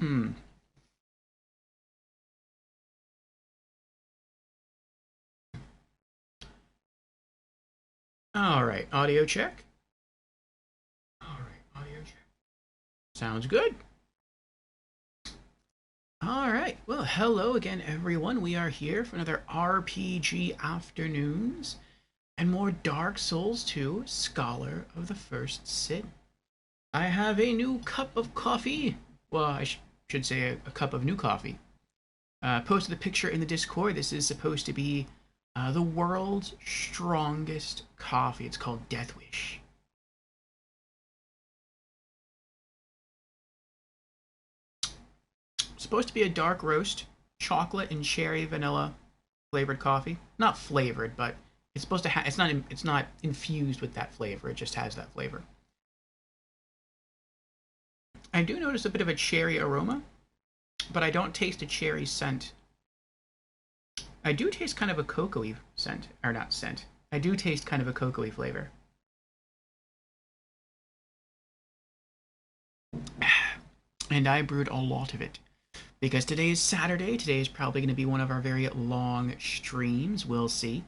All right, audio check. All right, audio check. Sounds good. All right, well, hello again, everyone. We are here for another RPG Afternoons and more Dark Souls 2 Scholar of the First Sin. I have a new cup of coffee. Well, should say a cup of new coffee. Posted the picture in the Discord. This is supposed to be the world's strongest coffee. It's called Death Wish. Supposed to be a dark roast, chocolate and cherry vanilla flavored coffee. Not flavored, but it's supposed to have. It's not infused with that flavor. It just has that flavor. I do notice a bit of a cherry aroma, but I don't taste a cherry scent. I do taste kind of a cocoa-y scent, or not scent. I do taste kind of a cocoa-y flavor. And I brewed a lot of it. Because today is Saturday. Today is probably going to be one of our very long streams. We'll see.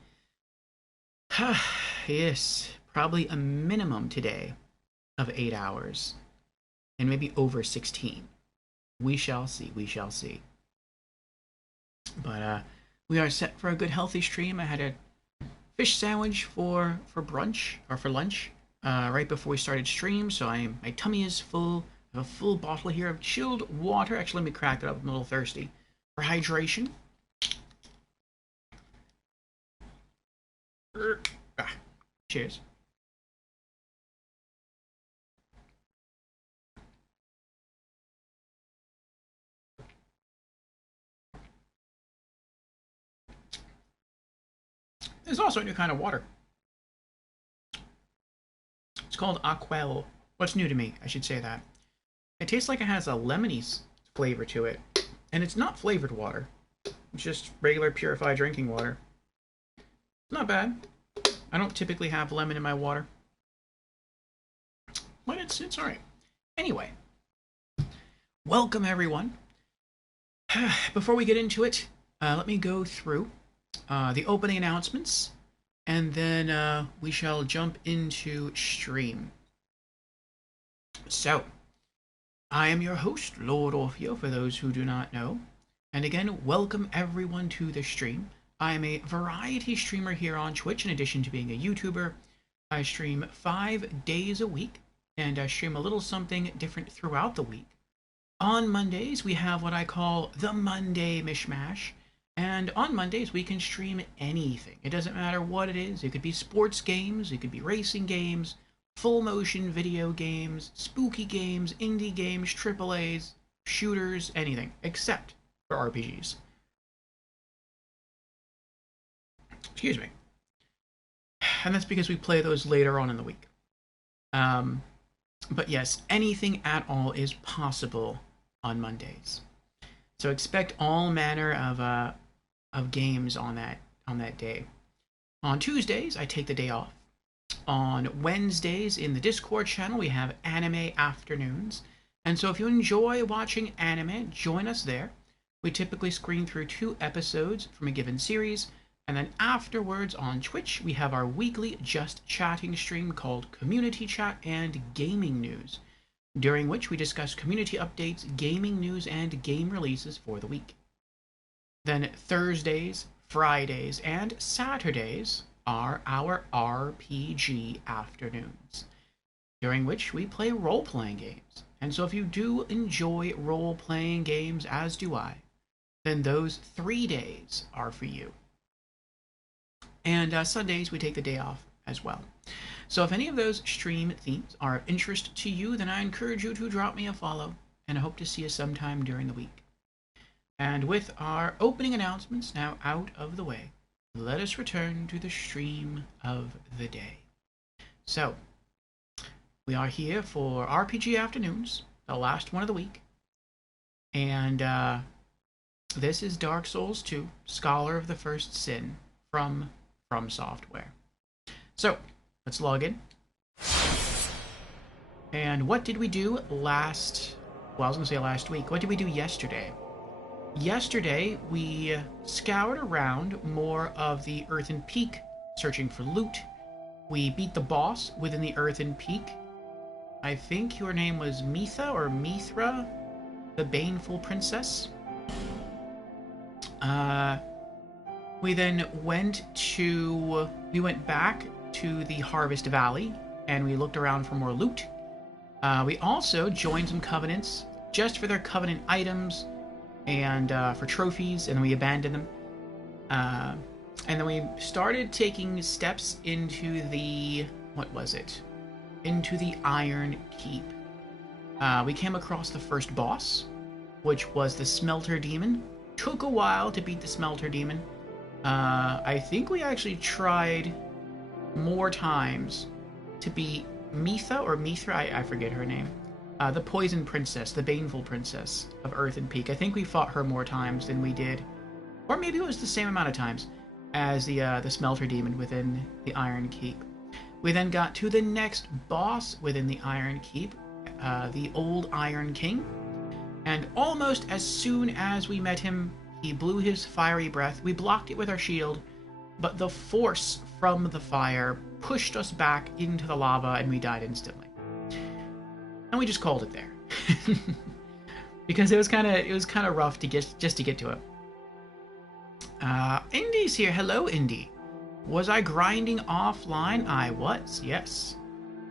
Yes, probably a minimum today of 8 hours. And maybe over 16. We shall see. We shall see. But we are set for a good healthy stream. I had a fish sandwich for brunch or for lunch right before we started stream, so my tummy is full. I have a full bottle here of chilled water. Actually, let me crack it up. I'm a little thirsty. For hydration. Cheers. There's also a new kind of water. It's called Aquel. What's new to me? I should say that. It tastes like it has a lemony flavor to it. And it's not flavored water. It's just regular purified drinking water. Not bad. I don't typically have lemon in my water. But it's alright. Anyway. Welcome, everyone. Before we get into it, let me go through the opening announcements, and then we shall jump into stream. So, I am your host, Lord Orfeo, for those who do not know. And again, welcome everyone to the stream. I am a variety streamer here on Twitch. In addition to being a YouTuber, I stream 5 days a week, and I stream a little something different throughout the week. On Mondays, we have what I call the Monday Mishmash. And on Mondays, we can stream anything. It doesn't matter what it is. It could be sports games, it could be racing games, full motion video games, spooky games, indie games, AAAs, shooters, anything, except for RPGs. Excuse me. And that's because we play those later on in the week. But yes, anything at all is possible on Mondays. So expect all manner of games on that day. On Tuesdays, I take the day off. On Wednesdays in the Discord channel, we have Anime Afternoons. And so if you enjoy watching anime, join us there. We typically screen through 2 episodes from a given series, and then afterwards on Twitch, we have our weekly Just Chatting stream called Community Chat and Gaming News, during which we discuss community updates, gaming news, and game releases for the week. Then Thursdays, Fridays, and Saturdays are our RPG afternoons, during which we play role-playing games. And so if you do enjoy role-playing games, as do I, then those 3 days are for you. And Sundays, we take the day off as well. So if any of those stream themes are of interest to you, then I encourage you to drop me a follow, and I hope to see you sometime during the week. And with our opening announcements now out of the way, let us return to the stream of the day. So, we are here for RPG Afternoons, the last one of the week. And this is Dark Souls 2, Scholar of the First Sin from Software. So, let's log in. And what did we do last Well, I was going to say last week. What did we do yesterday? Yesterday, we scoured around more of the Earthen Peak, searching for loot. We beat the boss within the Earthen Peak. I think your name was Mitha or Mithra, the Baneful Princess. We then went back to the Harvest Valley, and we looked around for more loot. We also joined some covenants, just for their covenant items, and for trophies, and we abandoned them. And then we started taking steps into the... what was it? Into the Iron Keep. We came across the first boss, which was the Smelter Demon. Took a while to beat the Smelter Demon. I think we actually tried more times to beat Mitha or Mithra, I forget her name. The Poison Princess, the Baneful Princess of Earthen Peak. I think we fought her more times than we did, or maybe it was the same amount of times as the Smelter Demon within the Iron Keep. We then got to the next boss within the Iron Keep, the Old Iron King. And almost as soon as we met him, he blew his fiery breath. We blocked it with our shield, but the force from the fire pushed us back into the lava, and we died instantly. And we just called it there, because it was kind of rough to get to it. Indy's here. Hello, Indy. Was I grinding offline? I was. Yes.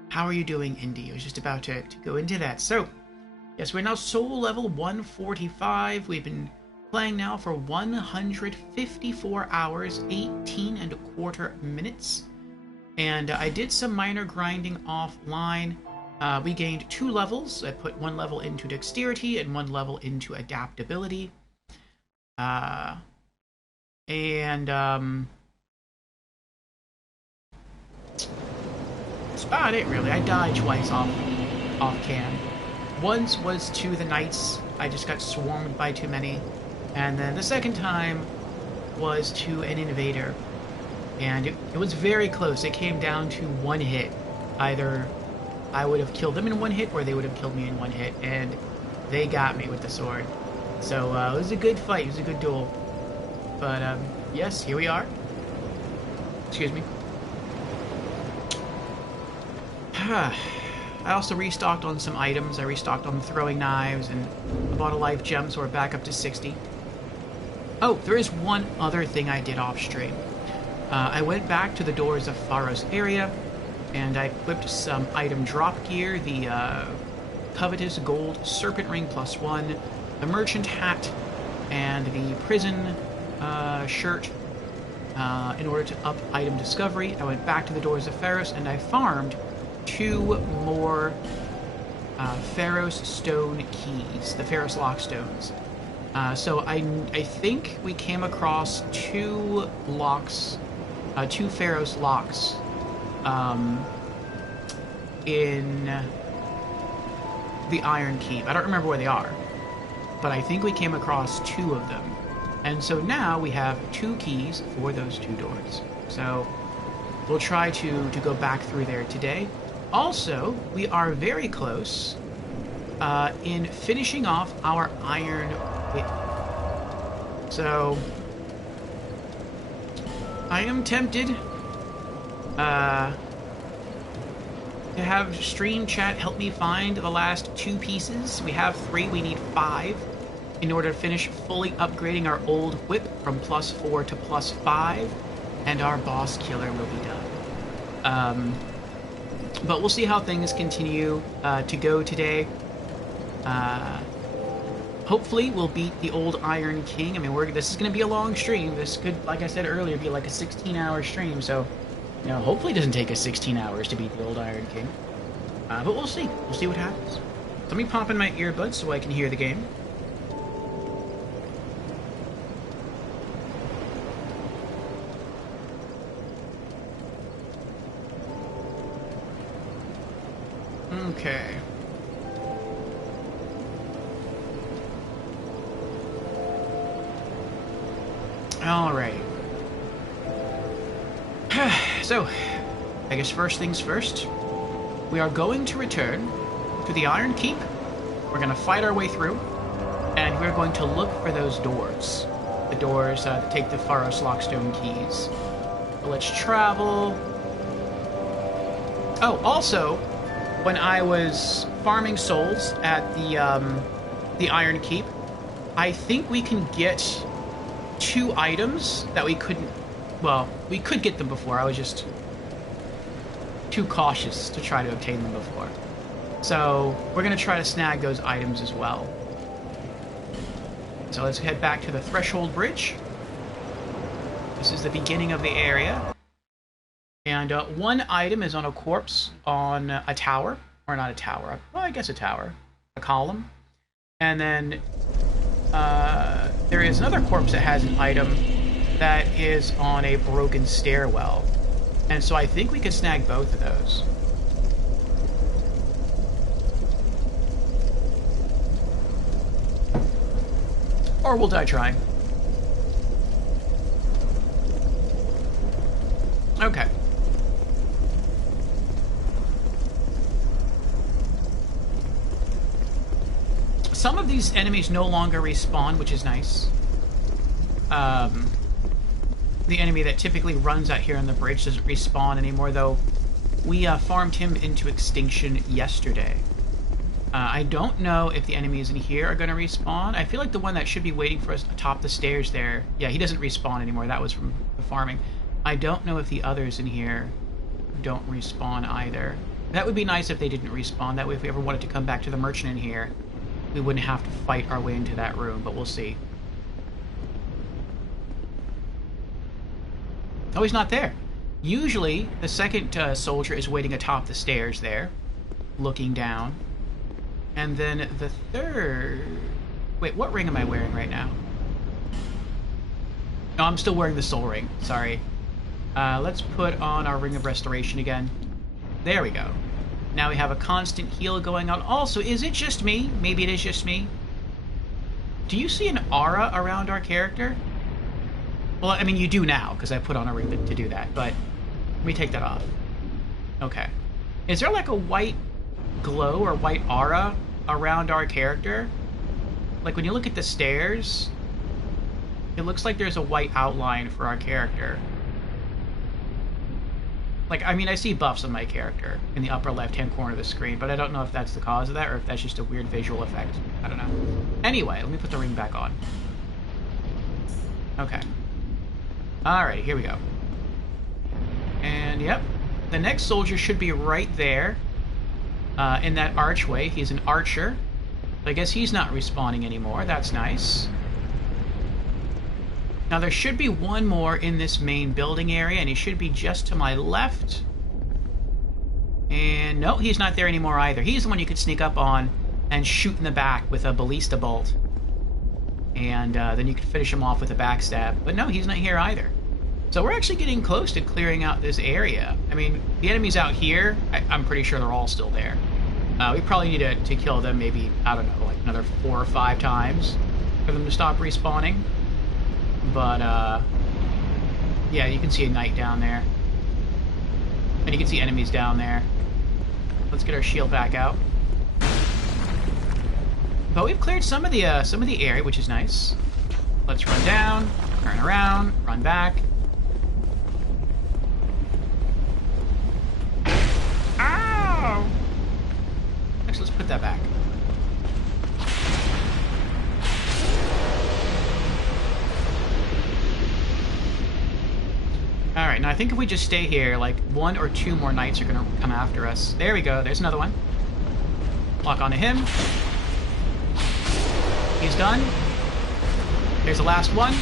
How are you doing, Indy? I was just about to go into that. So, yes, we're now soul level 145. We've been playing now for 154 hours, 18 and a quarter minutes. And I did some minor grinding offline. We gained 2 levels. I put 1 level into dexterity and 1 level into adaptability. That's about it, really. I died twice off cam. Once was to the knights. I just got swarmed by too many. And then the second time was to an invader. And it was very close. It came down to 1 hit. Either I would have killed them in 1 hit, or they would have killed me in 1 hit. And they got me with the sword. So it was a good fight. It was a good duel. But yes, here we are. Excuse me. I also restocked on some items. I restocked on the throwing knives, and I bought a life gem, so we're back up to 60. Oh, there is one other thing I did off stream. I went back to the Doors of Pharos area, and I equipped some item drop gear, the Covetous Gold Serpent Ring +1, the Merchant Hat, and the Prison shirt. In order to up item discovery, I went back to the Doors of Pharos, and I farmed 2 more Pharos Stone keys, the Pharos Lock Stones. So I think we came across 2 locks, 2 Pharos locks, in the Iron Keep. I don't remember where they are, but I think we came across 2 of them. And so now we have 2 keys for those 2 doors. So we'll try to go back through there today. Also, we are very close in finishing off our iron whip. So I am tempted to have stream chat help me find the last 2 pieces. We have 3, we need 5 in order to finish fully upgrading our old whip from +4 to +5, and our boss killer will be done. But we'll see how things continue to go today. Hopefully we'll beat the Old Iron King. I mean, this is going to be a long stream. This could, like I said earlier, be like a 16-hour stream. So, you know, hopefully it doesn't take us 16 hours to beat the Old Iron King. But we'll see. We'll see what happens. Let me pop in my earbuds so I can hear the game. Okay. All right. So, I guess first things first, we are going to return to the Iron Keep We're going to fight our way through, and we're going to look for those doors. The doors that take the Pharos Lockstone keys. So let's travel. Oh, also, when I was farming souls at the Iron Keep, I think we can get 2 items that we couldn't... Well, we could get them before. I was just too cautious to try to obtain them before. So we're going to try to snag those items as well. So let's head back to the Threshold Bridge. This is the beginning of the area. And 1 item is on a corpse on a tower. Or not a tower. Well, I guess a tower. A column. And then there is another corpse that has an item that is on a broken stairwell. And so I think we could snag both of those. Or we'll die trying. Okay. Some of these enemies no longer respawn, which is nice. The enemy that typically runs out here on the bridge doesn't respawn anymore, though we farmed him into extinction yesterday. I don't know if the enemies in here are going to respawn. I feel like the one that should be waiting for us atop the stairs there... Yeah, he doesn't respawn anymore. That was from the farming. I don't know if the others in here don't respawn either. That would be nice if they didn't respawn. That way, if we ever wanted to come back to the merchant in here, we wouldn't have to fight our way into that room, but we'll see. Oh, he's not there. Usually, the second soldier is waiting atop the stairs there, looking down. And then the third... Wait, what ring am I wearing right now? No, I'm still wearing the soul ring. Sorry. Let's put on our Ring of Restoration again. There we go. Now we have a constant heal going on. Also, is it just me? Maybe it is just me. Do you see an aura around our character? Well, I mean, you do now, because I put on a ring to do that, but let me take that off. Okay. Is there like a white glow or white aura around our character? Like when you look at the stairs, it looks like there's a white outline for our character. Like, I mean, I see buffs on my character in the upper left-hand corner of the screen, but I don't know if that's the cause of that or if that's just a weird visual effect. I don't know. Anyway, let me put the ring back on. Okay. Alright, here we go. And, yep. The next soldier should be right there. In that archway. He's an archer. I guess he's not respawning anymore. That's nice. Now there should be one more in this main building area, and he should be just to my left. And no, he's not there anymore either. He's the one you could sneak up on and shoot in the back with a ballista bolt. And then you could finish him off with a backstab. But no, he's not here either. So we're actually getting close to clearing out this area. I mean, the enemies out here, I'm pretty sure they're all still there. We probably need to kill them maybe, I don't know, like another 4 or 5 times for them to stop respawning. But, yeah, you can see a knight down there. And you can see enemies down there. Let's get our shield back out. But we've cleared some of the area, which is nice. Let's run down, turn around, run back. Ow! Actually, let's put that back. Alright, now I think if we just stay here, like 1 or 2 more knights are going to come after us. There we go, there's another one. Lock onto him. He's done. There's the last one.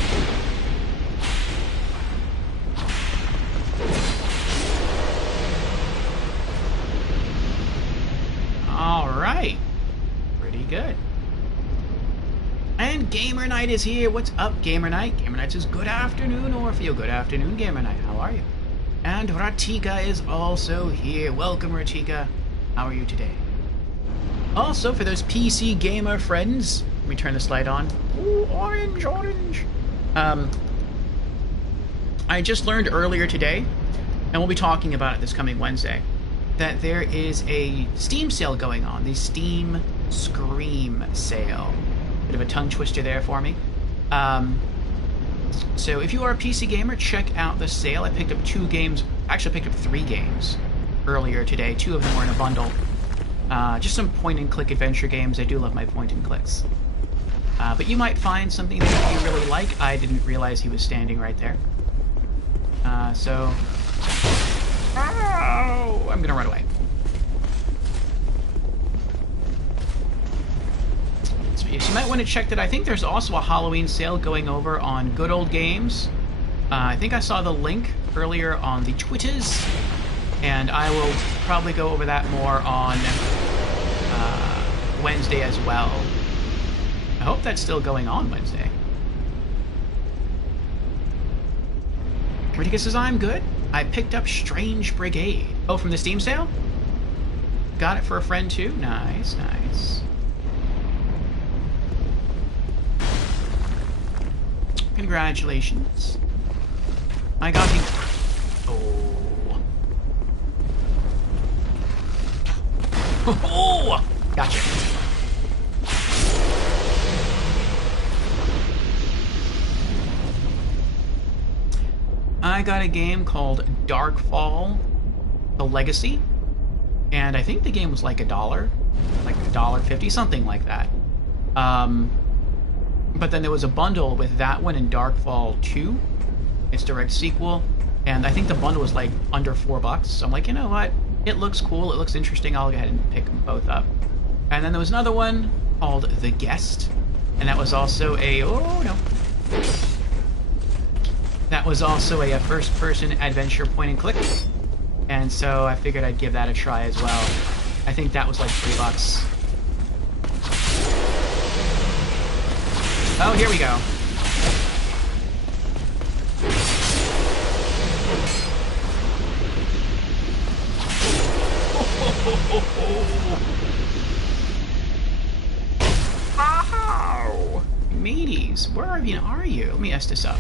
Alright. Pretty good. And Gamer Knight is here. What's up, Gamer Knight? Gamer Knight says, good afternoon, Orfeo. Good afternoon, Gamer Knight. How are you? And Ratika is also here. Welcome, Ratika. How are you today? Also, for those PC gamer friends, let me turn this light on. Ooh, orange, orange. I just learned earlier today, and we'll be talking about it this coming Wednesday, that there is a Steam sale going on. The Steam Scream sale. Bit of a tongue twister there for me. So if you are a PC gamer, check out the sale. I picked up 2 games. Actually, I picked up 3 games earlier today. 2 of them were in a bundle. Just some point-and-click adventure games. I do love my point-and-clicks. But you might find something that you really like. I didn't realize he was standing right there. So... Oh! I'm gonna run away. So yes, you might want to check that. I think there's also a Halloween sale going over on Good Old Games. I think I saw the link earlier on the Twitters, and I will probably go over that more on Wednesday as well. I hope that's still going on Wednesday. Criticus says, I'm good. I picked up Strange Brigade. Oh, from the Steam sale? Got it for a friend too? Nice, nice. Congratulations. I got the... Oh. Oh! Gotcha. I got a game called Darkfall: The Legacy, and I think the game was like $1, like $1.50, something like that. But then there was a bundle with that one and Darkfall 2, its direct sequel, and I think the bundle was like under $4. So I'm like, you know what? It looks cool. It looks interesting. I'll go ahead and pick them both up. And then there was another one called The Guest, and that was also a... Oh, no. That was also a first-person adventure point-and-click, and so I figured I'd give that a try as well. I think that was like $3. Oh, here we go. Ow! Mateys, where even are you? Let me S this up.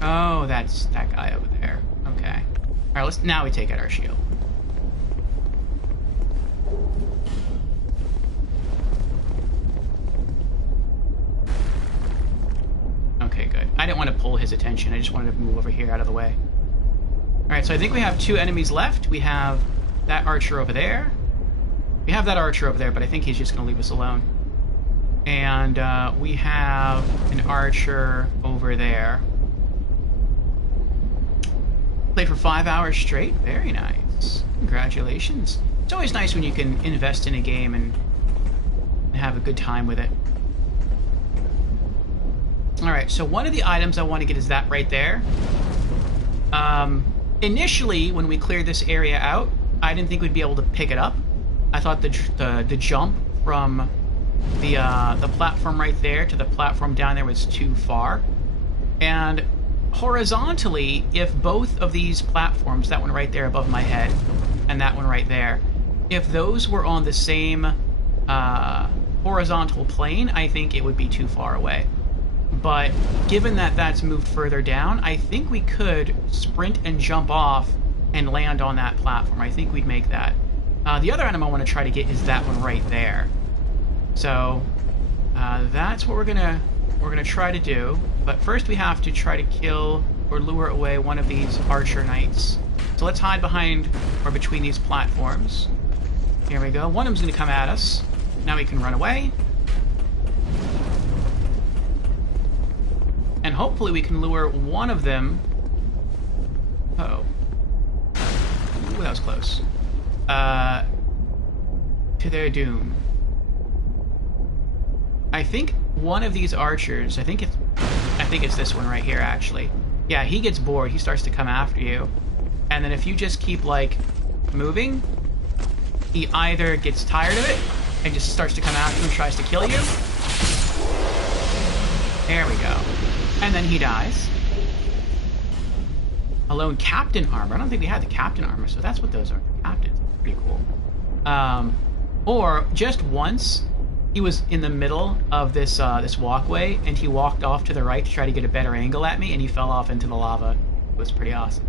Oh, that's that guy over there. Okay. Alright, now we take out our shield. Okay, good. I didn't want to pull his attention. I just wanted to move over here out of the way. Alright, so I think we have 2 enemies left. We have that archer over there. We have that archer over there, but I think he's just going to leave us alone. And we have an archer over there. Played for 5 hours straight. Very nice. Congratulations. It's always nice when you can invest in a game and have a good time with it. Alright, so one of the items I want to get is that right there. Initially, when we cleared this area out, I didn't think we'd be able to pick it up. I thought the jump from the platform right there to the platform down there was too far. And horizontally, if both of these platforms, that one right there above my head and that one right there, if those were on the same horizontal plane, I think it would be too far away. But given that that's moved further down, I think we could sprint and jump off and land on that platform. I think we'd make that. The other item I want to try to get is that one right there. So that's what we're gonna try to do. But first we have to try to kill or lure away one of these archer knights. So let's hide behind or between these platforms. Here we go. One of them's gonna come at us. Now we can run away. And hopefully we can lure one of them... Uh-oh. Ooh, that was close. To their doom. I think one of these archers, I think it's this one right here, actually. Yeah, he gets bored. He starts to come after you. And then if you just keep, like, moving, he either gets tired of it and just starts to come after you and tries to kill you. There we go. And then he dies. Alone captain armor. I don't think we had the captain armor, so that's what those are. Captains. Pretty cool. Or just once, he was in the middle of this this walkway, and he walked off to the right to try to get a better angle at me, and he fell off into the lava. It was pretty awesome.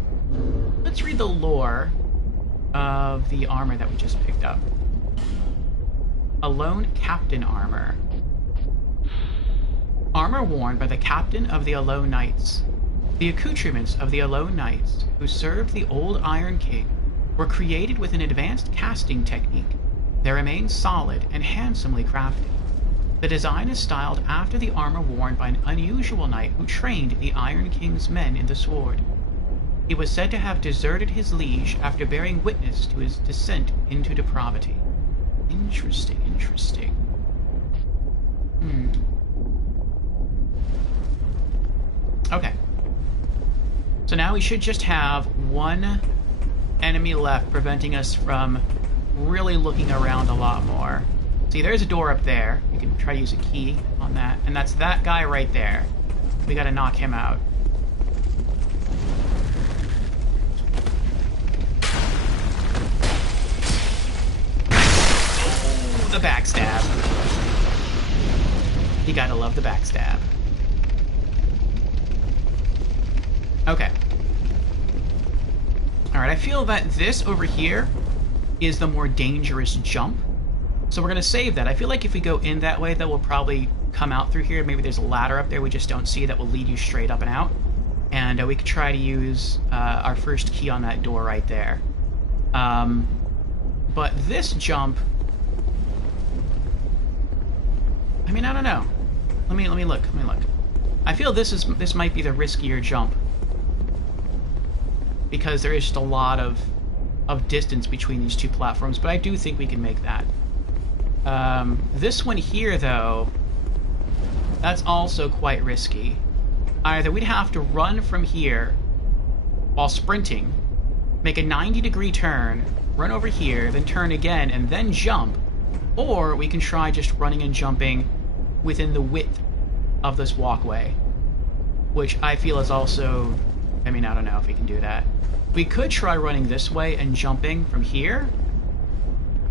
Let's read the lore. of the armor that we just picked up. Alone Captain Armor. Armor worn by the captain of the Alone Knights. The accoutrements of the Alone Knights, who served the old Iron King, were created with an advanced casting technique. They remain solid and handsomely crafted. The design is styled after the armor worn by an unusual knight who trained the Iron King's men in the sword. He was said to have deserted his liege after bearing witness to his descent into depravity. Interesting, interesting. Okay. So now we should just have one enemy left, preventing us from really looking around a lot more. See, there's a door up there. You can try to use a key on that. And that's that guy right there. We gotta knock him out. Oh, the backstab. You gotta love the backstab. Okay. Alright, I feel that this over here is the more dangerous jump. So we're going to save that. I feel like if we go in that way, that will probably come out through here. Maybe there's a ladder up there we just don't see that will lead you straight up and out. And we could try to use our first key on that door right there. But this jump... I mean, I don't know. Let me look. I feel this might be the riskier jump. Because there is just a lot of distance between these two platforms, but I do think we can make that. This one here, though, that's also quite risky. Either we'd have to run from here while sprinting, make a 90-degree turn, run over here, then turn again, and then jump, or we can try just running and jumping within the width of this walkway, which I feel is also... I mean, I don't know if we can do that. We could try running this way and jumping from here,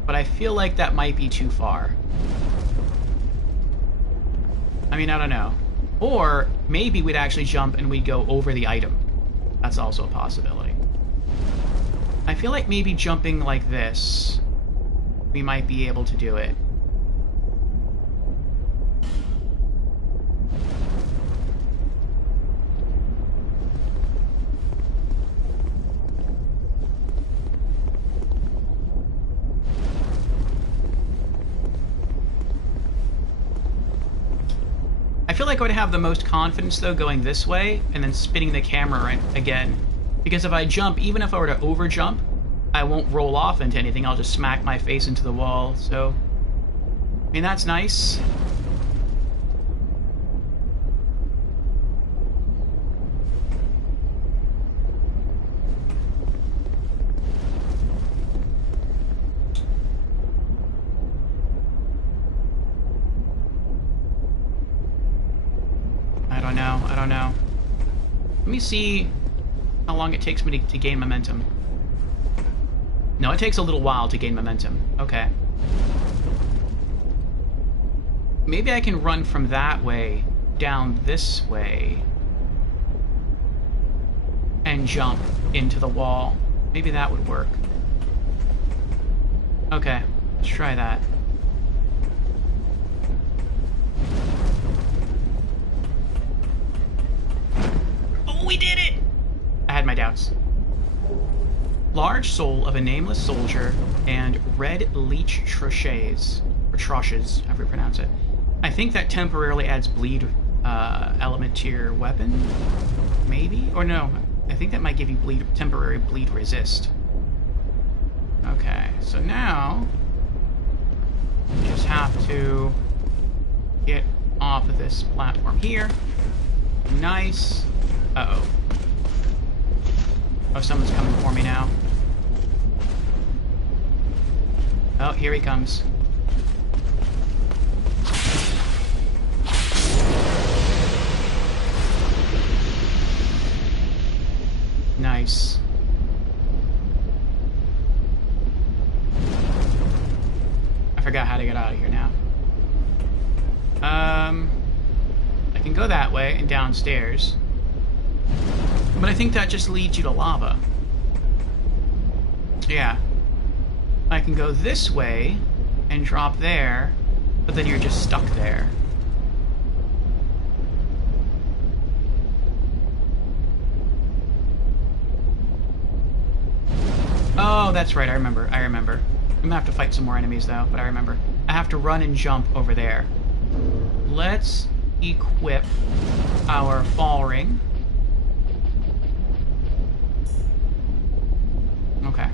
but I feel like that might be too far. I mean, I don't know. Or maybe we'd actually jump and we'd go over the item. That's also a possibility. I feel like maybe jumping like this, we might be able to do it. I feel like I would have the most confidence, though, going this way and then spinning the camera again. Because if I jump, even if I were to over-jump, I won't roll off into anything. I'll just smack my face into the wall. So, I mean, that's nice. I don't know. Let me see how long it takes me to gain momentum. No, it takes a little while to gain momentum. Okay. Maybe I can run from that way down this way and jump into the wall. Maybe that would work. Okay, let's try that. We did it! I had my doubts. Large soul of a nameless soldier and red leech troches, or troshes, however you pronounce it. I think that temporarily adds bleed element to your weapon, maybe? Or no, I think that might give you temporary bleed resist. Okay, so now we just have to get off of this platform here. Nice. Uh-oh. Oh, someone's coming for me now. Oh, here he comes. Nice. I forgot how to get out of here now. I can go that way and downstairs. But I think that just leads you to lava. Yeah, I can go this way and drop there, but then you're just stuck there. Oh, that's right, I remember. I'm gonna have to fight some more enemies, though, but I remember. I have to run and jump over there. Let's equip our fall ring. Okay.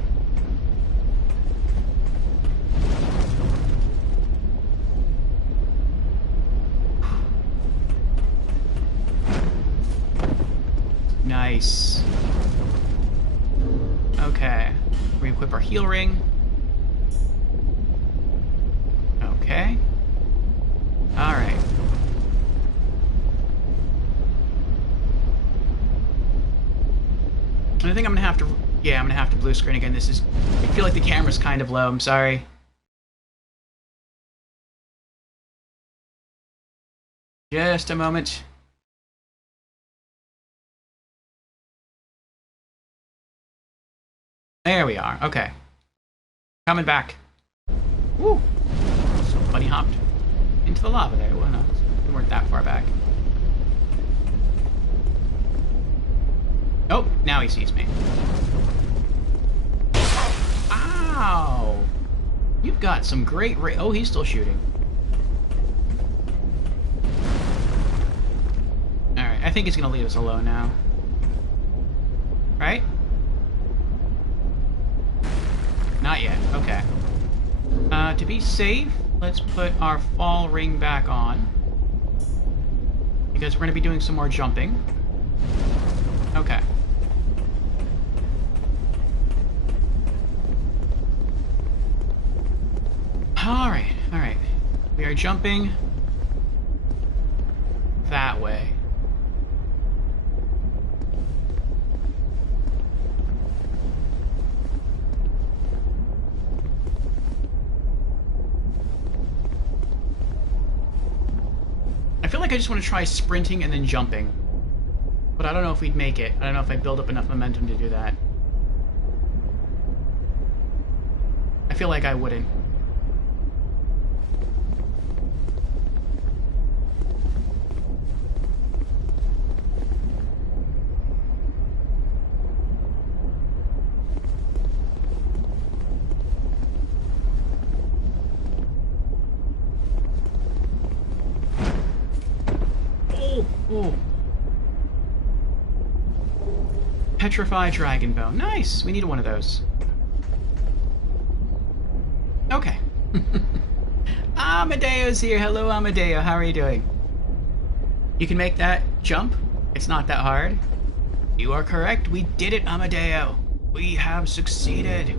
Nice. Okay. Re-equip our heal ring. Okay. Alright. I think I'm gonna have to... Yeah, I'm gonna have to blue screen again. This is... I feel like the camera's kind of low. I'm sorry. Just a moment. There we are. Okay. Coming back. Woo! Bunny hopped into the lava there. Well, no, we weren't that far back. Oh, now he sees me. Ow! You've got some great oh, he's still shooting. Alright, I think he's gonna leave us alone now. Right? Not yet, okay. To be safe, let's put our fall ring back on. Because we're gonna be doing some more jumping. Okay. Alright. We are jumping that way. I feel like I just want to try sprinting and then jumping. But I don't know if we'd make it. I don't know if I'd build up enough momentum to do that. I feel like I wouldn't. Oh. Petrified Dragon Bone. Nice! We need one of those. Okay. Amadeo's here. Hello, Amadeo. How are you doing? You can make that jump. It's not that hard. You are correct. We did it, Amadeo. We have succeeded.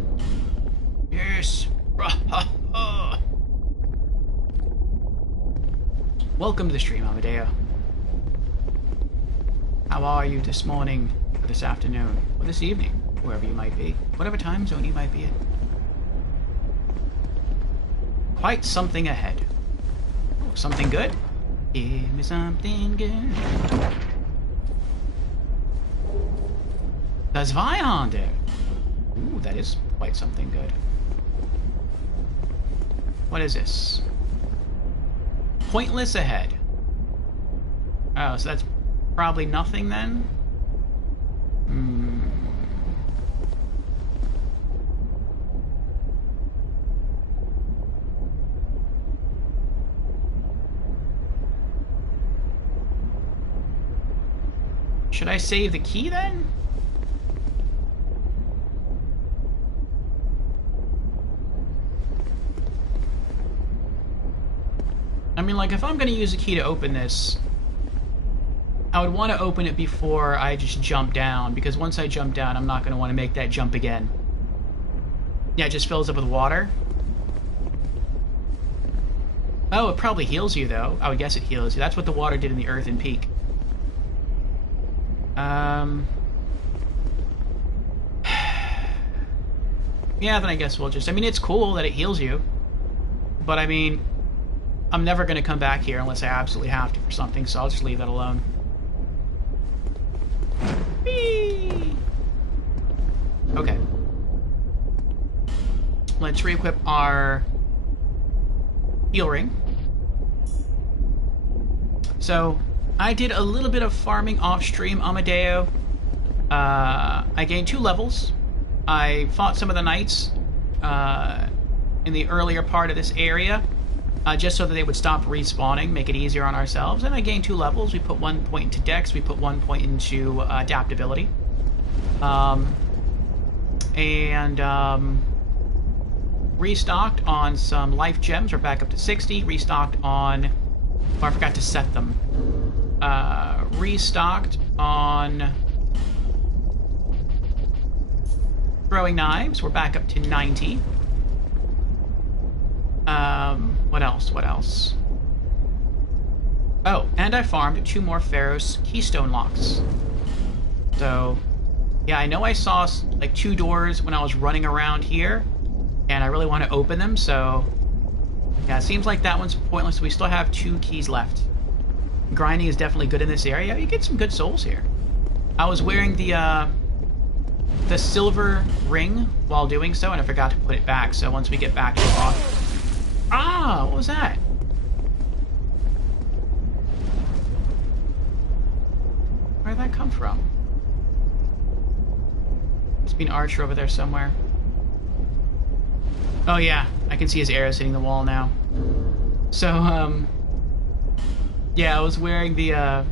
Yes. Welcome to the stream, Amadeo. How are you this morning, or this afternoon, or this evening, wherever you might be, whatever time zone you might be in? Quite something ahead. Oh, something good? Give me something good. That's Zweihander. Ooh, that is quite something good. What is this? Pointless ahead. Oh, so that's probably nothing then? Should I save the key then? I mean, like, if I'm gonna use a key to open this, I would want to open it before I just jump down, because once I jump down, I'm not going to want to make that jump again. Yeah, it just fills up with water. Oh, it probably heals you, though. I would guess it heals you. That's what the water did in the Earthen Peak. Yeah, then I guess we'll just... I mean, it's cool that it heals you. But, I mean, I'm never going to come back here unless I absolutely have to for something, so I'll just leave that alone. Whee! Okay. let's re-equip our heal ring. So I did a little bit of farming off stream, Amadeo. I gained 2 levels. I fought some of the knights in the earlier part of this area, just so that they would stop respawning, make it easier on ourselves. And I gained 2 levels. We put 1 point into Dex, we put 1 point into adaptability. Restocked on some life gems. We're back up to 60. Restocked on... Oh, I forgot to set them. Restocked on throwing knives. We're back up to 90. What else? What else? Oh, and I farmed 2 more Pharos Keystone Locks. So, yeah, I know I saw like 2 doors when I was running around here, and I really want to open them, so yeah, it seems like that one's pointless. We still have 2 keys left. Grinding is definitely good in this area. You get some good souls here. I was wearing the silver ring while doing so, and I forgot to put it back, so once we get back to the boss... Ah, what was that? Where'd that come from? Must be an archer over there somewhere. Oh yeah, I can see his arrows hitting the wall now. So, yeah, I was wearing the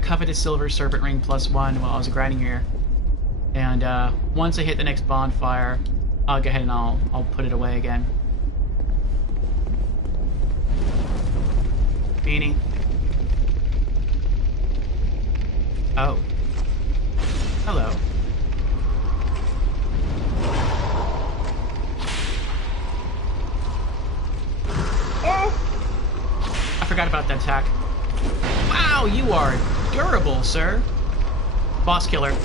coveted silver serpent ring +1 while I was grinding here. And, once I hit the next bonfire, I'll go ahead and I'll put it away again. Beanie. Oh. Hello. I forgot about that attack. Wow, you are durable, sir. Boss killer.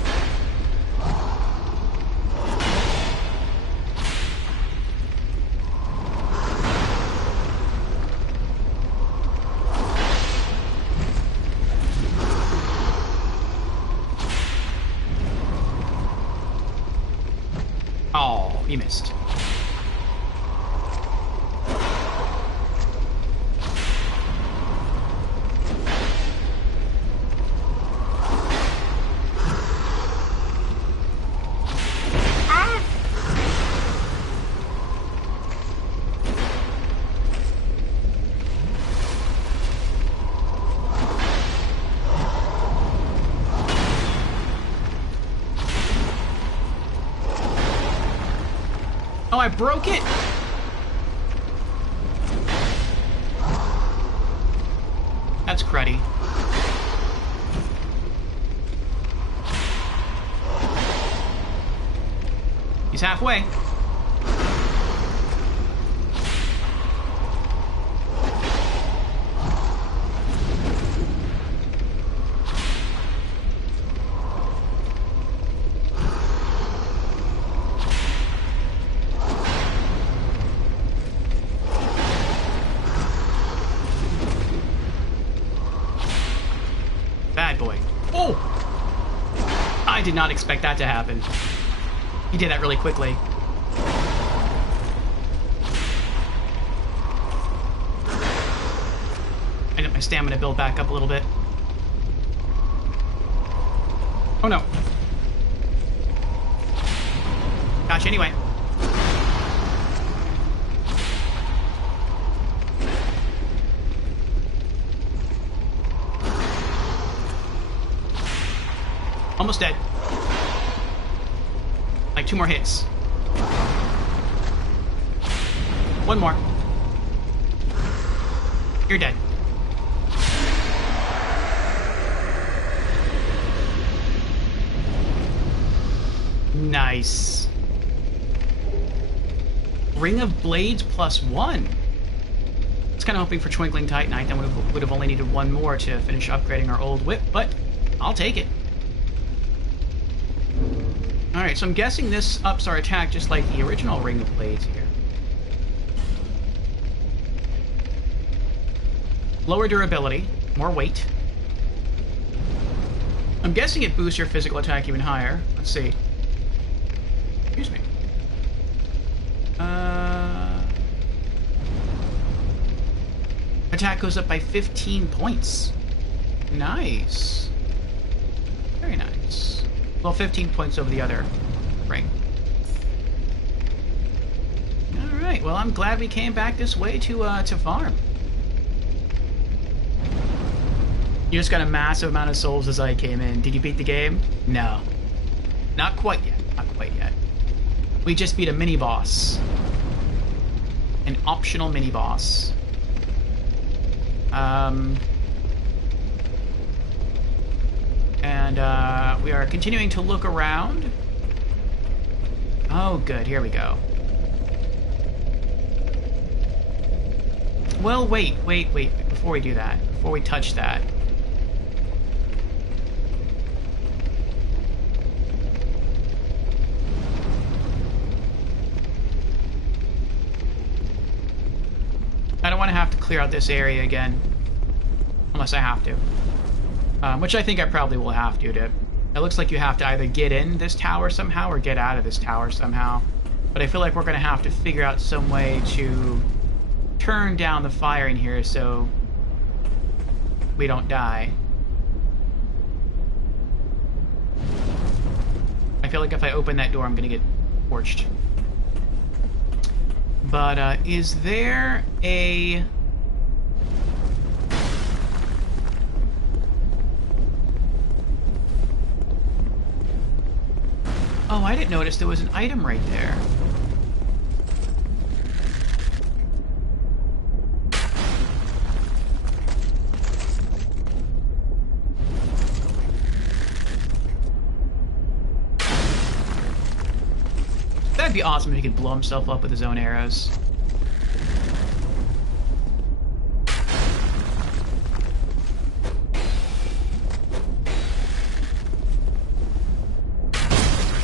Oh, he missed. Oh, I broke it! That's cruddy. He's halfway. Bad boy. Oh! I did not expect that to happen. He did that really quickly. I got my stamina build back up a little bit. Oh no. Gotcha anyway. Almost dead. Like 2 more hits. 1 more. You're dead. Nice. Ring of Blades +1. I was kind of hoping for Twinkling Titanite, then would have only needed 1 more to finish upgrading our old whip, but I'll take it. Alright, so I'm guessing this ups our attack just like the original Ring of Blades here. Lower durability, more weight. I'm guessing it boosts your physical attack even higher. Let's see. Excuse me. Attack goes up by 15 points. Nice. Very nice. Well, 15 points over the other ring. Alright, well, I'm glad we came back this way to farm. You just got a massive amount of souls as I came in. Did you beat the game? No. Not quite yet. Not quite yet. We just beat a mini-boss. An optional mini-boss. And we are continuing to look around. Oh, good. Here we go. Well, wait. Before we do that, before we touch that. I don't want to have to clear out this area again. Unless I have to. Which I think I probably will have to. It looks like you have to either get in this tower somehow or get out of this tower somehow. But I feel like we're going to have to figure out some way to turn down the fire in here so we don't die. I feel like if I open that door, I'm going to get torched. But is there a... Oh, I didn't notice there was an item right there. That'd be awesome if he could blow himself up with his own arrows.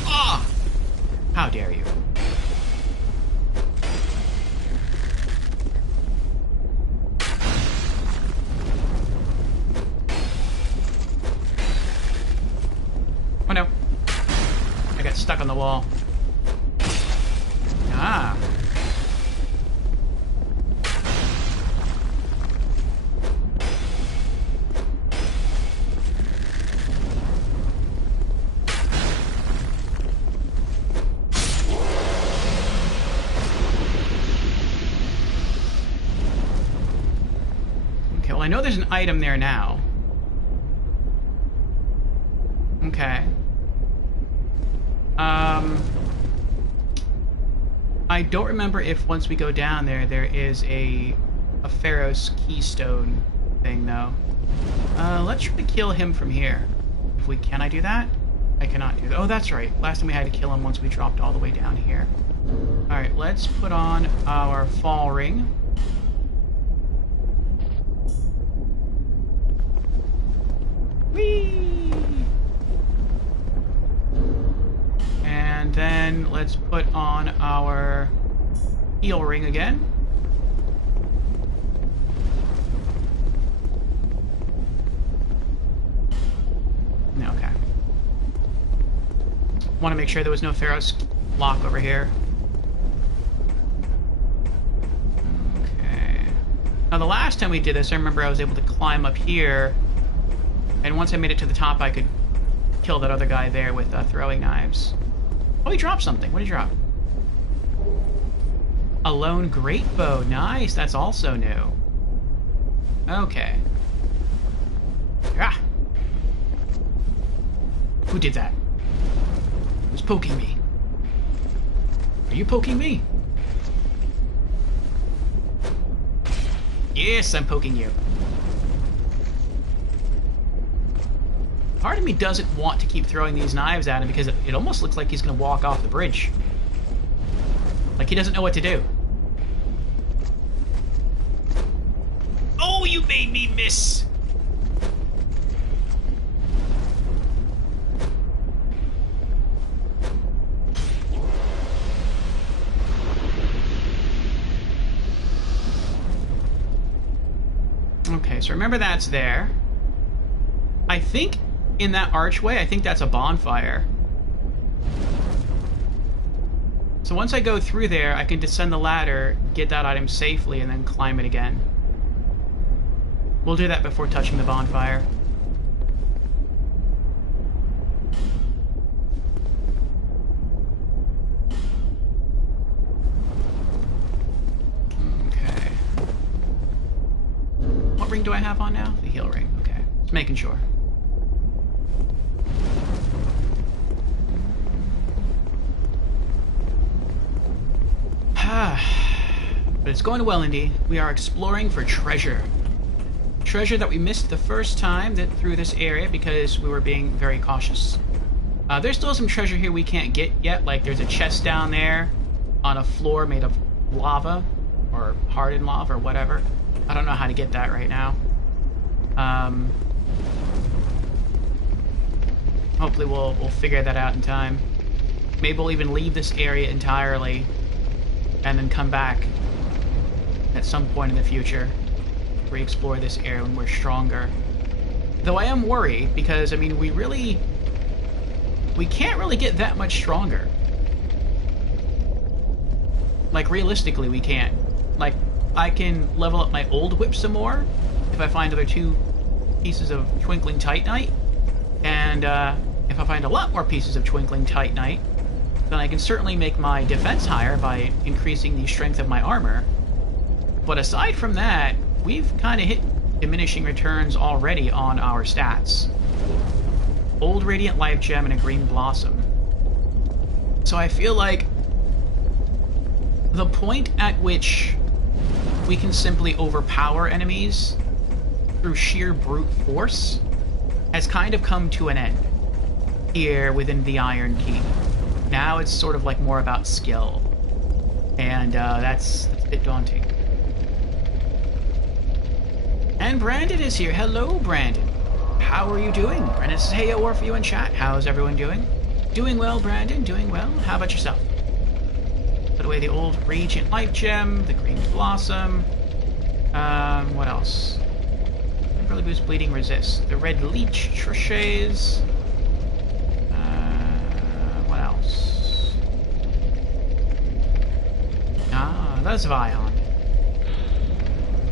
Ah! How dare you? Oh no. I got stuck on the wall. Ah. Okay, well, I know there's an item there now. Okay. I don't remember if once we go down there, there is a Pharaoh's Keystone thing, though. Let's try to kill him from here. If we can I do that? I cannot do that. Oh, that's right. Last time we had to kill him once we dropped all the way down here. Alright, let's put on our fall ring. Whee! And then let's put on our heal ring again. Okay. Want to make sure there was no Pharaoh's lock over here. Okay. Now the last time we did this, I remember I was able to climb up here, and once I made it to the top, I could kill that other guy there with throwing knives. Oh, he dropped something. What did he drop? A lone great bow. Nice. That's also new. Okay. Ah! Who did that? Who's poking me? Are you poking me? Yes, I'm poking you. Part of me doesn't want to keep throwing these knives at him because it almost looks like he's going to walk off the bridge. Like he doesn't know what to do. Oh, you made me miss! Okay, so remember that's there. I think in that archway, I think that's a bonfire. So once I go through there, I can descend the ladder, get that item safely, and then climb it again. We'll do that before touching the bonfire. Okay. What ring do I have on now? The heal ring. Okay. Just making sure. But it's going well, Indy. We are exploring for treasure. Treasure that we missed the first time through this area because we were being very cautious. There's still some treasure here we can't get yet. Like, there's a chest down there on a floor made of lava, or hardened lava, or whatever. I don't know how to get that right now. Hopefully we'll figure that out in time. Maybe we'll even leave this area entirely and then come back at some point in the future to re-explore this area when we're stronger. Though I am worried because, I mean, we can't really get that much stronger. Like, realistically, we can't. Like, I can level up my old whip some more if I find another 2 pieces of Twinkling Titanite, and if I find a lot more pieces of Twinkling Titanite, then I can certainly make my defense higher by increasing the strength of my armor. But aside from that, we've kind of hit diminishing returns already on our stats. Old Radiant Life Gem and a Green Blossom. So I feel like the point at which we can simply overpower enemies through sheer brute force has kind of come to an end here within the Iron King. Now it's sort of like more about skill, and that's a bit daunting. And Brandon is here. Hello, Brandon. How are you doing? Brandon says, hey, Orpheus in chat. How's everyone doing? Doing well, Brandon. Doing well. How about yourself? Put away the old Radiant Life Gem, the Green Blossom. What else? Really boost bleeding resist. The Red Leech Trichets. What else? That's Vion.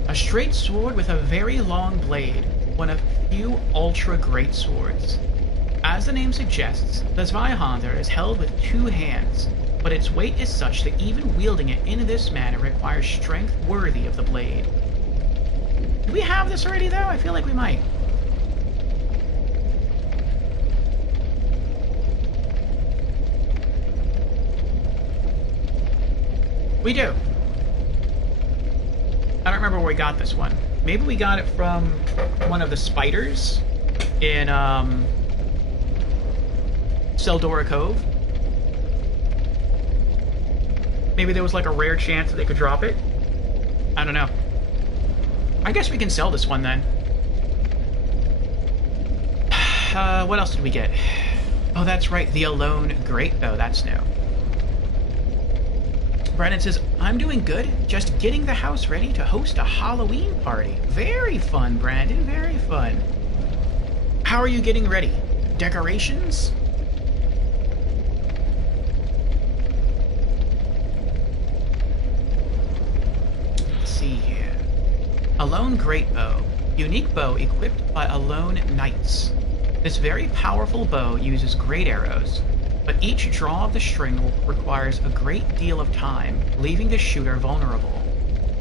A straight sword with a very long blade. One of few ultra great swords. As the name suggests, the Zweihander is held with 2 hands, but its weight is such that even wielding it in this manner requires strength worthy of the blade. Do we have this already, though? I feel like we might. We do. I don't remember where we got this one. Maybe we got it from one of the spiders in Seldora Cove. Maybe there was like a rare chance that they could drop it. I don't know. I guess we can sell this one then. What else did we get? Oh, that's right, the Alone Greatbow. That's new. Brandon says, I'm doing good. Just getting the house ready to host a Halloween party. Very fun, Brandon. Very fun. How are you getting ready? Decorations? Let's see here. Alone Greatbow. Unique bow equipped by Alone Knights. This very powerful bow uses great arrows, but each draw of the string requires a great deal of time, leaving the shooter vulnerable.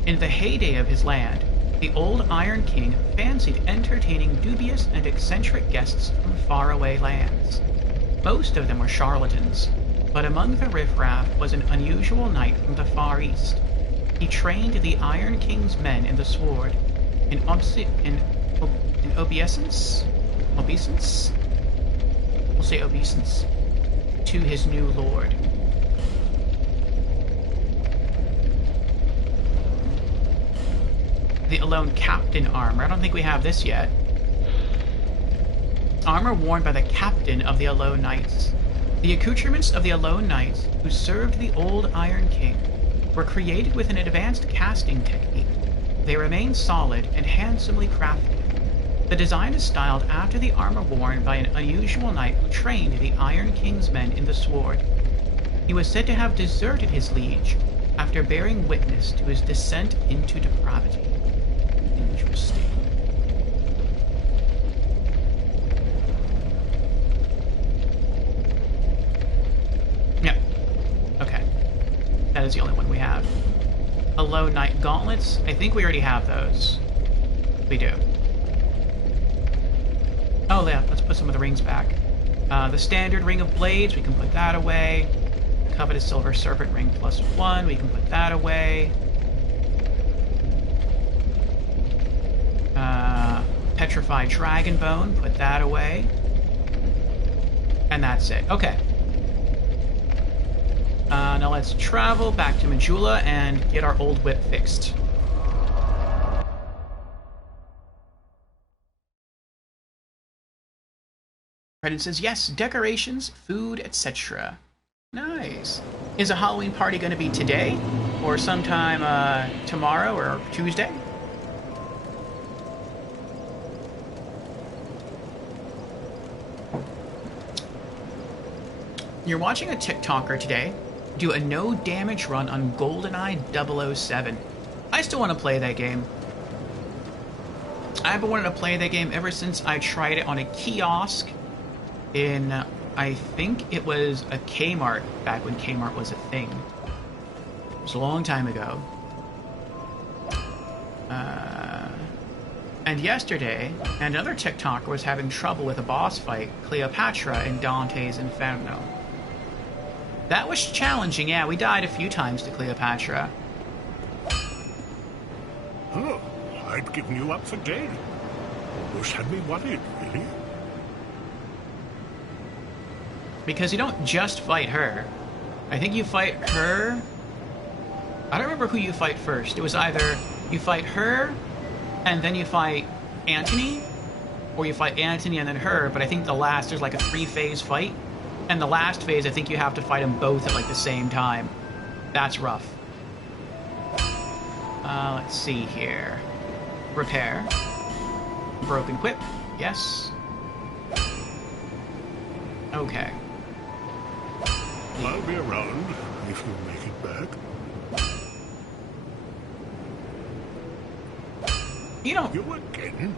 In the heyday of his land, the old Iron King fancied entertaining dubious and eccentric guests from faraway lands. Most of them were charlatans, but among the riffraff was an unusual knight from the Far East. He trained the Iron King's men in the sword, in obeisance? Obeisance? We'll say obeisance. To his new lord. The Alone Captain armor. I don't think we have this yet. Armor worn by the captain of the Alone Knights. The accoutrements of the Alone Knights, who served the old Iron King, were created with an advanced casting technique. They remain solid and handsomely crafted. The design is styled after the armor worn by an unusual knight who trained the Iron King's men in the sword. He was said to have deserted his liege after bearing witness to his descent into depravity. Interesting. is the only one we have. Hello, Knight Gauntlets. I think we already have those. We do. Oh, yeah, let's put some of the rings back. The standard Ring of Blades, we can put that away. Coveted Silver Serpent Ring +1, we can put that away. Petrified Dragon Bone, put that away. And that's it. Okay. Now let's travel back to Majula and get our old whip fixed. Reddit says, yes, decorations, food, etc. Nice. Is a Halloween party going to be today? Or sometime tomorrow or Tuesday? You're watching a TikToker today do a no damage run on GoldenEye 007. I still want to play that game. I've been wanting to play that game ever since I tried it on a kiosk in, I think it was a Kmart, back when Kmart was a thing. It was a long time ago. And yesterday, another TikToker was having trouble with a boss fight, Cleopatra in Dante's Inferno. That was challenging, yeah, we died a few times to Cleopatra. Oh, I'd given you up for dead. Almost had me worried, really. Because you don't just fight her. I think you fight her... I don't remember who you fight first. It was either you fight her, and then you fight Antony, or you fight Antony and then her, but I think the last, there's like a 3-phase fight. And the last phase, I think you have to fight them both at like the same time. That's rough. Let's see here. Repair. Broken whip. Yes. Okay. I'll be around if you make it back. You don't... You again?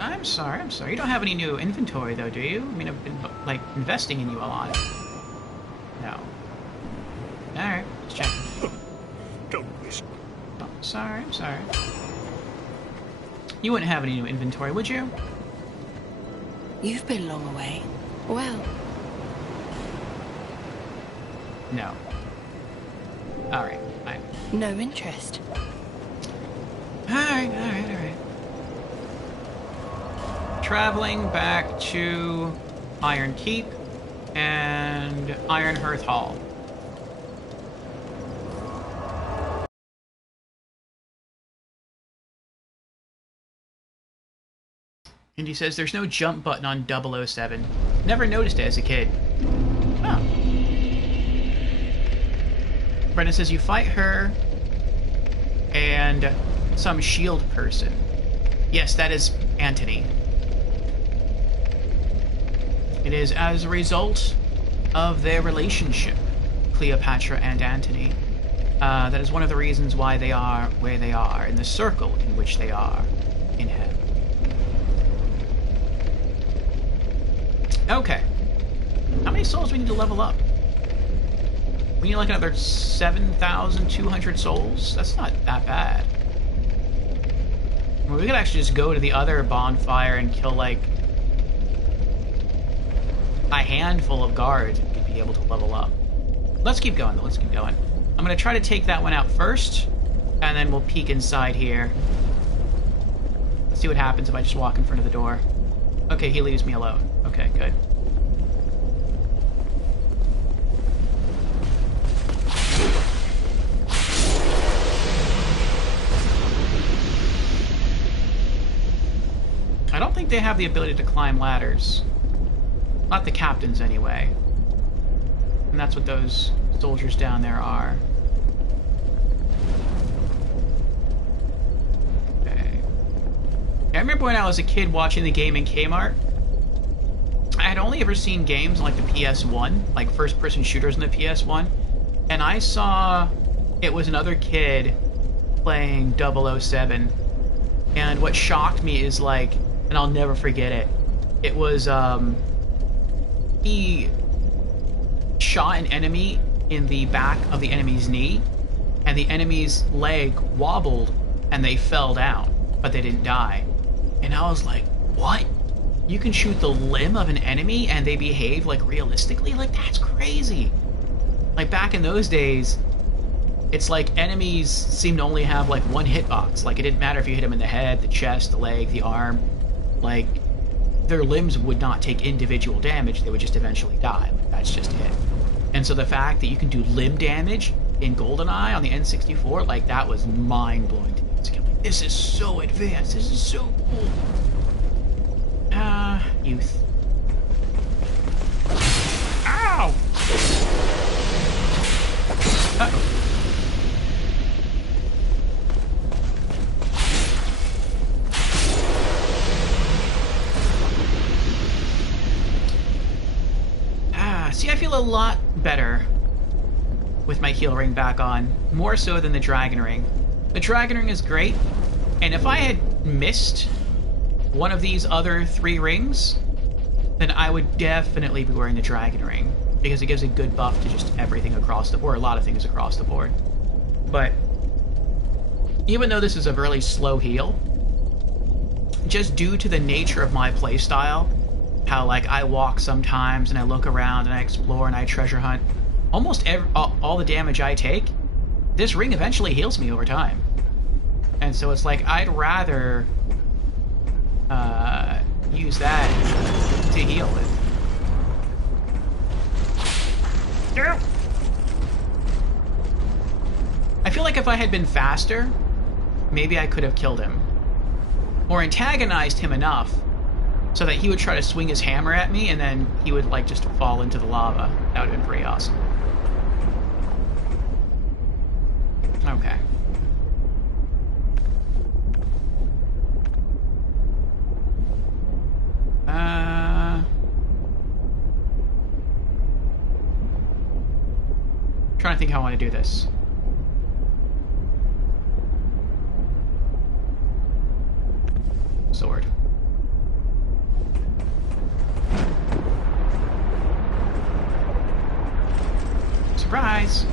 I'm sorry. You don't have any new inventory, though, do you? I mean, I've been, like, investing in you a lot. No. Alright, let's check. Don't miss. Oh, I'm sorry. You wouldn't have any new inventory, would you? You've been long away. Well... No. Alright, fine. No interest. Alright. Traveling back to Iron Keep and Ironhearth Hall. And he says there's no jump button on 007. Never noticed it as a kid. Oh. Brendan says you fight her and some shield person. Yes, that is Antony. It is as a result of their relationship, Cleopatra and Antony. That is one of the reasons why they are where they are, in the circle in which they are in heaven. Okay. How many souls do we need to level up? We need like another 7,200 souls? That's not that bad. I mean, we could actually just go to the other bonfire and kill like a handful of guards and we'd be able to level up. Let's keep going though, let's keep going. I'm gonna try to take that one out first, and then we'll peek inside here. Let's see what happens if I just walk in front of the door. Okay, he leaves me alone. Okay, good. I don't think they have the ability to climb ladders. Not the captains, anyway. And that's what those soldiers down there are. Okay. I remember when I was a kid watching the game in Kmart. I had only ever seen games on, like, the PS1, like first-person shooters on the PS1, and I saw it was another kid playing 007, and what shocked me is, like, and I'll never forget it, it was, he shot an enemy in the back of the enemy's knee, and the enemy's leg wobbled, and they fell down, but they didn't die. And I was like, what? You can shoot the limb of an enemy and they behave, like, realistically? Like, that's crazy. Like, back in those days, it's like enemies seemed to only have, like, one hitbox. Like, it didn't matter if you hit them in the head, the chest, the leg, the arm. Like, their limbs would not take individual damage. They would just eventually die. Like, that's just it. And so the fact that you can do limb damage in GoldenEye on the N64, like, that was mind-blowing to me. It's like, this is so advanced. This is so cool. Youth. Ow! Uh-oh. See, I feel a lot better with my heal ring back on, more so than the dragon ring. The dragon ring is great, and if I had missed one of these other 3 rings, then I would definitely be wearing the dragon ring, because it gives a good buff to just everything across the board, or a lot of things across the board. But even though this is a really slow heal, just due to the nature of my playstyle, how, like, I walk sometimes and I look around and I explore and I treasure hunt, almost all the damage I take, this ring eventually heals me over time. And so it's like, I'd rather use that to heal with. I feel like if I had been faster, maybe I could have killed him. Or antagonized him enough so that he would try to swing his hammer at me, and then he would, like, just fall into the lava. That would have been pretty awesome. Okay. Trying to think how I want to do this. Sword. Surprise!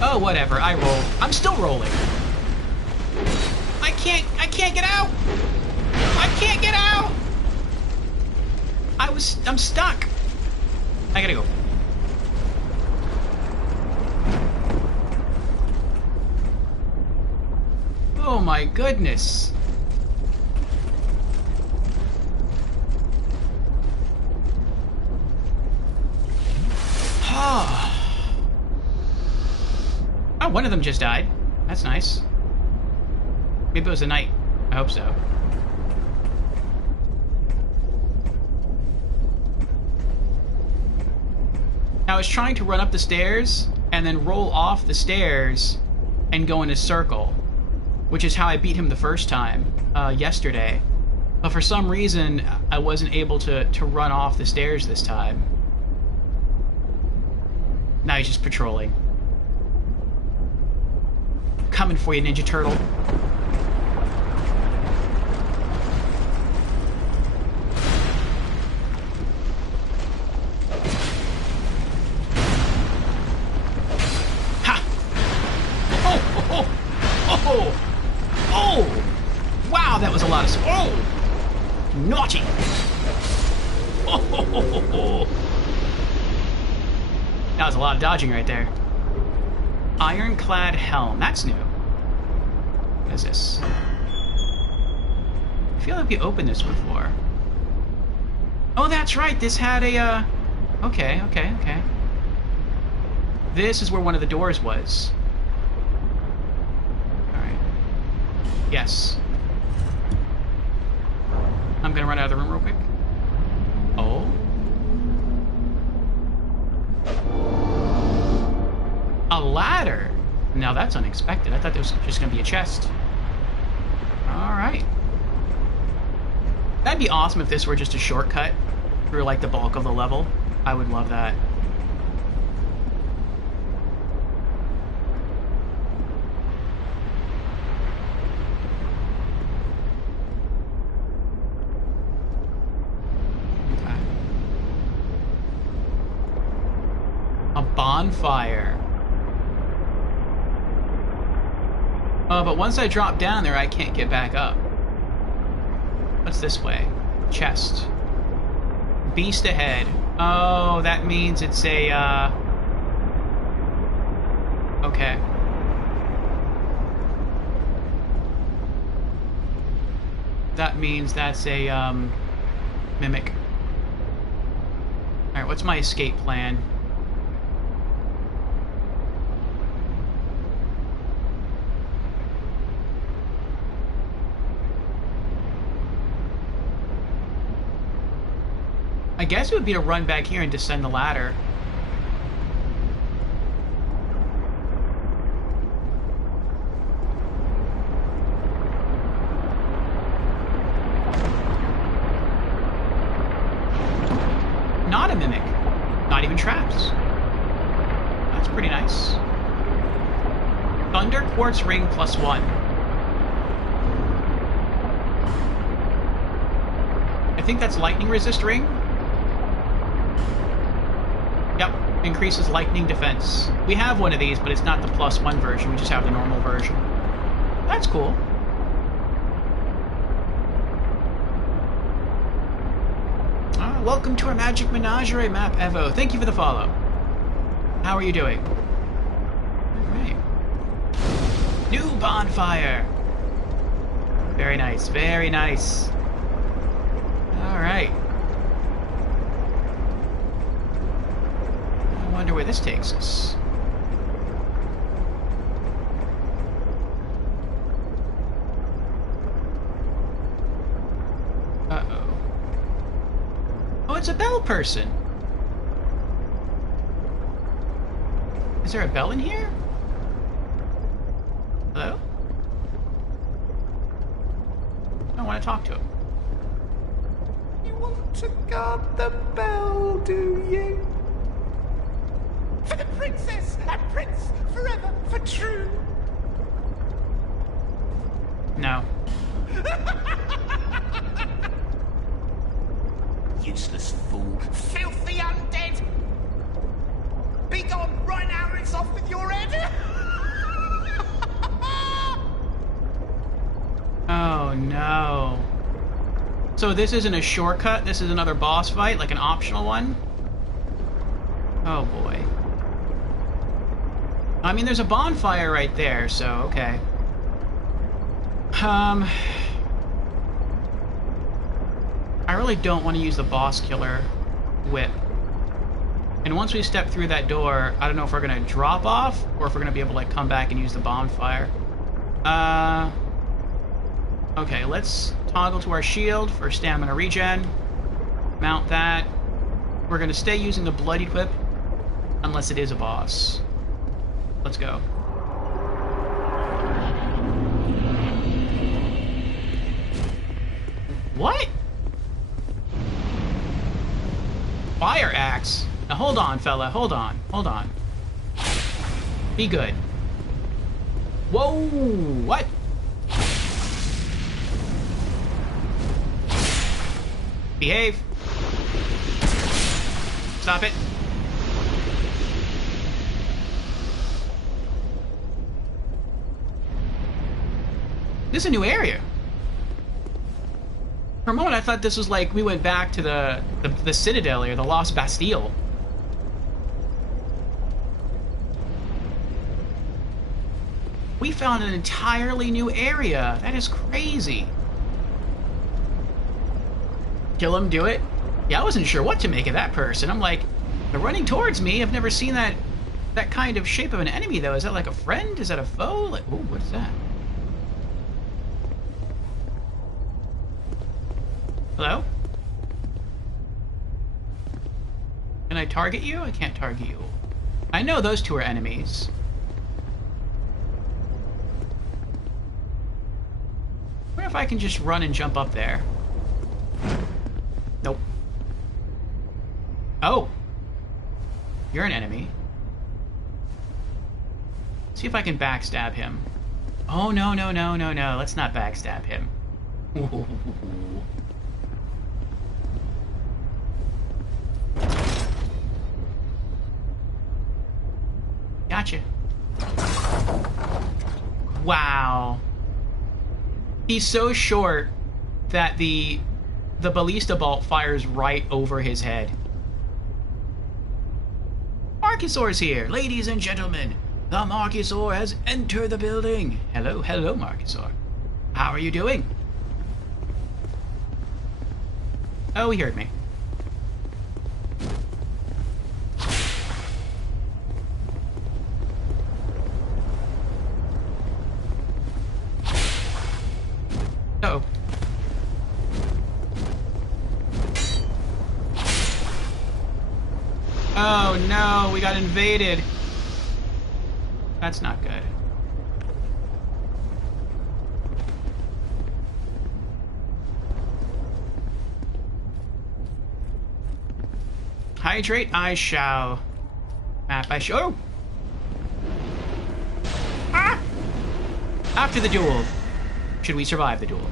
Oh, whatever. I rolled. I'm still rolling. I can't get out! I can't get out! I'm stuck. I gotta go. Oh my goodness. Oh, one of them just died. That's nice. Maybe it was a knight. I hope so. Now I was trying to run up the stairs and then roll off the stairs and go in a circle, which is how I beat him the first time, yesterday. But for some reason, I wasn't able to run off the stairs this time. Now he's just patrolling. Coming for you, Ninja Turtle. Ha! Oh! Oh! Oh! Oh! Wow, that was a lot of... Oh! Naughty! Oh! That was a lot of dodging right there. Ironclad helm. That's new. What is this? I feel like we opened this before. Oh, that's right. This had a, Okay. This is where one of the doors was. Alright. Yes. I'm gonna run out of the room real quick. Oh. A ladder! Now that's unexpected. I thought there was just gonna be a chest. Alright. That'd be awesome if this were just a shortcut through, like, the bulk of the level. I would love that. Okay. bonfire. Oh, but once I drop down there, I can't get back up. What's this way? Chest. Beast ahead. Oh, that means it's a, okay. That means that's a, mimic. Alright, what's my escape plan? I guess it would be to run back here and descend the ladder. Not a mimic. Not even traps. That's pretty nice. Thunder Quartz Ring +1. I think that's lightning resist ring. Yep, increases lightning defense. We have one of these, but it's not the +1 version. We just have the normal version. That's cool. Welcome to our Magic Menagerie map, Evo. Thank you for the follow. How are you doing? Alright. New bonfire! Very nice, very nice. Alright. I wonder where this takes us. Uh-oh. Oh, it's a bell person. Is there a bell in here? Hello? I want to talk to him. You want to guard the bell, do you? For the princess and prince forever, for true. No. Useless fool. Filthy undead! Be gone right now or it's off with your head! Oh no. So this isn't a shortcut, this is another boss fight, like an optional one? Oh boy. I mean, there's a bonfire right there, so okay. I really don't want to use the boss killer whip. And once we step through that door, I don't know if we're going to drop off or if we're going to be able to like come back and use the bonfire. Okay, let's toggle to our shield for stamina regen. Mount that. We're going to stay using the bloodied whip unless it is a boss. Let's go. What? Fire axe? Now hold on, fella. Hold on. Hold on. Be good. Whoa! What? Behave. Stop it. This is a new area. For a moment, I thought this was like we went back to the Citadel or the Lost Bastille. We found an entirely new area. That is crazy. Kill him, do it? Yeah, I wasn't sure what to make of that person. I'm like, they're running towards me. I've never seen that kind of shape of an enemy, though. Is that like a friend? Is that a foe? Like, ooh, what is that? Hello? Can I target you? I can't target you. I know those two are enemies. I wonder if I can just run and jump up there. Nope. Oh! You're an enemy. See if I can backstab him. Oh, no, no, no, no, no. Let's not backstab him. Ooh. Gotcha. Wow. He's so short that the ballista bolt fires right over his head. Marcusaur's here. Ladies and gentlemen, the Marcusaur has entered the building. Hello, hello, Marcusaur. How are you doing? Oh, he heard me. Uh-oh. Oh no, we got invaded. That's not good. Hydrate, I shall. Map, I shall. Oh! Ah! After the duel. Should we survive the duel?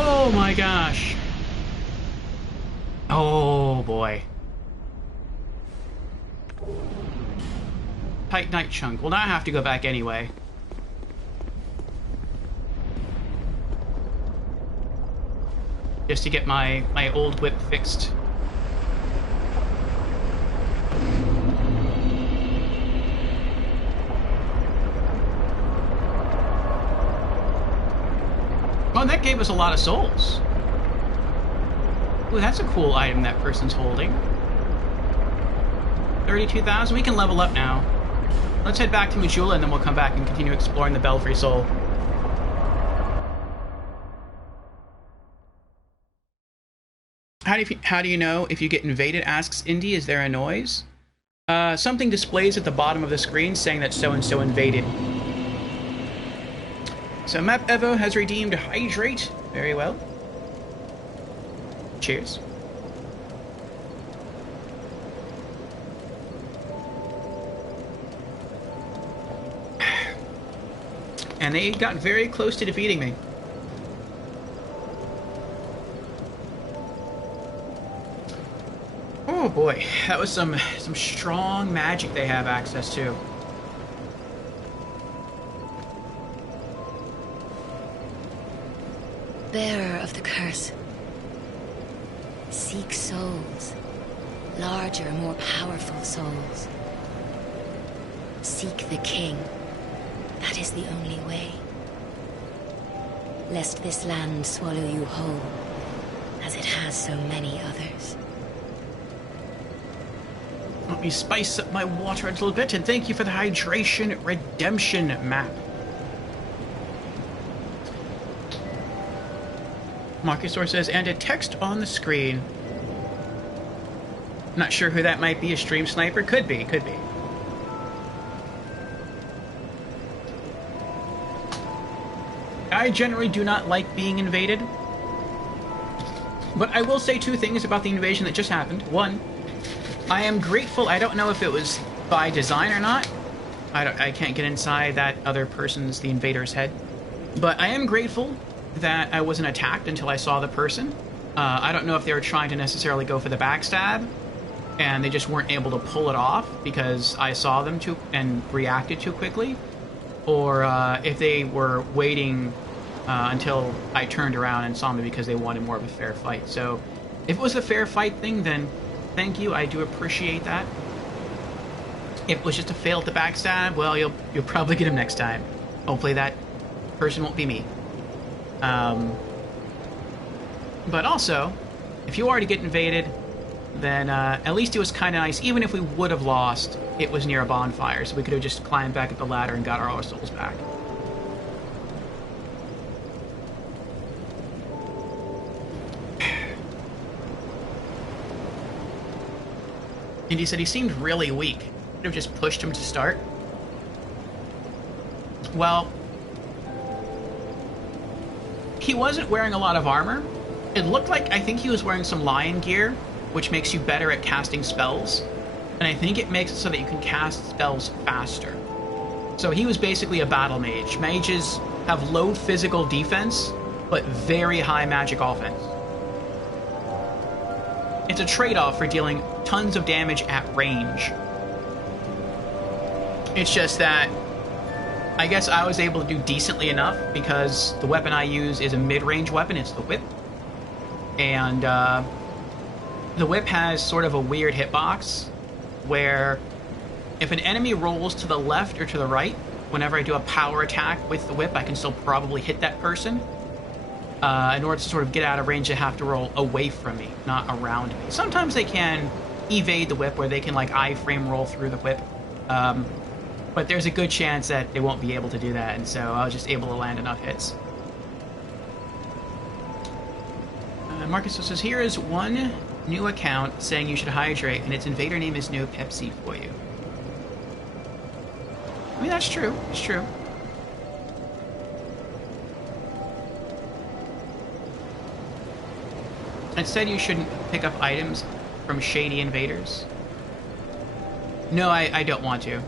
Oh my gosh. Oh boy. Tight night chunk. Well, now I have to go back anyway. Just to get my old whip fixed. Oh, and that gave us a lot of souls. Ooh, that's a cool item that person's holding. 32,000. We can level up now. Let's head back to Majula, and then we'll come back and continue exploring the Belfry Soul. How do you know if you get invaded? Asks Indy. Is there a noise? Something displays at the bottom of the screen saying that so-and-so invaded. So Map Evo has redeemed Hydrate. Very well. Cheers. And they got very close to defeating me. Oh boy, that was some strong magic they have access to. Bearer of the curse. Seek souls. Larger, more powerful souls. Seek the king. That is the only way. Lest this land swallow you whole, as it has so many others. Let me spice up my water a little bit, and thank you for the hydration redemption map. Marcusaur says, and a text on the screen. Not sure who that might be. A stream sniper? Could be, could be. I generally do not like being invaded. But I will say two things about the invasion that just happened. One, I am grateful. I don't know if it was by design or not. I can't get inside that other person's, the invader's head. But I am grateful that I wasn't attacked until I saw the person. I don't know if they were trying to necessarily go for the backstab, and they just weren't able to pull it off because I saw them too and reacted too quickly, or if they were waiting until I turned around and saw me because they wanted more of a fair fight. So if it was a fair fight thing, then thank you. I do appreciate that. If it was just a fail at the backstab, well, you'll probably get him next time. Hopefully that person won't be me. But also, if you are to get invaded, then at least it was kind of nice. Even if we would have lost, it was near a bonfire, so we could have just climbed back up the ladder and got our souls back. And he said he seemed really weak. Could have just pushed him to start. Well, he wasn't wearing a lot of armor, It looked like, I think he was wearing some lion gear, which makes you better at casting spells. And I think it makes it so that you can cast spells faster. So he was basically a battle mage. Mages have low physical defense, but very high magic offense. It's a trade-off for dealing tons of damage at range. It's just that I guess I was able to do decently enough because the weapon I use is a mid-range weapon. It's the whip. And the whip has sort of a weird hitbox where if an enemy rolls to the left or to the right, whenever I do a power attack with the whip, I can still probably hit that person. In order to sort of get out of range, they have to roll away from me, not around me. Sometimes they can evade the whip, where they can, like, iframe roll through the whip. But there's a good chance that they won't be able to do that, and so I was just able to land enough hits. Marcus says, here is one new account saying you should hydrate, and its invader name is No Pepsi for you. I mean, that's true. It's true. It said you shouldn't pick up items from shady invaders. No, I don't want to.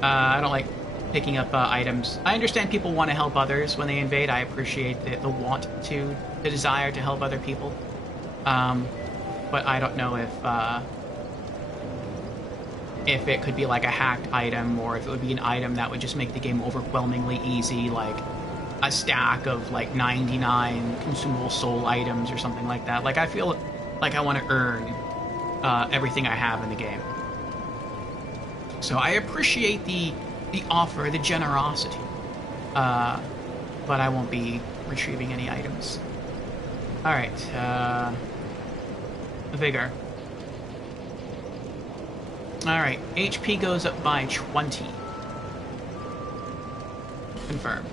I don't like picking up items. I understand people want to help others when they invade. I appreciate the want to, the desire to help other people. But I don't know if it could be like a hacked item, or if it would be an item that would just make the game overwhelmingly easy, like a stack of like 99 consumable soul items or something like that. Like, I feel like I want to earn everything I have in the game. So I appreciate the offer, the generosity, but I won't be retrieving any items. Alright, Vigor. Alright, HP goes up by 20. Confirm.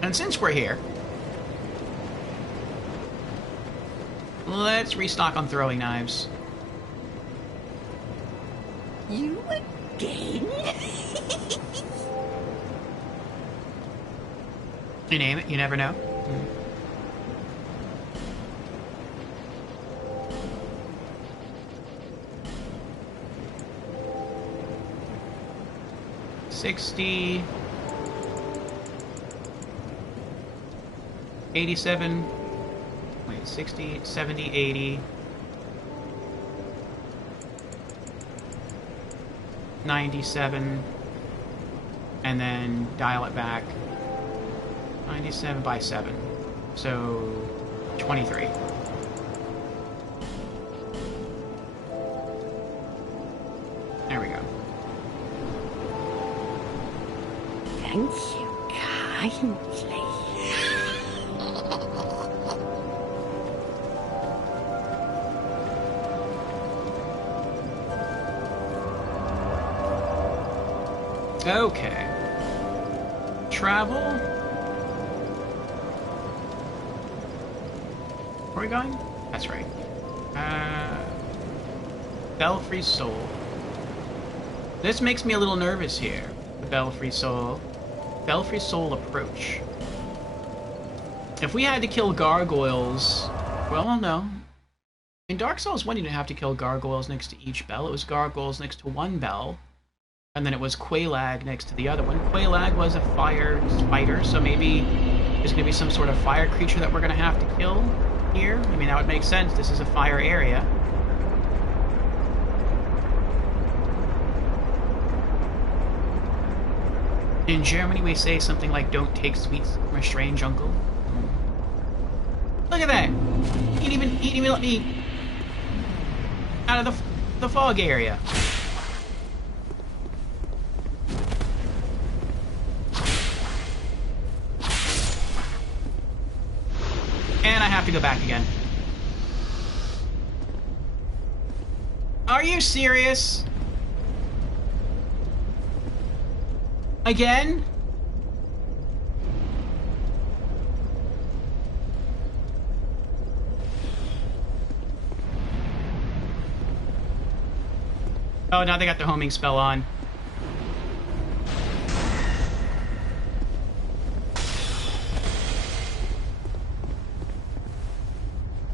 And since we're here, let's restock on throwing knives. You again? You name it, you never know. 60, 87, wait, 60, 70, 80, 97, and then dial it back. 97 by 7, so 23. There we go. Thank you kindly. Okay. Travel. Where are we going? That's right. Belfry Soul. This makes me a little nervous here. The Belfry Soul. Belfry Soul approach. If we had to kill gargoyles... Well, no. In Dark Souls 1, you didn't have to kill gargoyles next to each bell. It was gargoyles next to one bell. And then it was Quelaag next to the other one. Quelaag was a fire fighter, so maybe there's going to be some sort of fire creature that we're going to have to kill here. I mean, that would make sense. This is a fire area. In Germany, we say something like, don't take sweets from a strange uncle. Look at that! He didn't even let me out of the fog area. And I have to go back again. Are you serious? Again? Oh, now they got the homing spell on.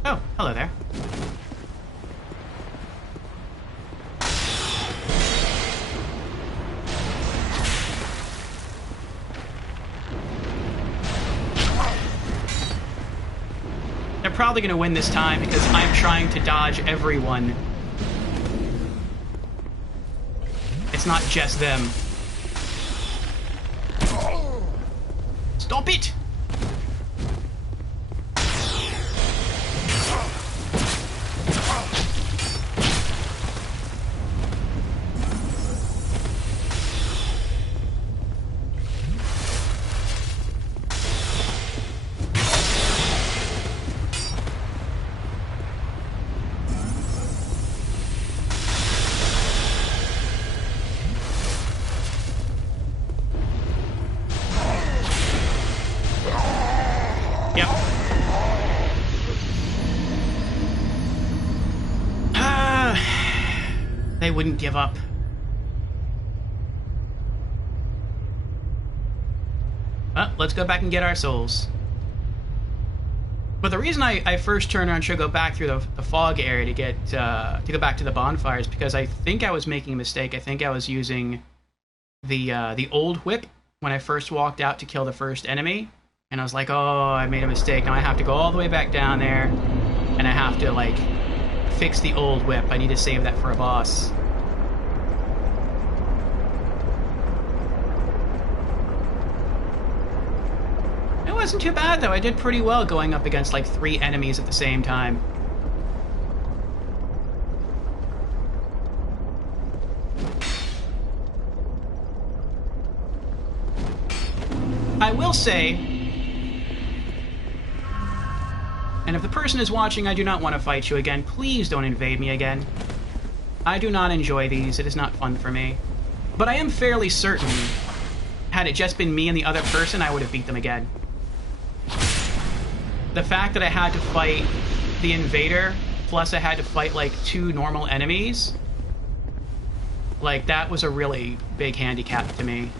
Oh, hello there. They're probably going to win this time because I'm trying to dodge everyone. It's not just them. Stop it! Yep. They wouldn't give up. Well, let's go back and get our souls. But the reason I first turned around to go back through the fog area to go back to the bonfire is because I think I was making a mistake. I think I was using the old whip when I first walked out to kill the first enemy. And I was like, oh, I made a mistake. Now I have to go all the way back down there. And I have to, like, fix the old whip. I need to save that for a boss. It wasn't too bad, though. I did pretty well going up against, like, 3 enemies at the same time. I will say... And if the person is watching, I do not want to fight you again. Please don't invade me again. I do not enjoy these. It is not fun for me. But I am fairly certain, had it just been me and the other person, I would have beat them again. The fact that I had to fight the invader, plus I had to fight, like, 2 normal enemies, like, that was a really big handicap to me.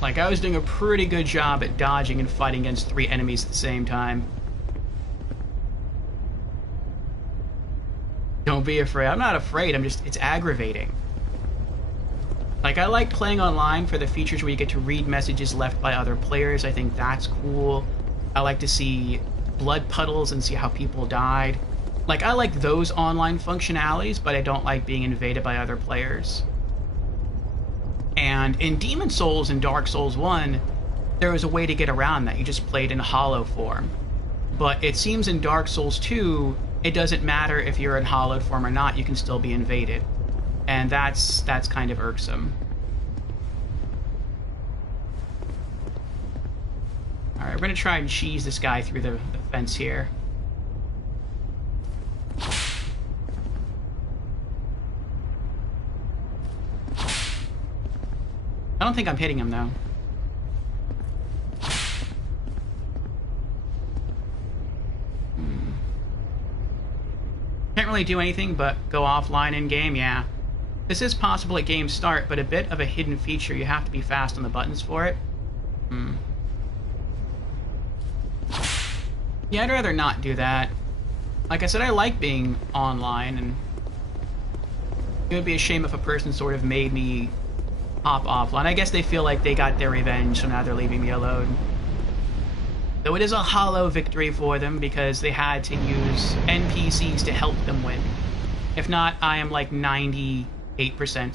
Like, I was doing a pretty good job at dodging and fighting against 3 enemies at the same time. Don't be afraid. I'm not afraid, it's aggravating. Like, I like playing online for the features where you get to read messages left by other players. I think that's cool. I like to see blood puddles and see how people died. Like, I like those online functionalities, but I don't like being invaded by other players. And in Demon Souls and Dark Souls 1, there was a way to get around that. You just played in hollow form. But it seems in Dark Souls 2, it doesn't matter if you're in hollowed form or not, you can still be invaded. And that's kind of irksome. Alright, we're gonna try and cheese this guy through the fence here. I don't think I'm hitting him, though. Can't really do anything but go offline in-game, yeah. This is possible at game start, but a bit of a hidden feature. You have to be fast on the buttons for it. Yeah, I'd rather not do that. Like I said, I like being online, and it would be a shame if a person sort of made me hop offline. I guess they feel like they got their revenge, so now they're leaving me alone. Though it is a hollow victory for them because they had to use NPCs to help them win. If not, I am like 98%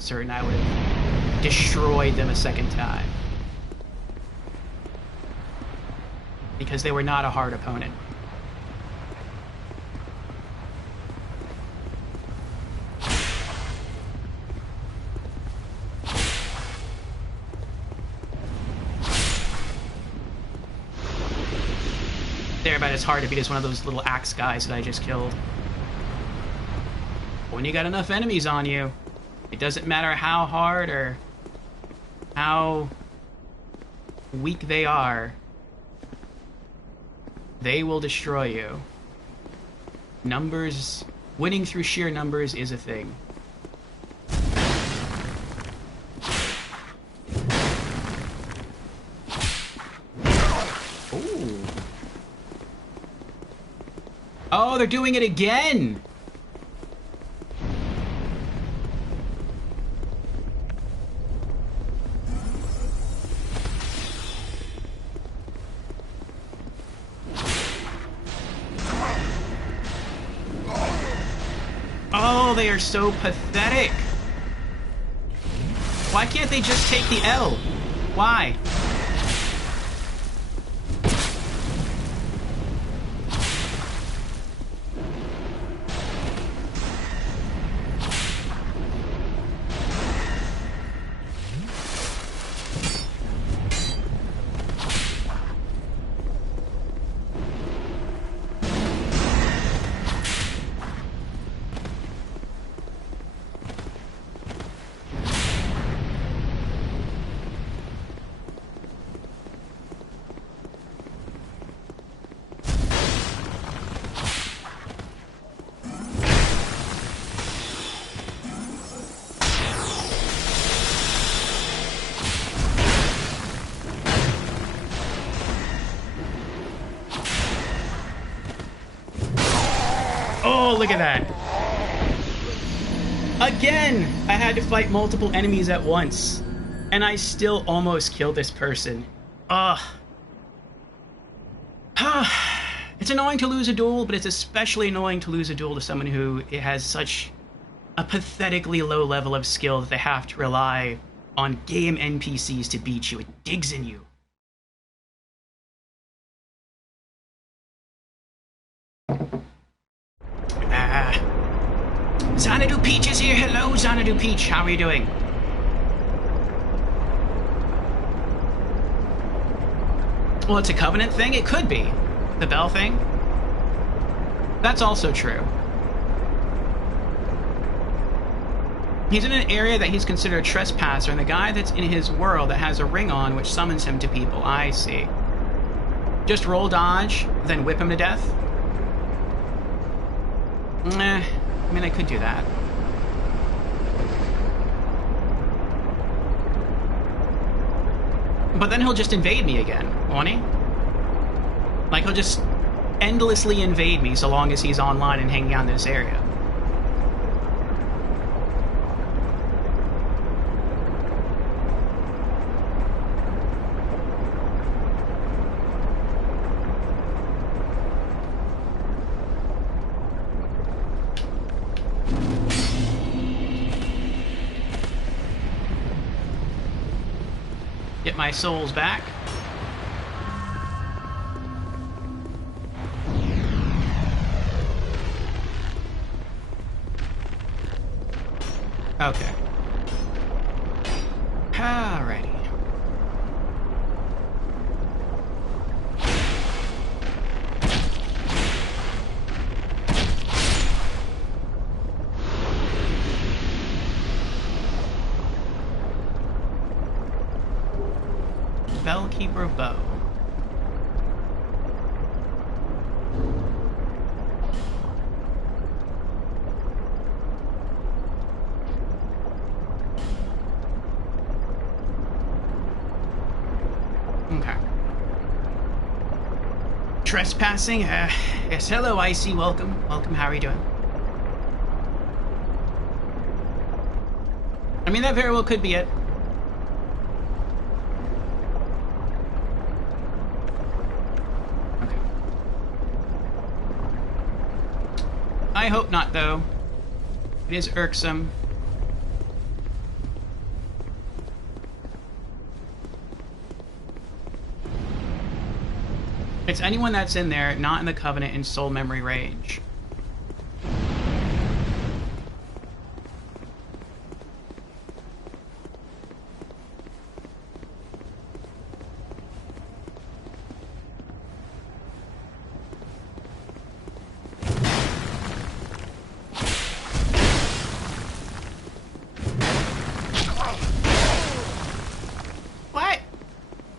certain I would have destroyed them a second time. Because they were not a hard opponent. They're about as hard to beat as one of those little axe guys that I just killed. When you got enough enemies on you, it doesn't matter how hard or how weak they are, they will destroy you. Numbers, winning through sheer numbers is a thing. Oh, they're doing it again! Oh, they are so pathetic. Why can't they just take the L? Why? Oh, look at that. Again, I had to fight multiple enemies at once. And I still almost killed this person. Ugh. It's annoying to lose a duel, but it's especially annoying to lose a duel to someone who has such a pathetically low level of skill that they have to rely on game NPCs to beat you. It digs in you. Xanadu Peach is here. Hello, Xanadu Peach. How are you doing? Well, it's a Covenant thing? It could be. The bell thing? That's also true. He's in an area that he's considered a trespasser, and the guy that's in his world that has a ring on which summons him to people. I see. Just roll dodge, then whip him to death? I mean, I could do that. But then he'll just invade me again, won't he? Like, he'll just endlessly invade me so long as he's online and hanging out in this area. Get my souls back. Okay. Alrighty. Bellkeeper bow. Okay. Trespassing? Yes, hello, Icy. Welcome. Welcome. How are you doing? I mean, that very well could be it. I hope not, though. It is irksome. It's anyone that's in there, not in the Covenant in soul memory range.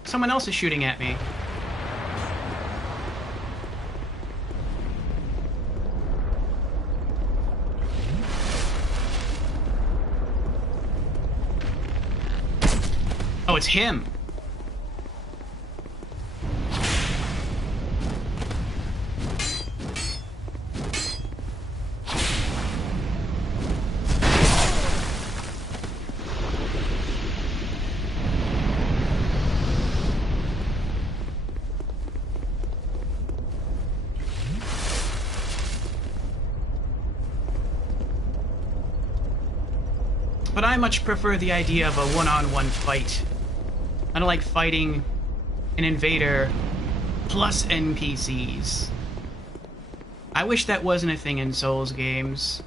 Someone else is shooting at me. Oh, it's him. but I much prefer the idea of a one-on-one fight. I don't like fighting an invader plus NPCs. I wish that wasn't a thing in Souls games.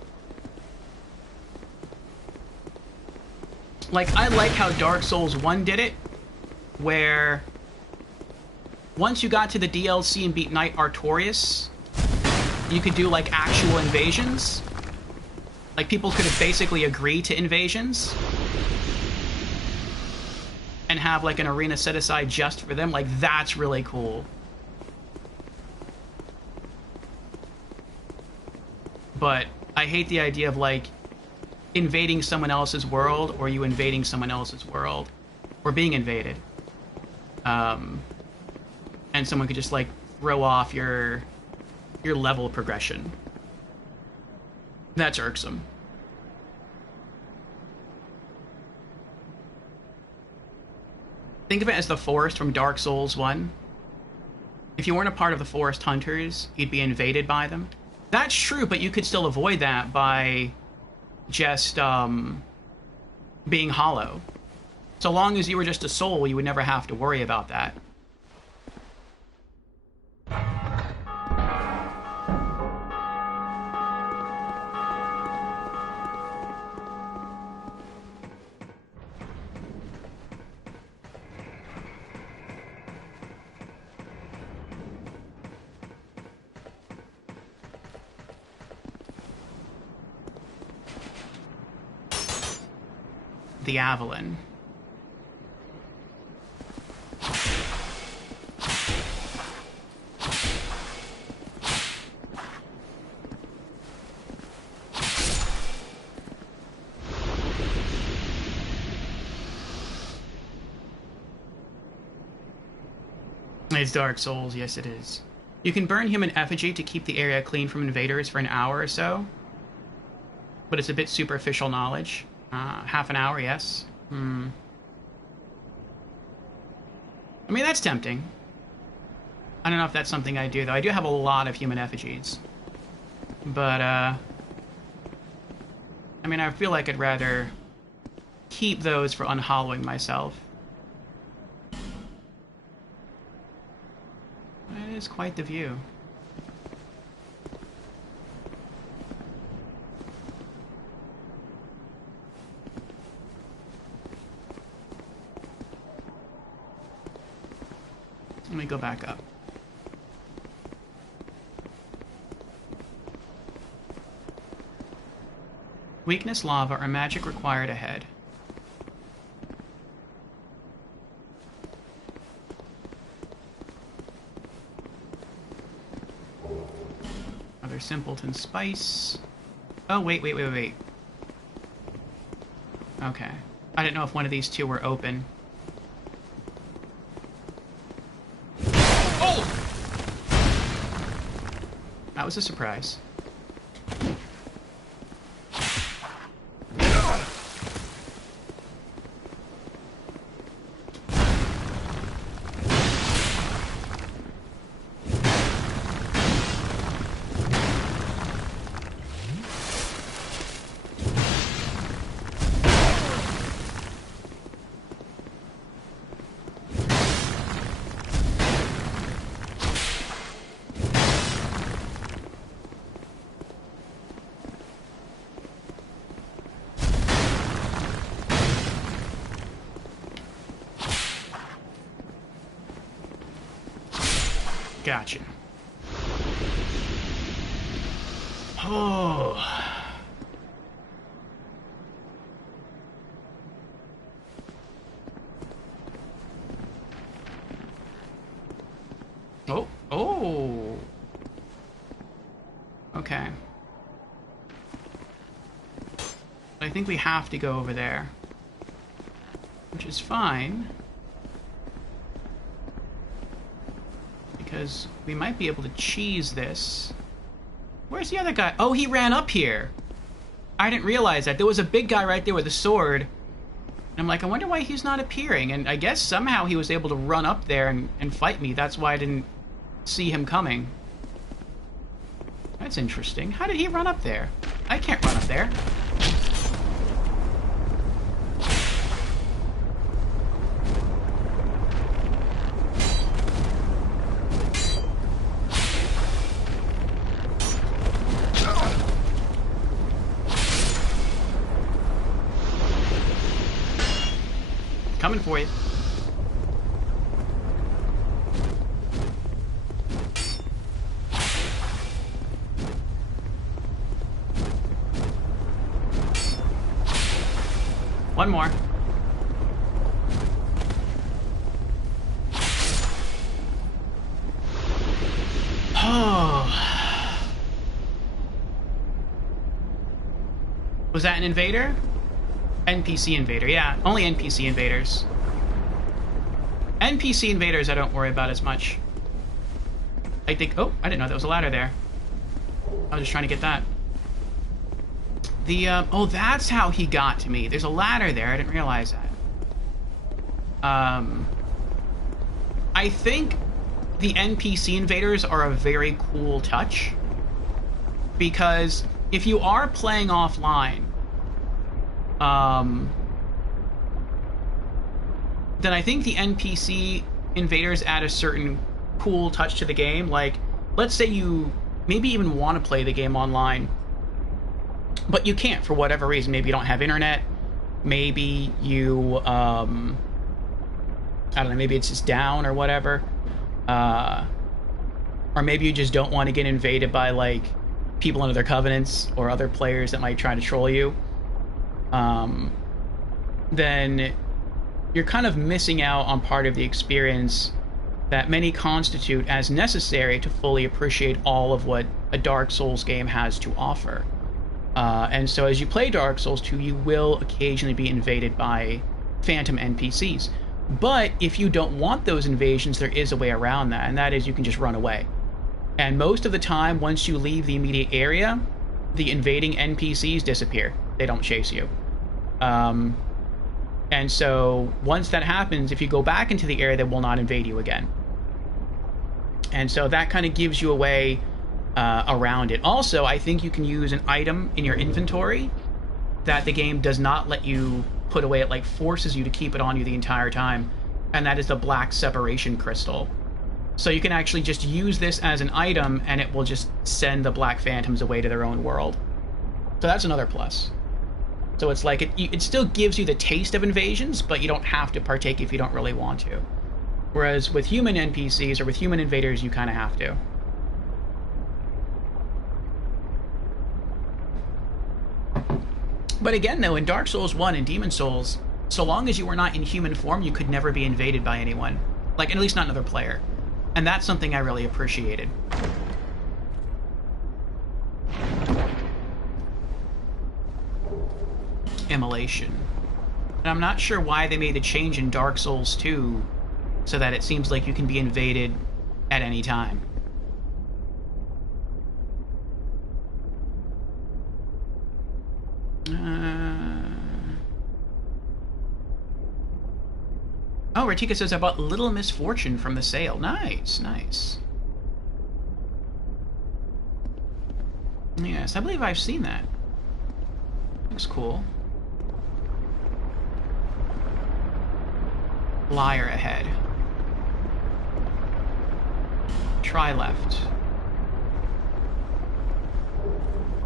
Like, I like how Dark Souls 1 did it, where once you got to the DLC and beat Knight Artorias, you could do, like, actual invasions. Like, people could basically agree to invasions and have, like, an arena set aside just for them. Like, that's really cool. But I hate the idea of, like, invading someone else's world, or you invading someone else's world, or being invaded. And someone could just, like, throw off your level progression. That's irksome. Think of it as the forest from Dark Souls 1. If you weren't a part of the Forest Hunters, you'd be invaded by them. That's true, but you could still avoid that by just being hollow. So long as you were just a soul, you would never have to worry about that. The Avalon. It's Dark Souls, yes it is. You can burn human effigy to keep the area clean from invaders for an hour or so, but it's a bit superficial knowledge. Half an hour, yes. I mean, that's tempting. I don't know if that's something I do, though. I do have a lot of human effigies. But, I mean, I feel like I'd rather keep those for unhollowing myself. It is quite the view. Let me go back up. Weakness, lava, or magic required ahead. Other simpleton spice. Oh, wait. Okay. I didn't know if one of these two were open. That was a surprise. Gotcha. Oh. Oh. Okay. I think we have to go over there. Which is fine. Because we might be able to cheese this. Where's the other guy? Oh, he ran up here. I didn't realize that. There was a big guy right there with a sword. And I'm like, I wonder why he's not appearing. And I guess somehow he was able to run up there and fight me. That's why I didn't see him coming. That's interesting. How did he run up there? I can't run up there. Coming for you. One more. Oh. Was that an invader? NPC invader, yeah. Only NPC invaders. NPC invaders I don't worry about as much. I think... Oh, I didn't know there was a ladder there. I was just trying to get that. Oh, that's how he got to me. There's a ladder there. I didn't realize that. I think the NPC invaders are a very cool touch. Because if you are playing offline, then I think the NPC invaders add a certain cool touch to the game. Like, let's say you maybe even want to play the game online, but you can't for whatever reason. Maybe you don't have internet. Maybe you, I don't know, maybe it's just down or whatever. Or maybe you just don't want to get invaded by, like, people under their covenants or other players that might try to troll you. Then you're kind of missing out on part of the experience that many constitute as necessary to fully appreciate all of what a Dark Souls game has to offer. And so as you play Dark Souls 2, you will occasionally be invaded by phantom NPCs. But if you don't want those invasions, there is a way around that, and that is you can just run away. And most of the time, once you leave the immediate area, the invading NPCs disappear. They don't chase you. And so once that happens, if you go back into the area, they will not invade you again. And so that kind of gives you a way around it. Also, I think you can use an item in your inventory that the game does not let you put away. It like forces you to keep it on you the entire time, and that is the Black Separation Crystal. So you can actually just use this as an item, and it will just send the Black Phantoms away to their own world. So that's another plus. So it's like, it still gives you the taste of invasions, but you don't have to partake if you don't really want to. Whereas with human NPCs or with human invaders, you kind of have to. But again, though, in Dark Souls 1 and Demon Souls, so long as you were not in human form, you could never be invaded by anyone. Like, at least not another player. And that's something I really appreciated. Immolation. And I'm not sure why they made the change in Dark Souls 2 so that it seems like you can be invaded at any time. Oh, Ratika says I bought Little Misfortune from the sale. Nice, nice. Yes, I believe I've seen that. Looks cool. Liar ahead. Try left.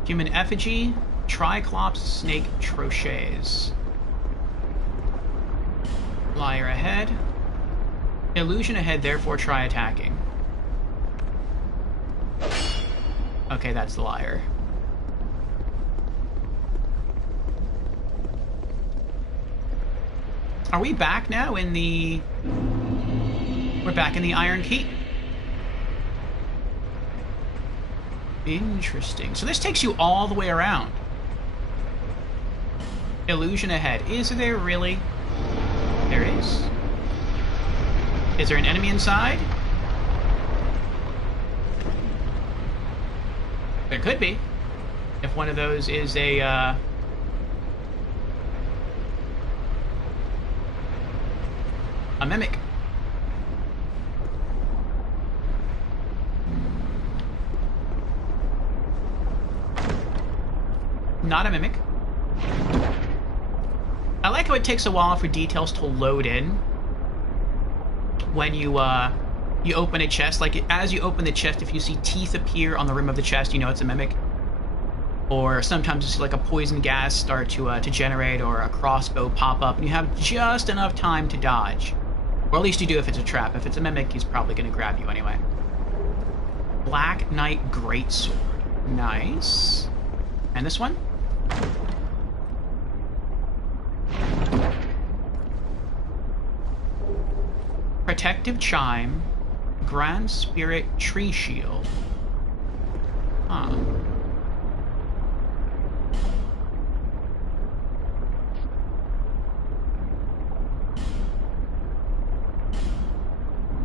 Human effigy. Triclops snake trochets. Liar ahead. Illusion ahead, therefore try attacking. Okay, that's the liar. Are we back now in the... We're back in the Iron Keep. Interesting. So this takes you all the way around. Illusion ahead. Is there really? There is. Is there an enemy inside? There could be. If one of those is a mimic. Not a mimic. I like how it takes a while for details to load in when you open a chest. Like, as you open the chest, if you see teeth appear on the rim of the chest, you know it's a mimic. or sometimes it's like a poison gas start to generate, or a crossbow pop up, and you have just enough time to dodge. Or at least you do if it's a trap. If it's a mimic, he's probably going to grab you anyway. Black Knight Greatsword. Nice. And this one? Protective Chime. Grand Spirit Tree Shield. Huh.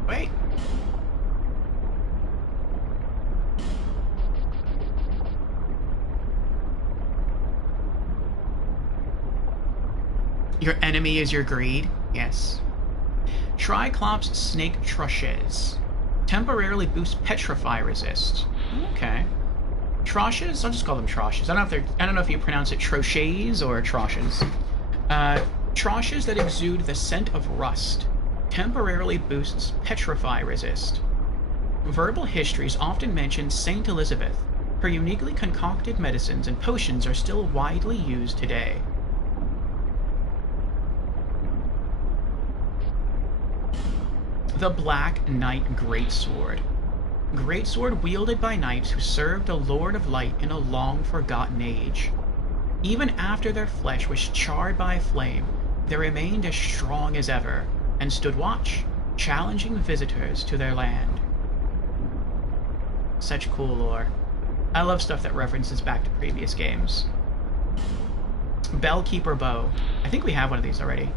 Wait. Your enemy is your greed? Yes. Triclops Snake Trushes. Temporarily boost Petrify resist. Okay. Troshes? I'll just call them Troshes. I don't know if you pronounce it Troches or Troshes. Troshes that exude the scent of rust. Temporarily boosts Petrify resist. Verbal histories often mention Saint Elizabeth. Her uniquely concocted medicines and potions are still widely used today. The Black Knight Greatsword. Greatsword wielded by knights who served the Lord of Light in a long-forgotten age. Even after their flesh was charred by flame, they remained as strong as ever, and stood watch, challenging visitors to their land. Such cool lore. I love stuff that references back to previous games. Bellkeeper Bow. I think we have one of these already.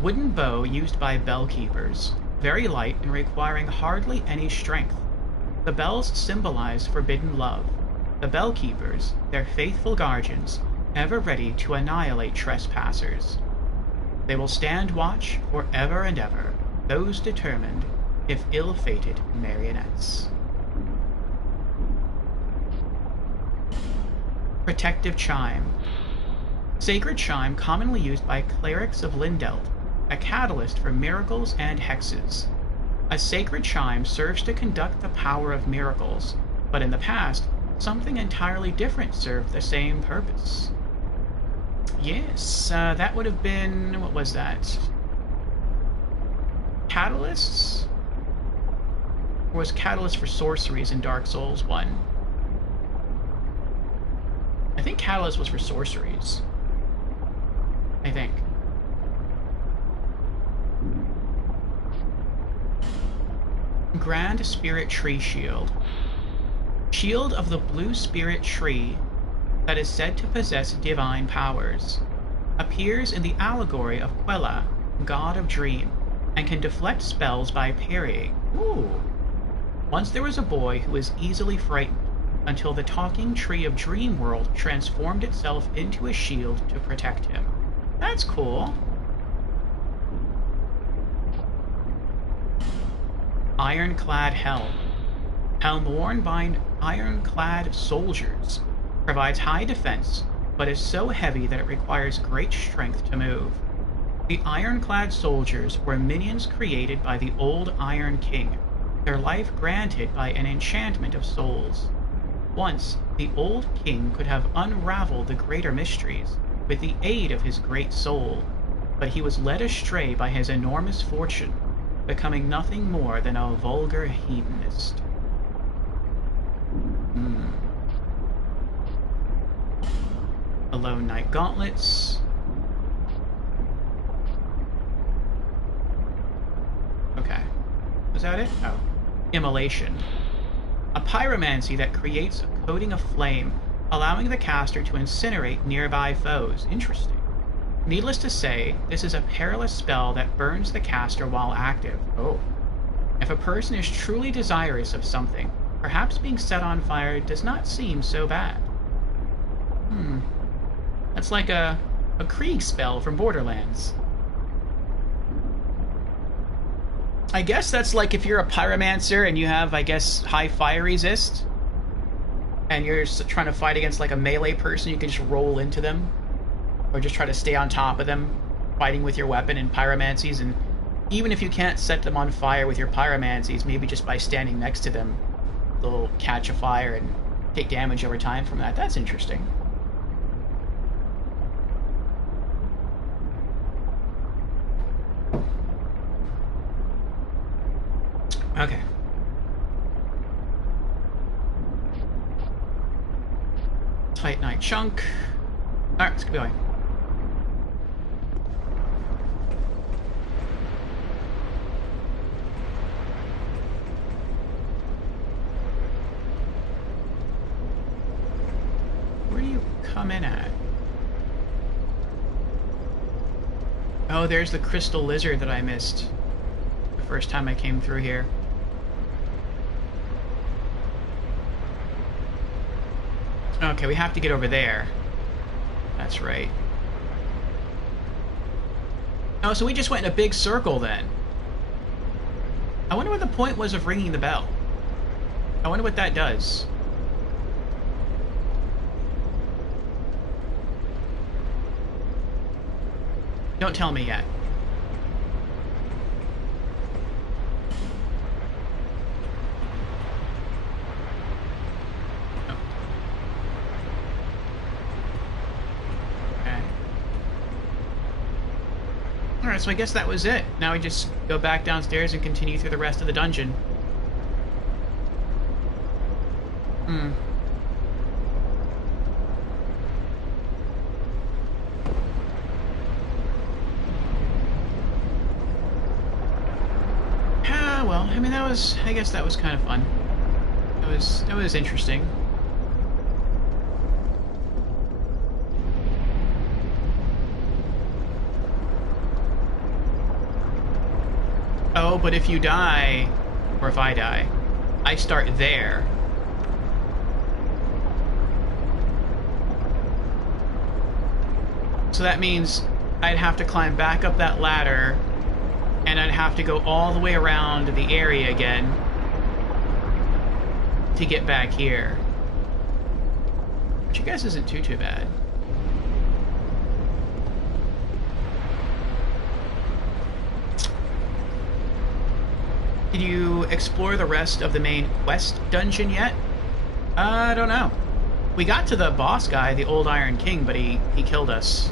Wooden bow used by bellkeepers. Very light and requiring hardly any strength. The bells symbolize forbidden love. The bellkeepers, their faithful guardians, ever ready to annihilate trespassers. They will stand watch forever and ever, those determined, if ill-fated marionettes. Protective Chime. Sacred Chime commonly used by clerics of Lindelt, a catalyst for miracles and hexes. A sacred chime serves to conduct the power of miracles, but in the past, something entirely different served the same purpose. Yes, that would have been... what was that? Catalysts? Or was Catalyst for sorceries in Dark Souls 1? I think Catalyst was for sorceries. I think. Grand Spirit Tree Shield. Shield of the blue spirit tree that is said to possess divine powers. Appears in the allegory of Quella, god of dream, and can deflect spells by parrying. Ooh. Once there was a boy who was easily frightened, until the talking tree of Dream World transformed itself into a shield to protect him. That's cool. Ironclad Helm. Helm worn by ironclad soldiers. Provides high defense, but is so heavy that it requires great strength to move. The ironclad soldiers were minions created by the old Iron King, their life granted by an enchantment of souls. Once, the old king could have unraveled the greater mysteries with the aid of his great soul, but he was led astray by his enormous fortune, becoming nothing more than a vulgar hedonist. The Lone Knight Gauntlets. Okay. Was that it? Oh. Immolation. A pyromancy that creates a coating of flame, allowing the caster to incinerate nearby foes. Interesting. Needless to say, this is a perilous spell that burns the caster while active. Oh. If a person is truly desirous of something, perhaps being set on fire does not seem so bad. That's like a Krieg spell from Borderlands. I guess that's like if you're a pyromancer and you have, I guess, high fire resist, and you're trying to fight against like a melee person, you can just roll into them, or just try to stay on top of them, fighting with your weapon and pyromancies. And even if you can't set them on fire with your pyromancies, maybe just by standing next to them, they'll catch a fire and take damage over time from that. That's interesting. Okay. Titanite chunk. Alright, let's keep going. Where do you come in at? Oh, there's the crystal lizard that I missed the first time I came through here. Okay, we have to get over there. That's right. Oh, so we just went in a big circle then. I wonder what the point was of ringing the bell. I wonder what that does. Don't tell me yet. Alright, so I guess that was it. Now we just go back downstairs and continue through the rest of the dungeon. Well, I mean, I guess that was kind of fun. That was interesting. Oh, but if you die, or if I die, I start there. So that means I'd have to climb back up that ladder, and I'd have to go all the way around the area again to get back here. Which I guess isn't too bad. Did you explore the rest of the main quest dungeon yet? I don't know. We got to the boss guy, the Old Iron King, but he killed us.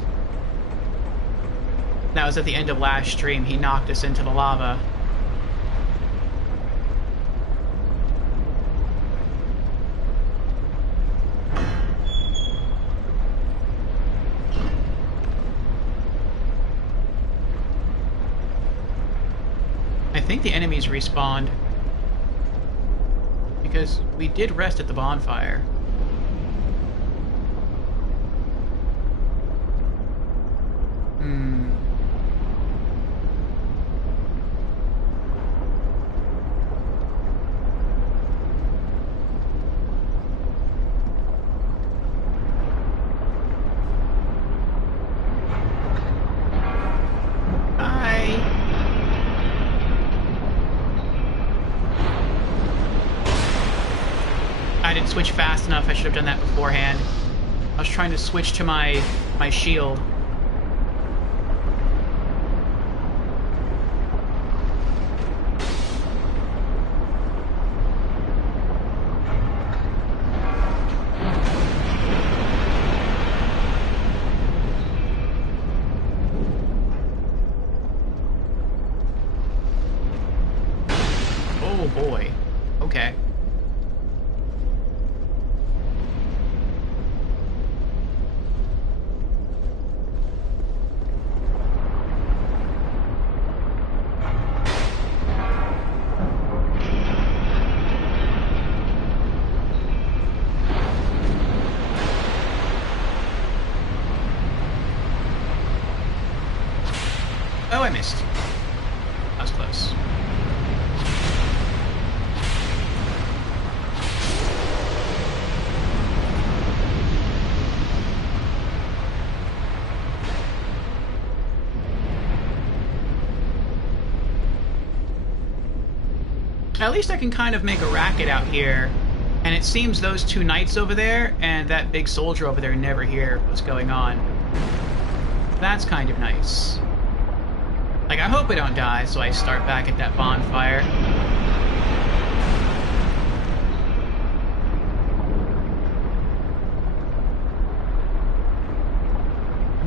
That was at the end of last stream. He knocked us into the lava. I think the enemies respawned. Because we did rest at the bonfire. Switch fast enough. I should have done that beforehand. I was trying to switch to my shield. Oh boy. Okay. Oh, I missed. That was close. At least I can kind of make a racket out here. And it seems those two knights over there and that big soldier over there never hear what's going on. That's kind of nice. Like, I hope I don't die, so I start back at that bonfire.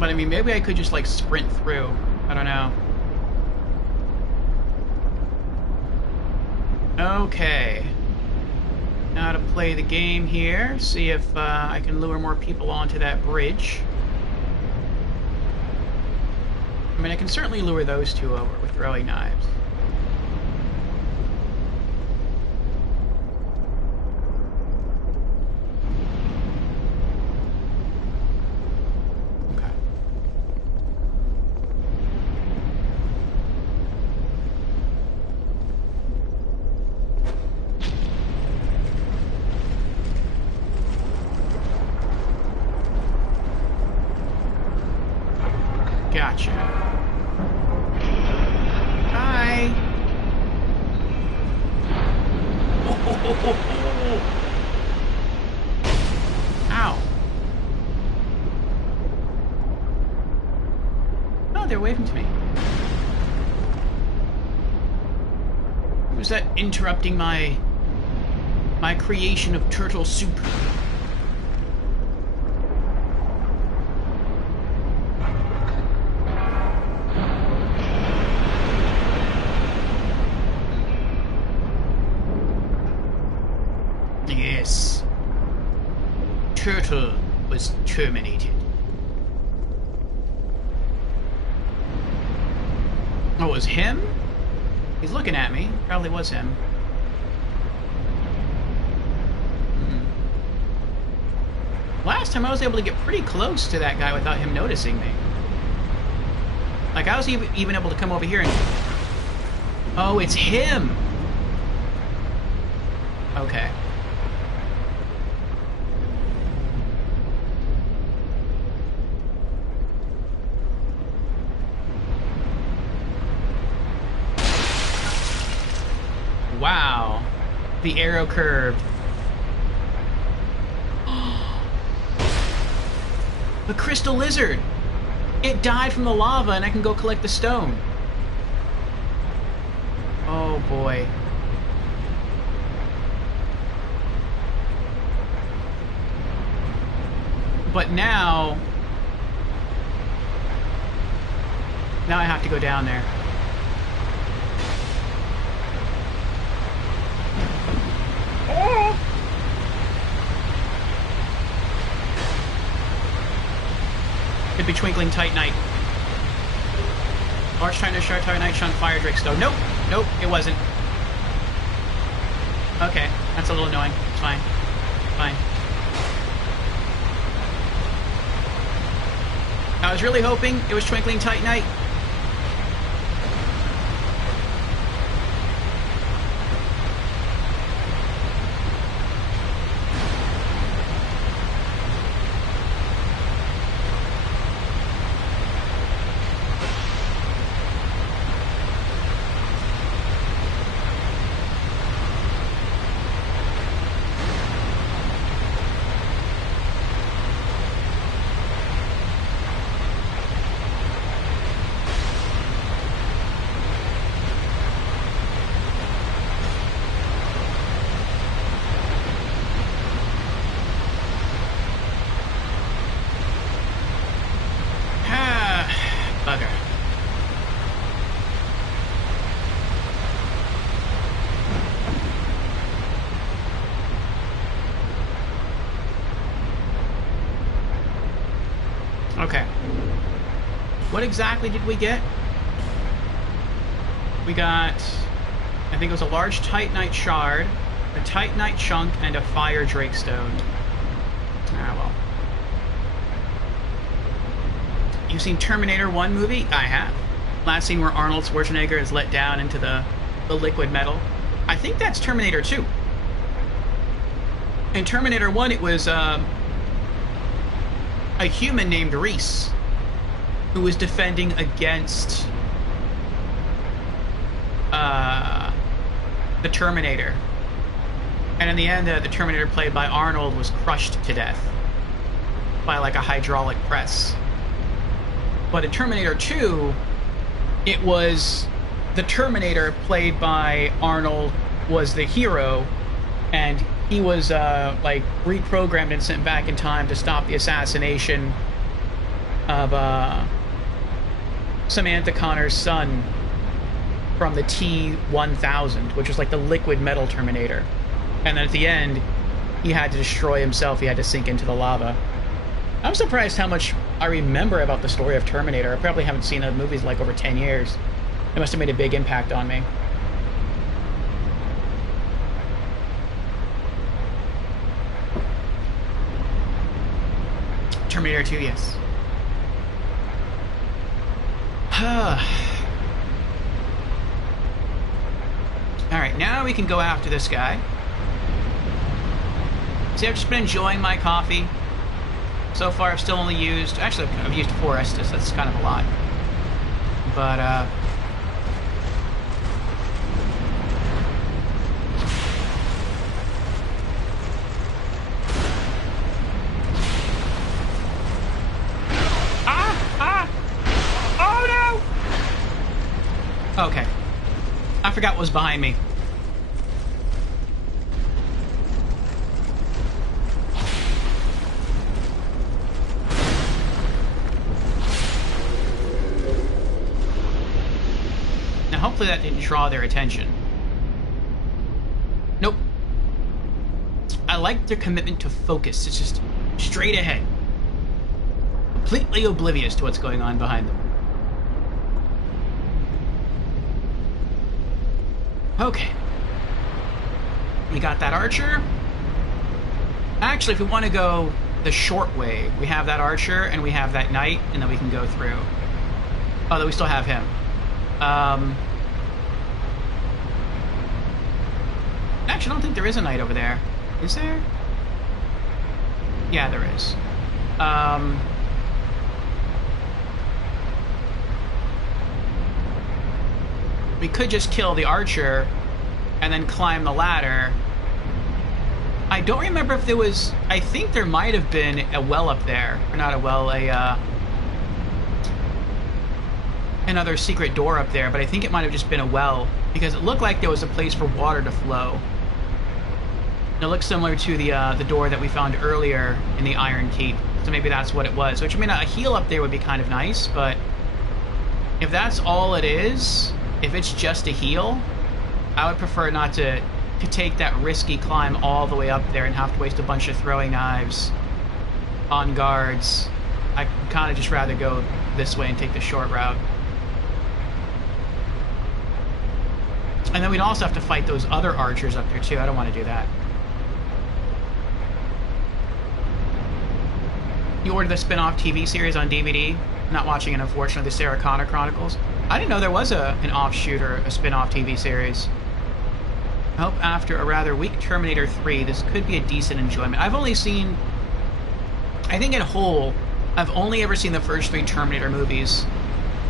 But I mean, maybe I could just like sprint through. I don't know. Okay. Now to play the game here. See if I can lure more people onto that bridge. I mean, I can certainly lure those two over with throwing knives. Gotcha. Hi. Ow. Oh, they're waving to me. Was that interrupting my creation of turtle soup? Yes. Turtle was terminated. Oh, it was him? He's looking at me. Probably was him. Last time I was able to get pretty close to that guy without him noticing me. Like, I was even able to come over here and... Oh, it's him! Okay. Wow. The arrow curved. The crystal lizard! It died from the lava and I can go collect the stone. Oh boy. But now I have to go down there. Could be Twinkling Titanite. Large Titanite, Shark Titanite, Chunk Fire Drake Stone. Nope. Nope, it wasn't. Okay, that's a little annoying. It's fine. Fine. I was really hoping it was Twinkling Titanite. Bugger. Okay. What exactly did we get? We got, I think it was a large Titanite shard, a Titanite chunk, and a fire drake stone. Ah, well. You've seen Terminator 1 movie? I have. Last scene where Arnold Schwarzenegger is let down into the liquid metal. I think that's Terminator 2. In Terminator 1, it was a human named Reese who was defending against the Terminator. And in the end, the Terminator played by Arnold was crushed to death by like a hydraulic press. But in Terminator 2, it was the Terminator played by Arnold was the hero, and he was like reprogrammed and sent back in time to stop the assassination of Samantha Connor's son from the T-1000, which was like the liquid metal Terminator. And then at the end, he had to destroy himself. He had to sink into the lava. I'm surprised how much I remember about the story of Terminator. I probably haven't seen the movies like over 10 years. It must have made a big impact on me. Terminator 2, yes. Alright, now we can go after this guy. See, I've just been enjoying my coffee. So far, I've still only used... Actually, I've used 4 Estus. That's kind of a lot. But, Oh, no! Okay. I forgot what was behind me. Hopefully that didn't draw their attention. Nope. I like their commitment to focus. It's just straight ahead. Completely oblivious to what's going on behind them. Okay. We got that archer. Actually, if we want to go the short way, we have that archer and we have that knight, and then we can go through. Although we still have him. Actually, I don't think there is a knight over there. Is there? Yeah, there is. We could just kill the archer and then climb the ladder. I don't remember if there was... I think there might have been a well up there. Or not a well, another secret door up there, but I think it might have just been a well, because it looked like there was a place for water to flow. It looks similar to the door that we found earlier in the Iron Keep, so maybe that's what it was. Which, I mean, a heal up there would be kind of nice, but if that's all it is, if it's just a heal, I would prefer not to take that risky climb all the way up there and have to waste a bunch of throwing knives on guards. I'd kind of just rather go this way and take the short route. And then we'd also have to fight those other archers up there too. I don't want to do that. You ordered the spin-off TV series on DVD. Not watching it, unfortunately, the Sarah Connor Chronicles. I didn't know there was an offshoot or a spin-off TV series. I hope after a rather weak Terminator 3, this could be a decent enjoyment. I've only seen... I think in whole, I've only ever seen the first 3 Terminator movies.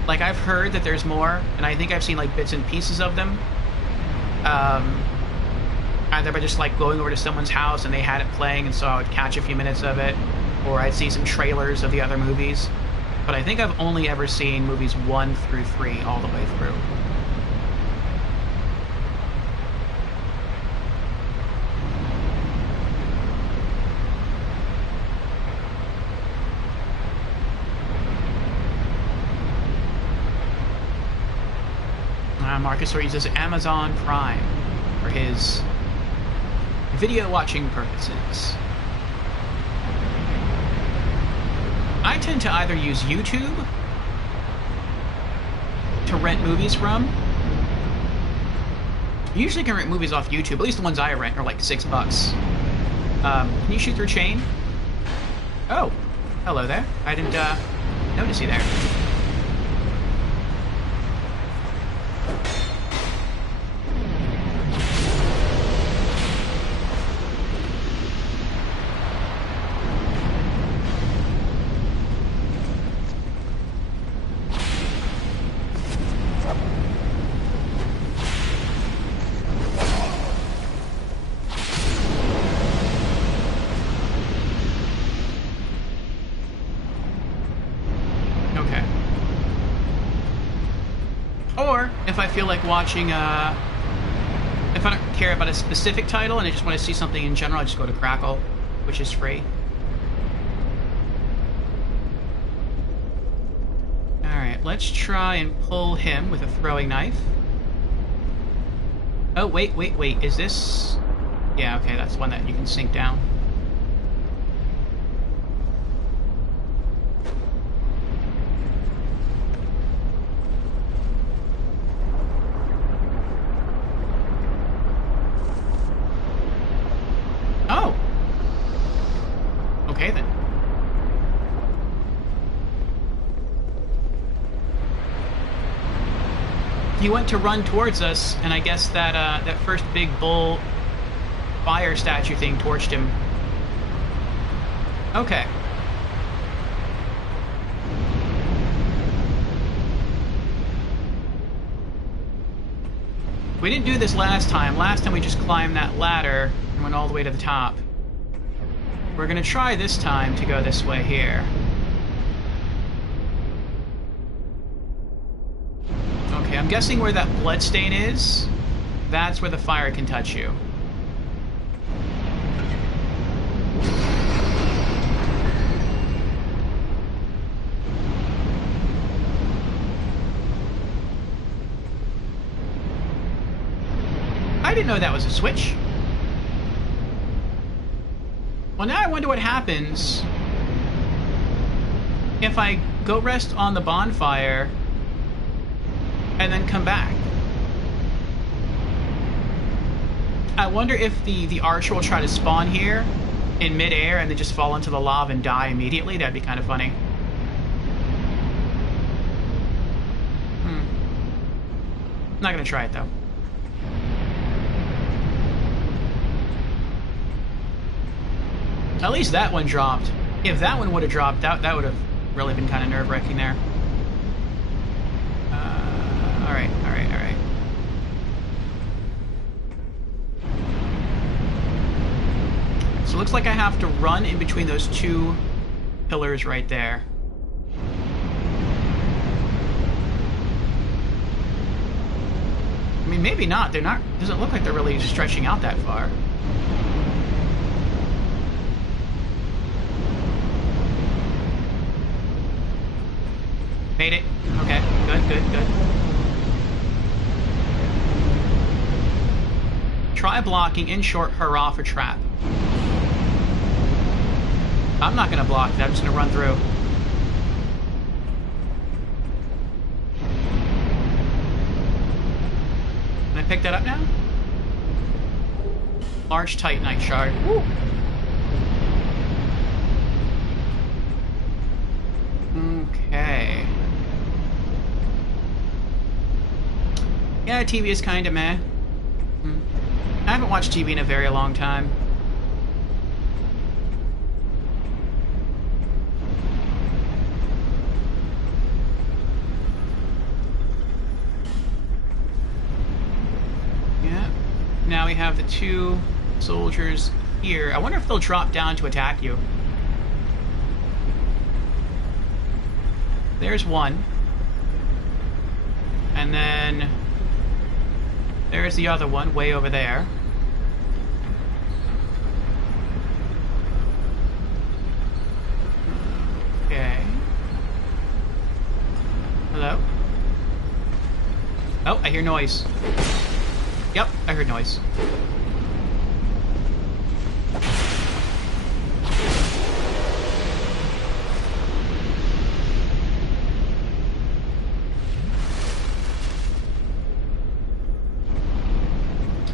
Like, I've heard that there's more, and I think I've seen, like, bits and pieces of them. Either by just, like, going over to someone's house and they had it playing, and so I would catch a few minutes of it, or I'd see some trailers of the other movies. But I think I've only ever seen movies 1 through 3 all the way through. Marcus uses Amazon Prime for his video watching purposes. I tend to either use YouTube to rent movies from. You usually can rent movies off YouTube, at least the ones I rent are like $6. Can you shoot through chain? Oh, hello there. I didn't notice you there. If I feel like watching, if I don't care about a specific title and I just want to see something in general, I just go to Crackle, which is free. let's try and pull him with a throwing knife. Oh, wait. Is this... Yeah, okay, that's one that you can sink down. Oh! Okay, then. He went to run towards us, and I guess that that first big bull fire statue thing torched him. Okay. We didn't do this last time. Last time we just climbed that ladder and went all the way to the top. We're gonna try this time to go this way here. Okay, I'm guessing where that bloodstain is, that's where the fire can touch you. I didn't know that was a switch. Well, now I wonder what happens if I go rest on the bonfire and then come back. I wonder if the archer will try to spawn here in midair and then just fall into the lava and die immediately. That'd be kind of funny. Not gonna try it though. At least that one dropped. If that one would have dropped, that would have really been kind of nerve-wracking there. Alright. So it looks like I have to run in between those two pillars right there. I mean, maybe not. They're not... Doesn't look like they're really stretching out that far. Made it. Okay. Good. Try blocking. In short, hurrah for trap. I'm not going to block that. I'm just going to run through. Can I pick that up now? Large Titanite shard. Woo. Okay. Yeah, TV is kind of meh. I haven't watched TV in a very long time. Yeah. Now we have the two soldiers here. I wonder if they'll drop down to attack you. There's one. And then there's the other one way over there. Okay. Hello? Oh, I hear noise. Yep, I heard noise.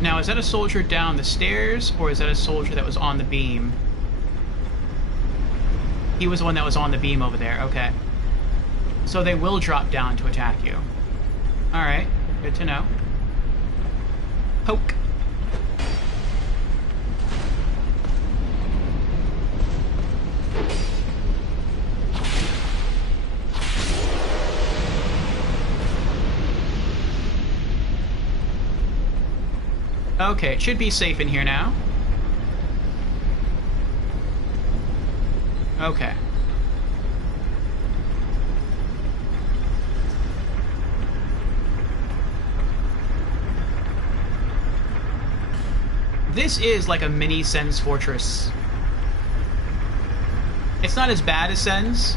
Now, is that a soldier down the stairs, or is that a soldier that was on the beam? He was the one that was on the beam over there, okay. So they will drop down to attack you. Alright, good to know. Poke. Okay, it should be safe in here now. Okay. This is like a mini Sen's Fortress. It's not as bad as Sen's.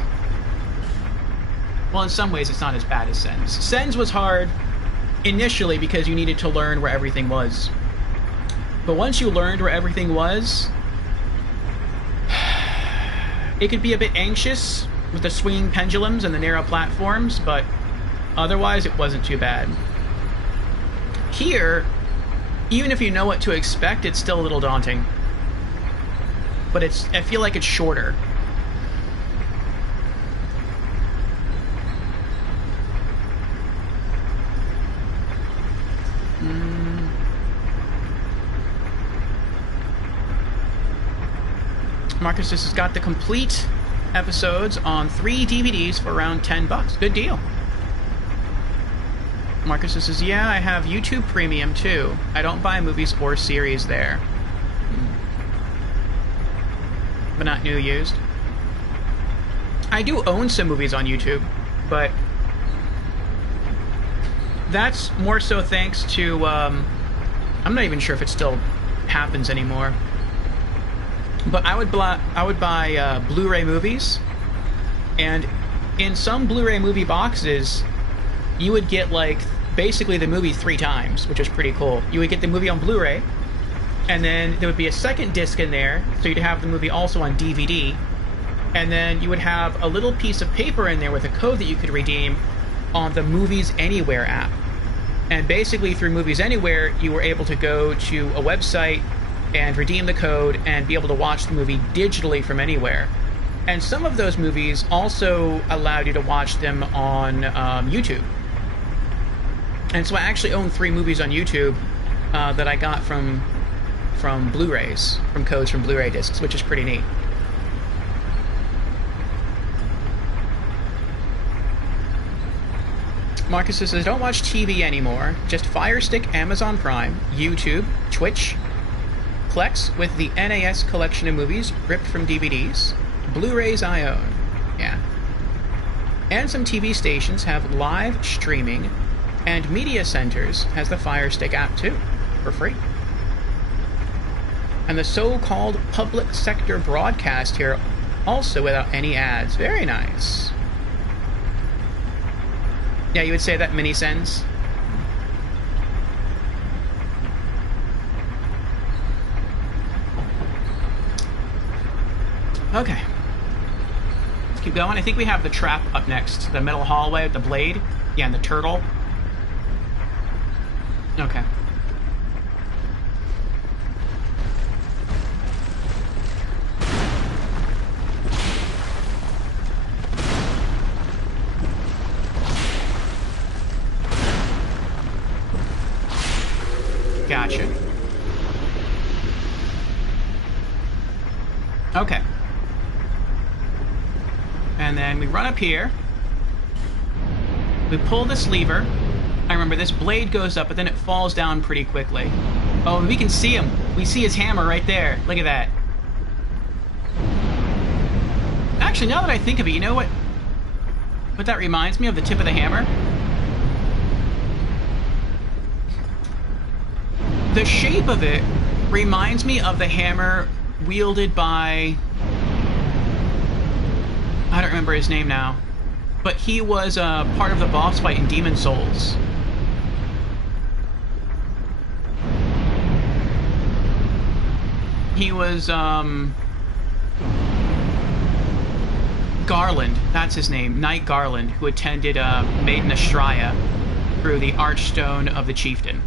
Well, in some ways, it's not as bad as Sens. Sens was hard initially because you needed to learn where everything was. But once you learned where everything was, it could be a bit anxious with the swinging pendulums and the narrow platforms, but otherwise it wasn't too bad. Here, even if you know what to expect, it's still a little daunting. But I feel like it's shorter. Marcus has got the complete episodes on 3 DVDs for around $10. Good deal. Marcus says, yeah, I have YouTube Premium too. I don't buy movies or series there. But not new used. I do own some movies on YouTube, but that's more so thanks to, I'm not even sure if it still happens anymore. But I would buy Blu-ray movies, and in some Blu-ray movie boxes, you would get, like, basically the movie 3 times, which is pretty cool. You would get the movie on Blu-ray, and then there would be a second disc in there, so you'd have the movie also on DVD, and then you would have a little piece of paper in there with a code that you could redeem on the Movies Anywhere app. And basically, through Movies Anywhere, you were able to go to a website and redeem the code and be able to watch the movie digitally from anywhere. And some of those movies also allowed you to watch them on YouTube. And so I actually own 3 movies on YouTube that I got from Blu-rays, from codes from Blu-ray discs, which is pretty neat. Marcus says, don't watch TV anymore, just Fire Stick, Amazon Prime, YouTube, Twitch, Plex with the NAS collection of movies ripped from DVDs, Blu-rays I own. Yeah. And some TV stations have live streaming, and Media Centers has the Fire Stick app too, for free. And the so-called public sector broadcast here, also without any ads. Very nice. Yeah, you would say that mini sends. Okay. Let's keep going. I think we have the trap up next. The metal hallway with the blade. Yeah, and the turtle. Okay. Gotcha. Okay. And then we run up here. We pull this lever. I remember this blade goes up, but then it falls down pretty quickly. Oh, and we can see him. We see his hammer right there. Look at that. Actually, now that I think of it, you know what that reminds me of? The tip of the hammer? The shape of it reminds me of the hammer wielded by... I don't remember his name now. But he was part of the boss fight in Demon Souls. He was, Garland, that's his name. Knight Garland, who attended Maiden Astraya through the Archstone of the Chieftain.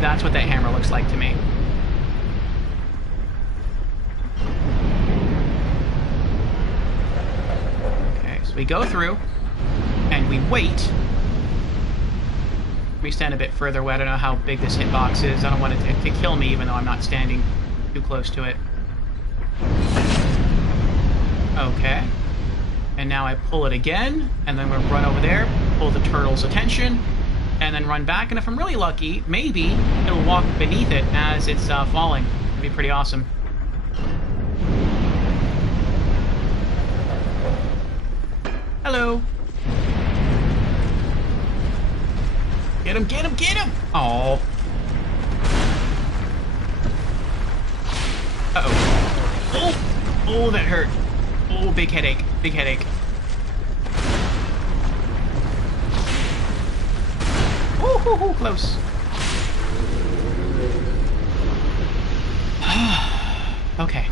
That's what that hammer looks like to me. Okay, so we go through, and we wait. We stand a bit further away. I don't know how big this hitbox is. I don't want it to kill me, even though I'm not standing too close to it. Okay. And now I pull it again, and then we'll run over there, pull the turtle's attention, and then run back, and if I'm really lucky, maybe it'll walk beneath it as it's falling. It'd be pretty awesome. Hello. Get him, get him, get him! Aww. Uh-oh. Oh! Oh, that hurt. Oh, big headache. Big headache. Ooh, close. Okay.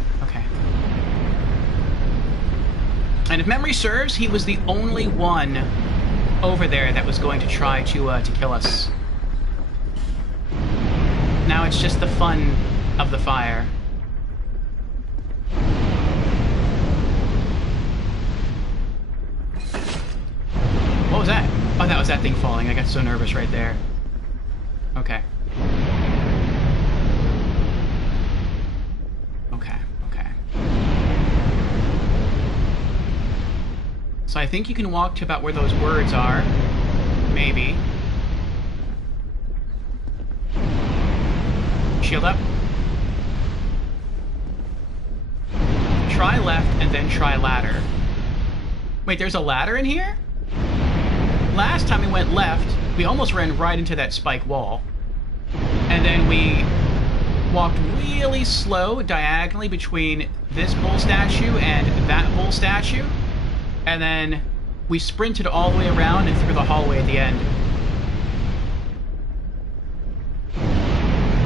And if memory serves, he was the only one over there that was going to try to kill us. Now it's just the fun of the fire. What was that? Oh, that was that thing falling. I got so nervous right there. Okay. So I think you can walk to about where those words are. Maybe. Shield up. Try left and then try ladder. Wait, there's a ladder in here? Last time we went left, we almost ran right into that spike wall. And then we walked really slow diagonally between this bull statue and that bull statue. And then we sprinted all the way around and through the hallway at the end.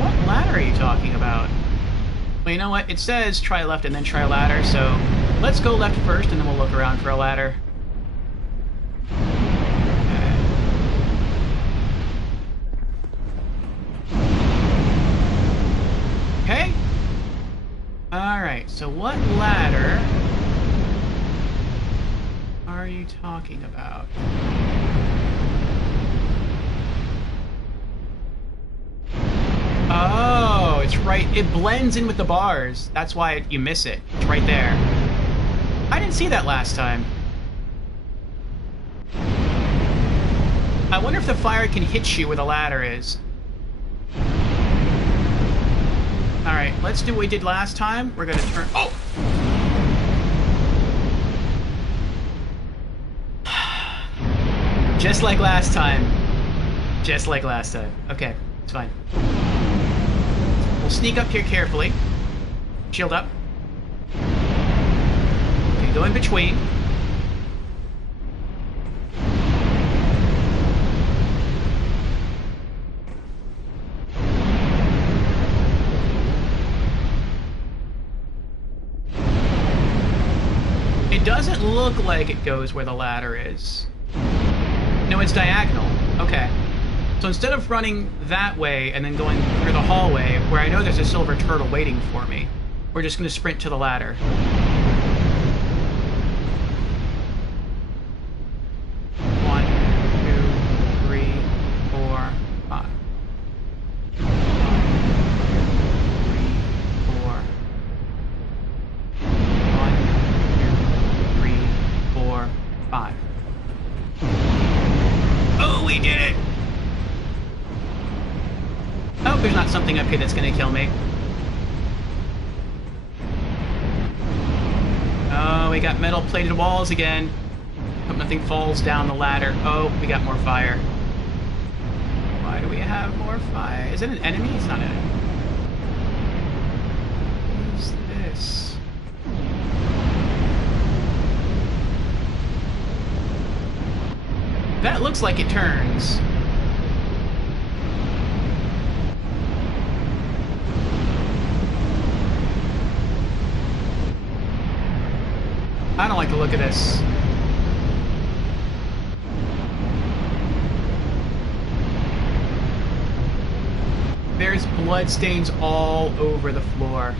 What ladder are you talking about? Well, you know what? It says try left and then try ladder, so let's go left first and then we'll look around for a ladder. Okay. Alright, so what ladder are you talking about? Oh, it's right. It blends in with the bars. That's why you miss it. It's right there. I didn't see that last time. I wonder if the fire can hit you where the ladder is. Alright, let's do what we did last time. We're gonna turn... Oh! Just like last time. Just like last time. Okay, it's fine. We'll sneak up here carefully. Shield up. Okay, go in between. It doesn't look like it goes where the ladder is. No, it's diagonal. Okay. So instead of running that way and then going through the hallway, where I know there's a silver turtle waiting for me, we're just going to sprint to the ladder. One, two, three, four, five. 1, 2, 3, 4, 5. Oh, we did it! Oh, there's not something up here that's gonna kill me. Oh, we got metal-plated walls again. Hope nothing falls down the ladder. Oh, we got more fire. Why do we have more fire? Is it an enemy? It's not an enemy. What is this? That looks like it turns. I don't like the look of this. There's blood stains all over the floor.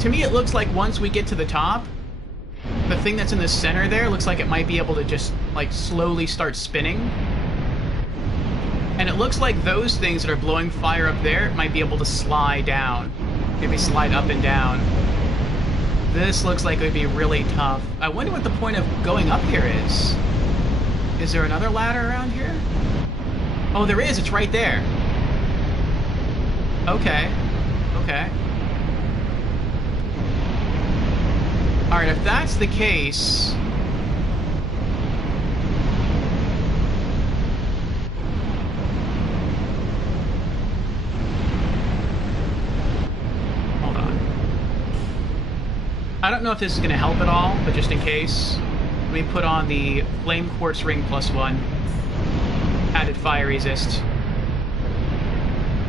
To me, it looks like once we get to the top, the thing that's in the center there looks like it might be able to just, like, slowly start spinning. And it looks like those things that are blowing fire up there might be able to slide down. Maybe slide up and down. This looks like it would be really tough. I wonder what the point of going up here is. Is there another ladder around here? Oh, there is. It's right there. Okay. Okay. Alright, if that's the case... I don't know if this is going to help at all, but just in case, let me put on the Flame Quartz Ring +1. Added fire resist.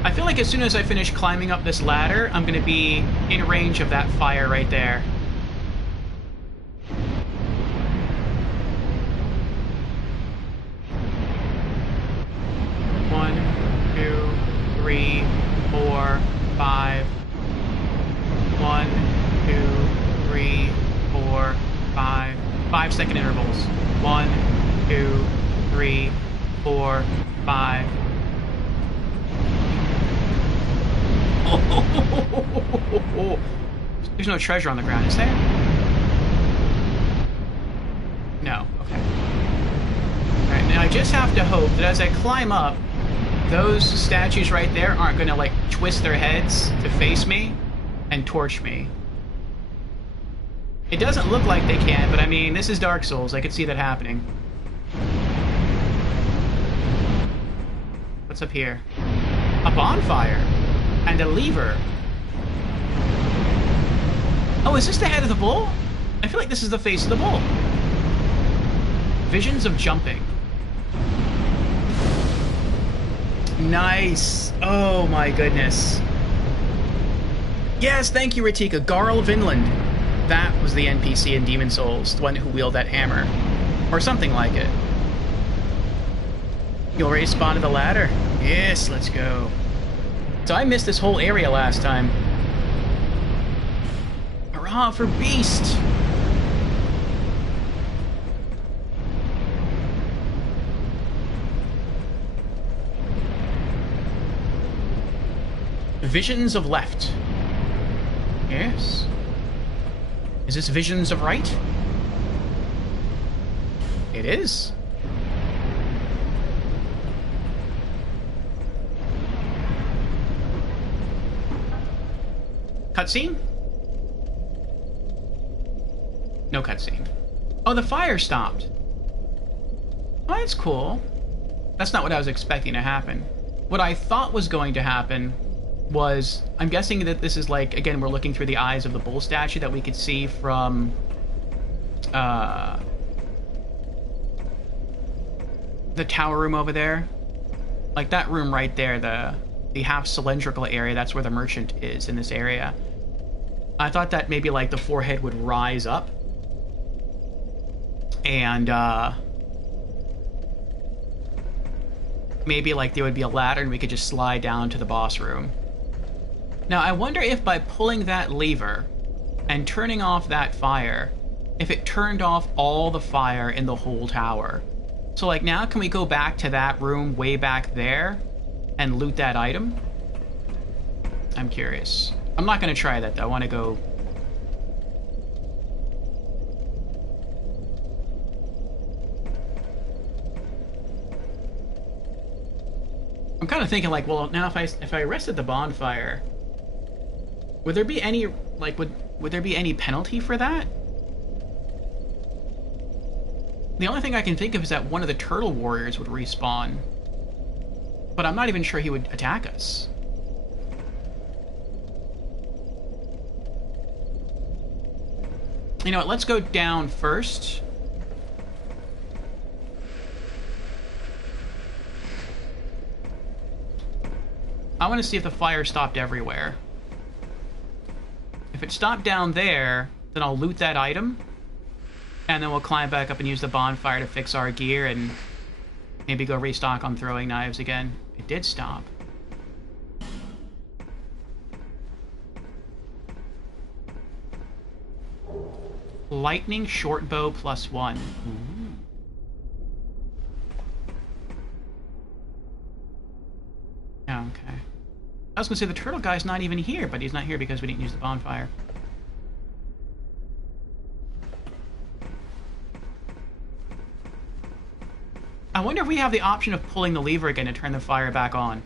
I feel like as soon as I finish climbing up this ladder, I'm going to be in range of that fire right there. One, 2, 3, 4, 5. 1, 2, 3, 4, 5. 5-second intervals. 1, 2, 3, 4, 5. Oh, there's no treasure on the ground, is there? No. Okay. Alright, now I just have to hope that as I climb up, those statues right there aren't going to, like, twist their heads to face me and torch me. It doesn't look like they can, but I mean, this is Dark Souls. I could see that happening. What's up here? A bonfire! And a lever. Oh, is this the head of the bull? I feel like this is the face of the bull. Visions of jumping. Nice. Oh my goodness. Yes, thank you, Ratika. Garl Vinland. That was the NPC in Demon Souls, the one who wielded that hammer. Or something like it. You already spotted the ladder? Yes, let's go. So I missed this whole area last time. Hurrah for Beast! Visions of left. Yes. Is this visions of right? It is. Cutscene? No cutscene. Oh, the fire stopped. Oh, that's cool. That's not what I was expecting to happen. What I thought was going to happen was, I'm guessing that this is like, again, we're looking through the eyes of the bull statue that we could see from, the tower room over there. Like that room right there, the half cylindrical area, that's where the merchant is in this area. I thought that maybe like the forehead would rise up and maybe like there would be a ladder and we could just slide down to the boss room. Now I wonder if by pulling that lever and turning off that fire, if it turned off all the fire in the whole tower. So like now can we go back to that room way back there and loot that item? I'm curious. I'm not going to try that though. I want to go... I'm kind of thinking like, well, now if I arrested the bonfire, would there be any like would there be any penalty for that? The only thing I can think of is that one of the turtle warriors would respawn. But I'm not even sure he would attack us. You know what, let's go down first. I want to see if the fire stopped everywhere. If it stopped down there, then I'll loot that item. And then we'll climb back up and use the bonfire to fix our gear and maybe go restock on throwing knives again. It did stop. Lightning short bow +1. Oh, okay. I was gonna say the turtle guy's not even here, but he's not here because we didn't use the bonfire. I wonder if we have the option of pulling the lever again to turn the fire back on.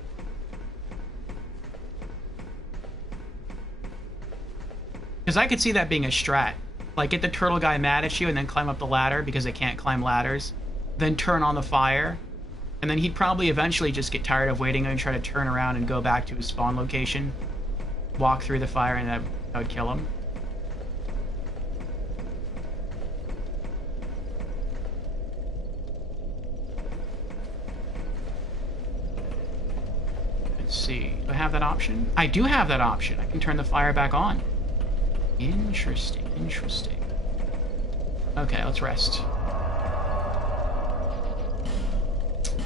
Because I could see that being a strat. Like, get the turtle guy mad at you and then climb up the ladder because they can't climb ladders. Then turn on the fire. And then he'd probably eventually just get tired of waiting and try to turn around and go back to his spawn location. Walk through the fire and that would kill him. see. Do I have that option? I do have that option. I can turn the fire back on. Interesting, interesting. Okay, let's rest.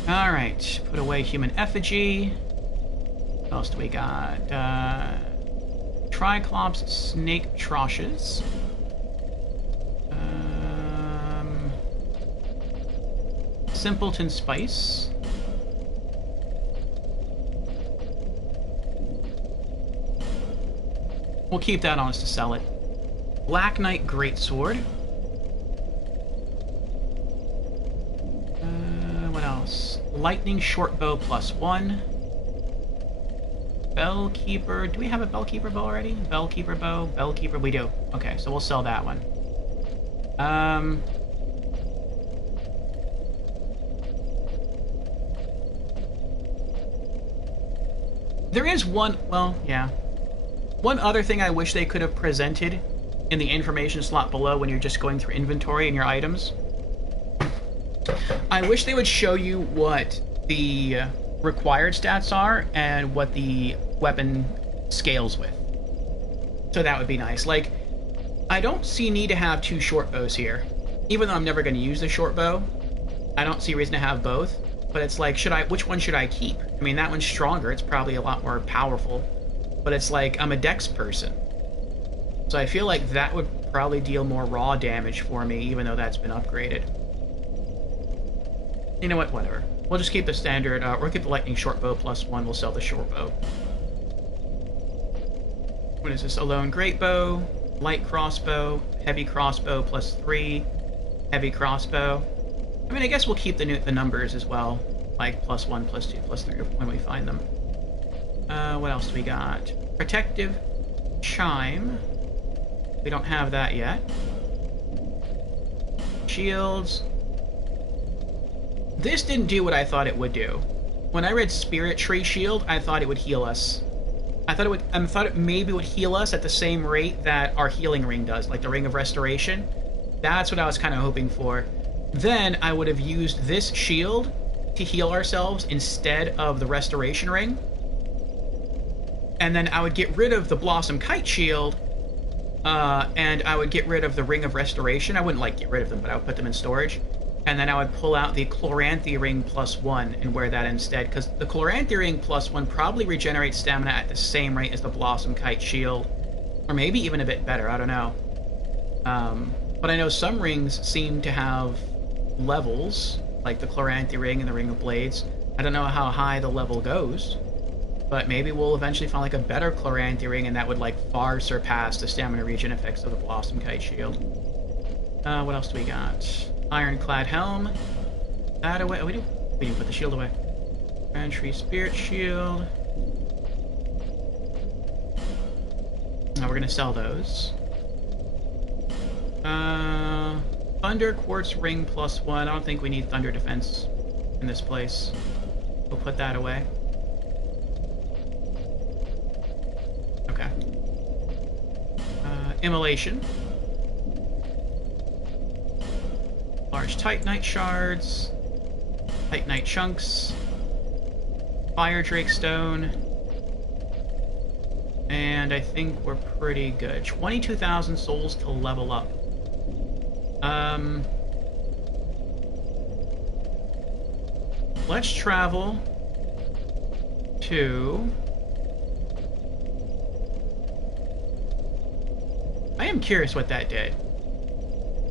Alright, put away human effigy. What else do we got? Triclops snake troshes. Simpleton spice. We'll keep that on us to sell it. Black Knight Greatsword. What else? Lightning Shortbow +1. Bellkeeper. Do we have a Bellkeeper bow already? Bellkeeper bow. Bellkeeper. We do. Okay, so we'll sell that one. There is one. Well, yeah. One other thing I wish they could have presented in the information slot below when you're just going through inventory and your items. I wish they would show you what the required stats are and what the weapon scales with. So that would be nice. Like, I don't see need to have 2 short bows here. Even though I'm never going to use the short bow, I don't see reason to have both. But it's like, which one should I keep? I mean, that one's stronger. It's probably a lot more powerful. But it's like, I'm a dex person. So I feel like that would probably deal more raw damage for me, even though that's been upgraded. You know what? Whatever. We'll just keep the standard. We'll keep the lightning shortbow +1. We'll sell the shortbow. What is this? A lone greatbow, light crossbow, heavy crossbow +3, heavy crossbow. I mean, I guess we'll keep the numbers as well, like +1, +2, +3 when we find them. What else do we got? Protective chime. We don't have that yet. Shields. This didn't do what I thought it would do. When I read Spirit Tree Shield, I thought it would heal us. I thought it maybe would heal us at the same rate that our healing ring does, like the Ring of Restoration. That's what I was kind of hoping for. Then I would have used this shield to heal ourselves instead of the Restoration Ring. And then I would get rid of the Blossom Kite Shield, and I would get rid of the Ring of Restoration. I wouldn't, like, get rid of them, but I would put them in storage. And then I would pull out the Chloranthy Ring +1 and wear that instead, because the Chloranthy Ring +1 probably regenerates stamina at the same rate as the Blossom Kite Shield. Or maybe even a bit better, I don't know. But I know some rings seem to have levels, like the Chloranthy Ring and the Ring of Blades. I don't know how high the level goes, but maybe we'll eventually find like a better Chloranthy Ring, and that would like far surpass the stamina regen effects of the Blossom Kite Shield. What else do we got? Ironclad Helm. That away. Oh, we didn't put the shield away. Grand Tree Spirit Shield. Now we're gonna sell those. Thunder Quartz Ring +1. I don't think we need Thunder Defense in this place. We'll put that away. Okay. Immolation. Large Titanite Shards. Titanite Chunks. Fire Drake Stone. And I think we're pretty good. 22,000 souls to level up. Let's travel to... I am curious what that did.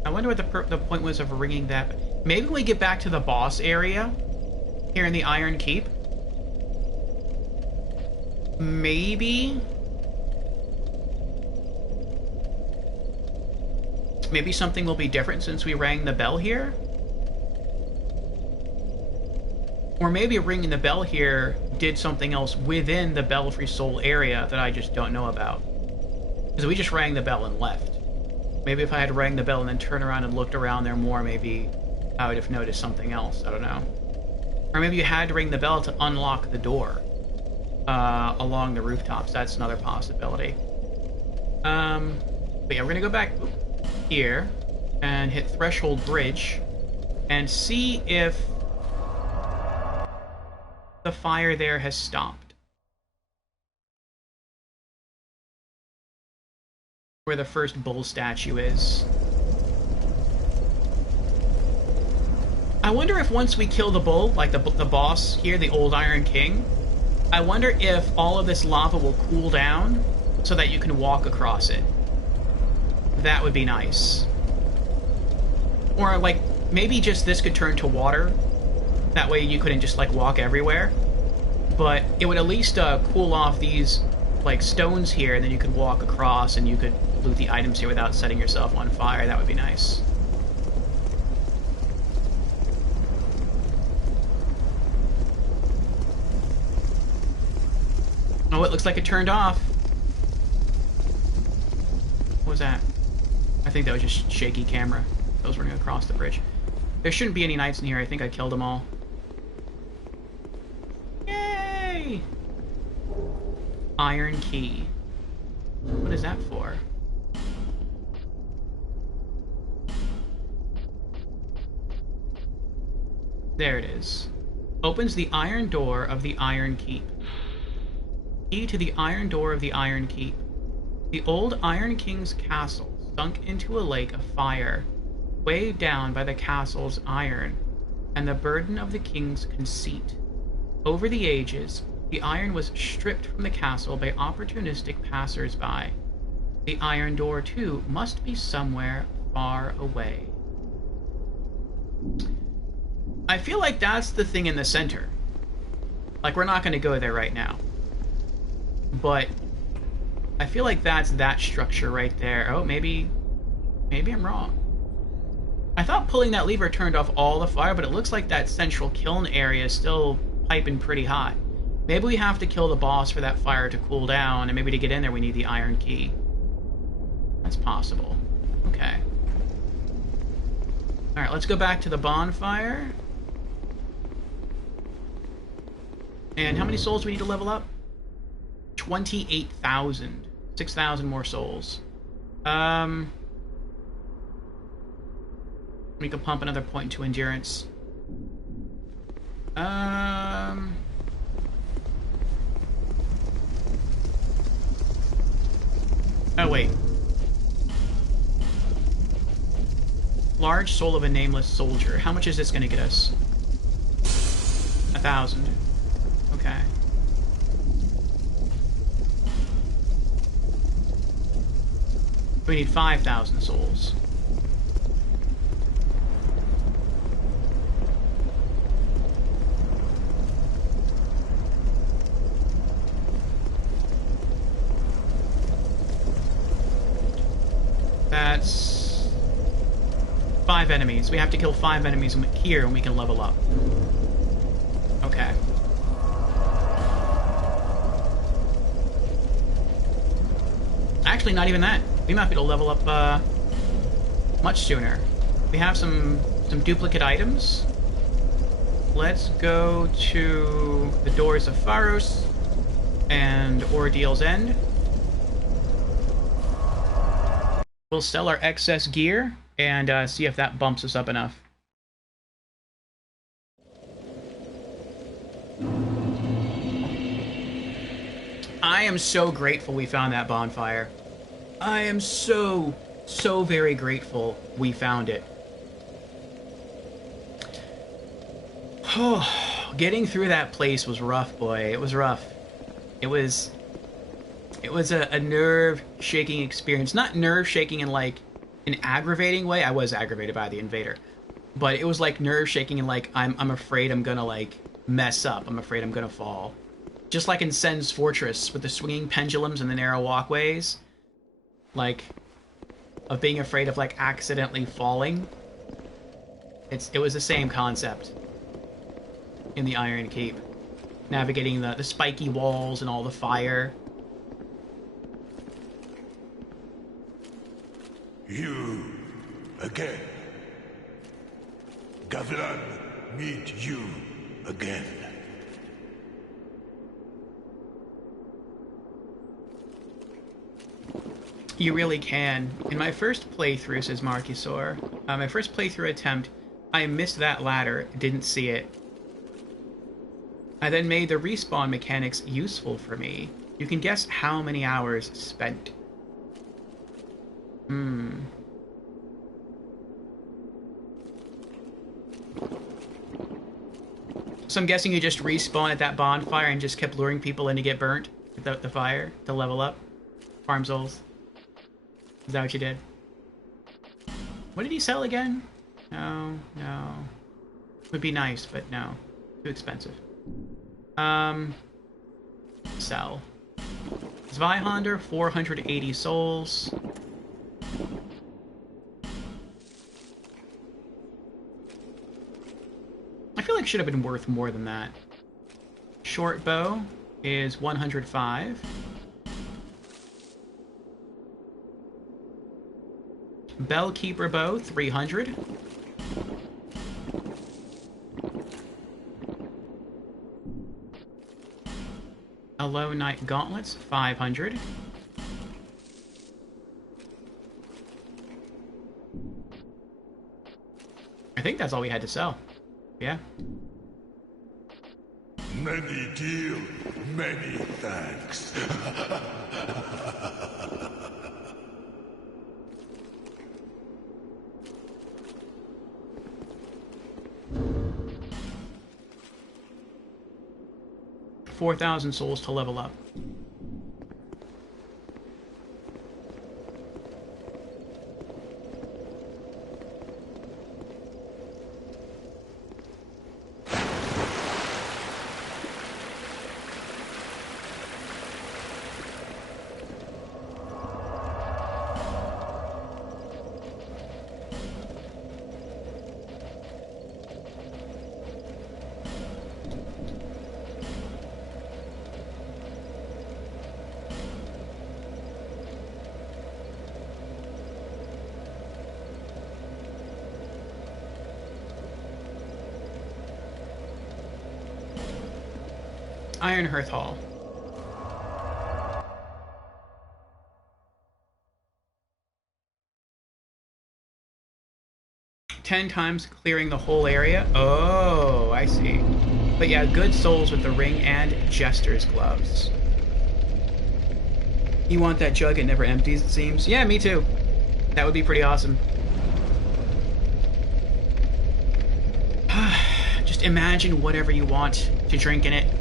I wonder what the point was of ringing that. Maybe when we get back to the boss area here in the Iron Keep. Maybe something will be different since we rang the bell here. Or maybe ringing the bell here did something else within the Belfry Soul area that I just don't know about. Because we just rang the bell and left. Maybe if I had rang the bell and then turned around and looked around there more, maybe I would have noticed something else. I don't know. Or maybe you had to ring the bell to unlock the door along the rooftops. That's another possibility. But yeah, we're going to go back here and hit Threshold Bridge and see if the fire there has stopped. where the first bull statue is. I wonder if once we kill the bull, like the boss here, the Old Iron King, I wonder if all of this lava will cool down so that you can walk across it. That would be nice. Or, like, maybe just this could turn to water. That way you couldn't just, like, walk everywhere. But it would at least cool off these, like, stones here, and then you could walk across and you could loot the items here without setting yourself on fire. That would be nice. Oh, it looks like it turned off. What was that? I think that was just shaky camera. I was running across the bridge. There shouldn't be any knights in here. I think I killed them all. Yay! Iron key. What is that for? There it is. Opens the iron door of the Iron Keep. Key to the iron door of the Iron Keep. The old Iron King's castle sunk into a lake of fire, weighed down by the castle's iron and the burden of the king's conceit. Over the ages, the iron was stripped from the castle by opportunistic passers-by. The iron door, too, must be somewhere far away. I feel like that's the thing in the center. Like, we're not going to go there right now. But I feel like that's that structure right there. Oh, maybe I'm wrong. I thought pulling that lever turned off all the fire, but it looks like that central kiln area is still piping pretty hot. Maybe we have to kill the boss for that fire to cool down, and maybe to get in there we need the iron key. That's possible. Okay. Alright, let's go back to the bonfire. And how many souls do we need to level up? 28,000. 6,000 more souls. We can pump another point into endurance. Oh, wait. Large soul of a nameless soldier. How much is this going to get us? 1,000. Okay. We need 5,000 souls. That's 5 enemies. We have to kill 5 enemies here and we can level up. Okay. Actually, not even that. We might be able to level up much sooner. We have some duplicate items. Let's go to the Doors of Pharos and Ordeal's End. We'll sell our excess gear and see if that bumps us up enough. I am so grateful we found that bonfire. I am so very grateful we found it. Oh, getting through that place was rough, boy. It was rough. It was a nerve-shaking experience. Not nerve-shaking in, like, an aggravating way. I was aggravated by the invader. But it was, like, nerve-shaking in, like, I'm afraid I'm gonna, like, mess up. I'm afraid I'm gonna fall. Just like in Sen's Fortress, with the swinging pendulums and the narrow walkways. Like, of being afraid of, like, accidentally falling. It was the same concept in the Iron Keep. Navigating the spiky walls and all the fire. You again. Gavilan, meet you again. You really can. In my first playthrough, says Marcusor, my first playthrough attempt, I missed that ladder, didn't see it. I then made the respawn mechanics useful for me. You can guess how many hours spent. Hmm. So I'm guessing you just respawn at that bonfire and just kept luring people in to get burnt with the fire to level up? Farm souls. Is that what you did? What did he sell again? No, no. Would be nice, but no. Too expensive. Sell. Zweihander, 480 souls. I feel like it should have been worth more than that. Short bow is 105. Bellkeeper bow, 300. Hello Knight gauntlets, 500. I think that's all we had to sell. Yeah. Many deal, many thanks. $4,000 souls to level up. Ironhearth Hall. Ten times clearing the whole area? Oh, I see. But yeah, good souls with the ring and Jester's gloves. You want that jug, it never empties, it seems. Yeah, me too. That would be pretty awesome. Just imagine whatever you want to drink in it.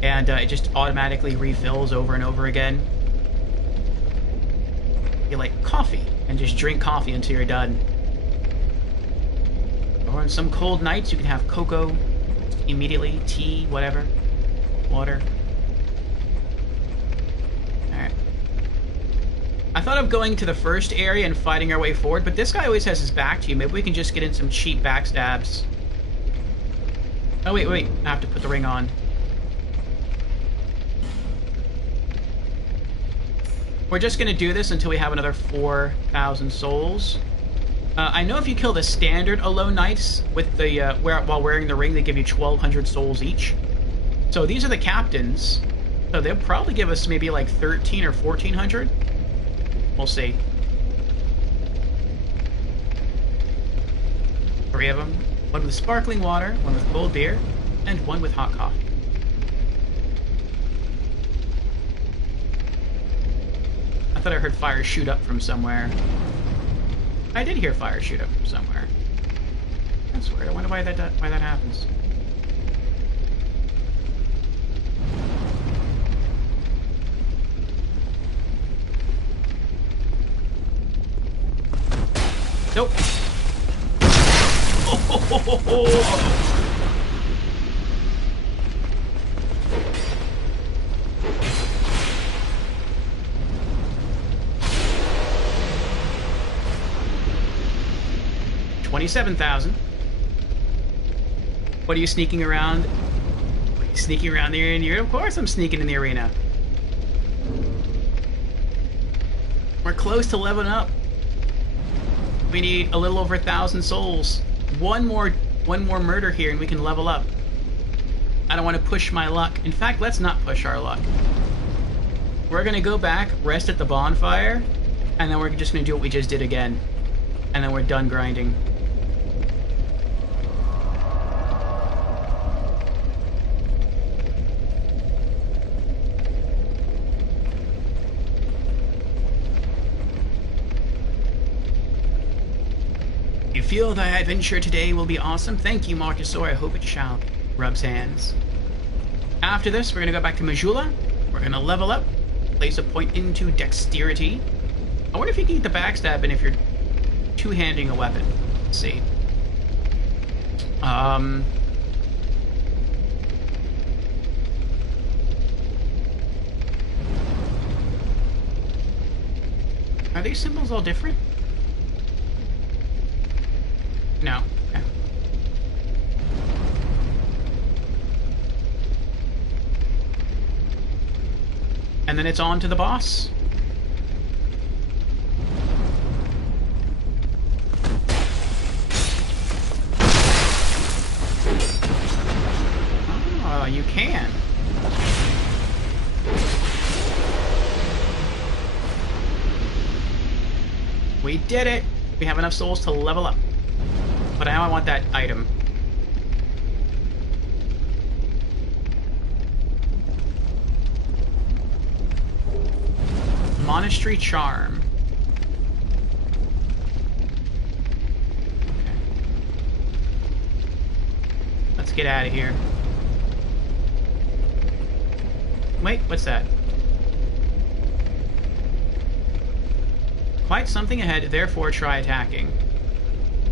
And it just automatically refills over and over again. You like coffee, and just drink coffee until you're done. Or on some cold nights, you can have cocoa immediately, tea, whatever, water. Alright. I thought of going to the first area and fighting our way forward, but this guy always has his back to you. Maybe we can just get in some cheap backstabs. Oh, wait, I have to put the ring on. We're just going to do this until we have another 4,000 souls. I know if you kill the standard Alone Knights with the while wearing the ring, they give you 1,200 souls each. So these are the captains. So they'll probably give us maybe like 1,300 or 1,400. We'll see. 3 of them. One with sparkling water, one with cold beer, and one with hot coffee. I thought I heard fire shoot up from somewhere. I did hear fire shoot up from somewhere. That's weird. I wonder why that happens. Nope. Oh. 27,000. What are you sneaking around? Are you sneaking around the arena? Of course I'm sneaking in the arena. We're close to leveling up. We need a little over 1,000 souls. One more murder here and we can level up. I don't want to push my luck. In fact, let's not push our luck. We're gonna go back, rest at the bonfire, and then we're just gonna do what we just did again. And then we're done grinding. feel the adventure today will be awesome. Thank you, Marcusor. I hope it shall. Rubs hands. After this, we're going to go back to Majula. We're going to level up. Place a point into dexterity. I wonder if you can get the backstab and if you're two-handing a weapon. Let's see. Are these symbols all different? No. Okay. And then it's on to the boss. Oh, you can. We did it! We have enough souls to level up. But now I want that item. Monastery Charm. Okay. Let's get out of here. Wait, what's that? Quite something ahead, therefore try attacking.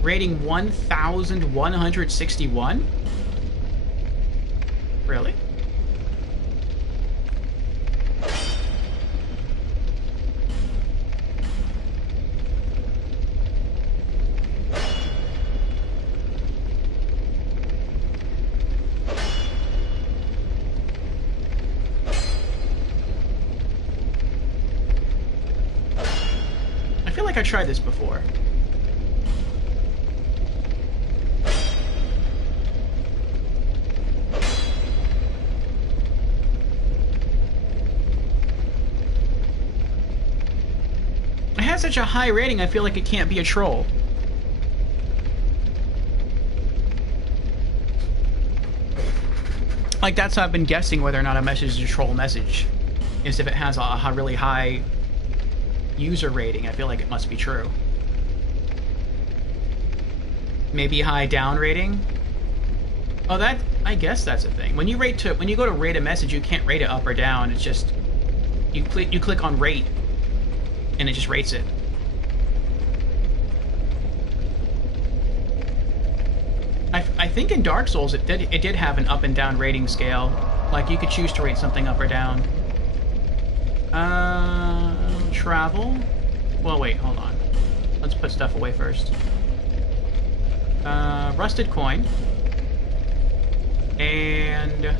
Rating 1,161? Really? I feel like I tried this before. It has such a high rating, I feel like it can't be a troll. Like, that's how I've been guessing whether or not a message is a troll message. Is if it has a really high user rating, I feel like it must be true. Maybe high down rating? Oh, that, I guess that's a thing. When you go to rate a message, you can't rate it up or down. It's just, you click on rate, and it just rates it. I think in Dark Souls it did have an up and down rating scale. Like, you could choose to rate something up or down. Travel? Well, wait, hold on. Let's put stuff away first. Rusted coin. And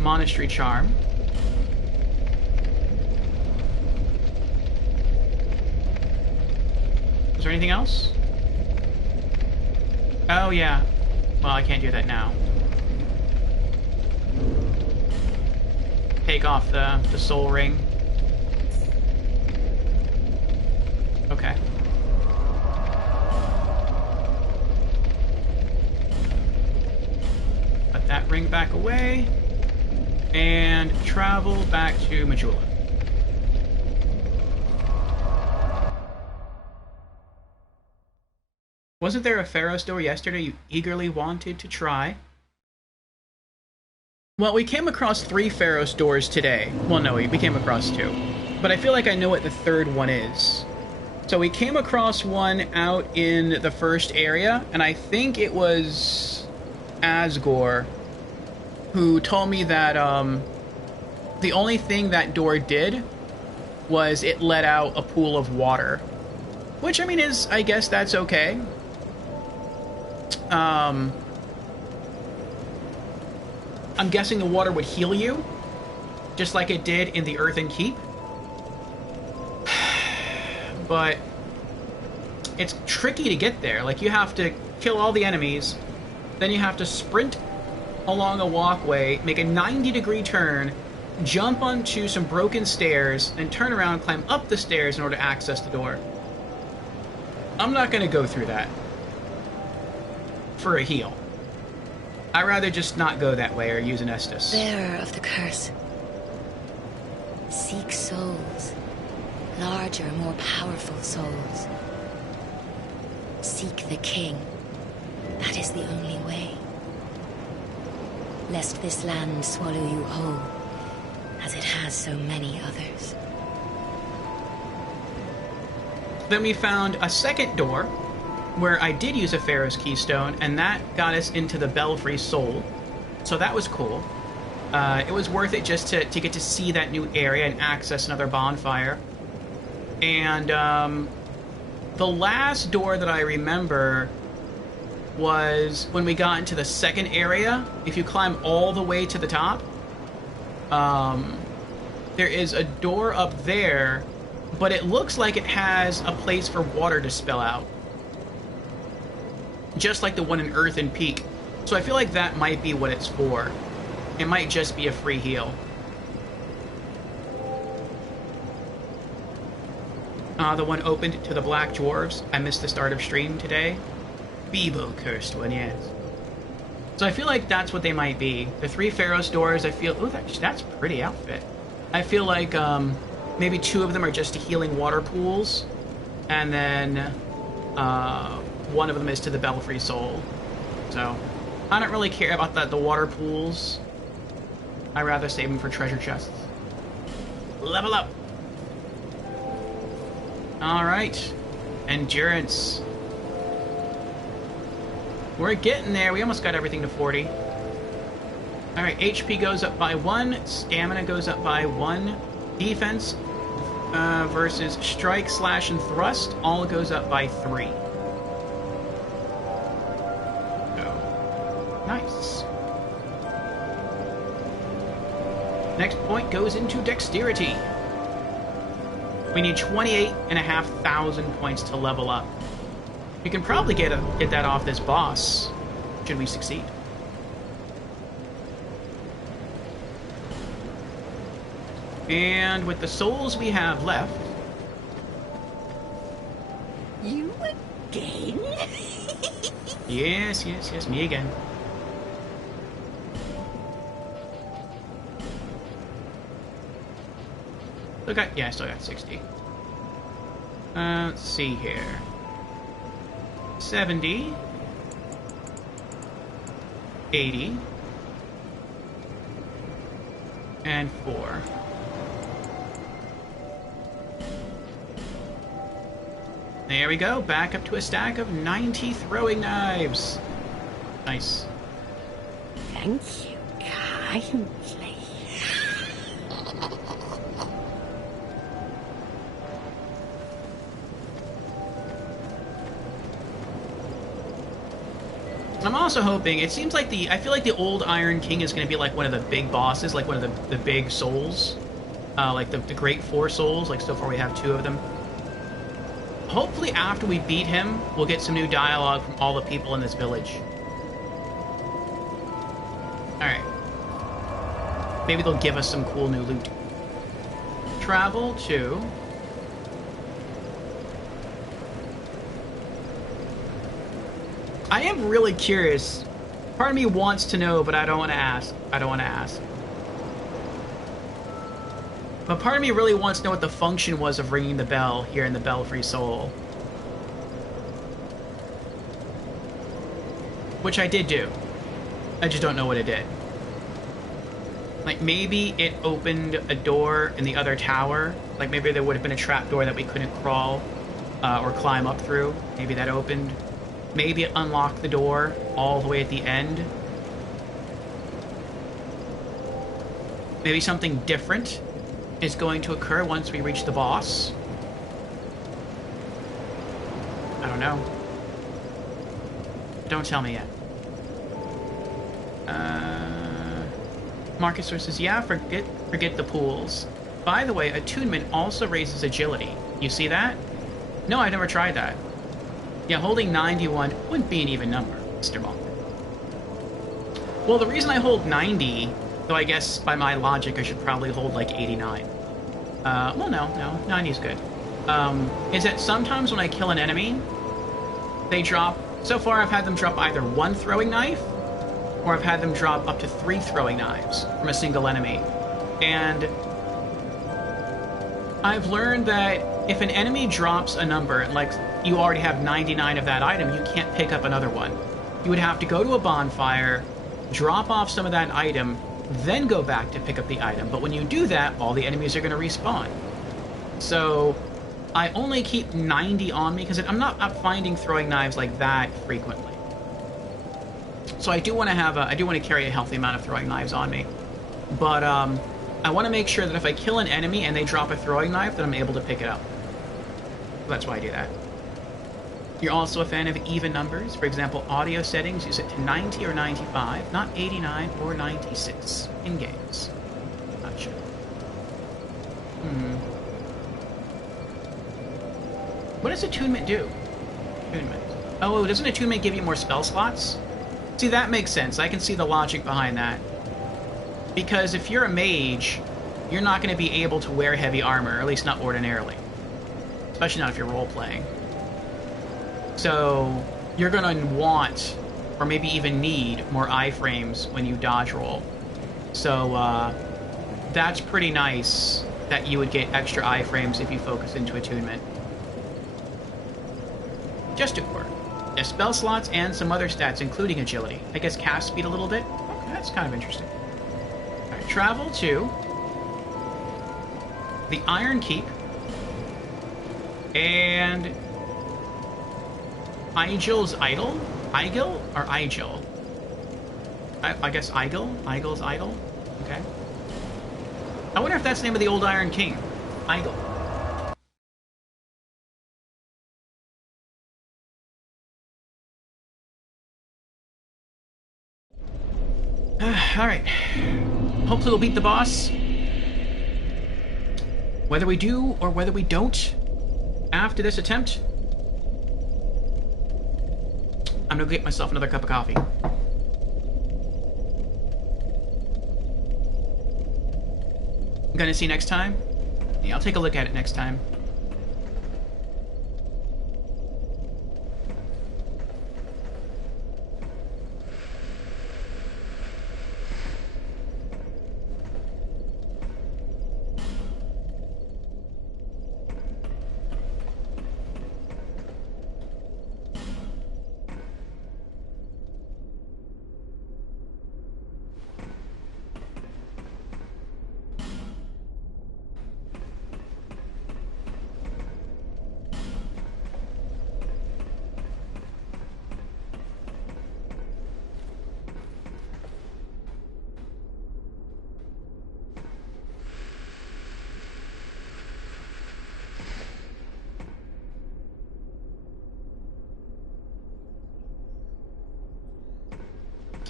Monastery Charm. Is there anything else? Oh, yeah. Well, I can't do that now. Take off the soul ring. Okay. Put that ring back away. And travel back to Majula. Wasn't there a Pharaoh's door yesterday you eagerly wanted to try? Well, we came across 3 Pharaoh's doors today. Well, no, we came across 2. But I feel like I know what the third one is. So we came across one out in the first area, and I think it was Asgore who told me that the only thing that door did was it let out a pool of water. Which, I mean, I guess that's okay. I'm guessing the water would heal you, just like it did in the Earthen Keep. But it's tricky to get there. Like, you have to kill all the enemies, then you have to sprint along a walkway, make a 90-degree turn, jump onto some broken stairs, and turn around, climb up the stairs in order to access the door. I'm not going to go through that for a heal. I'd rather just not go that way or use an Estus. Bearer of the curse. Seek souls. Larger, more powerful souls. Seek the king. That is the only way. Lest this land swallow you whole, as it has so many others. Then we found a second door, where I did use a Pharaoh's Keystone, and that got us into the Belfry Soul. So that was cool. It was worth it just to get to see that new area and access another bonfire. And the last door that I remember was when we got into the second area. If you climb all the way to the top, there is a door up there, but it looks like it has a place for water to spill out. Just like the one in Earthen Peak. So I feel like that might be what it's for. It might just be a free heal. The one opened to the Black Dwarves. I missed the start of stream today. Beebo cursed one, yes. So I feel like that's what they might be. The 3 Pharaoh's doors, I feel... Ooh, that's a pretty outfit. I feel like maybe 2 of them are just healing water pools. And then one of them is to the Belfry Soul. So I don't really care about the water pools. I'd rather save them for treasure chests. Level up! Alright. Endurance. We're getting there. We almost got everything to 40. Alright, HP goes up by 1. Stamina goes up by 1. Defense versus strike, slash, and thrust all goes up by 3. So, nice. Next point goes into dexterity. We need 28,500 points to level up. We can probably get that off this boss, should we succeed. And with the souls we have left... You again? Yes, me again. I still got 60. Let's see here. 70. 80. And 4. There we go, back up to a stack of 90 throwing knives. Nice. Thank you kindly. I'm also hoping, it seems like I feel like the old Iron King is going to be like one of the big bosses, like one of the big souls. Like the Great Four Souls, like so far we have 2 of them. Hopefully after we beat him, we'll get some new dialogue from all the people in this village. Alright. Maybe they'll give us some cool new loot. Travel to... I am really curious. Part of me wants to know, but I don't want to ask. But part of me really wants to know what the function was of ringing the bell here in the Belfry Soul. Which I did do. I just don't know what it did. Like, maybe it opened a door in the other tower. Like, maybe there would have been a trap door that we couldn't crawl or climb up through. Maybe that opened. Maybe it unlocked the door all the way at the end. Maybe something different is going to occur once we reach the boss. I don't know. Don't tell me yet. Marcus says, yeah, forget the pools. By the way, attunement also raises agility. You see that? No, I've never tried that. Yeah, holding 91 wouldn't be an even number, Mr. Monk. Well, the reason I hold 90, though I guess by my logic I should probably hold like 89. Well, no, 90 is good. Is that sometimes when I kill an enemy, they drop... So far I've had them drop either 1 throwing knife, or I've had them drop up to 3 throwing knives from a single enemy. And I've learned that if an enemy drops a number, like you already have 99 of that item, you can't pick up another one. You would have to go to a bonfire, drop off some of that item, then go back to pick up the item. But when you do that, all the enemies are going to respawn. So I only keep 90 on me because I'm not finding throwing knives like that frequently. So I do want to carry a healthy amount of throwing knives on me. But I want to make sure that if I kill an enemy and they drop a throwing knife, that I'm able to pick it up. So that's why I do that. You're also a fan of even numbers. For example, audio settings, use it to 90 or 95, not 89 or 96 in games. Not sure. What does attunement do? Attunement. Oh, doesn't attunement give you more spell slots? See, that makes sense. I can see the logic behind that. Because if you're a mage, you're not going to be able to wear heavy armor, or at least not ordinarily. Especially not if you're role-playing. So you're going to want, or maybe even need, more iframes when you dodge roll. So that's pretty nice that you would get extra iframes if you focus into attunement. Just a quirk. There's spell slots and some other stats, including agility. I guess cast speed a little bit. Okay, that's kind of interesting. All right, travel to the Iron Keep and Aigil's Idol? Aigil or Aigil? I guess Aigil? Aigil's Idol? Okay. I wonder if that's the name of the old Iron King. Aigil. Alright. Hopefully we'll beat the boss. Whether we do or whether we don't, after this attempt, I'm gonna get myself another cup of coffee. I'm gonna see next time? Yeah, I'll take a look at it next time.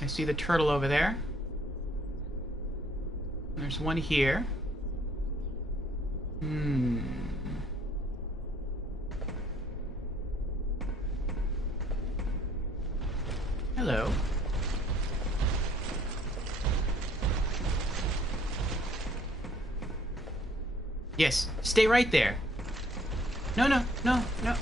I see the turtle over there. There's one here. Hello. Yes, stay right there. No, no, no, no.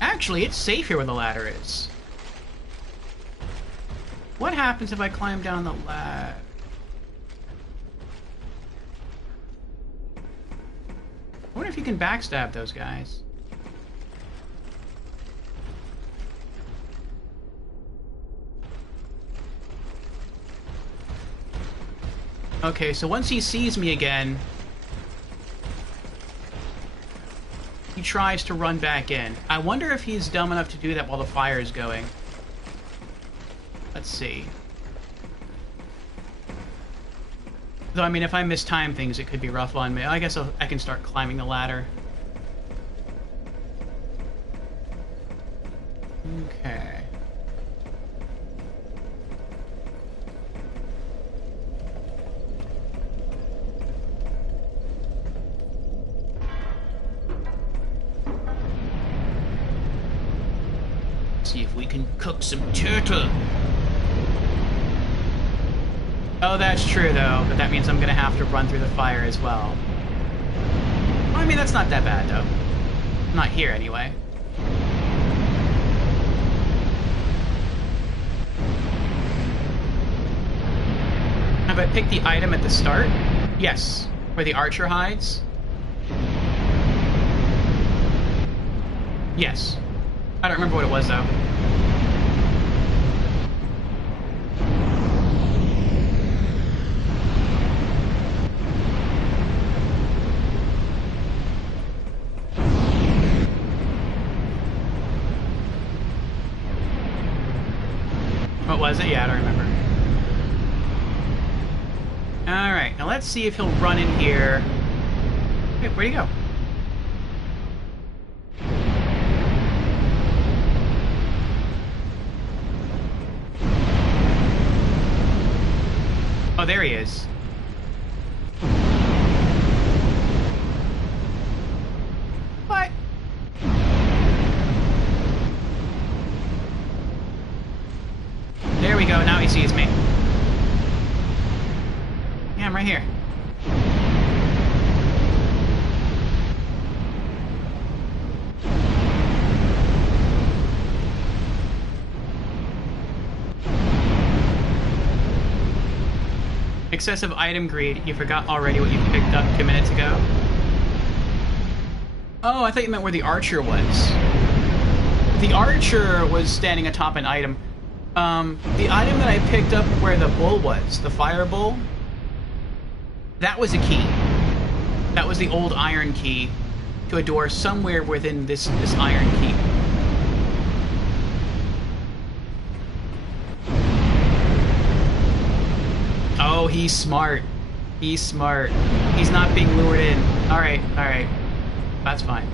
Actually, it's safe here where the ladder is. What happens if I climb down the ladder? I wonder if you can backstab those guys. Okay, so once he sees me again, he tries to run back in. I wonder if he's dumb enough to do that while the fire is going. Let's see. Though, I mean, if I mistime things, it could be rough on me. I guess I can start climbing the ladder. Okay. See if we can cook some turtle. Oh, that's true, though, but that means I'm gonna have to run through the fire as well. Well, I mean, that's not that bad, though. Not here, anyway. Have I picked the item at the start? Yes. Where the archer hides? Yes. I don't remember what it was, though. What was it? Yeah, I don't remember. Alright, now let's see if he'll run in here. Wait, where'd he go? Oh, there he is. What? There we go, now he sees me. Yeah, I'm right here. Excessive item greed. You forgot already what you picked up 2 minutes ago? Oh, I thought you meant where the archer was. The archer was standing atop an item. The item that I picked up where the bull was, the fire bull, that was a key. That was the old iron key to a door somewhere within this iron key. Oh, he's smart. He's smart. He's not being lured in. Alright, alright. That's fine.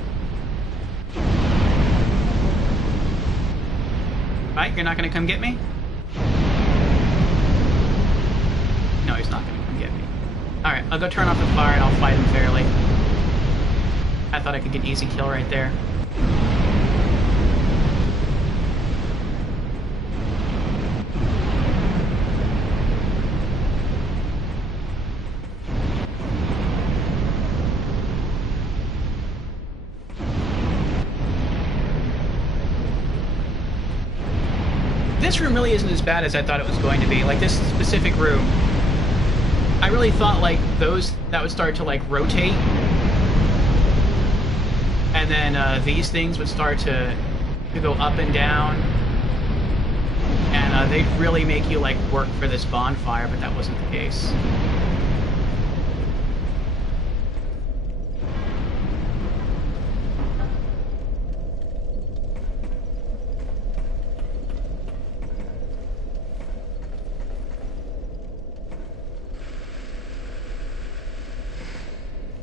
Right, you're not gonna come get me? No, he's not gonna come get me. Alright, I'll go turn off the fire and I'll fight him fairly. I thought I could get an easy kill right there. This room really isn't as bad as I thought it was going to be. Like, this specific room, I really thought, like, that would start to, like, rotate. And then these things would start to go up and down. And they'd really make you, like, work for this bonfire, but that wasn't the case.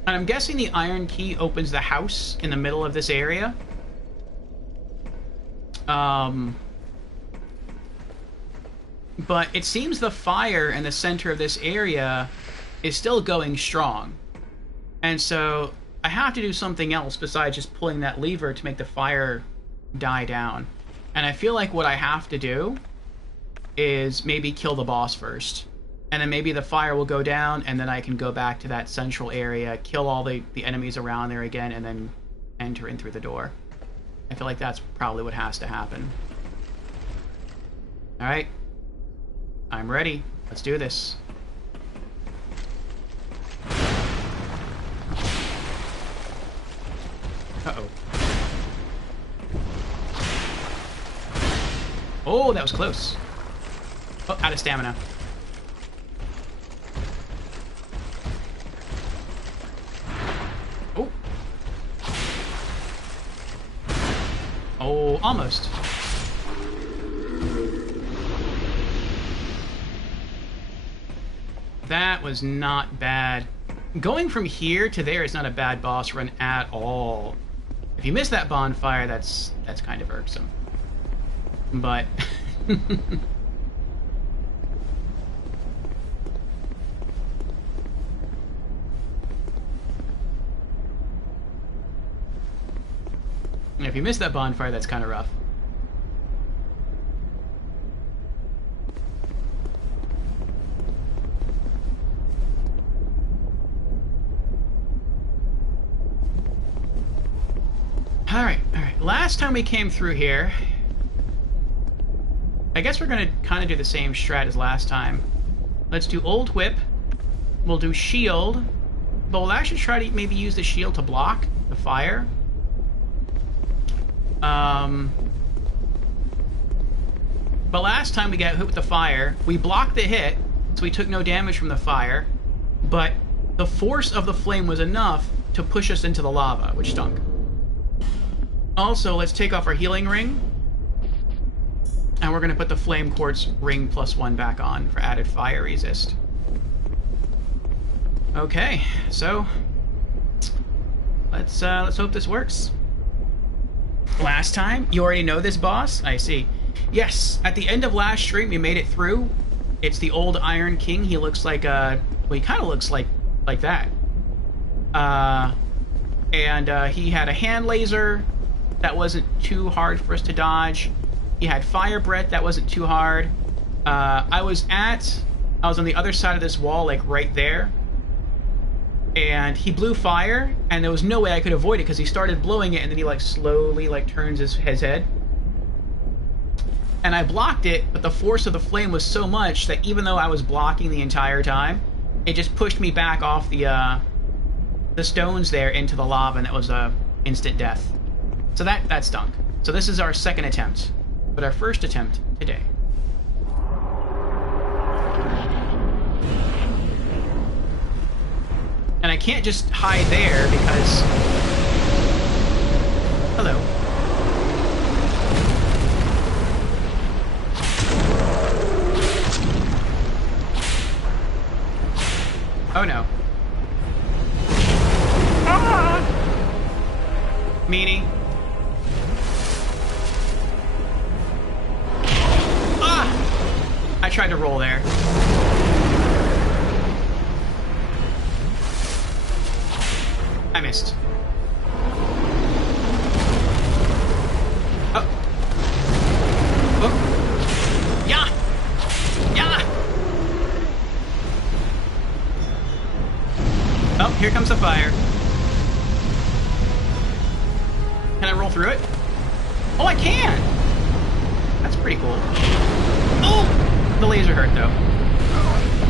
And I'm guessing the iron key opens the house in the middle of this area. But it seems the fire in the center of this area is still going strong. And so I have to do something else besides just pulling that lever to make the fire die down. And I feel like what I have to do is maybe kill the boss first. And then maybe the fire will go down, and then I can go back to that central area, kill all the enemies around there again, and then enter in through the door. I feel like that's probably what has to happen. Alright. I'm ready. Let's do this. Uh-oh. Oh, that was close. Oh, out of stamina. Oh. Oh, almost. That was not bad. Going from here to there is not a bad boss run at all. If you miss that bonfire, that's kind of irksome. But if you miss that bonfire, that's kind of rough. Alright. Last time we came through here, I guess we're going to kind of do the same strat as last time. let's do Old Whip. We'll do Shield. But we'll actually try to maybe use the shield to block the fire. But last time we got hit with the fire, we blocked the hit, so we took no damage from the fire, but the force of the flame was enough to push us into the lava, which stunk. Also, let's take off our healing ring, and we're going to put the Flame Quartz ring +1 back on for added fire resist. Okay, so let's hope this works. Last time, you already know this boss? I see. Yes, at the end of last stream, we made it through. It's the old Iron King. He looks like, well, he kind of looks like that. He had a hand laser that wasn't too hard for us to dodge. He had fire breath that wasn't too hard. I was on the other side of this wall, like right there. And he blew fire, and there was no way I could avoid it because he started blowing it, and then he like slowly like turns his head. And I blocked it, but the force of the flame was so much that even though I was blocking the entire time, it just pushed me back off the stones there into the lava, and that was instant death. So that stunk. So this is our second attempt, but our first attempt today. And I can't just hide there because... Hello. Oh no. Ah! Meanie. Ah! I tried to roll there. I missed. Oh. Oh. Yeah! Yeah! Oh, here comes the fire. Can I roll through it? Oh, I can! That's pretty cool. Oh! The laser hurt, though.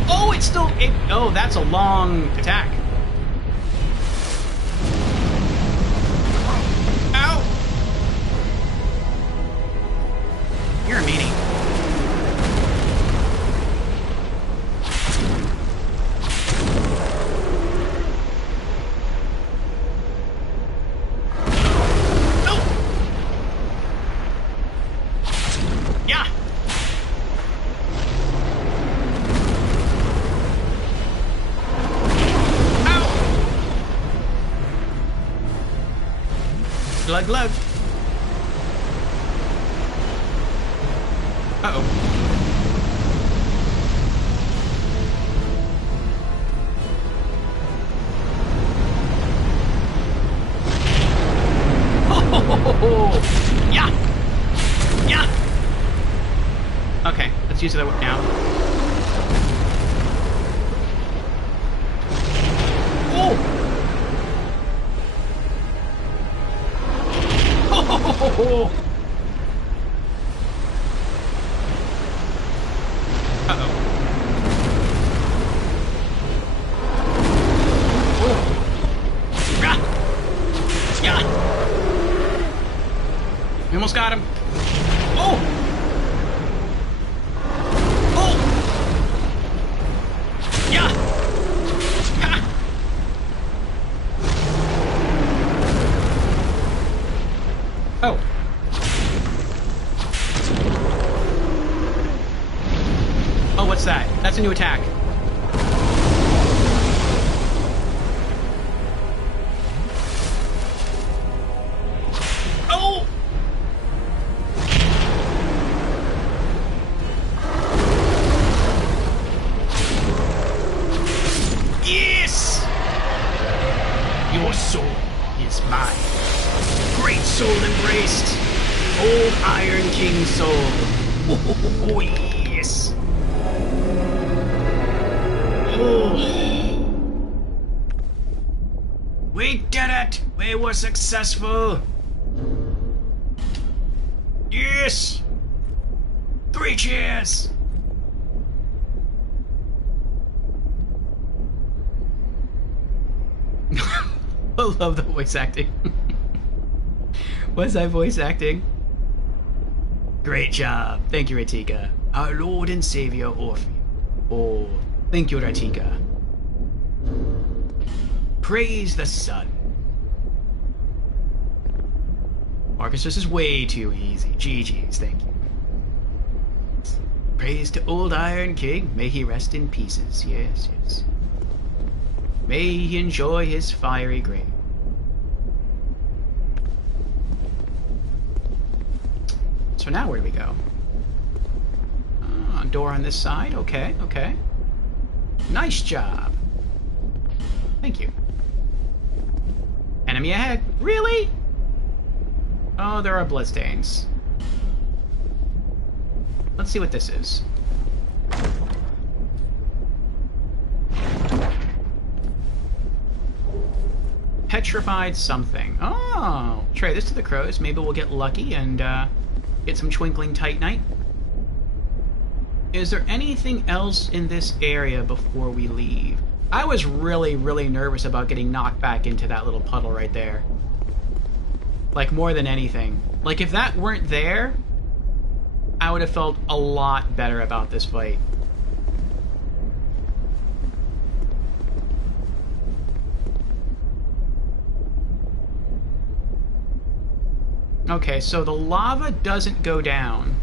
Oh, it's still... oh, that's a long attack. Ow! You're a meanie. Glug glug. Uh-oh. Oh, yeah! Yeah! Okay, let's use the whip now. Oh! Oh! Uh-oh. Oh! Yeah! Yeah! We almost got him. Oh! Oh! Yeah! Ha! Oh. Oh, what's that? That's a new attack. Oh! Yes! Your soul is mine. Great soul embraced. Old Iron King soul. Oh, yes. Oh. We did it. We were successful. Yes. 3 cheers. love the voice acting. Was I voice acting? Great job. Thank you, Ratika. Our Lord and Savior, Orpheus. Oh, thank you, Ratika. Praise the sun. Marcus, this is way too easy. GG's, thank you. Praise to old Iron King. May he rest in pieces. Yes, yes. May he enjoy his fiery grave. So now where do we go? Door on this side. Okay, okay. Nice job. Thank you. Enemy ahead. Really? Oh, there are bloodstains. Let's see what this is. Petrified something. Oh, trade this to the crows. Maybe we'll get lucky and get some twinkling titanite. Is there anything else in this area before we leave? I was really, really nervous about getting knocked back into that little puddle right there. Like, more than anything. Like, if that weren't there, I would have felt a lot better about this fight. Okay, so the lava doesn't go down.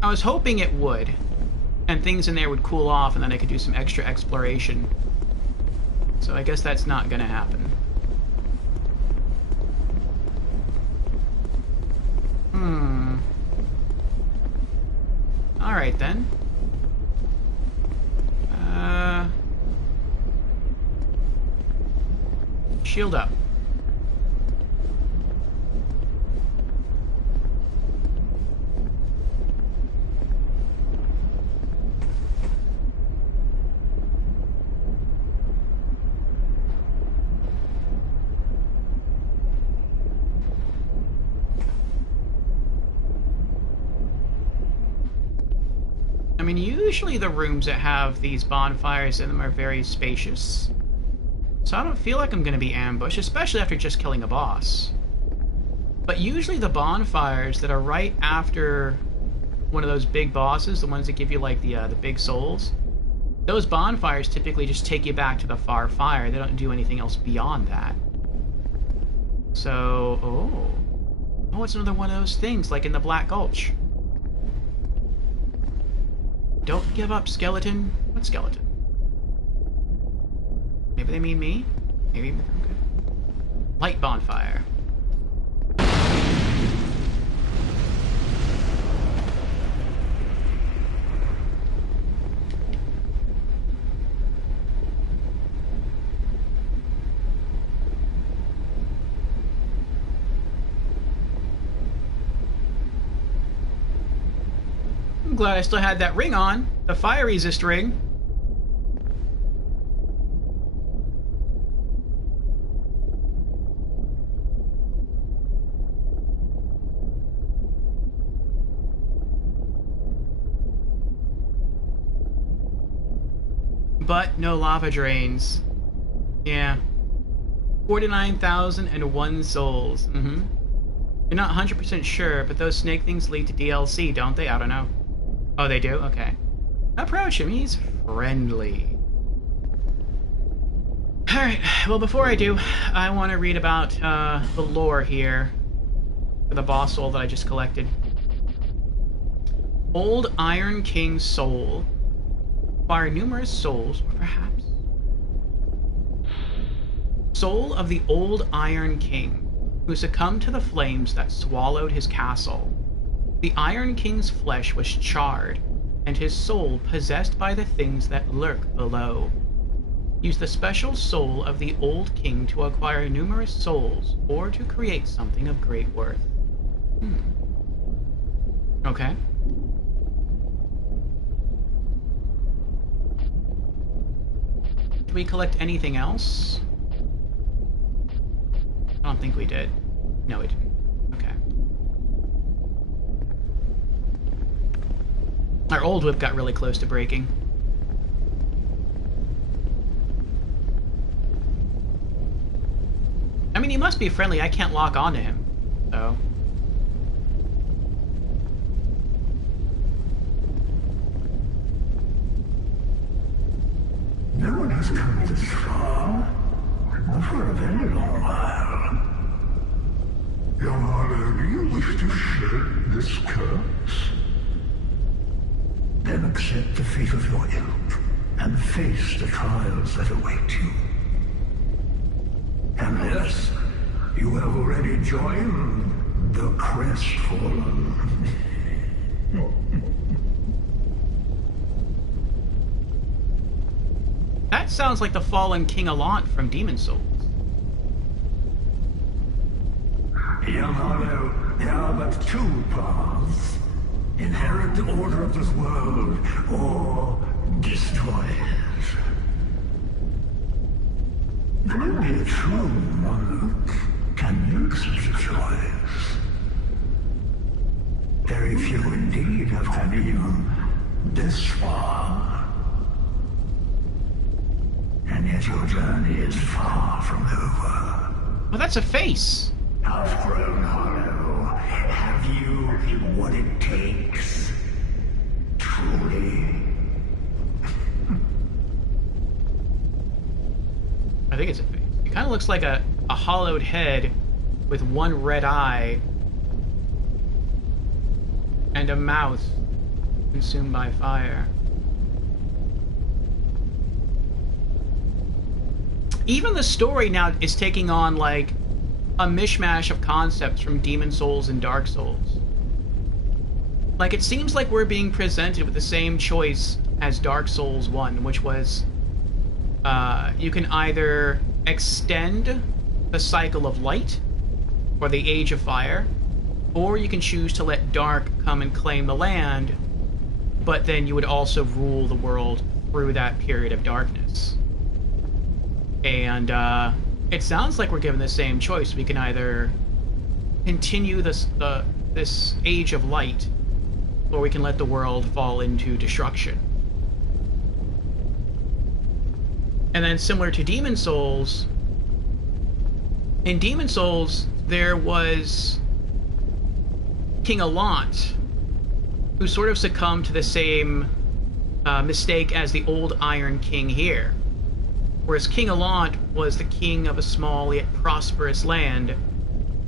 I was hoping it would, and things in there would cool off, and then I could do some extra exploration. So I guess that's not gonna happen. Alright then. Shield up. I mean, usually the rooms that have these bonfires in them are very spacious. So I don't feel like I'm going to be ambushed, especially after just killing a boss. But usually the bonfires that are right after one of those big bosses, the ones that give you, like, the big souls, those bonfires typically just take you back to the far fire. They don't do anything else beyond that. So, oh, it's another one of those things, like in the Black Gulch. Don't give up, skeleton. What skeleton? Maybe they mean me? Maybe. Okay. Light bonfire. I'm glad I still had that ring on. The fire resist ring. But no lava drains. Yeah. 49,001 souls. Mm-hmm. You're not 100% sure, but those snake things lead to DLC, don't they? I don't know. Oh, they do? Okay. Approach him. He's friendly. Alright, well, before I do, I want to read about the lore here for the boss soul that I just collected. Old Iron King soul. Acquire numerous souls, or perhaps soul of the old Iron King, who succumbed to the flames that swallowed his castle. The Iron King's flesh was charred, and his soul possessed by the things that lurk below. Use the special soul of the old king to acquire numerous souls, or to create something of great worth. Okay. Did we collect anything else? I don't think we did. No, we didn't. Okay. Our old whip got really close to breaking. I mean, he must be friendly. I can't lock onto him, so... No one has come this far, not for a very long while. Young Harlow, do you wish to shed this curse? Then accept the fate of your ilk, and face the trials that await you. Unless you have already joined the Crestfallen. That sounds like the fallen King Allant from Demon Souls. Young Harlow, there are but two paths. Inherit the order of this world, or destroy it. Only a true monarch can make such a choice. Very few indeed have come even this far. And yet your journey is far from over. Well, that's a face. Half-grown Hollow, have you what it takes? Truly? I think it's a face. It kind of looks like a hollowed head with one red eye and a mouth consumed by fire. Even the story now is taking on, like, a mishmash of concepts from Demon Souls and Dark Souls. Like, it seems like we're being presented with the same choice as Dark Souls 1, which was, you can either extend the cycle of light, or the Age of Fire, or you can choose to let Dark come and claim the land, but then you would also rule the world through that period of darkness. And it sounds like we're given the same choice. We can either continue this age of light, or we can let the world fall into destruction. And then similar to Demon Souls, in Demon Souls there was King Allant, who sort of succumbed to the same mistake as the old Iron King here. Whereas King Allant was the king of a small yet prosperous land,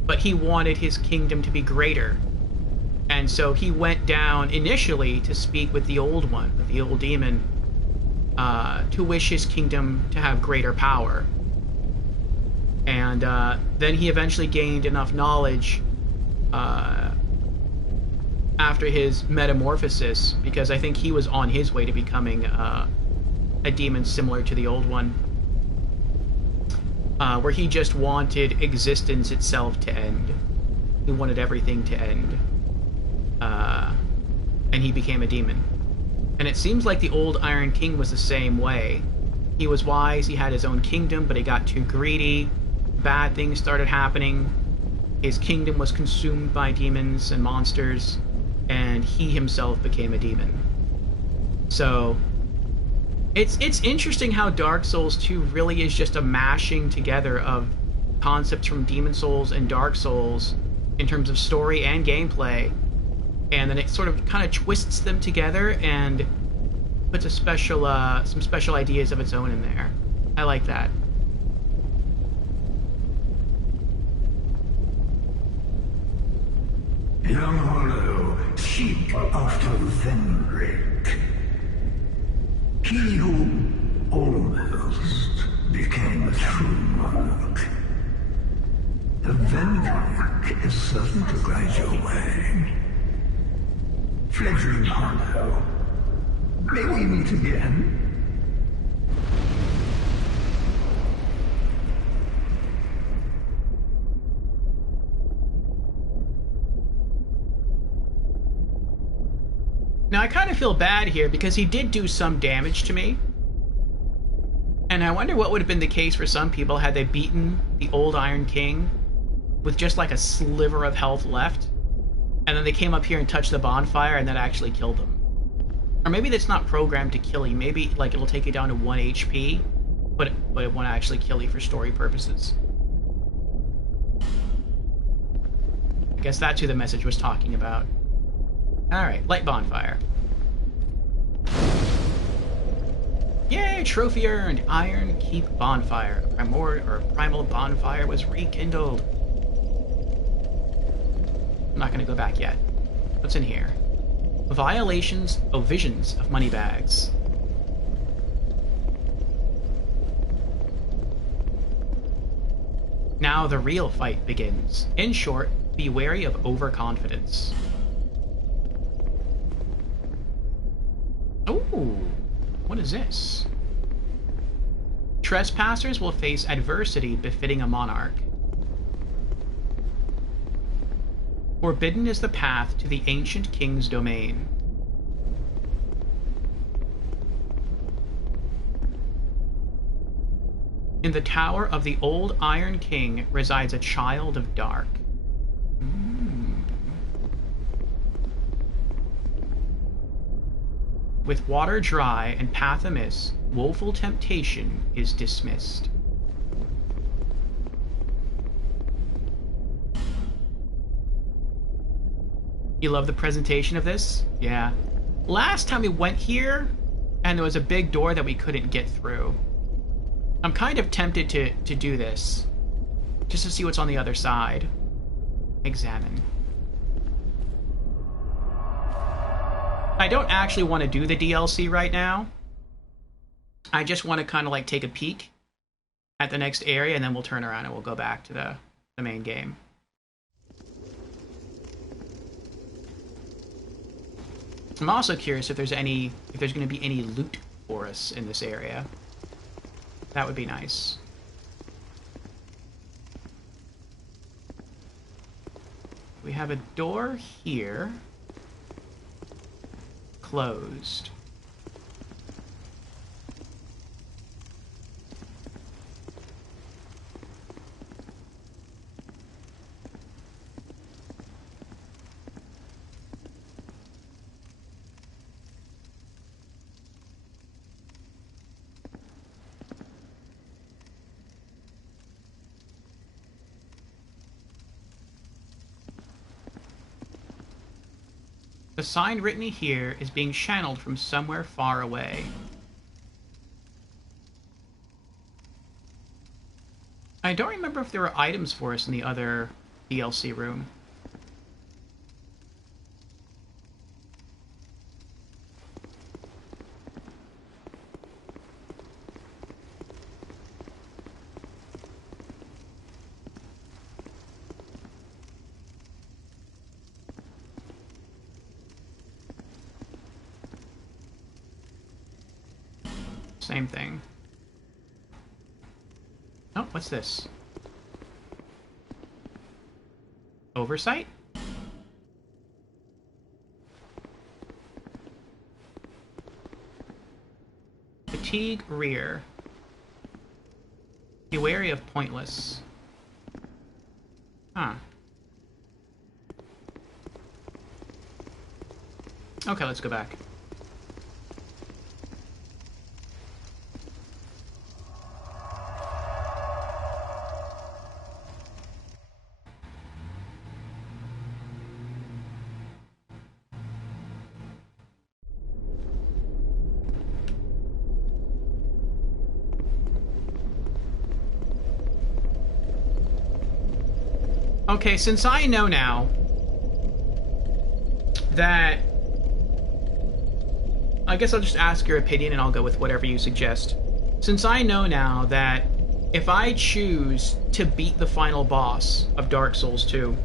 but he wanted his kingdom to be greater. And so he went down initially to speak with the Old One, with the old demon, to wish his kingdom to have greater power. And then he eventually gained enough knowledge after his metamorphosis, because I think he was on his way to becoming a demon similar to the Old One. Where he just wanted existence itself to end. He wanted everything to end. And he became a demon. And it seems like the old Iron King was the same way. He was wise, he had his own kingdom, but he got too greedy. Bad things started happening. His kingdom was consumed by demons and monsters, and he himself became a demon. So... It's interesting how Dark Souls 2 really is just a mashing together of concepts from Demon Souls and Dark Souls in terms of story and gameplay, and then it sort of kind of twists them together and puts a special, some special ideas of its own in there. I like that. Young Hollow, seek after Vendrick. He who almost became a true monarch. The Vendrick is certain to guide your way. Fledgling Hollow, may we meet again? Now, I kind of feel bad here because he did do some damage to me. And I wonder what would have been the case for some people had they beaten the old Iron King with just like a sliver of health left. And then they came up here and touched the bonfire and that actually killed them. Or maybe that's not programmed to kill you. Maybe like it'll take you down to 1 HP, but it won't actually kill you for story purposes. I guess that's who the message was talking about. Alright, light bonfire. Yay, trophy earned! Iron Keep bonfire. Primal bonfire was rekindled. I'm not gonna go back yet. What's in here? Violations, visions of money bags. Now the real fight begins. In short, be wary of overconfidence. Ooh, what is this? Trespassers will face adversity befitting a monarch. Forbidden is the path to the ancient king's domain. In the tower of the old Iron King resides a child of dark. With water dry and path amiss, woeful temptation is dismissed. You love the presentation of this? Yeah. Last time we went here, and there was a big door that we couldn't get through. I'm kind of tempted to do this, just to see what's on the other side. Examine. I don't actually want to do the DLC right now. I just want to kind of like take a peek at the next area, and then we'll turn around and we'll go back to the main game. I'm also curious if there's going to be any loot for us in this area. That would be nice. We have a door here. Closed. The sign written here is being channeled from somewhere far away. I don't remember if there were items for us in the other DLC room. Same thing. Oh, what's this? Oversight? Fatigue rear. Be wary of pointless. Huh. Okay, let's go back. Okay, since I know now that... I guess I'll just ask your opinion and I'll go with whatever you suggest. Since I know now that if I choose to beat the final boss of Dark Souls 2,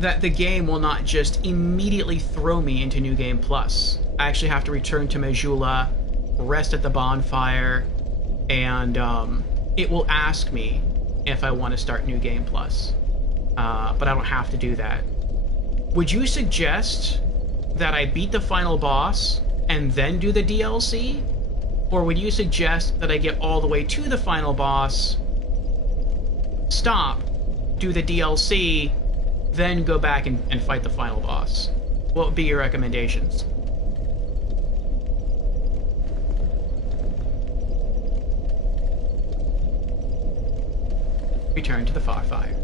that the game will not just immediately throw me into New Game Plus. I actually have to return to Majula, rest at the bonfire, and it will ask me if I want to start New Game Plus. But I don't have to do that. Would you suggest that I beat the final boss and then do the DLC? Or would you suggest that I get all the way to the final boss, stop, do the DLC, then go back and fight the final boss? What would be your recommendations? return to the far fire.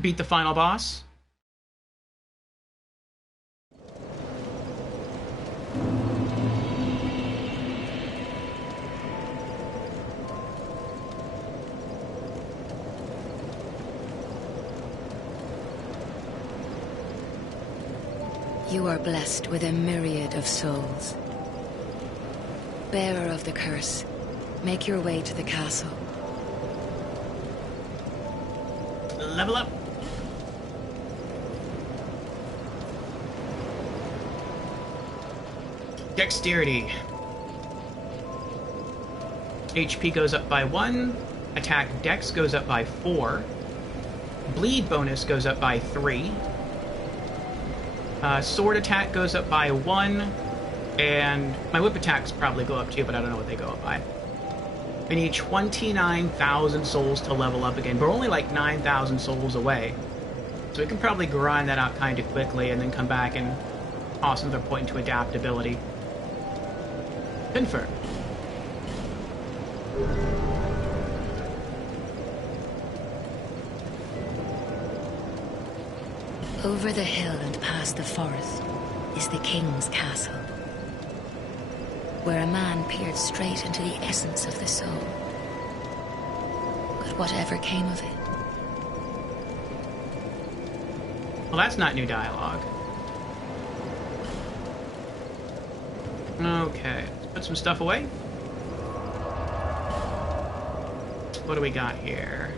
Beat the final boss. You are blessed with a myriad of souls. Bearer of the curse, make your way to the castle. Level up. Dexterity. HP goes up by 1. Attack dex goes up by 4. Bleed bonus goes up by 3. Sword attack goes up by 1. And my whip attacks probably go up too, but I don't know what they go up by. I need 29,000 souls to level up again. We're only like 9,000 souls away. So we can probably grind that out kind of quickly and then come back and toss another point into adaptability. Confirm. Over the hill and past the forest is the king's castle, where a man peered straight into the essence of the soul. But whatever came of it? Well, that's not new dialogue. Okay, let's put some stuff away. What do we got here?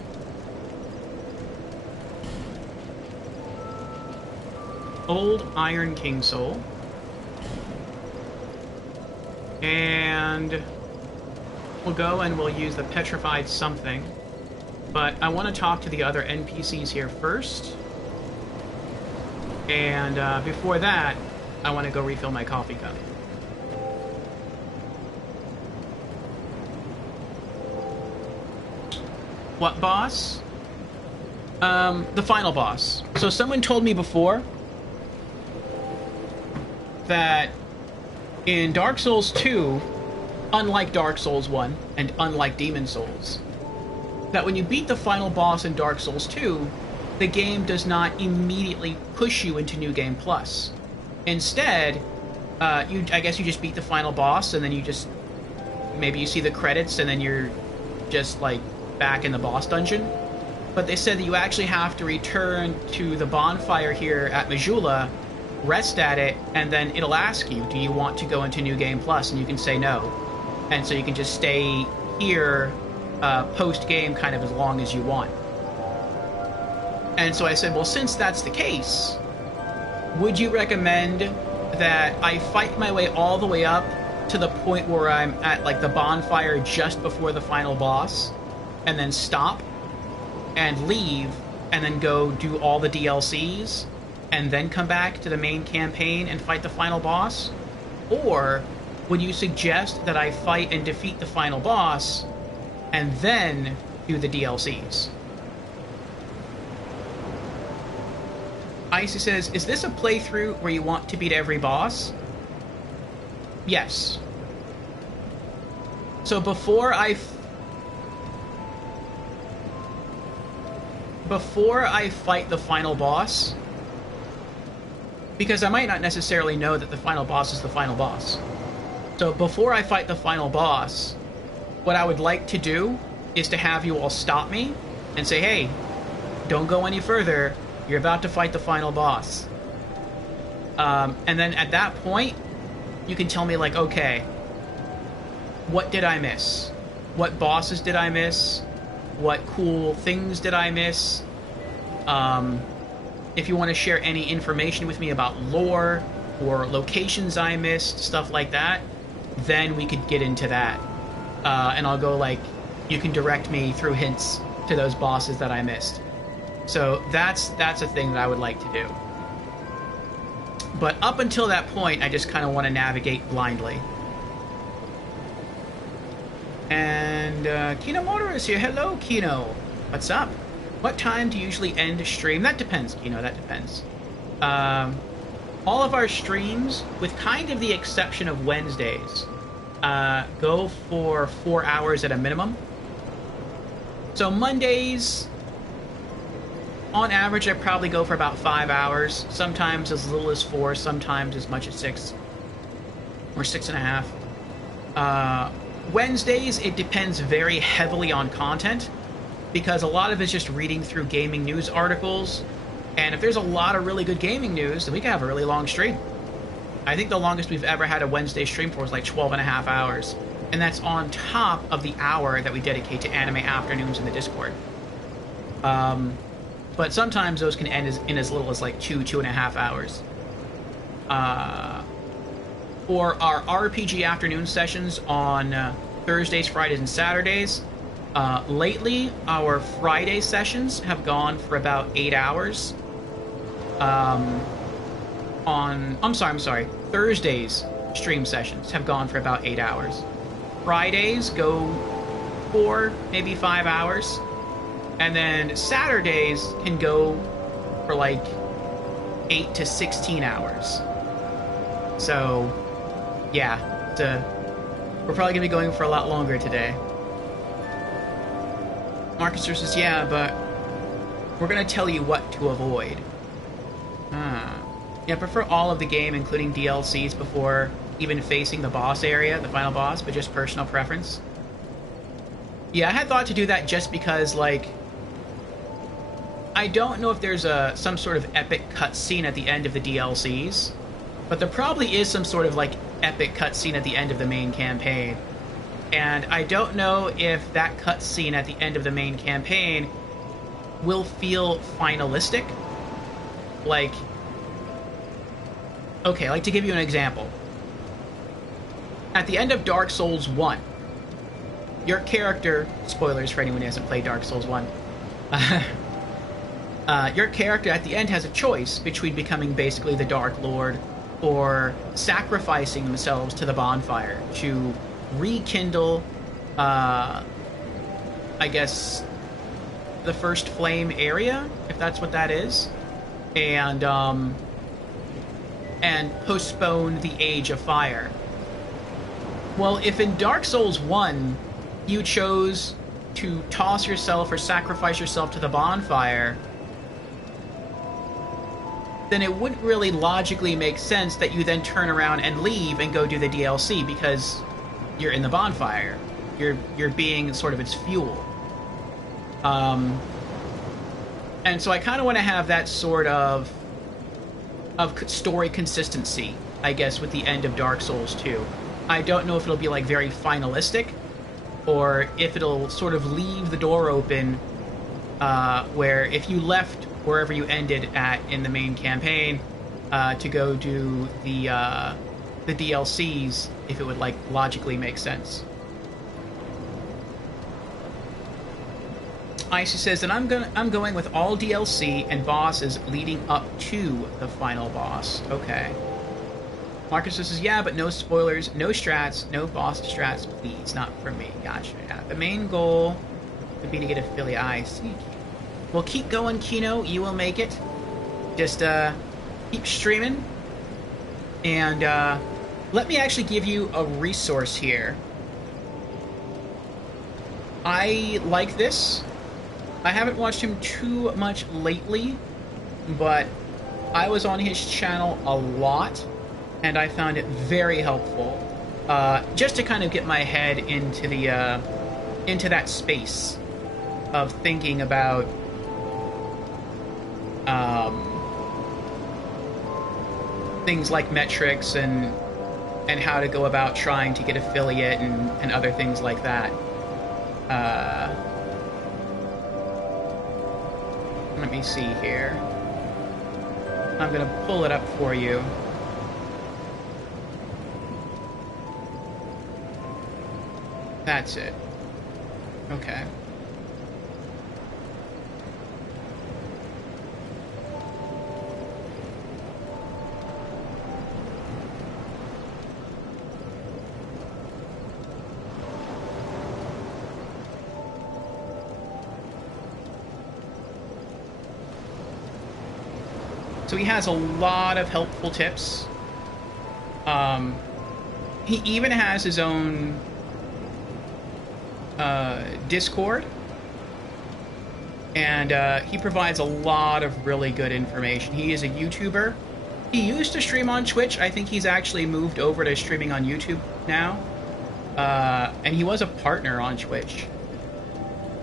Old Iron King Soul. And we'll go and we'll use the Petrified Something. But I want to talk to the other NPCs here first. And before that, I want to go refill my coffee cup. What boss? The final boss. So someone told me before that in Dark Souls 2, unlike Dark Souls 1 and unlike Demon Souls, that when you beat the final boss in Dark Souls 2, the game does not immediately push you into New Game Plus. Instead, I guess you just beat the final boss and then you just, maybe you see the credits and then you're just like back in the boss dungeon. But they said that you actually have to return to the bonfire here at Majula, rest at it, and then it'll ask you, do you want to go into New Game Plus? And you can say no. And so you can just stay here post-game kind of as long as you want. And so I said, well, since that's the case, would you recommend that I fight my way all the way up to the point where I'm at like the bonfire just before the final boss, and then stop and leave and then go do all the DLCs and then come back to the main campaign and fight the final boss? Or would you suggest that I fight and defeat the final boss and then do the DLCs? Icy says, is this a playthrough where you want to beat every boss? Yes. So before I fight the final boss, because I might not necessarily know that the final boss is the final boss. So before I fight the final boss, what I would like to do is to have you all stop me and say, hey, don't go any further. You're about to fight the final boss. And then at that point, you can tell me, like, okay, what did I miss? What bosses did I miss? What cool things did I miss? If you want to share any information with me about lore or locations I missed, stuff like that, then we could get into that. And I'll go, like, you can direct me through hints to those bosses that I missed. So that's a thing that I would like to do. But up until that point, I just kind of want to navigate blindly. And Kino Motor is here. Hello, Kino. What's up? What time do you usually end a stream? That depends, Kino. That depends. all of our streams, with kind of the exception of Wednesdays, go for 4 hours at a minimum. So Mondays, on average, I probably go for about 5 hours. Sometimes as little as 4, sometimes as much as 6 or 6.5. Wednesdays, it depends very heavily on content, because a lot of it's just reading through gaming news articles. And if there's a lot of really good gaming news, then we can have a really long stream. I think the longest we've ever had a Wednesday stream for was like 12.5 hours. And that's on top of the hour that we dedicate to anime afternoons in the Discord. But sometimes those can end in as little as like 2.5 hours. For our RPG afternoon sessions on Thursdays, Fridays, and Saturdays, lately our Friday sessions have gone for about 8 hours. I'm sorry. Thursdays stream sessions have gone for about 8 hours. Fridays go 4, maybe 5 hours. And then Saturdays can go for like 8 to 16 hours. So, yeah, we're probably going to be going for a lot longer today. Marcus says, yeah, but we're going to tell you what to avoid. Yeah, I prefer all of the game, including DLCs, before even facing the boss area, the final boss, but just personal preference. Yeah, I had thought to do that just because, like, I don't know if there's some sort of epic cutscene at the end of the DLCs, but there probably is some sort of, like, epic cutscene at the end of the main campaign. And I don't know if that cutscene at the end of the main campaign will feel finalistic. Like, okay, like to give you an example. At the end of Dark Souls 1, your character, spoilers for anyone who hasn't played Dark Souls 1, your character at the end has a choice between becoming basically the Dark Lord or sacrificing themselves to the bonfire to rekindle, I guess, the First Flame area, if that's what that is, and postpone the Age of Fire. Well, if in Dark Souls 1 you chose to toss yourself or sacrifice yourself to the bonfire, then it wouldn't really logically make sense that you then turn around and leave and go do the DLC, because you're in the bonfire. You're being sort of its fuel. And so I kind of want to have that sort of story consistency, I guess, with the end of Dark Souls 2. I don't know if it'll be, like, very finalistic, or if it'll sort of leave the door open, where if you left wherever you ended at in the main campaign, to go do the DLCs, if it would, like, logically make sense. Icy says that I'm going with all DLC and bosses leading up to the final boss. Okay. Marcus says, yeah, but no spoilers, no strats, no boss strats, please, not for me. Gotcha. Yeah. The main goal would be to get affiliate. I see. Well, keep going, Kino. You will make it. Just keep streaming. And let me actually give you a resource here. I like this. I haven't watched him too much lately, but I was on his channel a lot, and I found it very helpful, just to kind of get my head into the into that space of thinking about things like metrics and how to go about trying to get affiliate and other things like that. Let me see here. I'm gonna pull it up for you. That's it. Okay. So he has a lot of helpful tips. He even has his own Discord, and he provides a lot of really good information. He is a YouTuber. He used to stream on Twitch. I think he's actually moved over to streaming on YouTube now. And he was a partner on Twitch.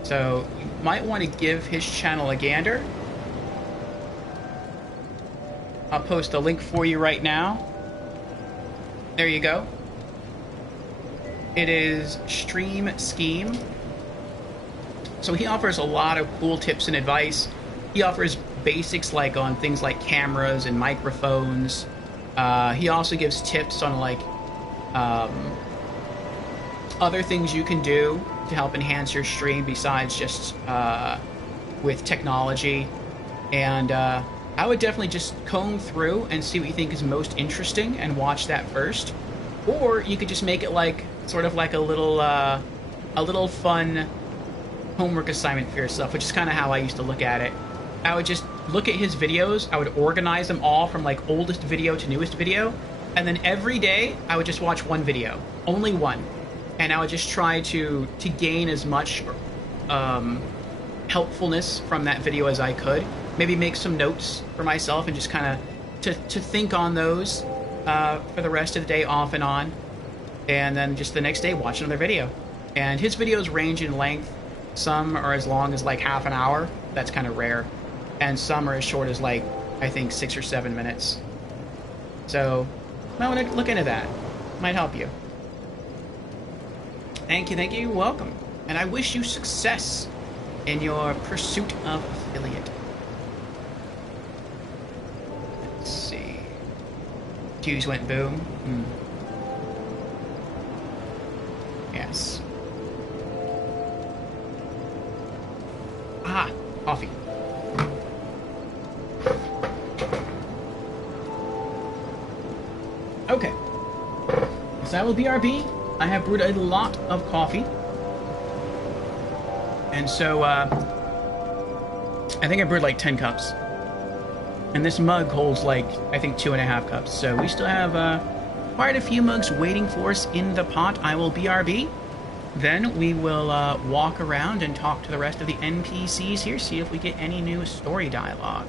So you might want to give his channel a gander. I'll post a link for you right now. There you go. It is Stream Scheme. So he offers a lot of cool tips and advice. He offers basics like on things like cameras and microphones. He also gives tips on like other things you can do to help enhance your stream besides just with technology. And I would definitely just comb through and see what you think is most interesting and watch that first. Or you could just make it like sort of like a little fun homework assignment for yourself, which is kind of how I used to look at it. I would just look at his videos, I would organize them all from like oldest video to newest video, and then every day I would just watch one video, only one, and I would just try to gain as much helpfulness from that video as I could. Maybe make some notes for myself and just kind of to think on those for the rest of the day off and on, and then just the next day watch another video. And his videos range in length. Some are as long as like half an hour. That's kind of rare. And some are as short as like, I think 6 or 7 minutes. So, might want to look into that. Might help you. Thank you, welcome. And I wish you success in your pursuit of affiliate. Let's see. Hughes went boom. Yes. Ah, coffee. Okay. So I will BRB. I have brewed a lot of coffee. And so, I think I brewed like 10 cups. And this mug holds like, I think 2.5 cups. So we still have quite a few mugs waiting for us in the pot. I will BRB. Then we will walk around and talk to the rest of the NPCs here, see if we get any new story dialogue.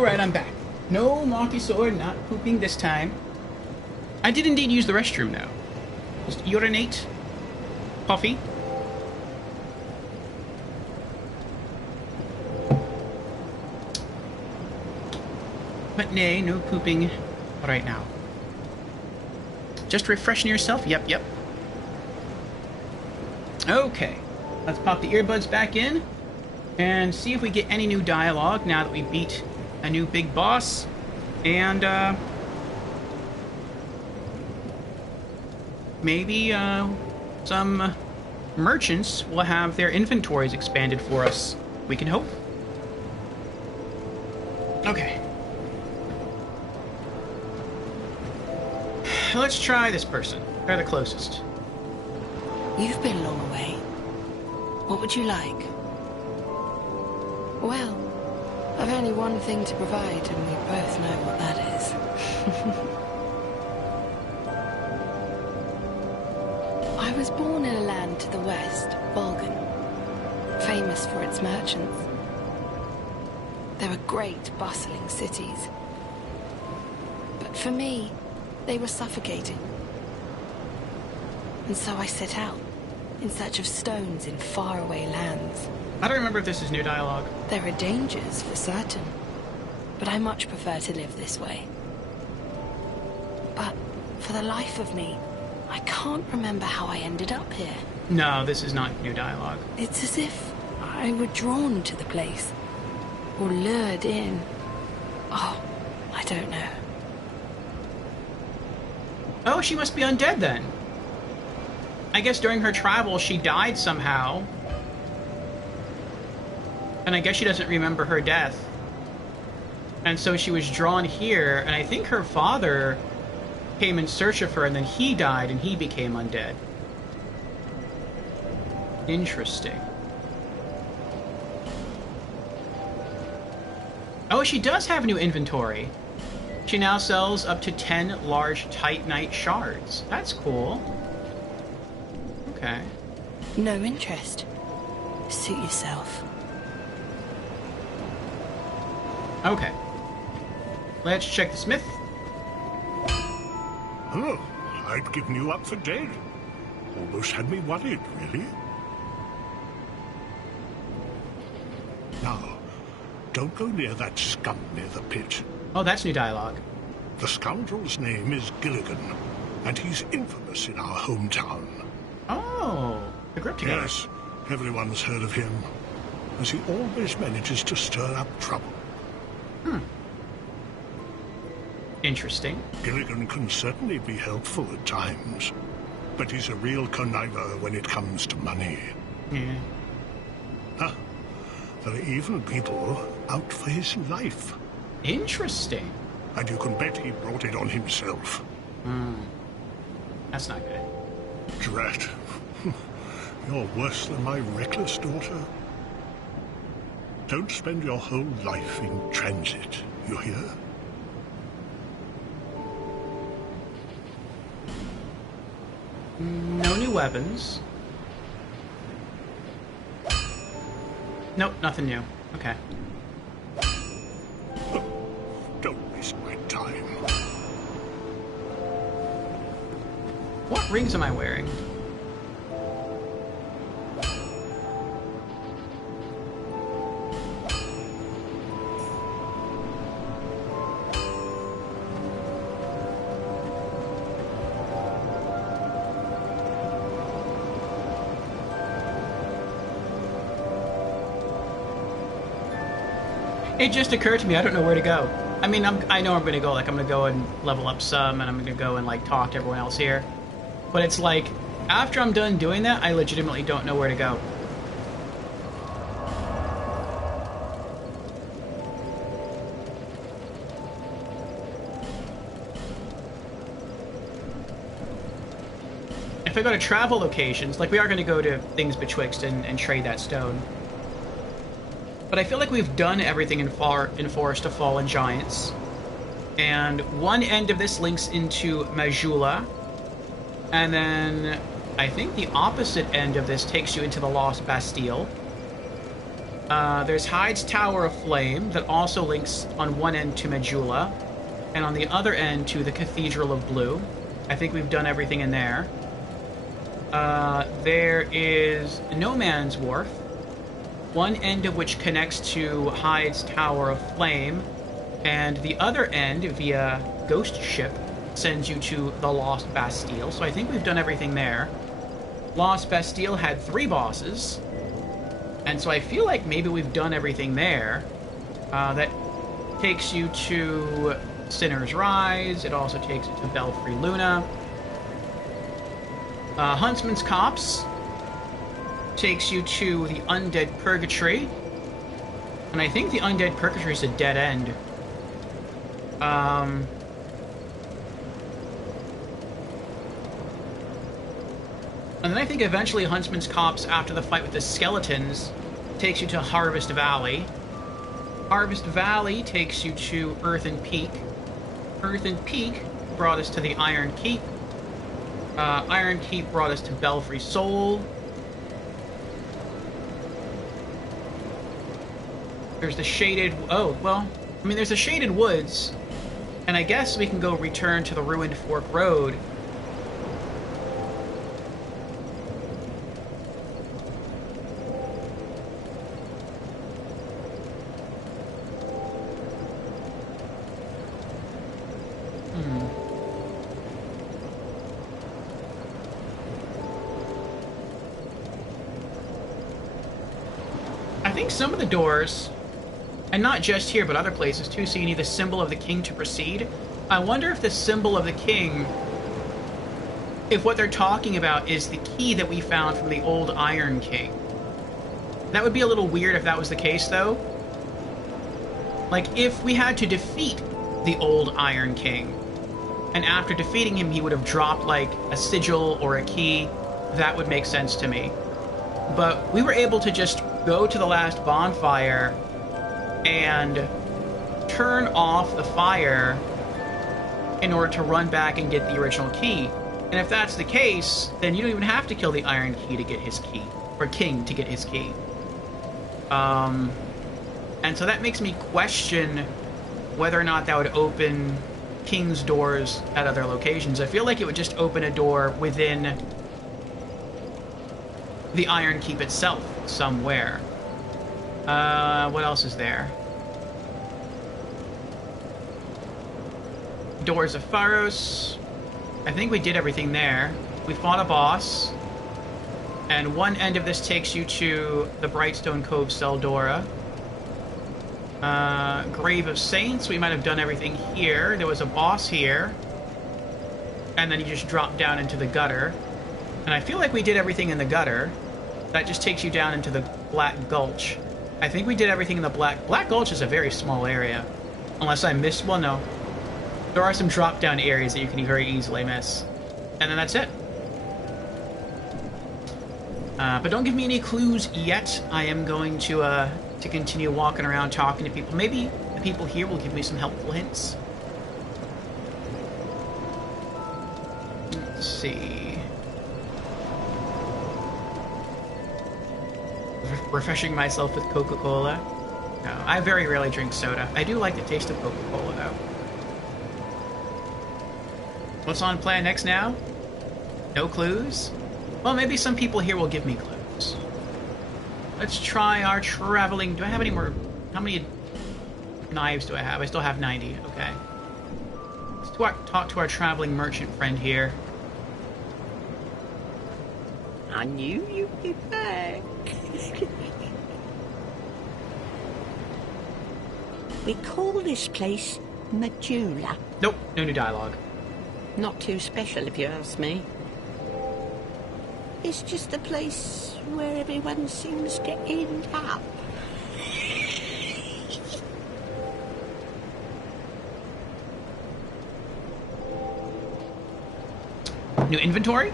Alright, I'm back. No Marky Sword, not pooping this time. I did indeed use the restroom, though. Just urinate. Puffy. But nay, no pooping right now. Just refreshing yourself? Yep, yep. Okay. Let's pop the earbuds back in and see if we get any new dialogue now that we beat a new big boss. And, maybe, some merchants will have their inventories expanded for us. We can hope. Okay. Let's try this person. They're the closest. You've been long away. What would you like? Well, I've only one thing to provide, and we both know what that is. I was born in a land to the west, Volgan, famous for its merchants. There were great, bustling cities. But for me, they were suffocating. And so I set out, in search of stones in faraway lands. I don't remember if this is new dialogue. There are dangers, for certain, but I much prefer to live this way. But for the life of me, I can't remember how I ended up here. No, this is not new dialogue. It's as if I were drawn to the place, or lured in. Oh, I don't know. Oh, she must be undead then. I guess during her travel she died somehow. And I guess she doesn't remember her death. And so she was drawn here, and I think her father came in search of her, and then he died, and he became undead. Interesting. Oh, she does have a new inventory. She now sells up to 10 large Titanite shards. That's cool. Okay. No interest. Suit yourself. Okay. Let's check the smith. Oh, I'd given you up for dead. Almost had me worried, really. Now, don't go near that scum near the pit. Oh, that's new dialogue. The scoundrel's name is Gilligan, and he's infamous in our hometown. Oh, the group together. Yes, everyone's heard of him, as he always manages to stir up trouble. Interesting. Gilligan can certainly be helpful at times, but he's a real conniver when it comes to money. Yeah. Ah, there are even people out for his life. Interesting. And you can bet he brought it on himself. That's not good. Drat. You're worse than my reckless daughter. Don't spend your whole life in transit, you hear? No new weapons. Nope, nothing new. Okay. Don't waste my time. What rings am I wearing? It just occurred to me, I don't know where to go. I mean, I know I'm going to go, like, I'm going to go and level up some, and I'm going to go and, like, talk to everyone else here. But it's like, after I'm done doing that, I legitimately don't know where to go. If I go to travel locations, like, we are going to go to Things Betwixt and trade that stone. But I feel like we've done everything in Forest of Fallen Giants. And one end of this links into Majula. And then I think the opposite end of this takes you into the Lost Bastille. There's Hyde's Tower of Flame that also links on one end to Majula, and on the other end to the Cathedral of Blue. I think we've done everything in there. There is No Man's Wharf, one end of which connects to Hyde's Tower of Flame, and the other end, via Ghost Ship, sends you to the Lost Bastille. So I think we've done everything there. Lost Bastille had 3 bosses, and so I feel like maybe we've done everything there. That takes you to Sinner's Rise. It also takes you to Belfry Luna. Huntsman's Copse takes you to the Undead Purgatory. And I think the Undead Purgatory is a dead end. And then I think eventually Huntsman's Copse, after the fight with the skeletons, takes you to Harvest Valley. Harvest Valley takes you to Earthen Peak. Earthen Peak brought us to the Iron Keep. Iron Keep brought us to Belfry Soul. There's the Shaded... Oh, well, I mean, there's the Shaded Woods. And I guess we can go return to the Ruined Fork Road. I think some of the doors, and not just here, but other places too, so you need the symbol of the king to proceed. I wonder if the symbol of the king, if what they're talking about is the key that we found from the old Iron King. That would be a little weird if that was the case, though. Like, if we had to defeat the old Iron King, and after defeating him he would have dropped, like, a sigil or a key, that would make sense to me. But we were able to just go to the last bonfire and turn off the fire in order to run back and get the original key. And if that's the case, then you don't even have to kill the Iron Key to get his key, or King to get his key. And so that makes me question whether or not that would open King's doors at other locations. I feel like it would just open a door within the Iron Keep itself somewhere. What else is there? Doors of Pharos. I think we did everything there. We fought a boss. And one end of this takes you to the Brightstone Cove Seldora. Grave of Saints. We might have done everything here. There was a boss here. And then you just drop down into the gutter. And I feel like we did everything in the gutter. That just takes you down into the Black Gulch. I think we did everything in the Black Gulch is a very small area. Unless I missed... Well, no. There are some drop-down areas that you can very easily miss. And then that's it. But don't give me any clues yet. I am going to continue walking around talking to people. Maybe the people here will give me some helpful hints. Let's see. Refreshing myself with Coca-Cola. No, I very rarely drink soda. I do like the taste of Coca-Cola, though. What's on plan next now? No clues? Well, maybe some people here will give me clues. Let's try our traveling... Do I have any more... How many knives do I have? I still have 90. Okay. Let's talk to our traveling merchant friend here. I knew you'd be back. We call this place Majula. Nope, no new dialogue. Not too special, if you ask me. It's just a place where everyone seems to end up. New inventory?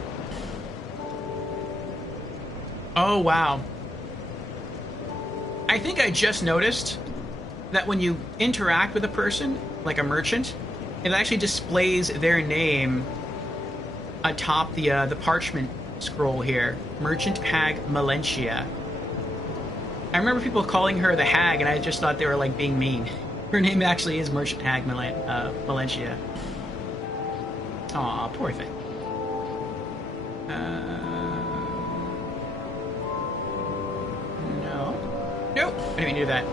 Oh, wow. I think I just noticed that when you interact with a person, like a merchant, it actually displays their name atop the parchment scroll here. Merchant Hag Malentia. I remember people calling her the Hag, and I just thought they were like being mean. Her name actually is Merchant Hag Valencia. Aw, poor thing. No. Nope. I didn't even do that.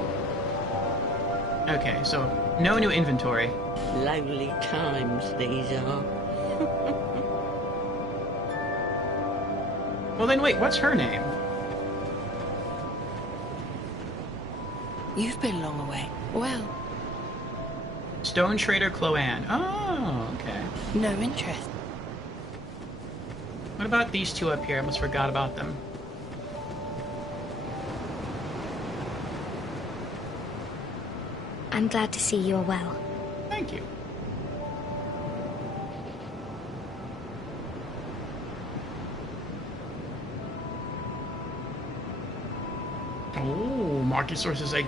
Okay, so no new inventory. Lonely times these are. Well then wait, what's her name? You've been long away. Well, Stone Trader Cloanne. Oh, okay. no interest. What about these two up here? I almost forgot about them. I'm glad to see you're well. Thank you. Oh, market sources. I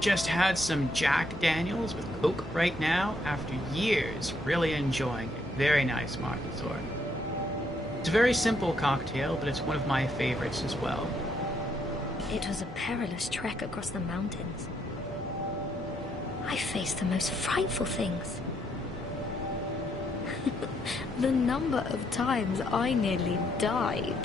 just had some Jack Daniels with Coke right now after years. Really enjoying it. Very nice market source. It's a very simple cocktail, but it's one of my favorites as well. It was a perilous trek across the mountains. I faced the most frightful things. The number of times I nearly died.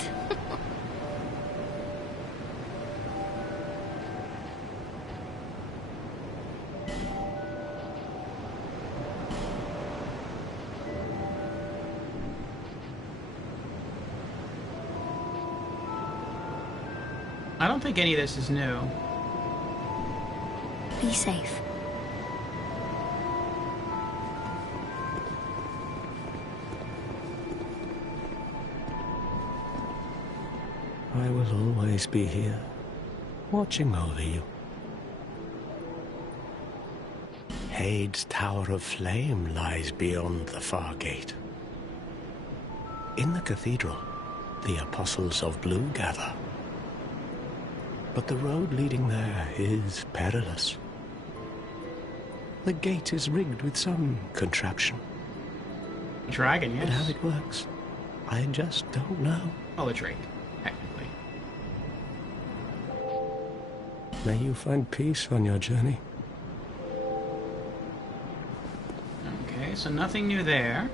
I don't think any of this is new. Be safe. I will always be here, watching over you. Hade's Tower of Flame lies beyond the far gate. In the cathedral, the Apostles of Blue gather. But the road leading there is perilous. The gate is rigged with some contraption. Dragon, yes. But how it works, I just don't know. Well, a drake, technically. May you find peace on your journey. Okay, so nothing new there.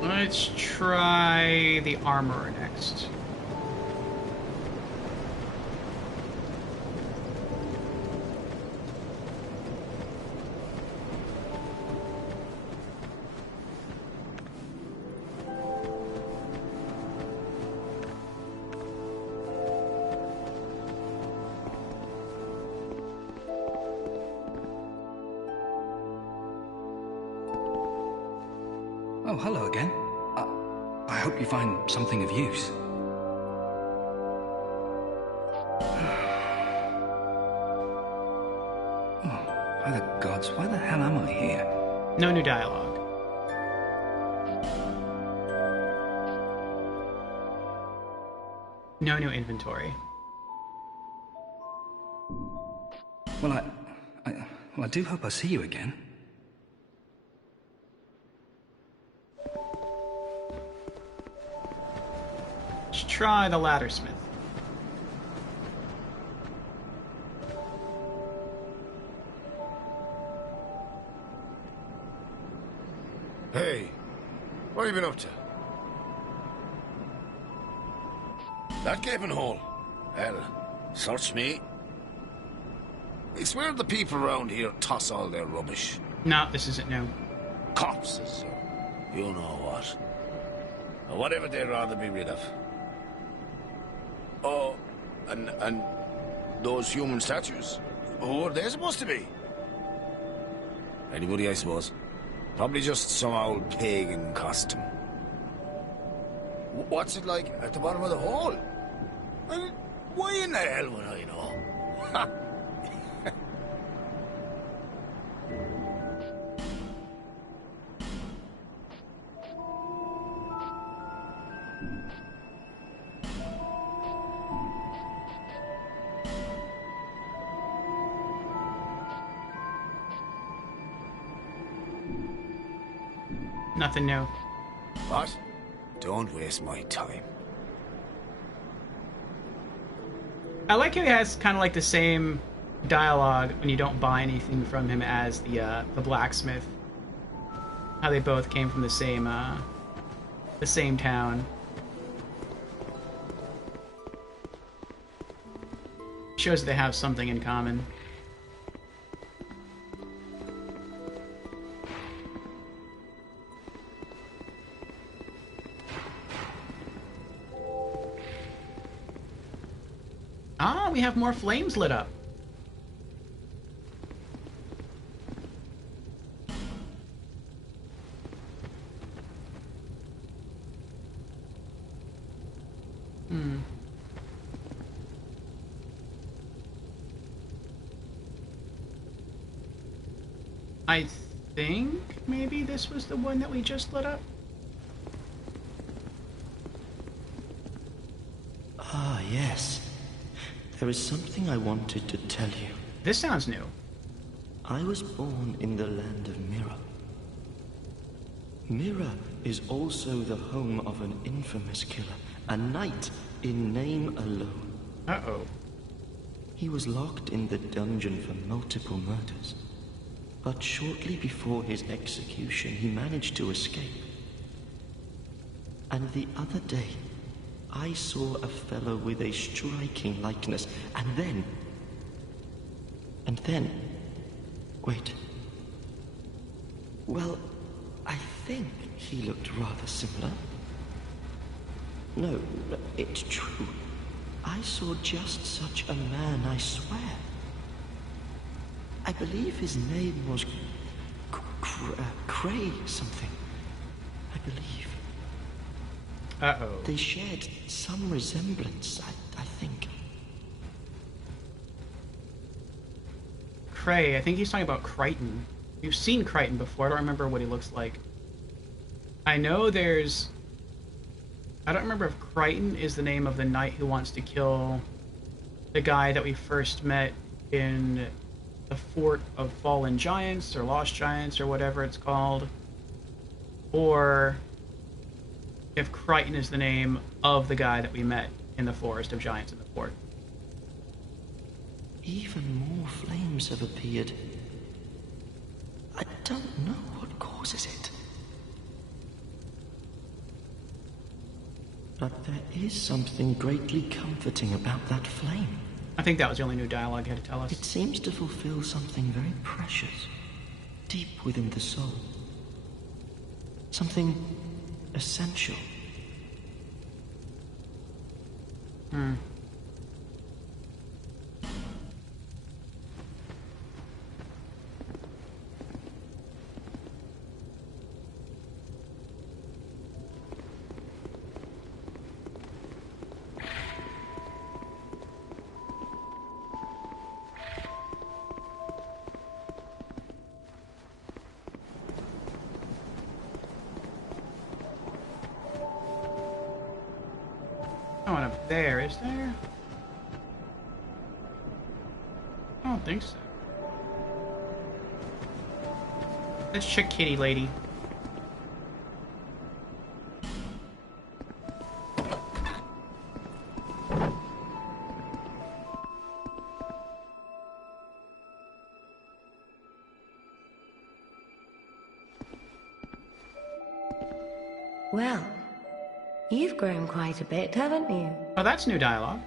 Let's try the armorer next. Oh, hello again. I hope you find something of use. Oh, by the gods, why the hell am I here? No new dialogue. No new inventory. Well, I do hope I see you again. Let's try the laddersmith. Hey, what have you been up to? That gaping hole? Well, search me. It's where the people around here toss all their rubbish. No, this isn't new. Corpses, or you know what. Or whatever they'd rather be rid of. Oh, and those human statues? Who are they supposed to be? Anybody, I suppose. Probably just some old pagan costume. What's it like at the bottom of the hole? Well, why in the hell would I know? Ha! Nothing new. What? Don't waste my time. I like how he has kind of like the same dialogue when you don't buy anything from him as the blacksmith. How they both came from the same town. Shows that they have something in common. Ah, we have more flames lit up. I think maybe this was the one that we just lit up. Ah, yes. There is something I wanted to tell you. This sounds new. I was born in the land of Mira. Mira is also the home of an infamous killer, a knight in name alone. Uh-oh. He was locked in the dungeon for multiple murders. But shortly before his execution, he managed to escape. And the other day, I saw a fellow with a striking likeness, and then... Wait. Well, I think he looked rather similar. No, it's true. I saw just such a man, I swear. I believe his name was Cray something. I believe. Uh-oh. They shared some resemblance, I think. Cray, I think he's talking about Crichton. We've seen Crichton before, I don't remember what he looks like. I know there's... I don't remember if Crichton is the name of the knight who wants to kill the guy that we first met in the Fort of Fallen Giants, or Lost Giants, or whatever it's called. Or if Crichton is the name of the guy that we met in the Forest of Giants in the fort. Even more flames have appeared. I don't know what causes it. But there is something greatly comforting about that flame. I think that was the only new dialogue he had to tell us. It seems to fulfill something very precious, deep within the soul. Something essential. No one up there, is there? I don't think so. Let's check Kitty Lady. Well, you've grown quite a bit, haven't you? Oh, that's new dialogue.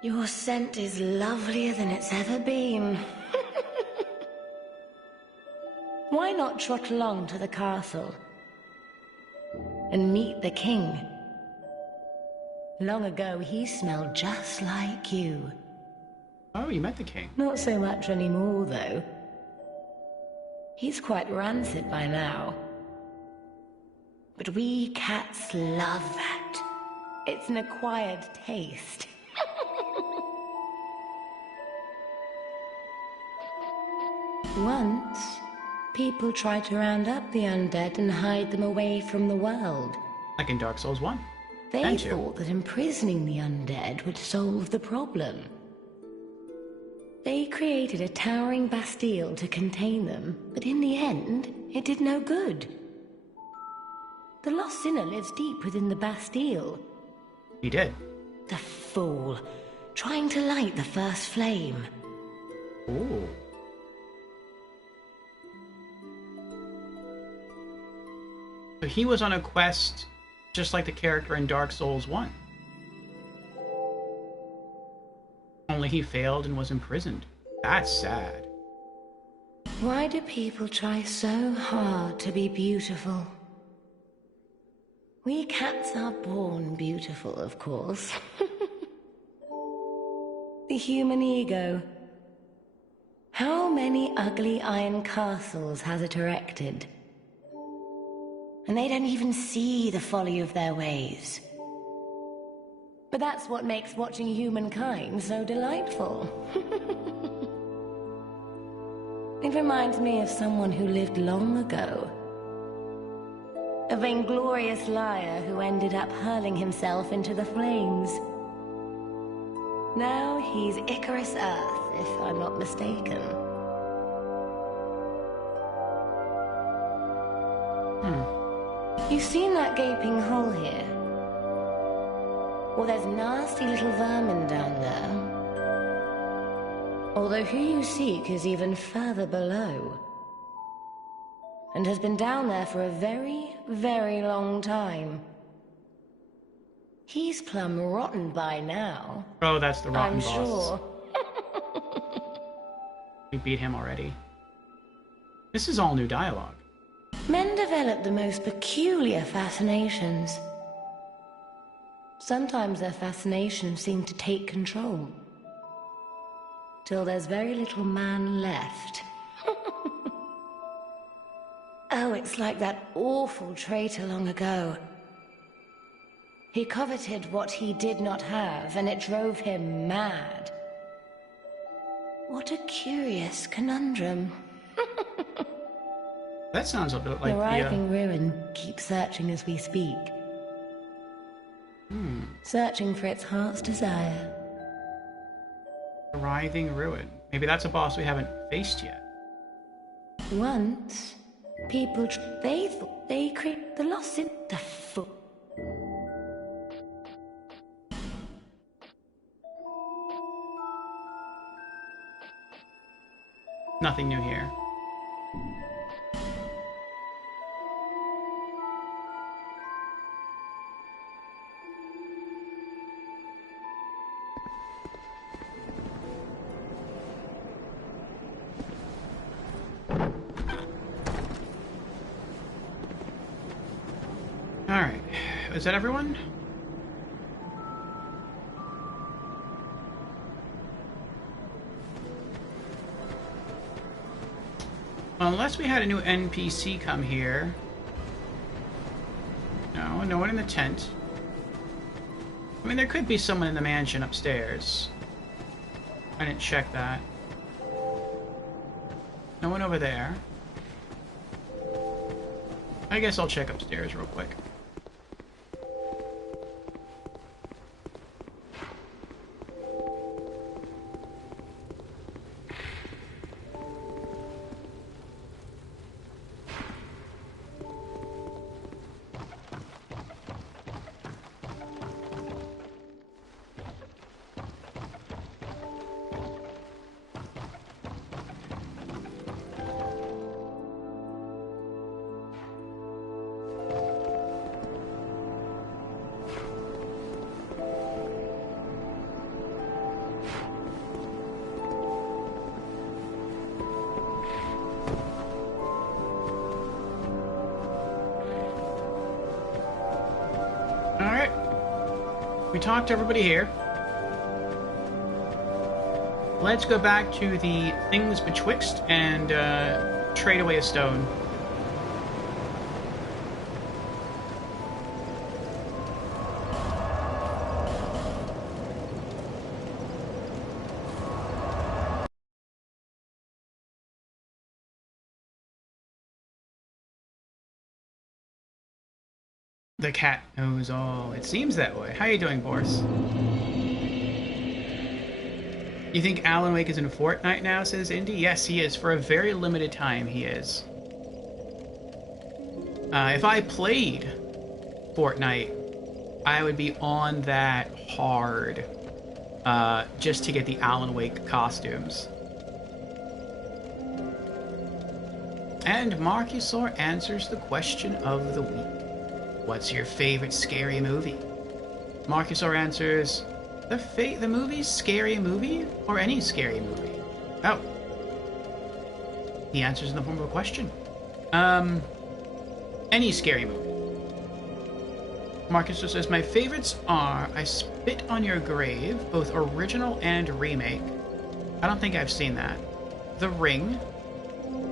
Your scent is lovelier than it's ever been. Why not trot along to the castle and meet the king? Long ago, he smelled just like you. Oh, you met the king. Not so much anymore, though. He's quite rancid by now. But we cats love that. It's an acquired taste. Once, people tried to round up the undead and hide them away from the world. Like in Dark Souls 1. They And 2. thought that imprisoning the undead would solve the problem. They created a towering bastille to contain them, but in the end, it did no good. The lost sinner lives deep within the Bastille. He did. The fool. Trying to light the first flame. Ooh. So he was on a quest just like the character in Dark Souls 1. Only he failed and was imprisoned. That's sad. Why do people try so hard to be beautiful? We cats are born beautiful, of course. The human ego. How many ugly iron castles has it erected? And they don't even see the folly of their ways. But that's what makes watching humankind so delightful. It reminds me of someone who lived long ago. A vainglorious liar who ended up hurling himself into the flames. Now he's Icarus Earth, if I'm not mistaken. You've seen that gaping hole here? Well, there's nasty little vermin down there. Although who you seek is even further below. And has been down there for a very, very long time. He's plumb rotten by now. Oh, that's the rotten boss. I'm sure. We beat him already. This is all new dialogue. Men develop the most peculiar fascinations. Sometimes their fascinations seem to take control. Till there's very little man left. Oh, it's like that awful traitor long ago. He coveted what he did not have, and it drove him mad. What a curious conundrum. That sounds a bit like the writhing ruin keeps searching as we speak. Searching for its heart's desire. The writhing ruin. Maybe that's a boss we haven't faced yet. Once, people they thought they created the lost in the foot. Nothing new here. Alright, is that everyone? Well, unless we had a new NPC come here. No, no one in the tent. I mean, there could be someone in the mansion upstairs. I didn't check that. No one over there. I guess I'll check upstairs real quick. We talked to everybody here. Let's go back to the things betwixt and trade away a stone. The cat knows all. It seems that way. How you doing, Boris? You think Alan Wake is in Fortnite now, says Indy? Yes, he is. For a very limited time, he is. If I played Fortnite, I would be on that hard just to get the Alan Wake costumes. And Marcusor answers the question of the week. What's your favorite scary movie? Marcusor answers, the movie's Scary Movie or any scary movie? Oh. He answers in the form of a question. Any scary movie. Marcusor says, my favorites are I Spit on Your Grave, both original and remake. I don't think I've seen that. The Ring.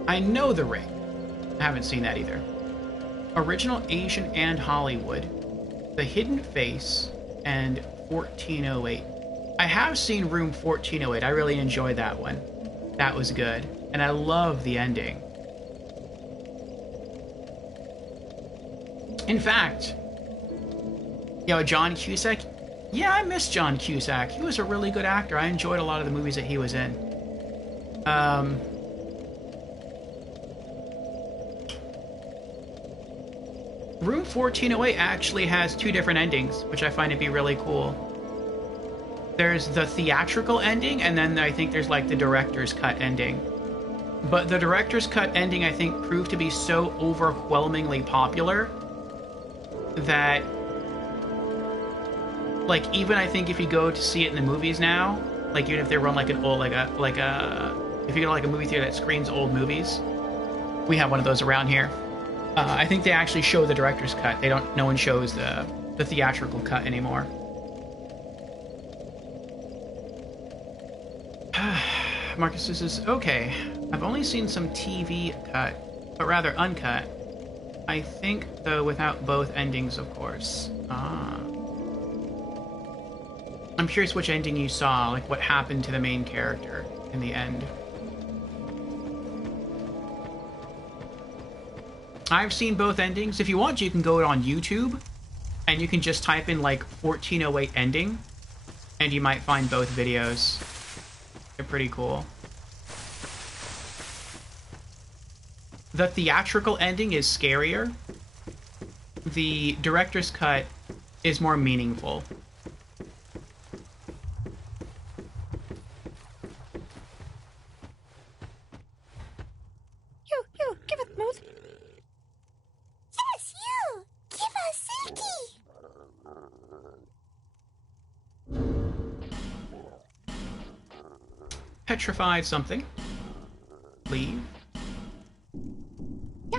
I know The Ring. I haven't seen that either. Original Asian and Hollywood. The Hidden Face, and 1408. I have seen Room 1408. I really enjoyed that one. That was good. And I love the ending. In fact, John Cusack. Yeah, I miss John Cusack. He was a really good actor. I enjoyed a lot of the movies that he was in. Room 1408 actually has two different endings, which I find to be really cool. There's the theatrical ending, and then I think there's like the director's cut ending. But the director's cut ending, I think, proved to be so overwhelmingly popular that, like, even I think if you go to see it in the movies now, like even if they run like an old, if you go to like a movie theater that screens old movies, we have one of those around here. I think they actually show the director's cut. No one shows the theatrical cut anymore. Marcus says, okay, I've only seen some TV cut, but rather uncut. I think, though, without both endings, of course. I'm curious which ending you saw, like what happened to the main character in the end. I've seen both endings. If you want, you can go on YouTube, and you can just type in, like, 1408 ending, and you might find both videos. They're pretty cool. The theatrical ending is scarier. The director's cut is more meaningful. You, give it mood. Yes, you! Give us Silky! Petrified something. Leave. Ja.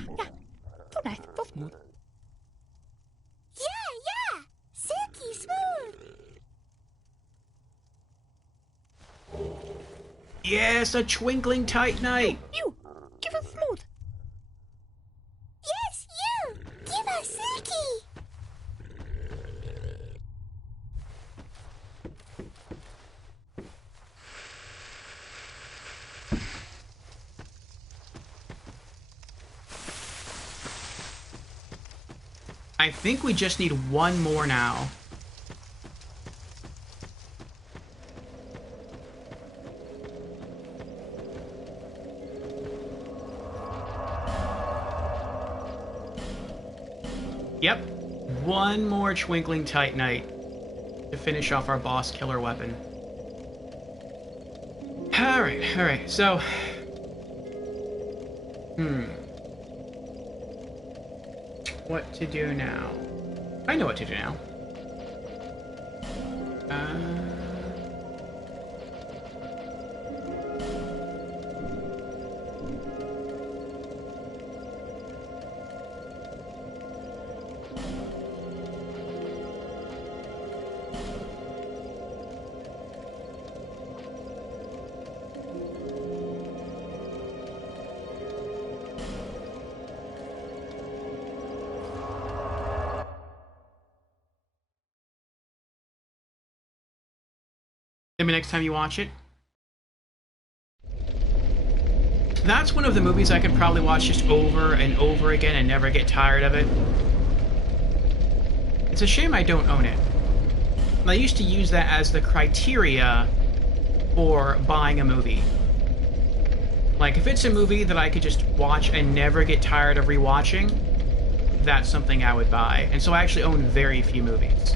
Tonight, tof mood. Yeah. Silky smooth. Yes, a twinkling titanite. You, give us mood. Yes, you! Give us Silky! I think we just need one more now. Yep, one more Twinkling Titanite to finish off our boss killer weapon. Alright, so... What to do now? I know what to do now. Maybe next time you watch it. That's one of the movies I could probably watch just over and over again and never get tired of it. It's a shame I don't own it. I used to use that as the criteria for buying a movie. Like, if it's a movie that I could just watch and never get tired of rewatching, that's something I would buy. And so I actually own very few movies.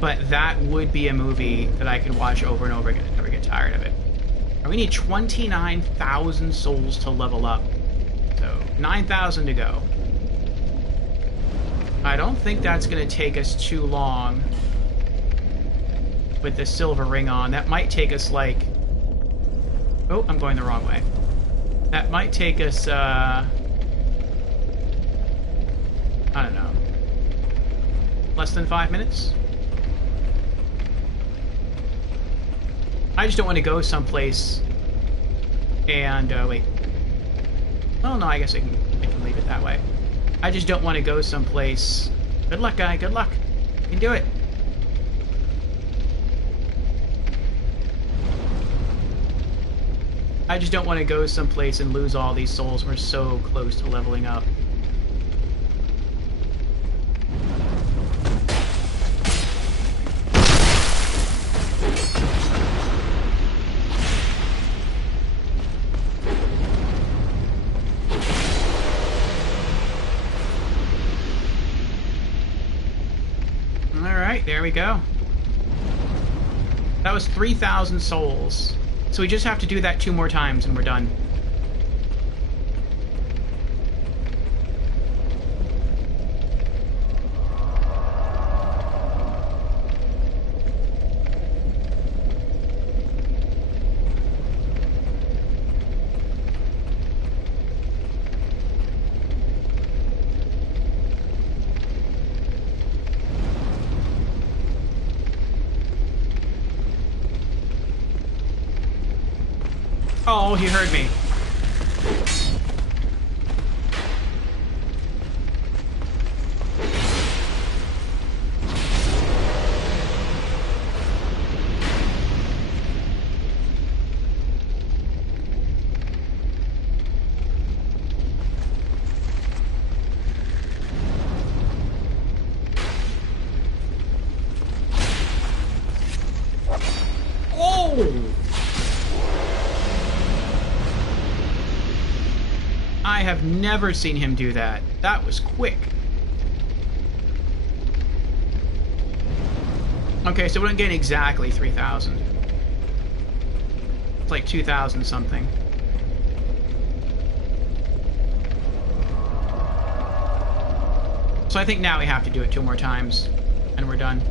But that would be a movie that I could watch over and over again and never get tired of it. And we need 29,000 souls to level up. So, 9,000 to go. I don't think that's going to take us too long with the silver ring on. That might take us, like... Oh, I'm going the wrong way. That might take us, I don't know. Less than 5 minutes? I just don't want to go someplace and, wait. Oh, no, I guess I can leave it that way. I just don't want to go someplace... Good luck, guy, good luck. You can do it. I just don't want to go someplace and lose all these souls. We're so close to leveling up. Alright, there we go. That was 3,000 souls. So we just have to do that 2 more times and we're done. Oh, he heard me. I have never seen him do that. That was quick. Okay, so we don't get exactly 3,000. It's like 2,000 something. So I think now we have to do it 2 more times, and we're done.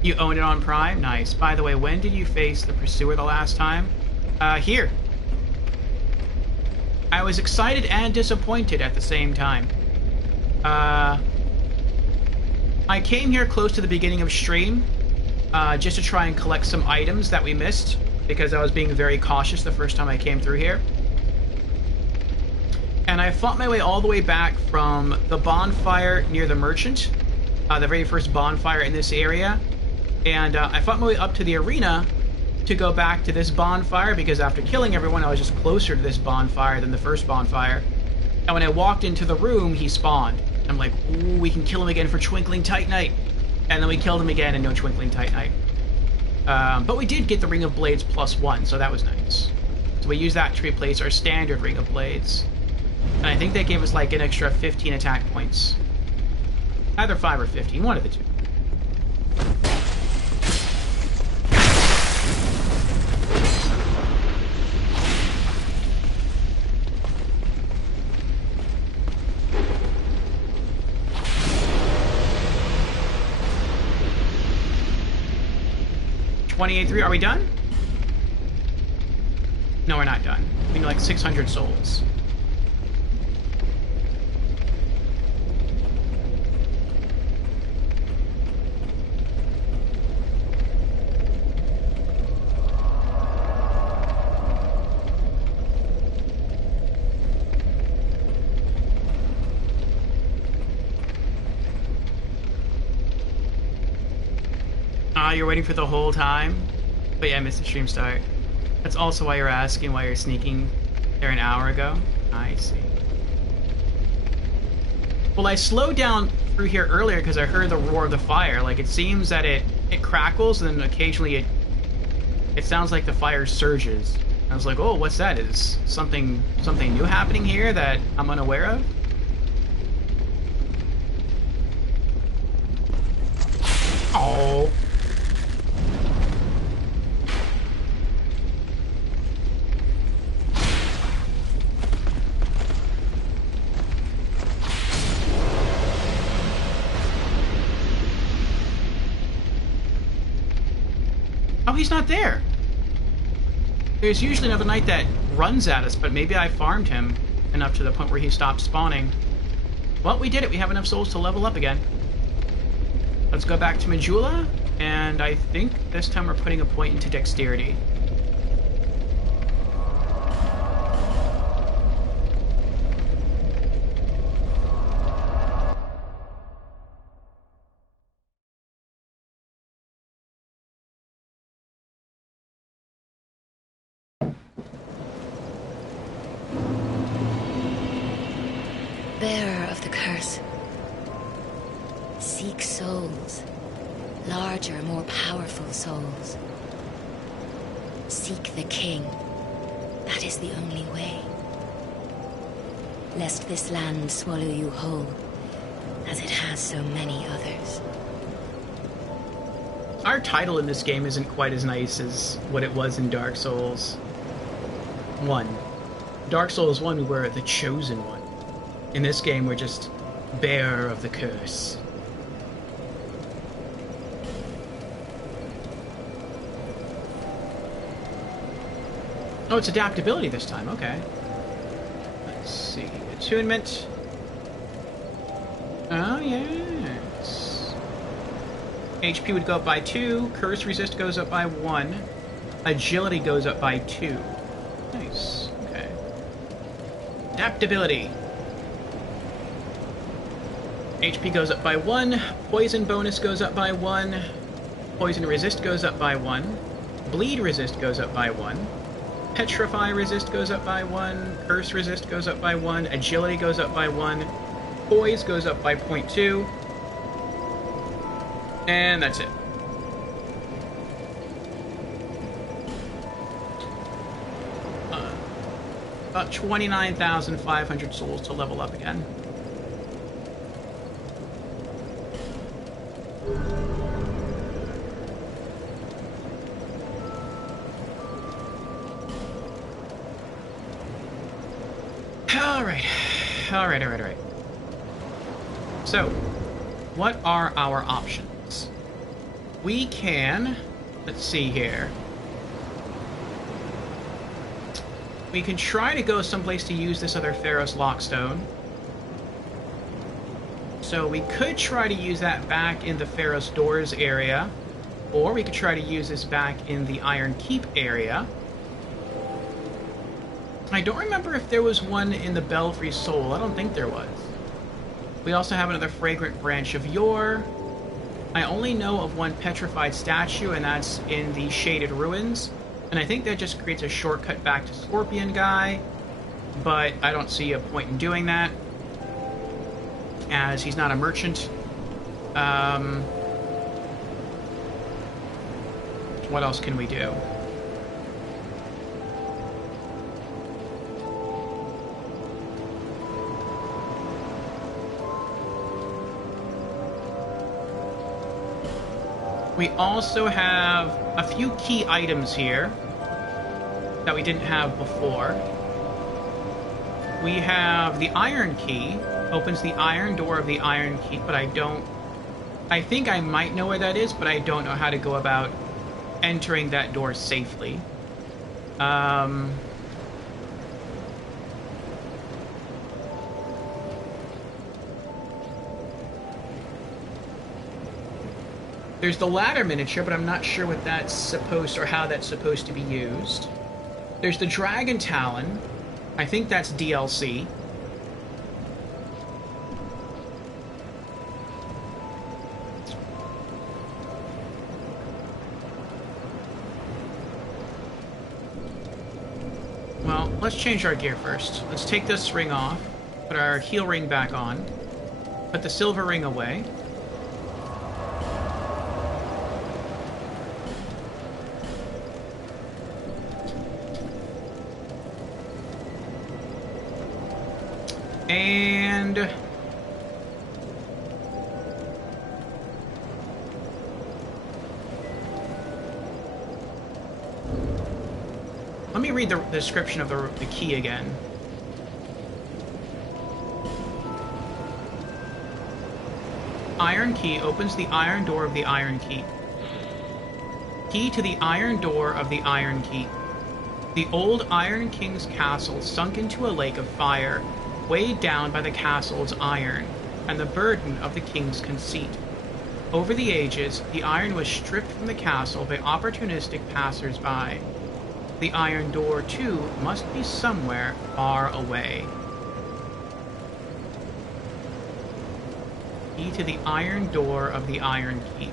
You own it on Prime? Nice. By the way, when did you face the Pursuer the last time? Here. I was excited and disappointed at the same time. I came here close to the beginning of stream, just to try and collect some items that we missed, because I was being very cautious the first time I came through here. And I fought my way all the way back from the bonfire near the merchant, the very first bonfire in this area. And I fought my way up to the arena to go back to this bonfire, because after killing everyone, I was just closer to this bonfire than the first bonfire. And when I walked into the room, he spawned. I'm like, ooh, we can kill him again for Twinkling Titanite. And then we killed him again and no Twinkling Titanite. But we did get the Ring of Blades +1, so that was nice. So we used that to replace our standard Ring of Blades. And I think that gave us like an extra 15 attack points. Either 5 or 15, one of the two. $28,300. Are we done? No, we're not done. We need like 600 souls. You're waiting for the whole time? But yeah, I missed the stream start. That's also why you're asking why you're sneaking there an hour ago? I see. Well, I slowed down through here earlier because I heard the roar of the fire. Like, it seems that it crackles, and then occasionally it sounds like the fire surges. I was like, oh, what's that? Is something new happening here that I'm unaware of? Oh. Oh, he's not there. There's usually another knight that runs at us, but maybe I farmed him enough to the point where he stopped spawning. Well, we did it. We have enough souls to level up again. Let's go back to Majula, and I think this time we're putting a point into dexterity. Bearer of the curse. Seek souls. Larger, more powerful souls. Seek the king. That is the only way. Lest this land swallow you whole, as it has so many others. Our title in this game isn't quite as nice as what it was in Dark Souls 1. Dark Souls 1, we were the Chosen One. In this game, we're just Bearer of the Curse. Oh, it's adaptability this time, okay. Let's see. Attunement. Oh, yes. HP would go up by 2. Curse resist goes up by 1. Agility goes up by 2. Nice. Okay. Adaptability. HP goes up by 1. Poison bonus goes up by 1. Poison resist goes up by 1. Bleed resist goes up by 1. Petrify resist goes up by 1. Curse resist goes up by 1. Agility goes up by 1. Poise goes up by 0.2. And that's it. About 29,500 souls to level up again. Alright. So, what are our options? We can... Let's see here. We can try to go someplace to use this other Pharos Lockstone. So we could try to use that back in the Pharos Doors area. Or we could try to use this back in the Iron Keep area. I don't remember if there was one in the Belfry Soul. I don't think there was. We also have another Fragrant Branch of Yore. I only know of one petrified statue, and that's in the Shaded Ruins. And I think that just creates a shortcut back to Scorpion Guy. But I don't see a point in doing that, as he's not a merchant. What else can we do? We also have a few key items here that we didn't have before. We have the Iron Key, opens the iron door of the Iron Keep, but I think I might know where that is, but I don't know how to go about entering that door safely. There's the ladder miniature, but I'm not sure what that's supposed, or how that's supposed to be used. There's the Dragon Talon. I think that's DLC. Well, let's change our gear first. Let's take this ring off, put our heal ring back on, put the silver ring away. And let me read the description of the key again. Iron key opens the iron door of the Iron Keep. Key to the iron door of the Iron Keep. The old Iron King's castle sunk into a lake of fire, weighed down by the castle's iron, and the burden of the king's conceit. Over the ages, the iron was stripped from the castle by opportunistic passers-by. The iron door, too, must be somewhere far away. Key to the iron door of the Iron Keep.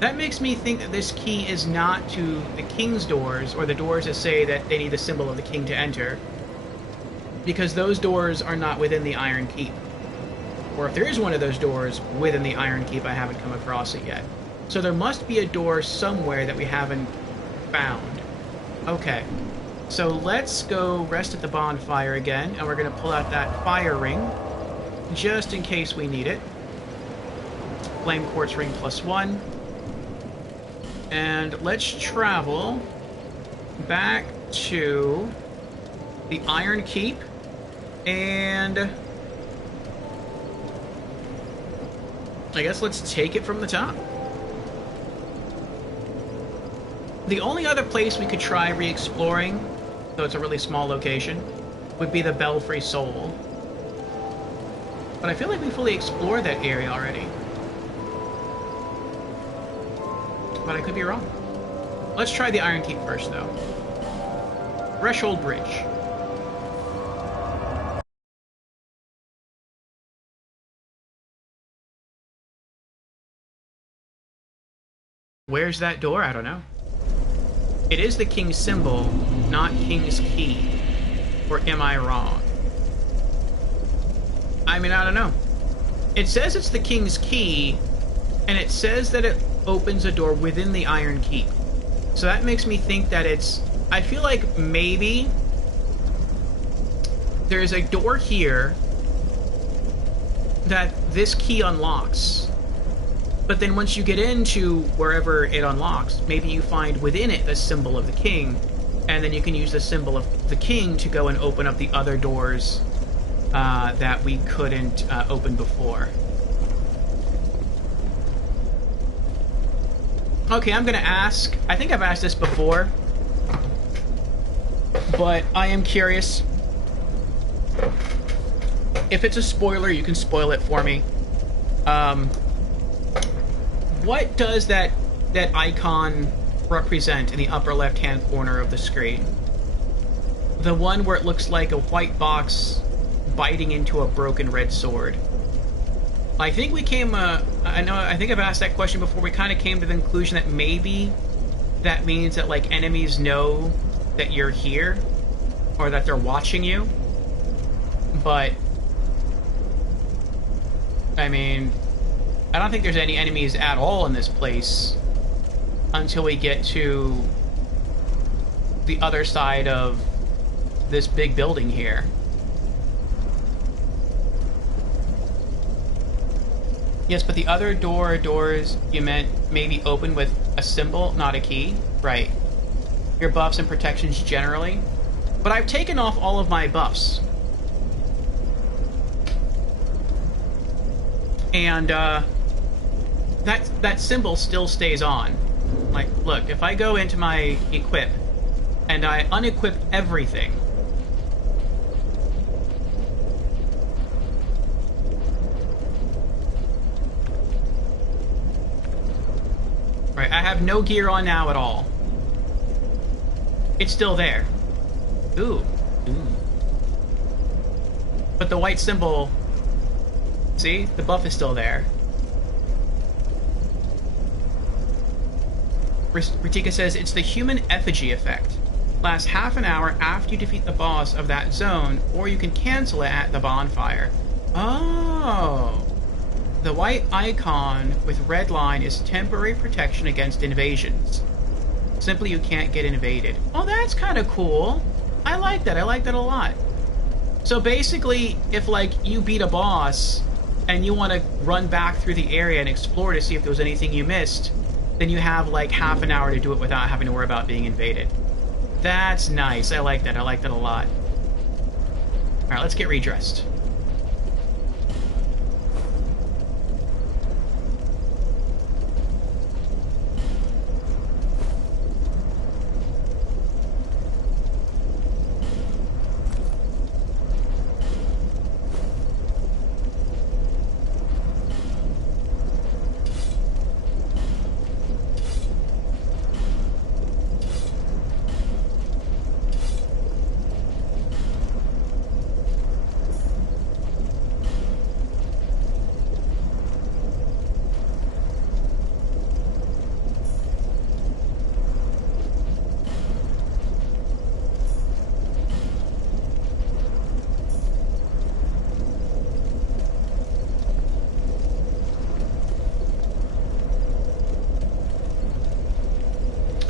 That makes me think that this key is not to the king's doors, or the doors that say that they need the symbol of the king to enter, because those doors are not within the Iron Keep. Or if there is one of those doors within the Iron Keep, I haven't come across it yet. So there must be a door somewhere that we haven't found. Okay, so let's go rest at the bonfire again, and we're going to pull out that fire ring, just in case we need it. Flame Quartz Ring +1. And let's travel back to the Iron Keep, and I guess let's take it from the top. The only other place we could try re-exploring, though it's a really small location, would be the Belfry Soul. But I feel like we fully explored that area already. But I could be wrong. Let's try the Iron Keep first, though. Threshold Bridge. Where's that door? I don't know. It is the king's symbol, not king's key. Or am I wrong? I mean, I don't know. It says it's the king's key, and it says that it opens a door within the Iron Keep. So that makes me think that it's... I feel like maybe there's a door here that this key unlocks. But then once you get into wherever it unlocks, maybe you find within it the symbol of the king, and then you can use the symbol of the king to go and open up the other doors that we couldn't open before. Okay, I'm gonna ask, I think I've asked this before, but I am curious. If it's a spoiler, you can spoil it for me. What does that icon represent in the upper left-hand corner of the screen? The one where it looks like a white box biting into a broken red sword. I think we came, I think I've asked that question before. We kind of came to the conclusion that maybe that means that, like, enemies know that you're here, or that they're watching you. But, I mean, I don't think there's any enemies at all in this place until we get to the other side of this big building here. Yes, but the other doors you meant maybe open with a symbol, not a key? Right. Your buffs and protections generally. But I've taken off all of my buffs. And, that symbol still stays on. Like, look, if I go into my equip, and I unequip everything, right, I have no gear on now at all. It's still there. Ooh. But the white symbol, see? The buff is still there. Ritika says, it's the human effigy effect. Lasts half an hour after you defeat the boss of that zone, or you can cancel it at the bonfire. Oh. The white icon with red line is temporary protection against invasions. Simply you can't get invaded. Oh, that's kind of cool. I like that. I like that a lot. So basically, if like you beat a boss and you want to run back through the area and explore to see if there was anything you missed, then you have like half an hour to do it without having to worry about being invaded. That's nice. I like that. I like that a lot. Alright, let's get redressed.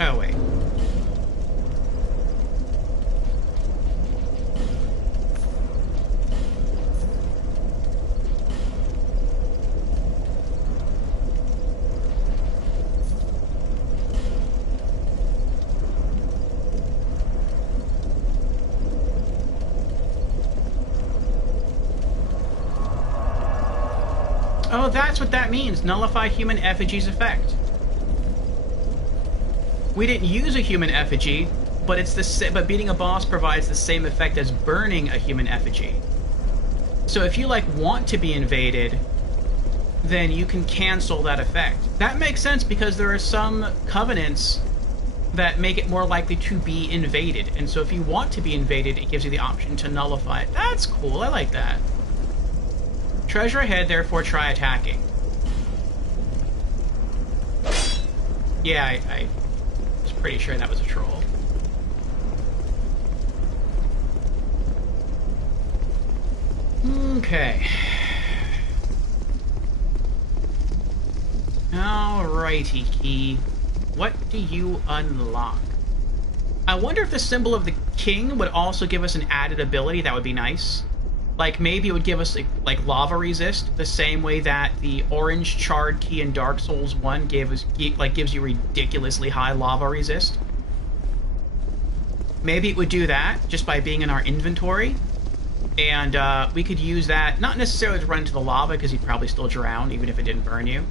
Oh, wait. Oh, that's what that means. Nullify human effigy's effect. We didn't use a human effigy, but it's but beating a boss provides the same effect as burning a human effigy. So if you like want to be invaded, then you can cancel that effect. That makes sense because there are some covenants that make it more likely to be invaded. And so if you want to be invaded, it gives you the option to nullify it. That's cool. I like that. Treasure ahead, therefore try attacking. Yeah, I was pretty sure that was a troll. Okay. Alrighty, Key. What do you unlock? I wonder if the symbol of the king would also give us an added ability. That would be nice. Like, maybe it would give us, like lava resist, the same way that the orange charred key in Dark Souls 1 gives you ridiculously high lava resist. Maybe it would do that, just by being in our inventory. And, we could use that, not necessarily to run into the lava, because you'd probably still drown, even if it didn't burn you.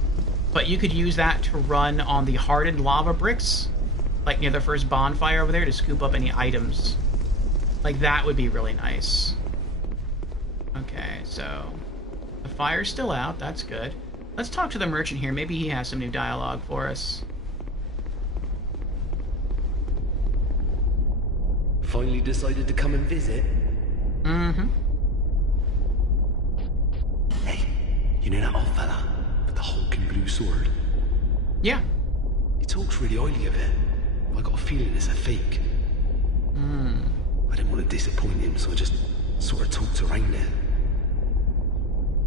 But you could use that to run on the hardened lava bricks, like near the first bonfire over there, to scoop up any items. Like, that would be really nice. Okay, so the fire's still out. That's good. Let's talk to the merchant here. Maybe he has some new dialogue for us. Finally decided to come and visit? Mm-hmm. Hey, you know that old fella with the hulking blue sword? Yeah. He talks really highly of it. I got a feeling it's a fake. I didn't want to disappoint him, so I just sort of talked around it.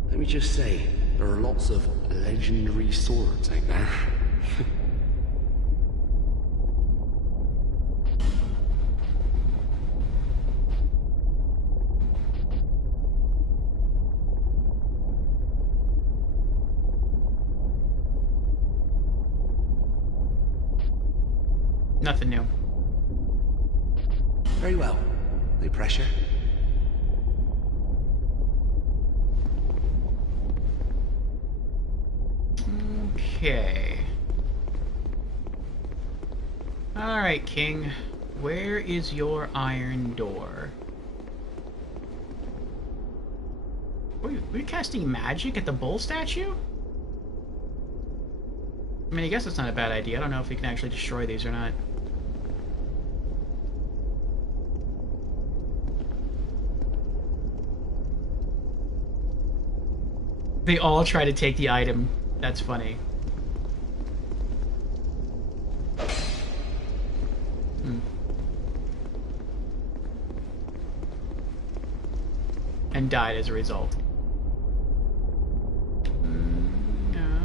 Let me just say, there are lots of legendary swords out there. Nothing new. Very well. No pressure. Okay. Alright, King. Where is your iron door? Were you casting magic at the bull statue? I mean, I guess that's not a bad idea. I don't know if we can actually destroy these or not. They all try to take the item. That's funny. And died as a result. No.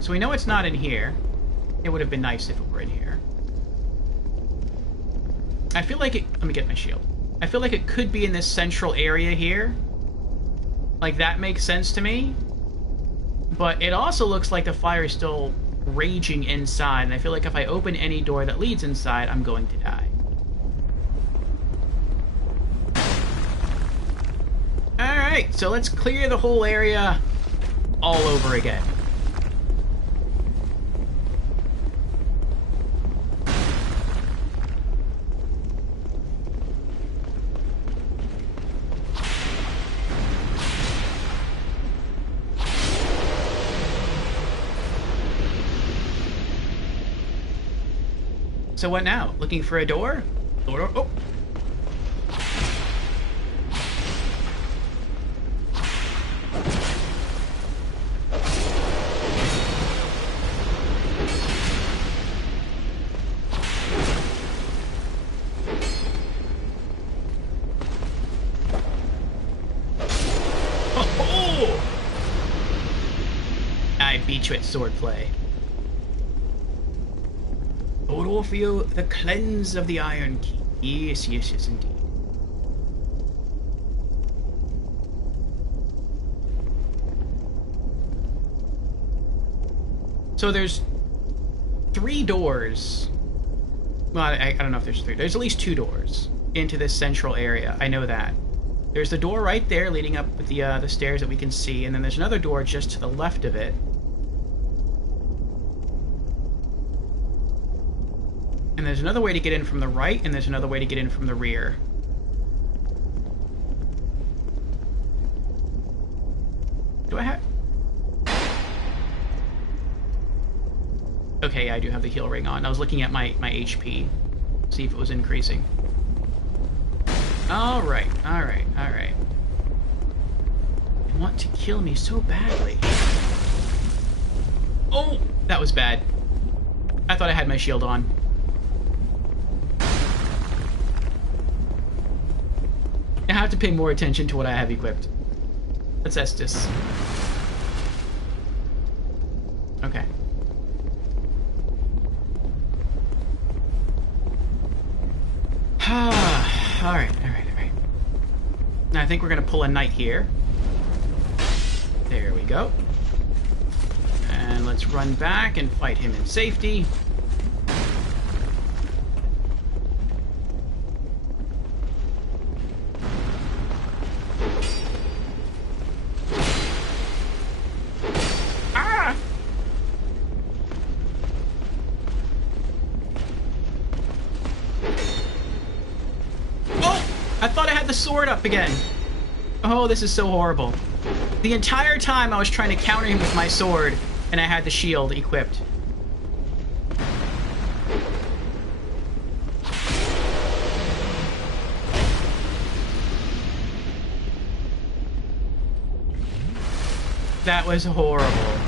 Alright, so we know it's not in here. It would have been nice if it were in here. I feel like it... Let me get my shield. I feel like it could be in this central area here. Like, that makes sense to me. But it also looks like the fire is still raging inside, and I feel like if I open any door that leads inside, I'm going to die. Alright, so let's clear the whole area all over again. So what now? Looking for a door? Door? Oh! Oh! I beat you at swordplay. Orfeo, the cleanse of the Iron Key. Yes, yes, yes, indeed. So there's 3 doors. Well, I don't know if there's 3. There's at least 2 doors into this central area. I know that. There's the door right there leading up with the stairs that we can see, and then there's another door just to the left of it. And there's another way to get in from the right, and there's another way to get in from the rear. Do I have... Okay, yeah, I do have the heal ring on. I was looking at my HP, see if it was increasing. Alright, alright, alright. They want to kill me so badly. Oh, that was bad. I thought I had my shield on. I have to pay more attention to what I have equipped. Let's Estus. Okay. Alright, alright, alright. Now I think we're gonna pull a knight here. There we go. And let's run back and fight him in safety. Sword up again. Oh, this is so horrible. The entire time I was trying to counter him with my sword, and I had the shield equipped. That was horrible.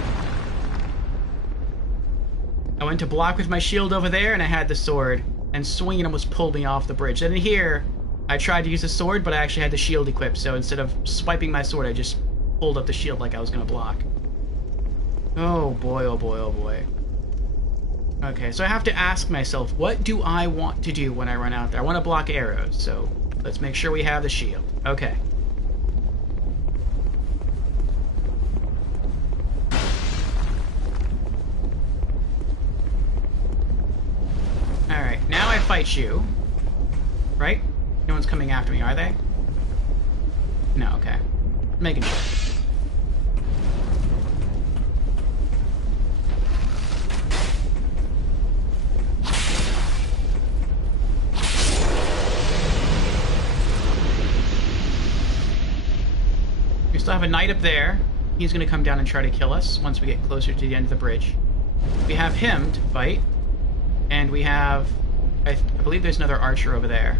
I went to block with my shield over there, and I had the sword, and swinging almost pulled me off the bridge. Then here, I tried to use the sword, but I actually had the shield equipped, so instead of swiping my sword, I just pulled up the shield like I was gonna block. Oh boy, oh boy, oh boy. Okay, so I have to ask myself, what do I want to do when I run out there? I want to block arrows, so let's make sure we have the shield. Okay. Alright, now I fight you. Right? No one's coming after me, are they? No, okay. Making sure. We still have a knight up there. He's gonna come down and try to kill us once we get closer to the end of the bridge. We have him to fight. And we have... I believe there's another archer over there.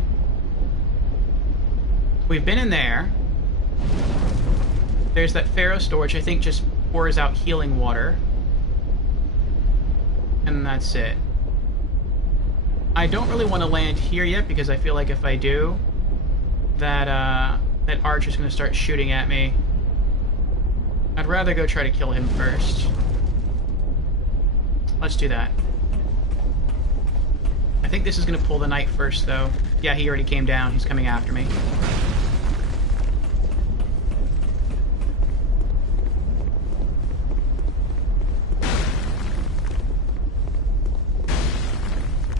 We've been in there. There's that Pharaoh store, which I think just pours out healing water. And that's it. I don't really want to land here yet, because I feel like if I do, that archer's going to start shooting at me. I'd rather go try to kill him first. let's do that. I think this is going to pull the knight first, though. Yeah, he already came down. He's coming after me.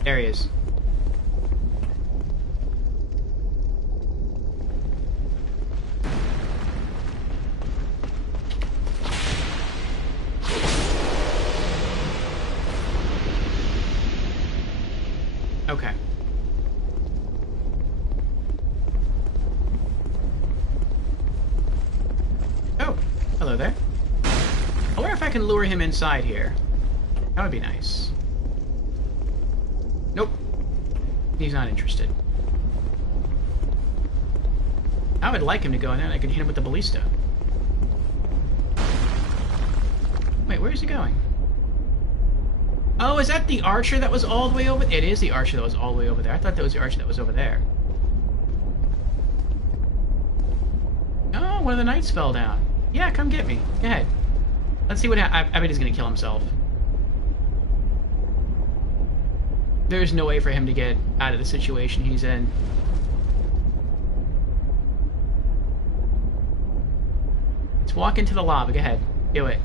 There he is. Okay. Oh, hello there. I wonder if I can lure him inside here. That would be nice. Nope. He's not interested. I would like him to go in there and I can hit him with the ballista. Wait, where is he going? Oh, is that the archer that was all the way over there? It is the archer that was all the way over there. I thought that was the archer that was over there. Oh, one of the knights fell down. Yeah, come get me. Go ahead. Let's see what I bet he's gonna kill himself. There's no way for him to get out of the situation he's in. Let's walk into the lava. Go ahead. Do it.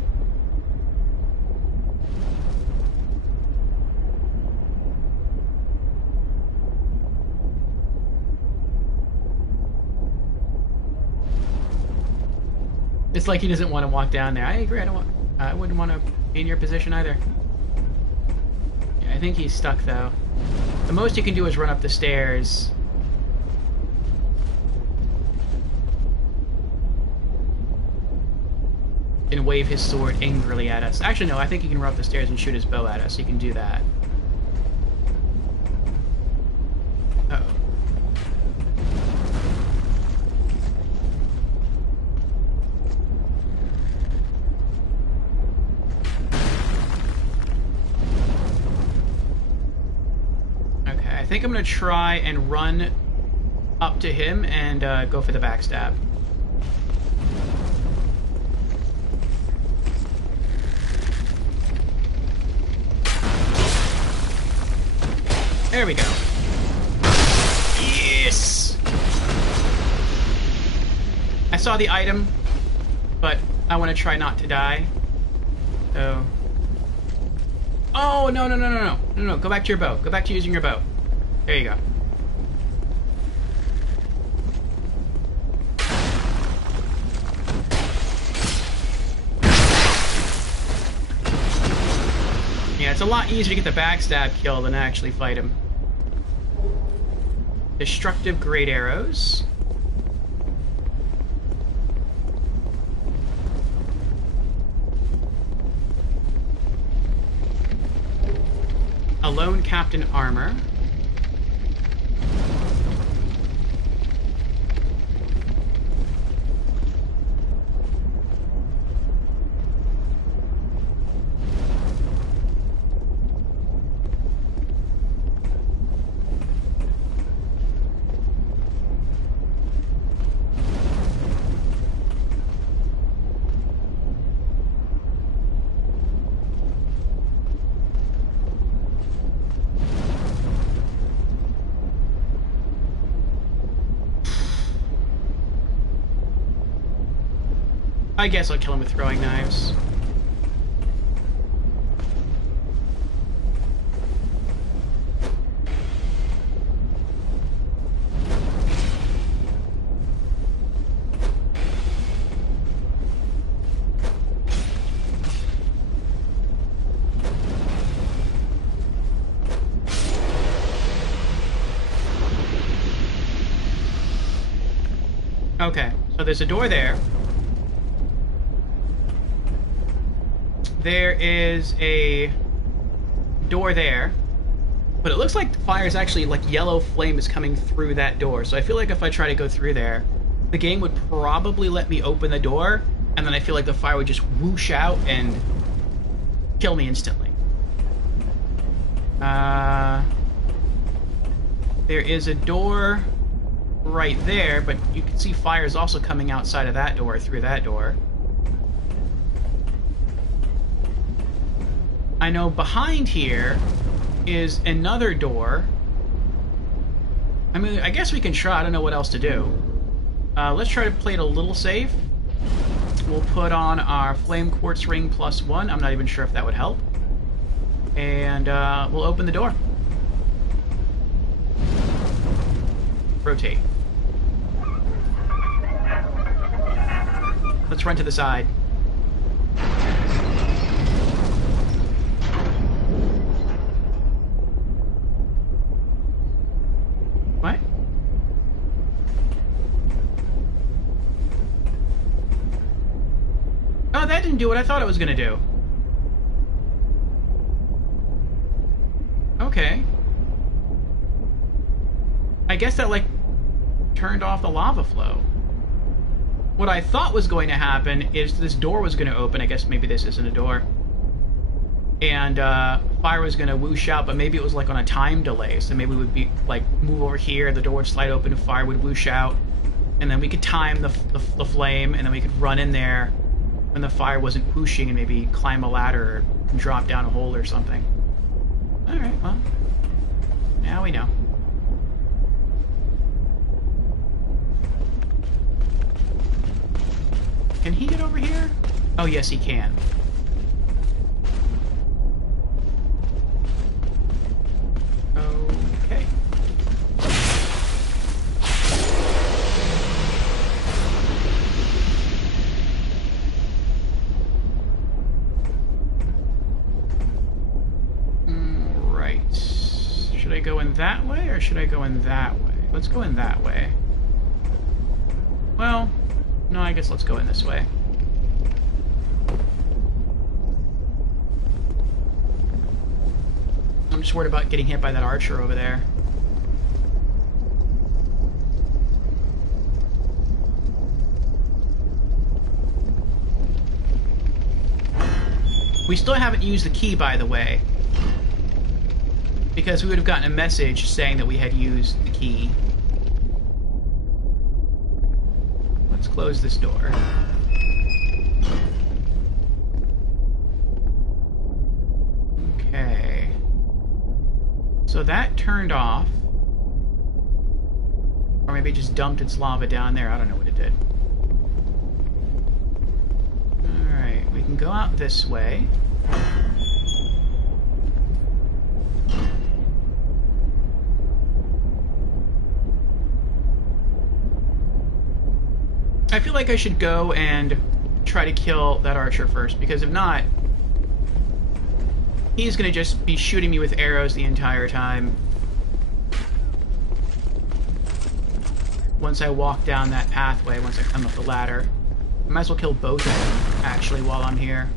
It's like he doesn't want to walk down there. I agree. I wouldn't want to be in your position either. Yeah, I think he's stuck though. The most you can do is run up the stairs. And wave his sword angrily at us. Actually, no, I think he can run up the stairs and shoot his bow at us. He can do that. Uh-oh. I think I'm going to try and run up to him and go for the backstab. There we go. Yes! I saw the item, but I want to try not to die. So... Oh, no, no, no, no, no. No, no, go back to your bow. Go back to using your bow. There you go. Yeah, it's a lot easier to get the backstab kill than actually fight him. Destructive great arrows. Alone Captain armor. I guess I'll kill him with throwing knives. Okay, so there's a door there. There is a door there, but it looks like the fire is actually, like, yellow flame is coming through that door. So I feel like if I try to go through there, the game would probably let me open the door, and then I feel like the fire would just whoosh out and kill me instantly. There is a door right there, but you can see fire is also coming outside of that door, through that door. I know behind here is another door. I mean, I guess we can try. I don't know what else to do. Let's try to play it a little safe. We'll put on our Flame Quartz Ring +1. I'm not even sure if that would help. And we'll open the door. Rotate. Let's run to the side. What? Oh, that didn't do what I thought it was gonna do. Okay. I guess that, like, turned off the lava flow. What I thought was going to happen is this door was going to open. I guess maybe this isn't a door. And fire was going to whoosh out, but maybe it was like on a time delay. So maybe we would be like move over here, the door would slide open, and fire would whoosh out, and then we could time the flame, and then we could run in there when the fire wasn't whooshing, and maybe climb a ladder or drop down a hole or something. All right, well, now we know. Can he get over here? Oh, yes, he can. Okay. Right. Should I go in that way, or should I go in that way? Let's go in that way. Well... no, I guess let's go in this way. I'm just worried about getting hit by that archer over there. We still haven't used the key, by the way, because we would have gotten a message saying that we had used the key. Let's close this door. Okay. So that turned off. Or maybe it just dumped its lava down there. I don't know what it did. Alright, we can go out this way. I feel like I should go and try to kill that archer first, because if not, he's gonna just be shooting me with arrows the entire time. Once I walk down that pathway, once I climb up the ladder. I might as well kill both of them, actually, while I'm here.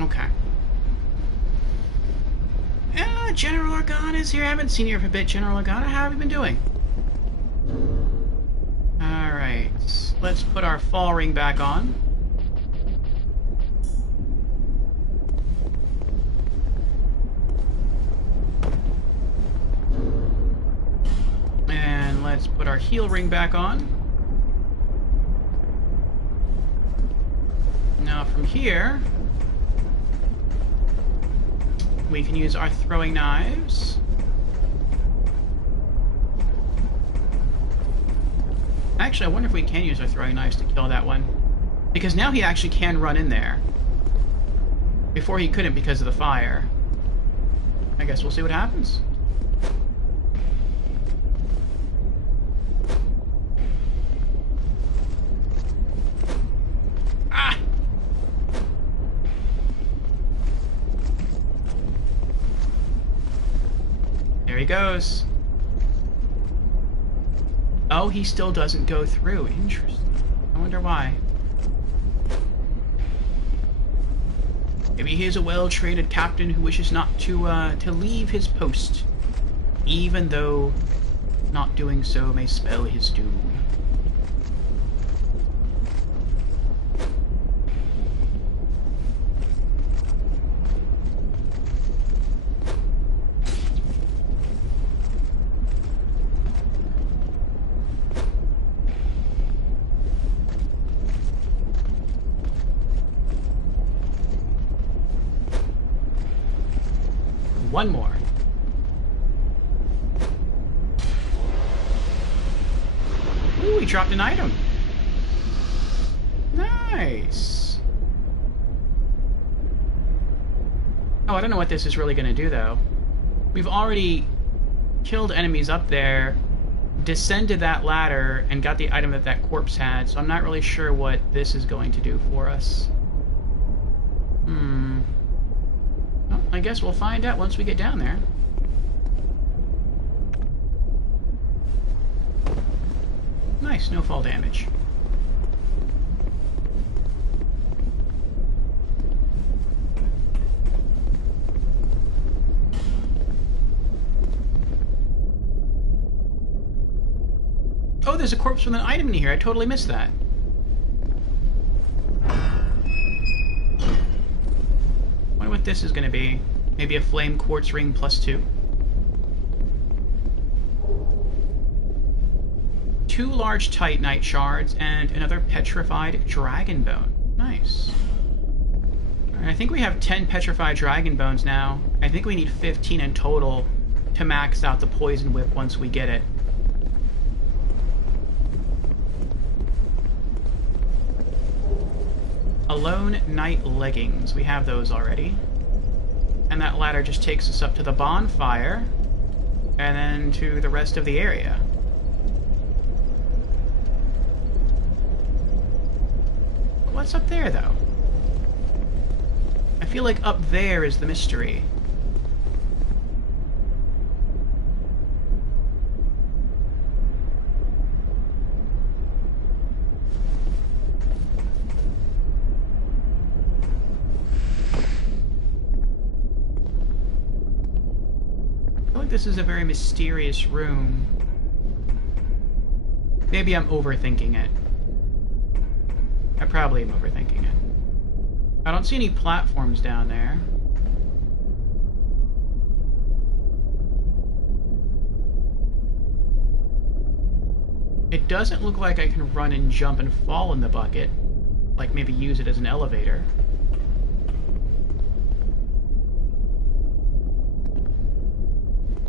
Okay. General Organa's here. I haven't seen you for a bit, General Organa. How have you been doing? Alright. Let's put our fall ring back on. And let's put our heal ring back on. Now from here, we can use our throwing knives. Actually, I wonder if we can use our throwing knives to kill that one. Because now he actually can run in there. Before he couldn't because of the fire. I guess we'll see what happens. goes. Oh, he still doesn't go through. Interesting. I wonder why. Maybe he is a well-trained captain who wishes not to leave his post, even though not doing so may spell his doom. One more. Ooh, he dropped an item. Nice. Oh, I don't know what this is really going to do, though. We've already killed enemies up there, descended that ladder, and got the item that that corpse had, so I'm not really sure what this is going to do for us. Well, I guess we'll find out once we get down there. Nice, no fall damage. Oh, there's a corpse with an item in here. I totally missed that. Wonder what this is going to be. Maybe a flame quartz ring +2. 2 large titanite shards and another petrified dragon bone. Nice. Alright, I think we have 10 petrified dragon bones now. I think we need 15 in total to max out the poison whip once we get it. Alone Night Leggings. We have those already. And that ladder just takes us up to the bonfire, and then to the rest of the area. What's up there, though? I feel like up there is the mystery. This is a very mysterious room. Maybe I'm overthinking it. I probably am overthinking it. I don't see any platforms down there. It doesn't look like I can run and jump and fall in the bucket. Like maybe use it as an elevator.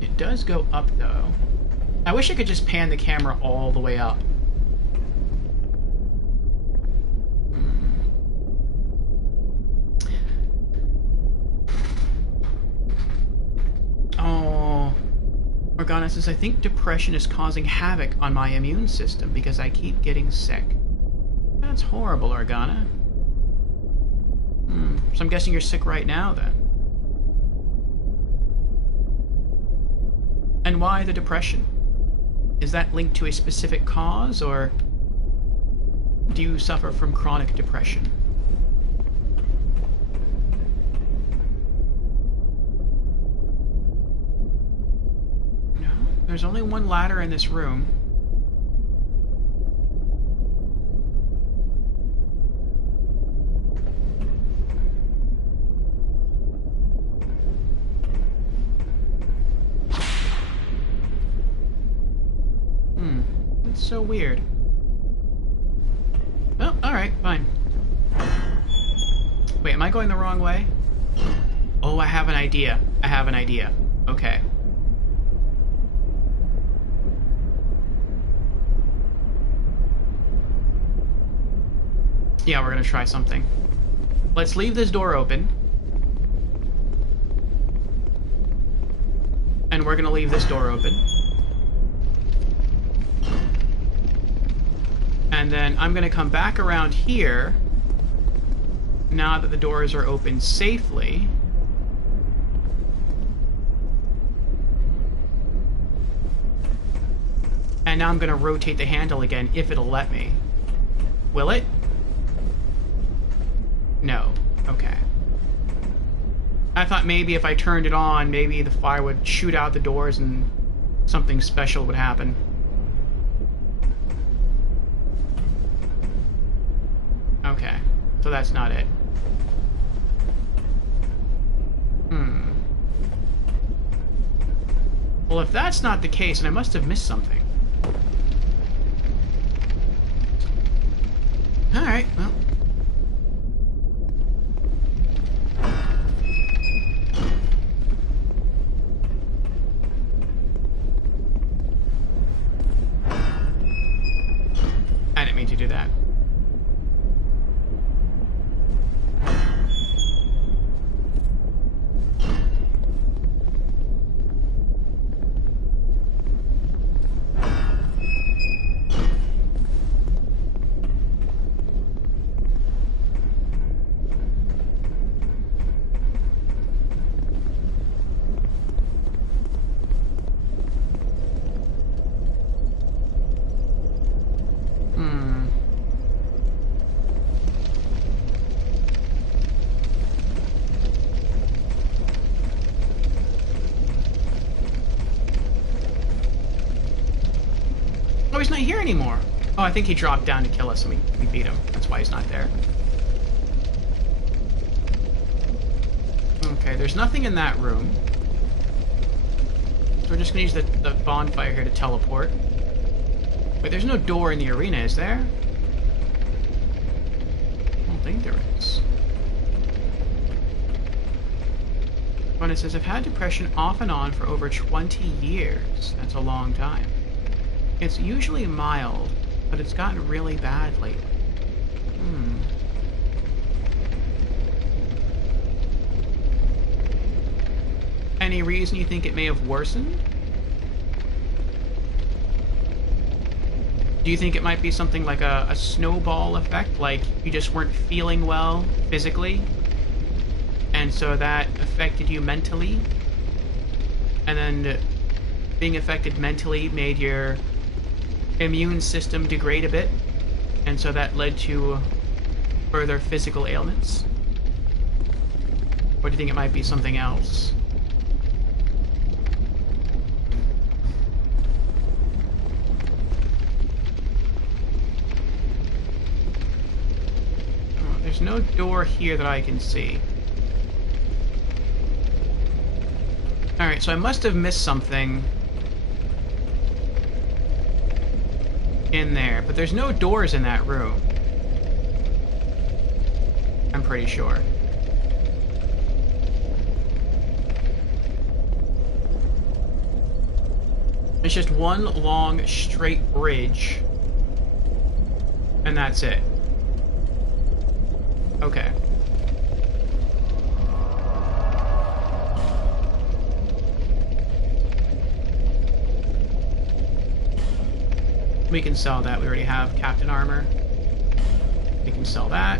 It does go up, though. I wish I could just pan the camera all the way up. Oh. Morgana says, I think depression is causing havoc on my immune system because I keep getting sick. That's horrible, Organa. So I'm guessing you're sick right now, then. And why the depression? Is that linked to a specific cause, or do you suffer from chronic depression? No, there's only one ladder in this room. So weird. Oh, alright, fine. Wait, am I going the wrong way? Oh, I have an idea. I have an idea. Okay. Yeah, we're gonna try something. Let's leave this door open. And we're gonna leave this door open. And then I'm going to come back around here, now that the doors are open safely. And now I'm going to rotate the handle again, if it'll let me. Will it? No. Okay. I thought maybe if I turned it on, maybe the fire would shoot out the doors and something special would happen. Okay. So that's not it. Well, if that's not the case, then I must have missed something. Alright, well. I didn't mean to do that. Oh, he's not here anymore. Oh, I think he dropped down to kill us and we beat him. That's why he's not there. Okay, there's nothing in that room. So we're just gonna use the bonfire here to teleport. Wait, there's no door in the arena, is there? I don't think there is. But it says, I've had depression off and on for over 20 years. That's a long time. It's usually mild, but it's gotten really bad lately. Any reason you think it may have worsened? Do you think it might be something like a snowball effect? Like you just weren't feeling well physically? And so that affected you mentally? And then being affected mentally made your immune system degrade a bit, and so that led to further physical ailments? Or do you think it might be something else? Oh, there's no door here that I can see. Alright, so I must have missed something in there, but there's no doors in that room. I'm pretty sure. It's just one long straight bridge, and that's it. Okay. We can sell that. We already have Captain Armor. We can sell that.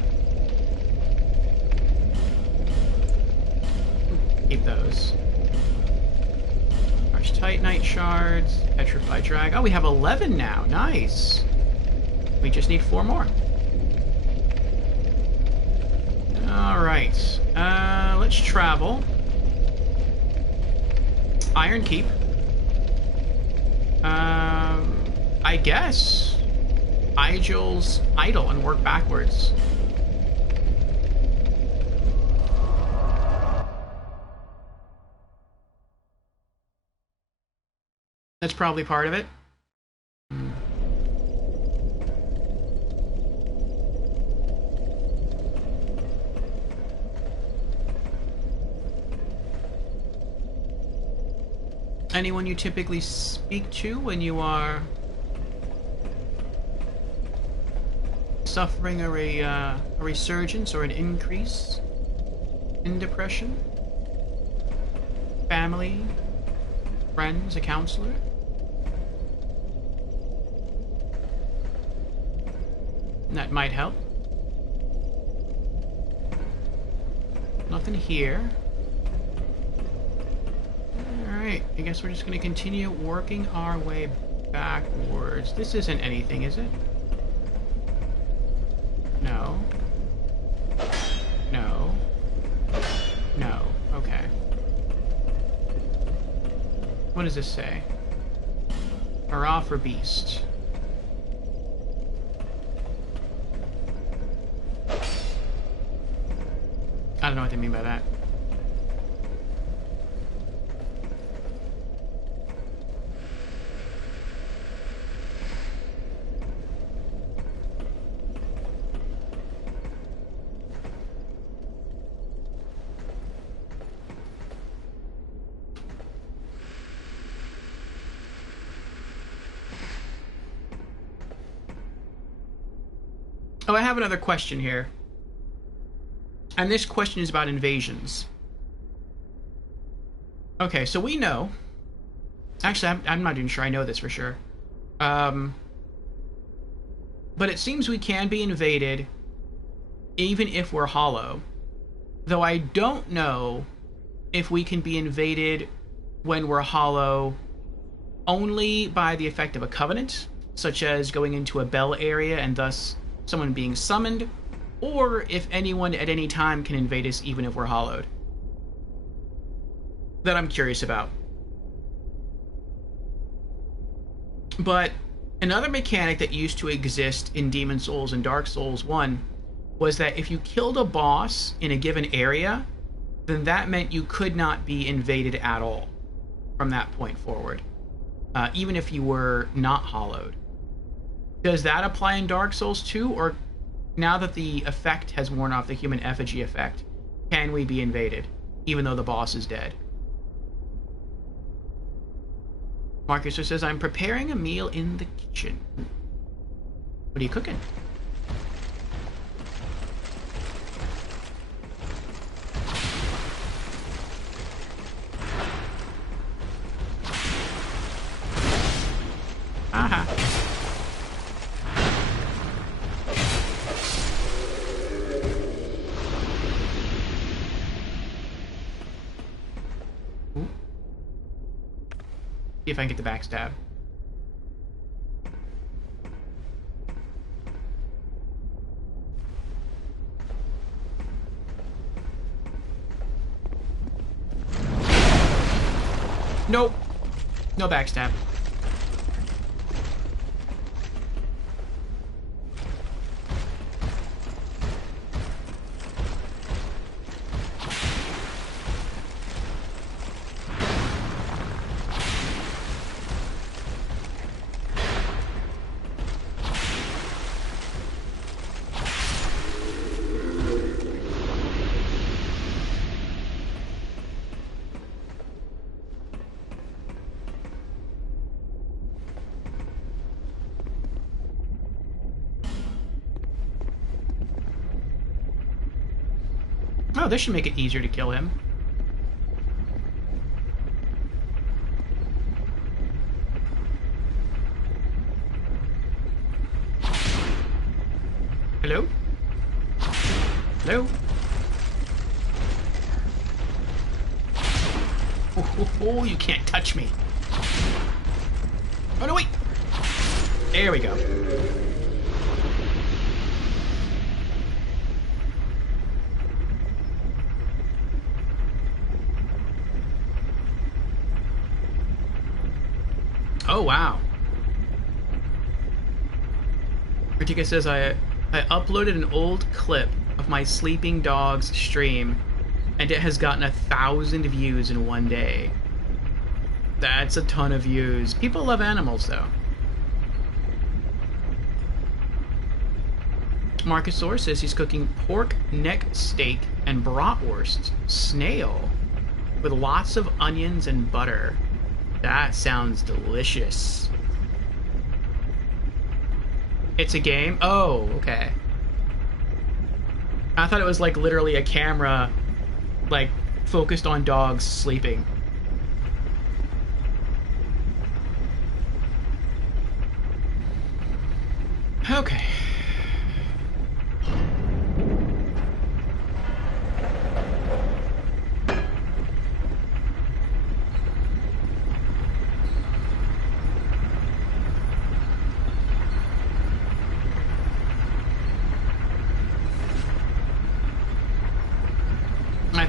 Keep those. Harsh Titanite shards. Petrified Drag. Oh, we have 11 now. Nice. We just need 4 more. Alright. Let's travel. Iron Keep. I guess Igel's idle and work backwards. That's probably part of it. Anyone you typically speak to when you are suffering a resurgence or an increase in depression? Family? Friends? A counselor? That might help. Nothing here. Alright, I guess we're just going to continue working our way backwards. This isn't anything, is it? No. No. No. Okay. What does this say? Hurrah for Beast. I don't know what they mean by that. Oh, I have another question here. And this question is about invasions. Okay, so we know... Actually, I'm not even sure I know this for sure. But it seems we can be invaded even if we're hollow. Though I don't know if we can be invaded when we're hollow only by the effect of a covenant, such as going into a bell area and thus someone being summoned, or if anyone at any time can invade us even if we're hollowed. That I'm curious about. But another mechanic that used to exist in Demon's Souls and Dark Souls 1 was that if you killed a boss in a given area, then that meant you could not be invaded at all from that point forward, even if you were not hollowed. Does that apply in Dark Souls 2, or now that the effect has worn off, the human effigy effect, can we be invaded, even though the boss is dead? Marcus says, I'm preparing a meal in the kitchen. What are you cooking? Aha. Ooh. See if I can get the backstab. Nope. No backstab. Oh, this should make it easier to kill him. Hello? Hello? Oh, you can't touch me. Oh, no, wait. There we go. Oh, wow. Ritika says, I uploaded an old clip of my sleeping dog's stream, and it has gotten 1,000 views in one day. That's a ton of views. People love animals, though. Marcus Orr says he's cooking pork neck steak and bratwurst snail with lots of onions and butter. That sounds delicious. It's a game? Oh, okay. I thought it was like literally a camera, like, focused on dogs sleeping. Okay.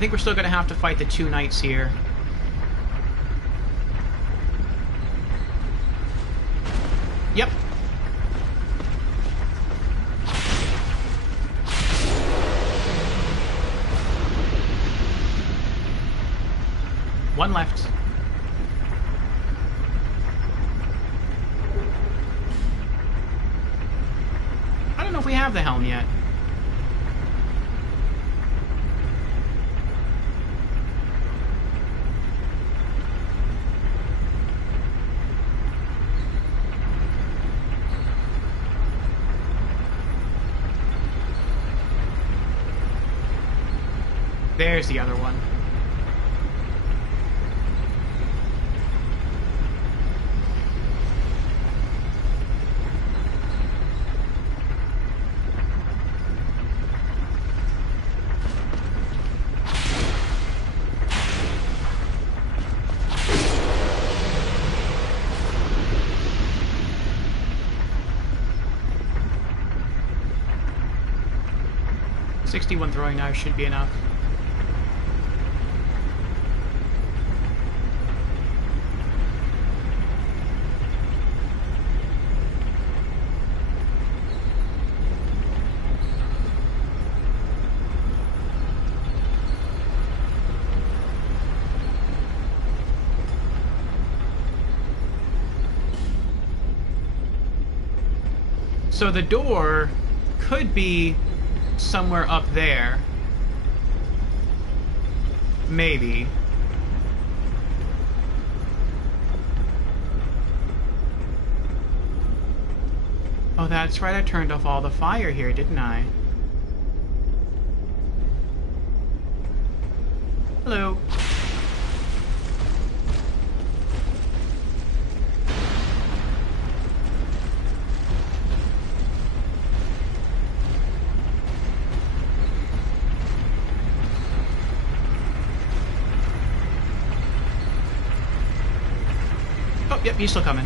think we're still going to have to fight the 2 knights here. Yep. One left. I don't know if we have the helm yet. There's the other one. .61 throwing knives should be enough. So the door could be somewhere up there. Maybe. Oh, that's right, I turned off all the fire here, didn't I? Hello. Oh, yep, he's still coming.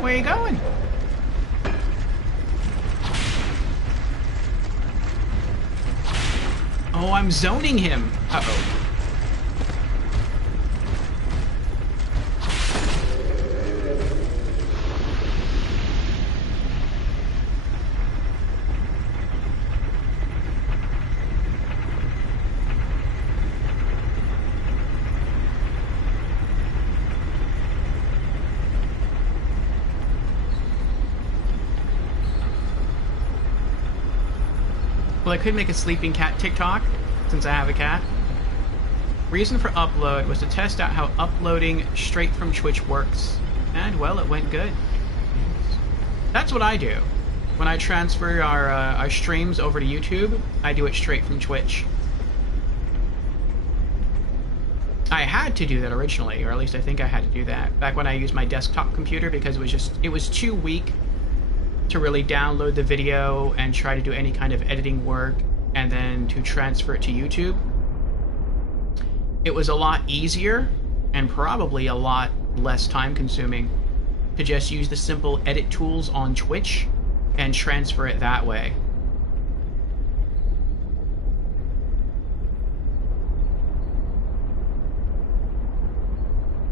Where are you going? Oh, I'm zoning him. Uh-oh. Well, I could make a sleeping cat TikTok, since I have a cat. Reason for upload was to test out how uploading straight from Twitch works. And, well, it went good. That's what I do. When I transfer our streams over to YouTube, I do it straight from Twitch. I had to do that originally, or at least I think I had to do that, back when I used my desktop computer, because it was too weak to really download the video and try to do any kind of editing work and then to transfer it to YouTube. It was a lot easier and probably a lot less time consuming to just use the simple edit tools on Twitch and transfer it that way.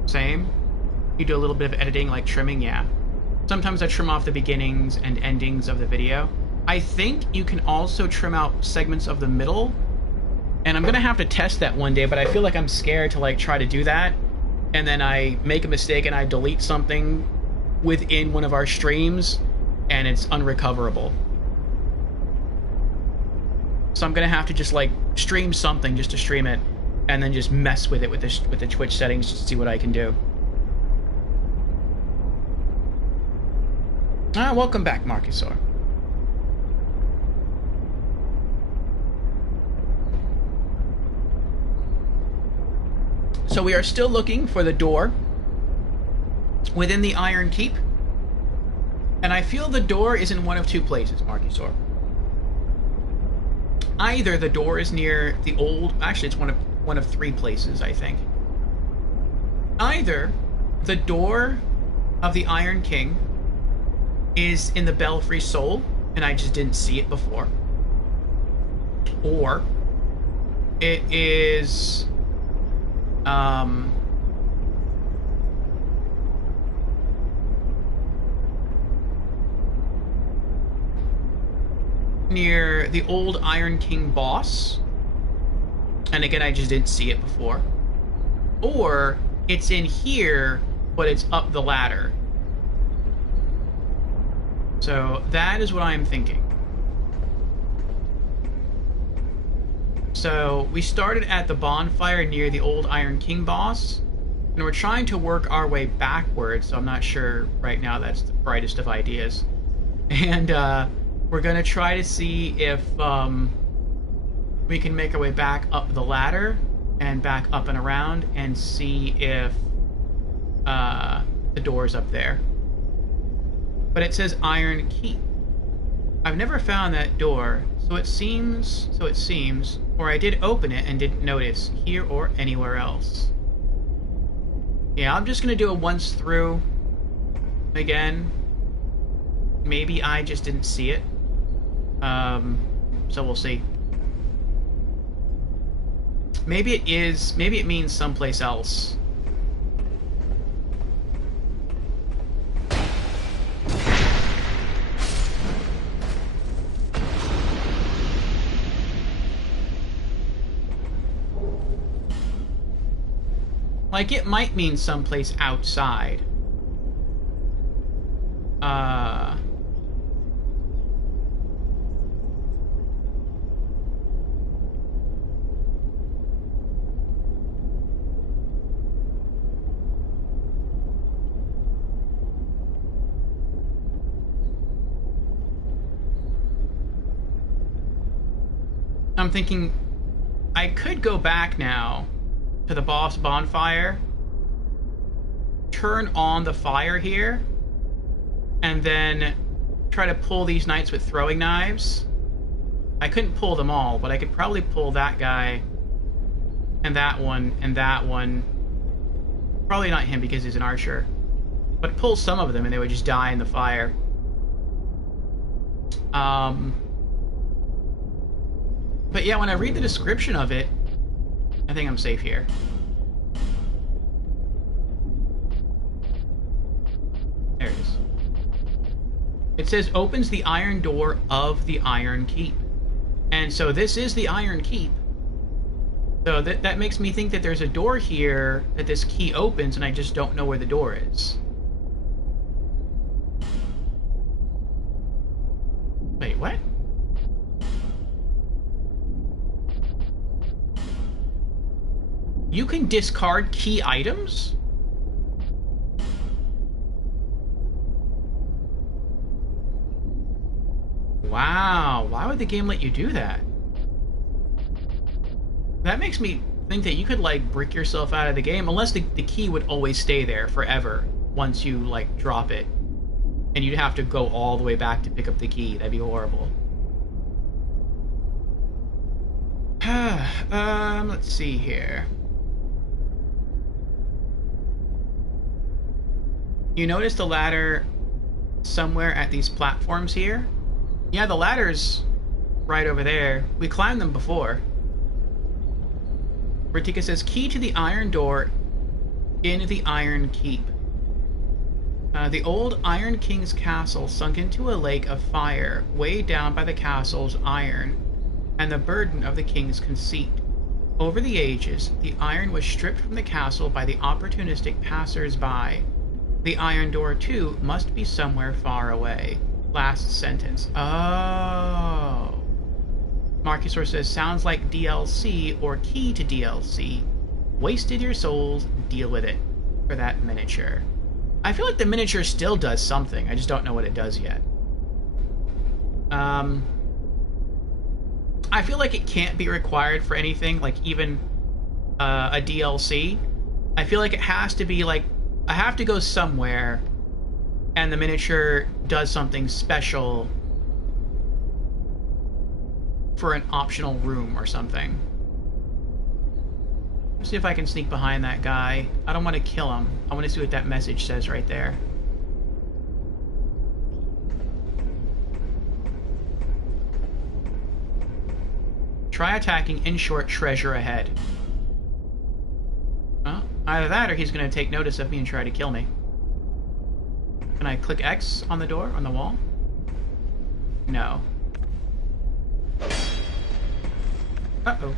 Same? You do a little bit of editing, like trimming, yeah. Sometimes I trim off the beginnings and endings of the video. I think you can also trim out segments of the middle, and I'm gonna have to test that one day, but I feel like I'm scared to like try to do that, and then I make a mistake and I delete something within one of our streams, and it's unrecoverable. So I'm gonna have to just like stream something just to stream it, and then just mess with it with the Twitch settings to see what I can do. Welcome back, Marcusor. So we are still looking for the door within the Iron Keep. And I feel the door is in one of two places, Marcusor. Either the door is near the old... Actually, it's one of three places, I think. Either the door of the Iron King is in the Belfry Soul, and I just didn't see it before. Or it is near the old Iron King boss, and again I just didn't see it before. Or it's in here, but it's up the ladder. So that is what I'm thinking. So we started at the bonfire near the old Iron King boss, and we're trying to work our way backwards, so I'm not sure right now that's the brightest of ideas. And we're going to try to see if we can make our way back up the ladder and back up and around and see if the door's up there. But it says Iron Keep. I've never found that door, so it seems, or I did open it and didn't notice here or anywhere else. Yeah, I'm just gonna do a once through again. Maybe I just didn't see it. So we'll see. Maybe it means someplace else. Like, it might mean someplace outside. I'm thinking I could go back now to the boss bonfire, turn on the fire here, and then try to pull these knights with throwing knives. I couldn't pull them all, but I could probably pull that guy, and that one, and that one. Probably not him because he's an archer, but pull some of them and they would just die in the fire. But yeah, when I read the description of it, I think I'm safe here. There it is. It says opens the iron door of the Iron Keep. And so this is the Iron Keep. So that makes me think that there's a door here that this key opens, and I just don't know where the door is. Wait, what? You can discard key items? Wow, why would the game let you do that? That makes me think that you could, like, brick yourself out of the game, unless the key would always stay there forever once you, like, drop it. And you'd have to go all the way back to pick up the key. That'd be horrible. Let's see here. You notice the ladder somewhere at these platforms here? Yeah, the ladder's right over there. We climbed them before. Ratika says, key to the iron door in the Iron Keep. The old Iron King's castle sunk into a lake of fire, weighed down by the castle's iron and the burden of the king's conceit. Over the ages, the iron was stripped from the castle by the opportunistic passers-by. The iron door, too, must be somewhere far away. Last sentence. Oh. Marcusor says, sounds like DLC or key to DLC. Wasted your souls, deal with it. For that miniature. I feel like the miniature still does something. I just don't know what it does yet. I feel like it can't be required for anything, like even a DLC. I feel like it has to be like, I have to go somewhere and the miniature does something special for an optional room or something. Let's see if I can sneak behind that guy. I don't want to kill him. I want to see what that message says right there. Try attacking in short, treasure ahead. Well, either that or he's going to take notice of me and try to kill me. Can I click X on the door, on the wall? No. Uh-oh.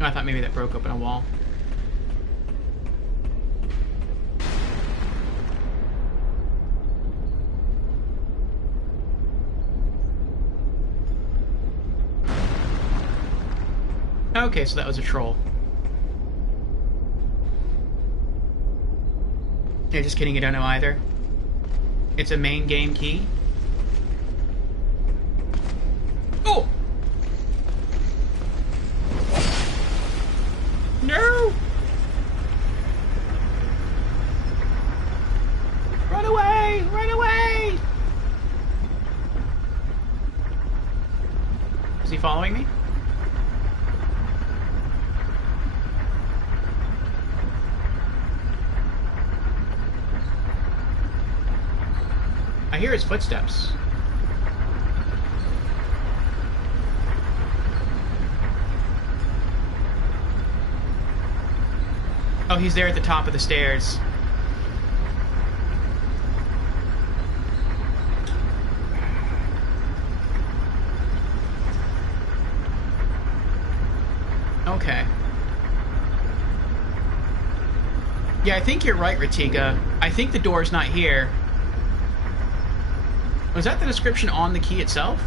I thought maybe that broke open a wall. Okay, so that was a troll. Yeah, just kidding, you don't know either. It's a main game key. Oh! No! Run away! Run away! Is he following me? I hear his footsteps. Oh, he's there at the top of the stairs. Okay. Yeah, I think you're right, Ratiga. I think the door's not here. Was that the description on the key itself?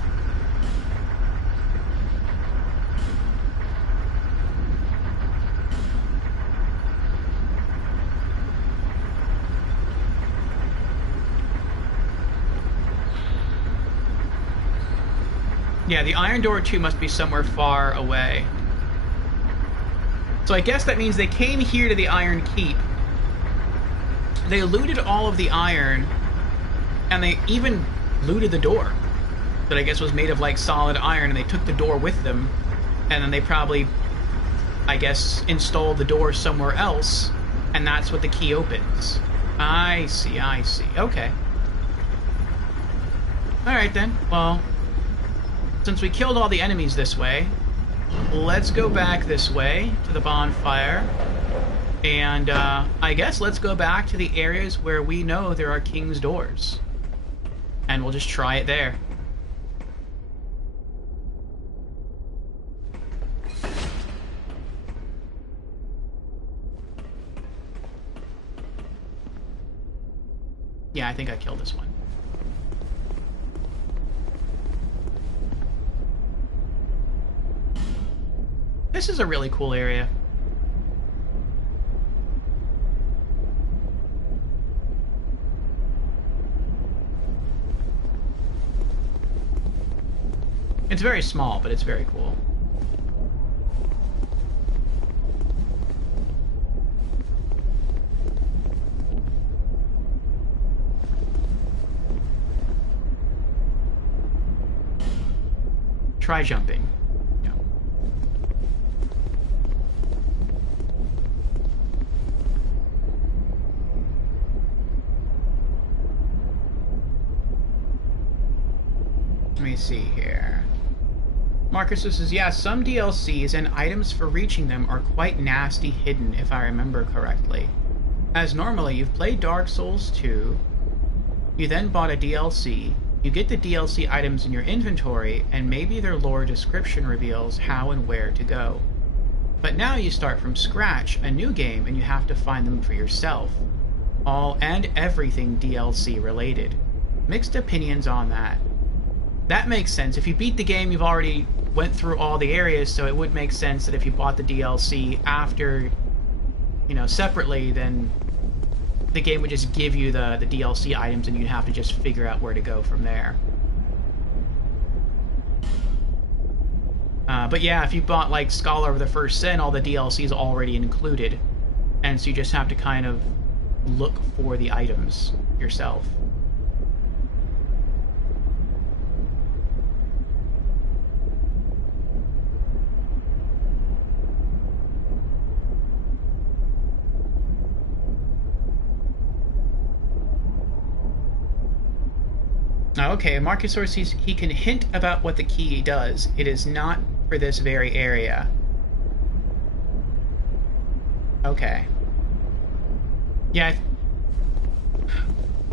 Yeah, the iron door 2 must be somewhere far away. So I guess that means they came here to the Iron Keep. They looted all of the iron, and they even looted the door that I guess was made of like solid iron, and they took the door with them, and then they probably, I guess, installed the door somewhere else, and that's what the key opens. I see, I see. Okay. Alright then, well, since we killed all the enemies this way, let's go back this way to the bonfire, and I guess let's go back to the areas where we know there are King's Doors. And we'll just try it there. Yeah, I think I killed this one. This is a really cool area. It's very small, but it's very cool. Try jumping. Yeah. Let me see here. Marcus says, yeah, some DLCs and items for reaching them are quite nasty hidden, if I remember correctly. As normally, you've played Dark Souls 2, you then bought a DLC, you get the DLC items in your inventory, and maybe their lore description reveals how and where to go. But now you start from scratch, a new game, and you have to find them for yourself. All and everything DLC related. Mixed opinions on that. That makes sense. If you beat the game, you've already went through all the areas, so it would make sense that if you bought the DLC after, you know, separately, then the game would just give you the DLC items and you'd have to just figure out where to go from there. But yeah, if you bought like Scholar of the First Sin, all the DLC is already included, and so you just have to kind of look for the items yourself. Okay, Marcus Source, he can hint about what the key does. It is not for this very area. Okay. Yeah.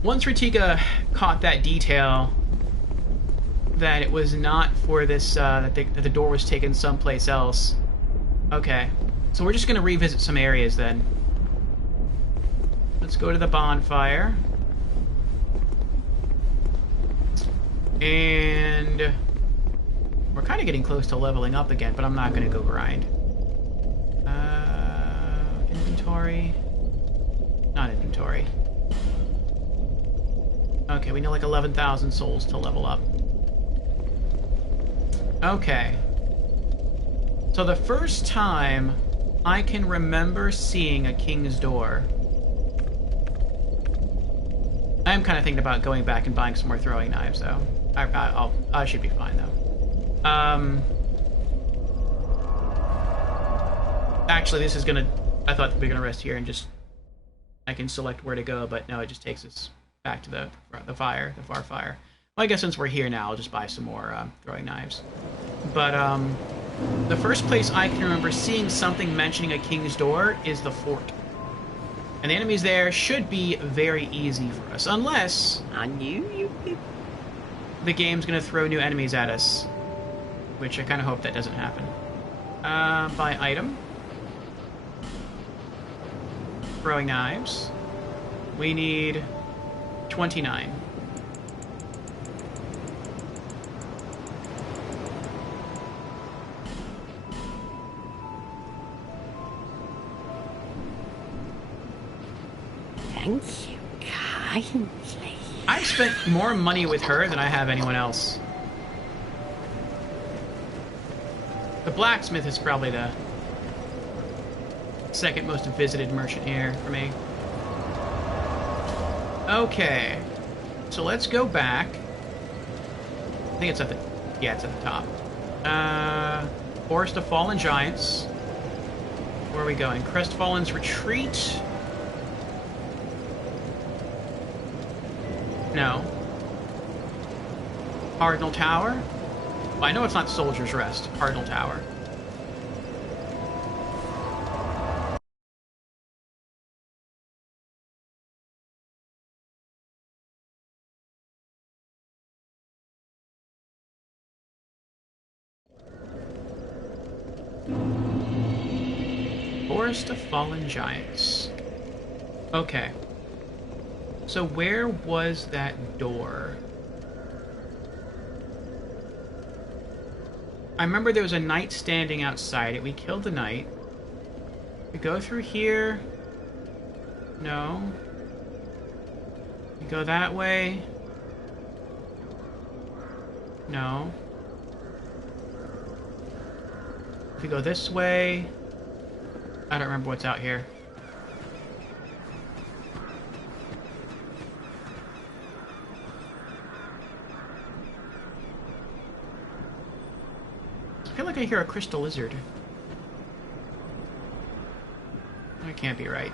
Once Ratika caught that detail, that it was not for this, that the door was taken someplace else. Okay. So we're just going to revisit some areas then. Let's go to the bonfire. And we're kind of getting close to leveling up again, but I'm not going to go grind. Inventory. Not inventory. Okay, we need like 11,000 souls to level up. Okay. So the first time I can remember seeing a king's door, I am kind of thinking about going back and buying some more throwing knives, though. I should be fine, though. Actually, this is gonna... I thought we were gonna rest here and just... I can select where to go, but no, it just takes us back to the fire, the far fire. Well, I guess since we're here now, I'll just buy some more throwing knives. But, the first place I can remember seeing something mentioning a king's door is the fort. And the enemies there should be very easy for us, unless... I knew you people. The game's gonna throw new enemies at us, which I kind of hope that doesn't happen. Buy item. Throwing knives. We need 29. Thank you kindly. I've spent more money with her than I have anyone else. The blacksmith is probably the second most visited merchant here for me. Okay. So let's go back. I think it's at the... Yeah, it's at the top. Forest of Fallen Giants. Where are we going? Crestfallen's Retreat. No. Cardinal Tower? Well, I know it's not Soldier's Rest. Cardinal Tower. Forest of Fallen Giants. Okay. So where was that door? I remember there was a knight standing outside it. We killed the knight. We go through here. No. We go that way. No. If we go this way... I don't remember what's out here. I feel like I hear a crystal lizard. That can't be right.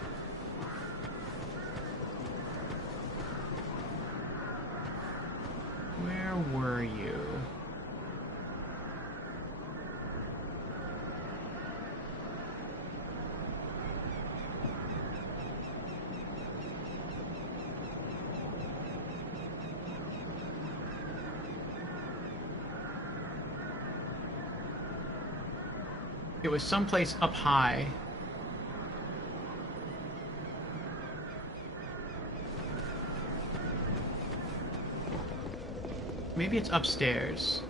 Where were you? It was someplace up high. Maybe it's upstairs.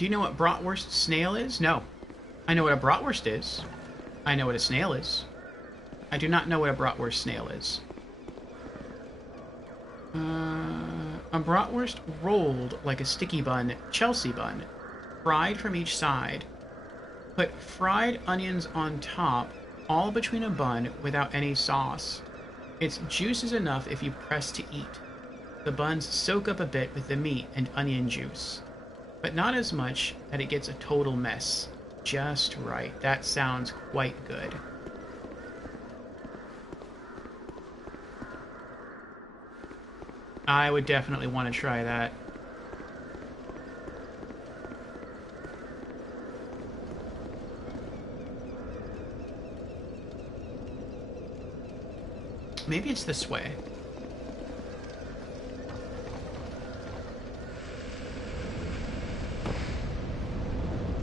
Do you know what bratwurst snail is? No. I know what a bratwurst is. I know what a snail is. I do not know what a bratwurst snail is. A bratwurst rolled like a sticky bun, Chelsea bun, fried from each side. Put fried onions on top, all between a bun without any sauce. Its juice is enough if you press to eat. The buns soak up a bit with the meat and onion juice, but not as much that it gets a total mess. Just right. That sounds quite good. I would definitely want to try that. Maybe it's this way.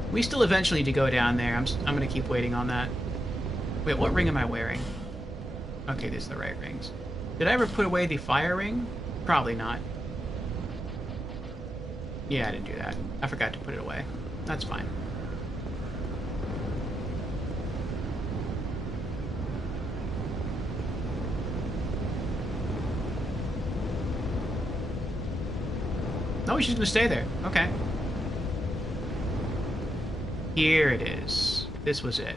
We still eventually need to go down there. I'm going to keep waiting on that. Wait, what ring am I wearing? Okay, these are the right rings. Did I ever put away the fire ring? Probably not. Yeah, I didn't do that. I forgot to put it away. That's fine. Oh, she's gonna stay there. Okay. Here it is. This was it.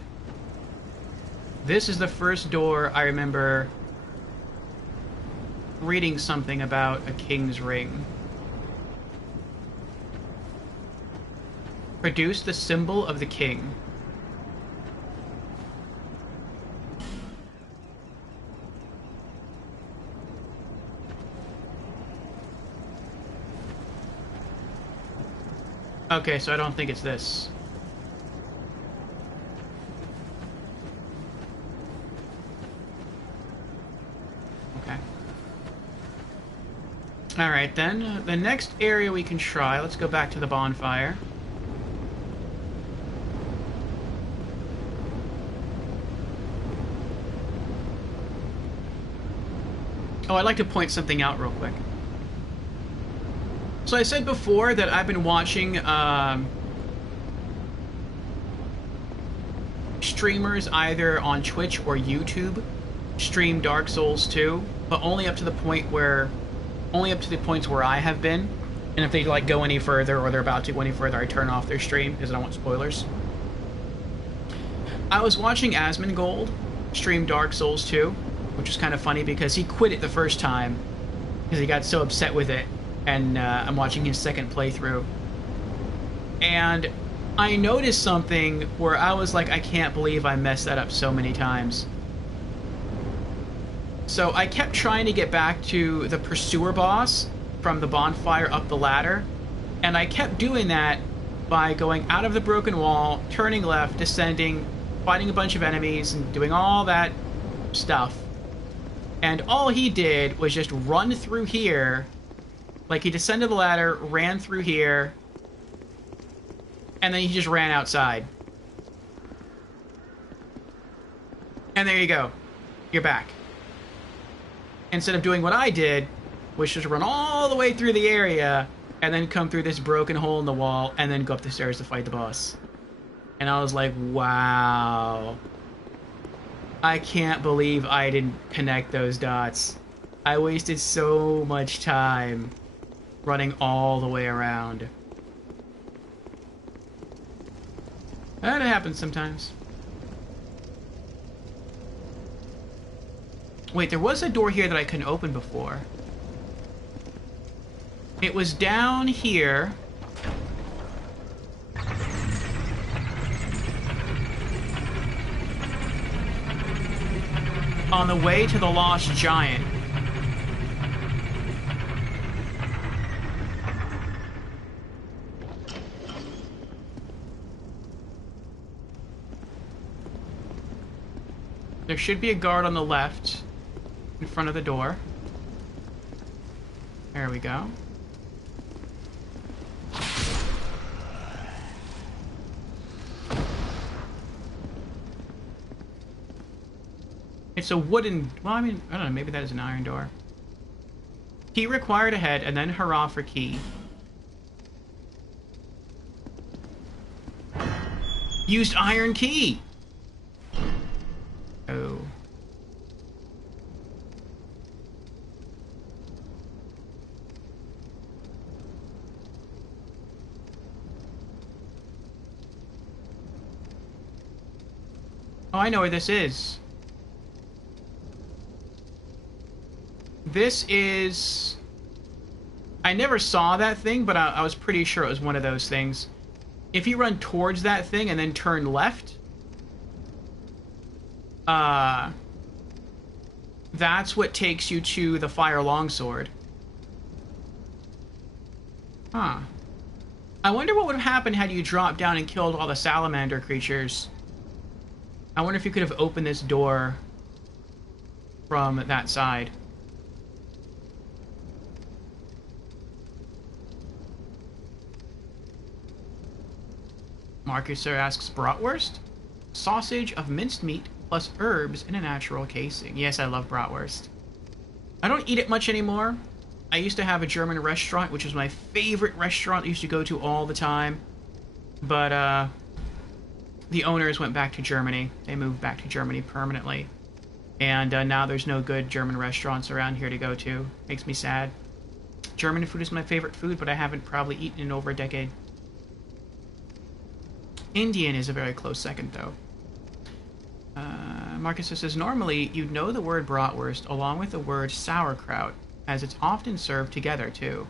This is the first door I remember reading something about a king's ring. Produce the symbol of the king. Okay, so I don't think it's this. Okay. Alright then, the next area we can try, let's go back to the bonfire. Oh, I'd like to point something out real quick. So I said before that I've been watching streamers either on Twitch or YouTube stream Dark Souls 2, but only up to the points where I have been. And if they like go any further or they're about to go any further, I turn off their stream because I don't want spoilers. I was watching Asmongold stream Dark Souls 2, which is kind of funny because he quit it the first time because he got so upset with it. And I'm watching his second playthrough. And I noticed something where I was like, I can't believe I messed that up so many times. So I kept trying to get back to the pursuer boss from the bonfire up the ladder. And I kept doing that by going out of the broken wall, turning left, descending, fighting a bunch of enemies, and doing all that stuff. And all he did was just run through here. Like, he descended the ladder, ran through here, and then he just ran outside. And there you go. You're back. Instead of doing what I did, which was run all the way through the area, and then come through this broken hole in the wall, and then go up the stairs to fight the boss. And I was like, wow. I can't believe I didn't connect those dots. I wasted so much time running all the way around. That happens sometimes. Wait, there was a door here that I couldn't open before. It was down here. On the way to the Lost Giant. There should be a guard on the left, in front of the door. There we go. It's a wooden... Well, I mean, I don't know, maybe that is an iron door. Key required ahead, and then hurrah for key. Used iron key! Oh. Oh, I know where this is. This is... I never saw that thing, but I was pretty sure it was one of those things. If you run towards that thing and then turn left... that's what takes you to the fire longsword. Huh. I wonder what would have happened had you dropped down and killed all the salamander creatures. I wonder if you could have opened this door from that side. Marcus asks, bratwurst? Sausage of minced meat plus herbs in a natural casing. Yes, I love bratwurst. I don't eat it much anymore. I used to have a German restaurant, which was my favorite restaurant I used to go to all the time. But, the owners went back to Germany. They moved back to Germany permanently. And now there's no good German restaurants around here to go to. Makes me sad. German food is my favorite food, but I haven't probably eaten in over a decade. Indian is a very close second, though. Marcus says, normally you'd know the word bratwurst along with the word sauerkraut, as it's often served together, too.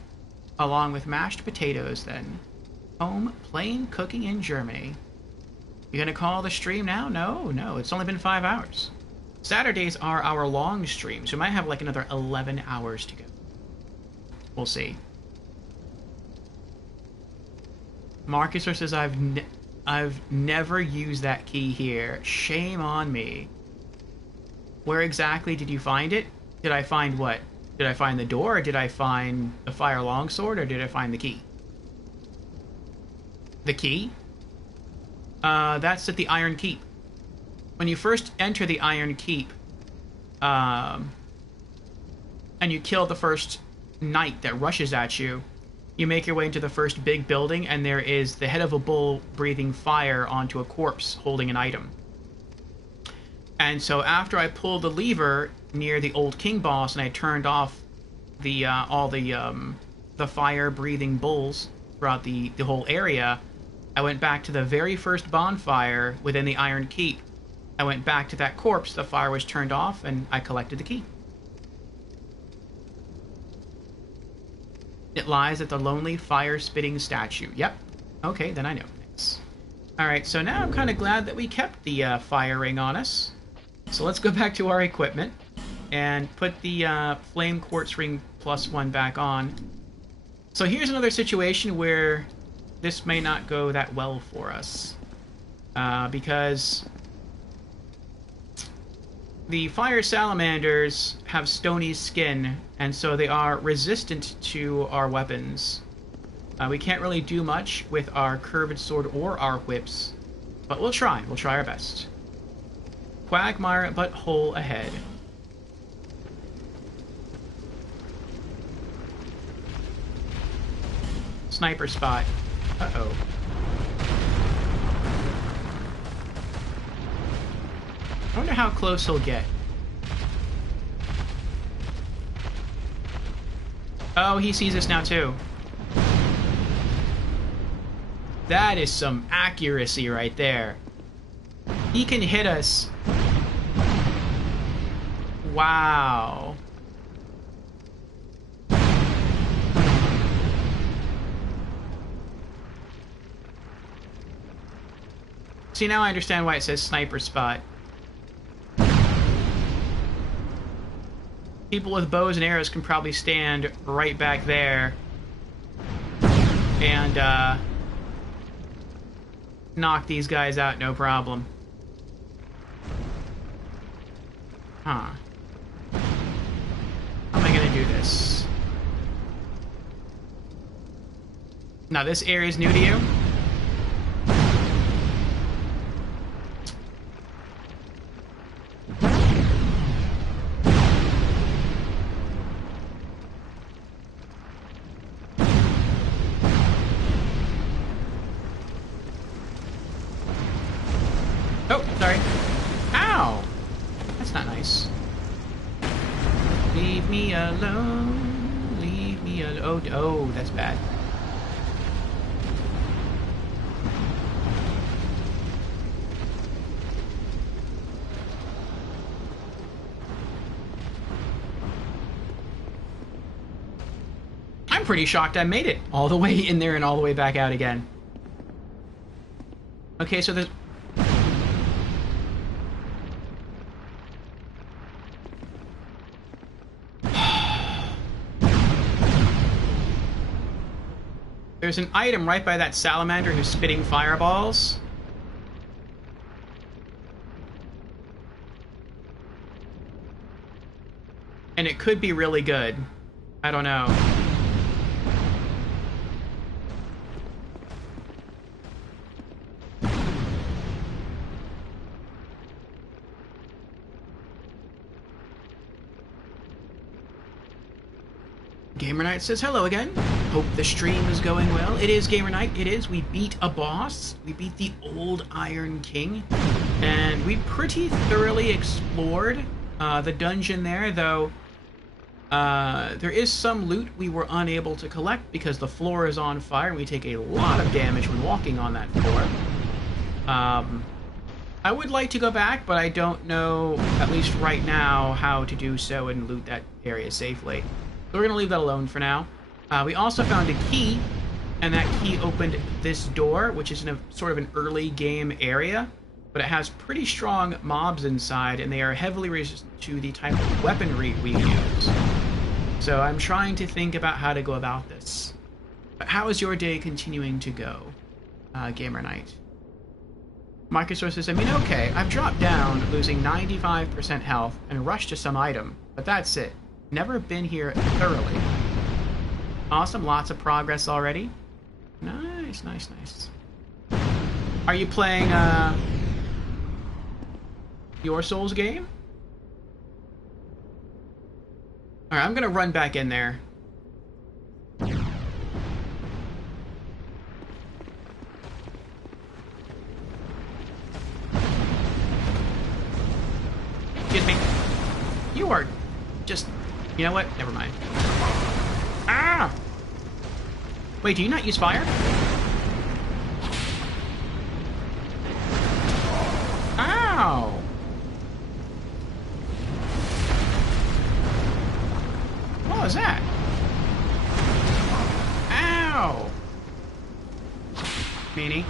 Along with mashed potatoes, then. Home, plain cooking in Germany. You gonna call the stream now? No, it's only been 5 hours. Saturdays are our long streams, so we might have like another 11 hours to go. We'll see. Marcus says, I've never used that key here. Shame on me. Where exactly did you find it? Did I find what? Did I find the door, or did I find the fire longsword, or did I find the key? The key? That's at the Iron Keep. When you first enter the Iron Keep, and you kill the first knight that rushes at you, you make your way into the first big building, and there is the head of a bull breathing fire onto a corpse holding an item. And so after I pulled the lever near the old king boss and I turned off the all the fire breathing bulls throughout the whole area, I went back to the very first bonfire within the Iron Keep. I went back to that corpse, the fire was turned off, and I collected the key. It lies at the lonely fire-spitting statue. Yep. Okay, then I know. Thanks. Alright, so now I'm kind of glad that we kept the fire ring on us. So let's go back to our equipment and put the flame quartz ring +1 back on. So here's another situation where this may not go that well for us. Because the fire salamanders have stony skin, and so they are resistant to our weapons. We can't really do much with our curved sword or our whips, but we'll try. We'll try our best. Quagmire, but hole ahead. Sniper spot. Uh-oh. I wonder how close he'll get. Oh, he sees us now too. That is some accuracy right there. He can hit us. Wow. See, now I understand why it says sniper spot. People with bows and arrows can probably stand right back there and knock these guys out, no problem. Huh. How am I gonna do this? Now, this area is new to you? Sorry. Ow! That's not nice. Leave me alone. Leave me alone. Oh, that's bad. I'm pretty shocked I made it all the way in there and all the way back out again. Okay, so there's... There's an item right by that salamander who's spitting fireballs. And it could be really good. I don't know. Gamer Knight says hello again. Hope the stream is going well. It is, Gamer Knight. It is. We beat a boss. We beat the old Iron King. And we pretty thoroughly explored the dungeon there, though there is some loot we were unable to collect because the floor is on fire and we take a lot of damage when walking on that floor. I would like to go back, but I don't know, at least right now, how to do so and loot that area safely. So we're going to leave that alone for now. We also found a key, and that key opened this door, which is in a sort of an early game area, but it has pretty strong mobs inside, and they are heavily resistant to the type of weaponry we use. So I'm trying to think about how to go about this. But how is your day continuing to go, Gamer Knight? Microsoft says, I mean, okay, I've dropped down, losing 95% health, and rushed to some item, but that's it. Never been here thoroughly. Awesome, lots of progress already. Nice, nice, nice. Are you playing your Souls game? Alright, I'm gonna run back in there. Excuse me. You are just... You know what? Never mind. Ah! Wait, do you not use fire? Ow! What was that? Ow! Meanie.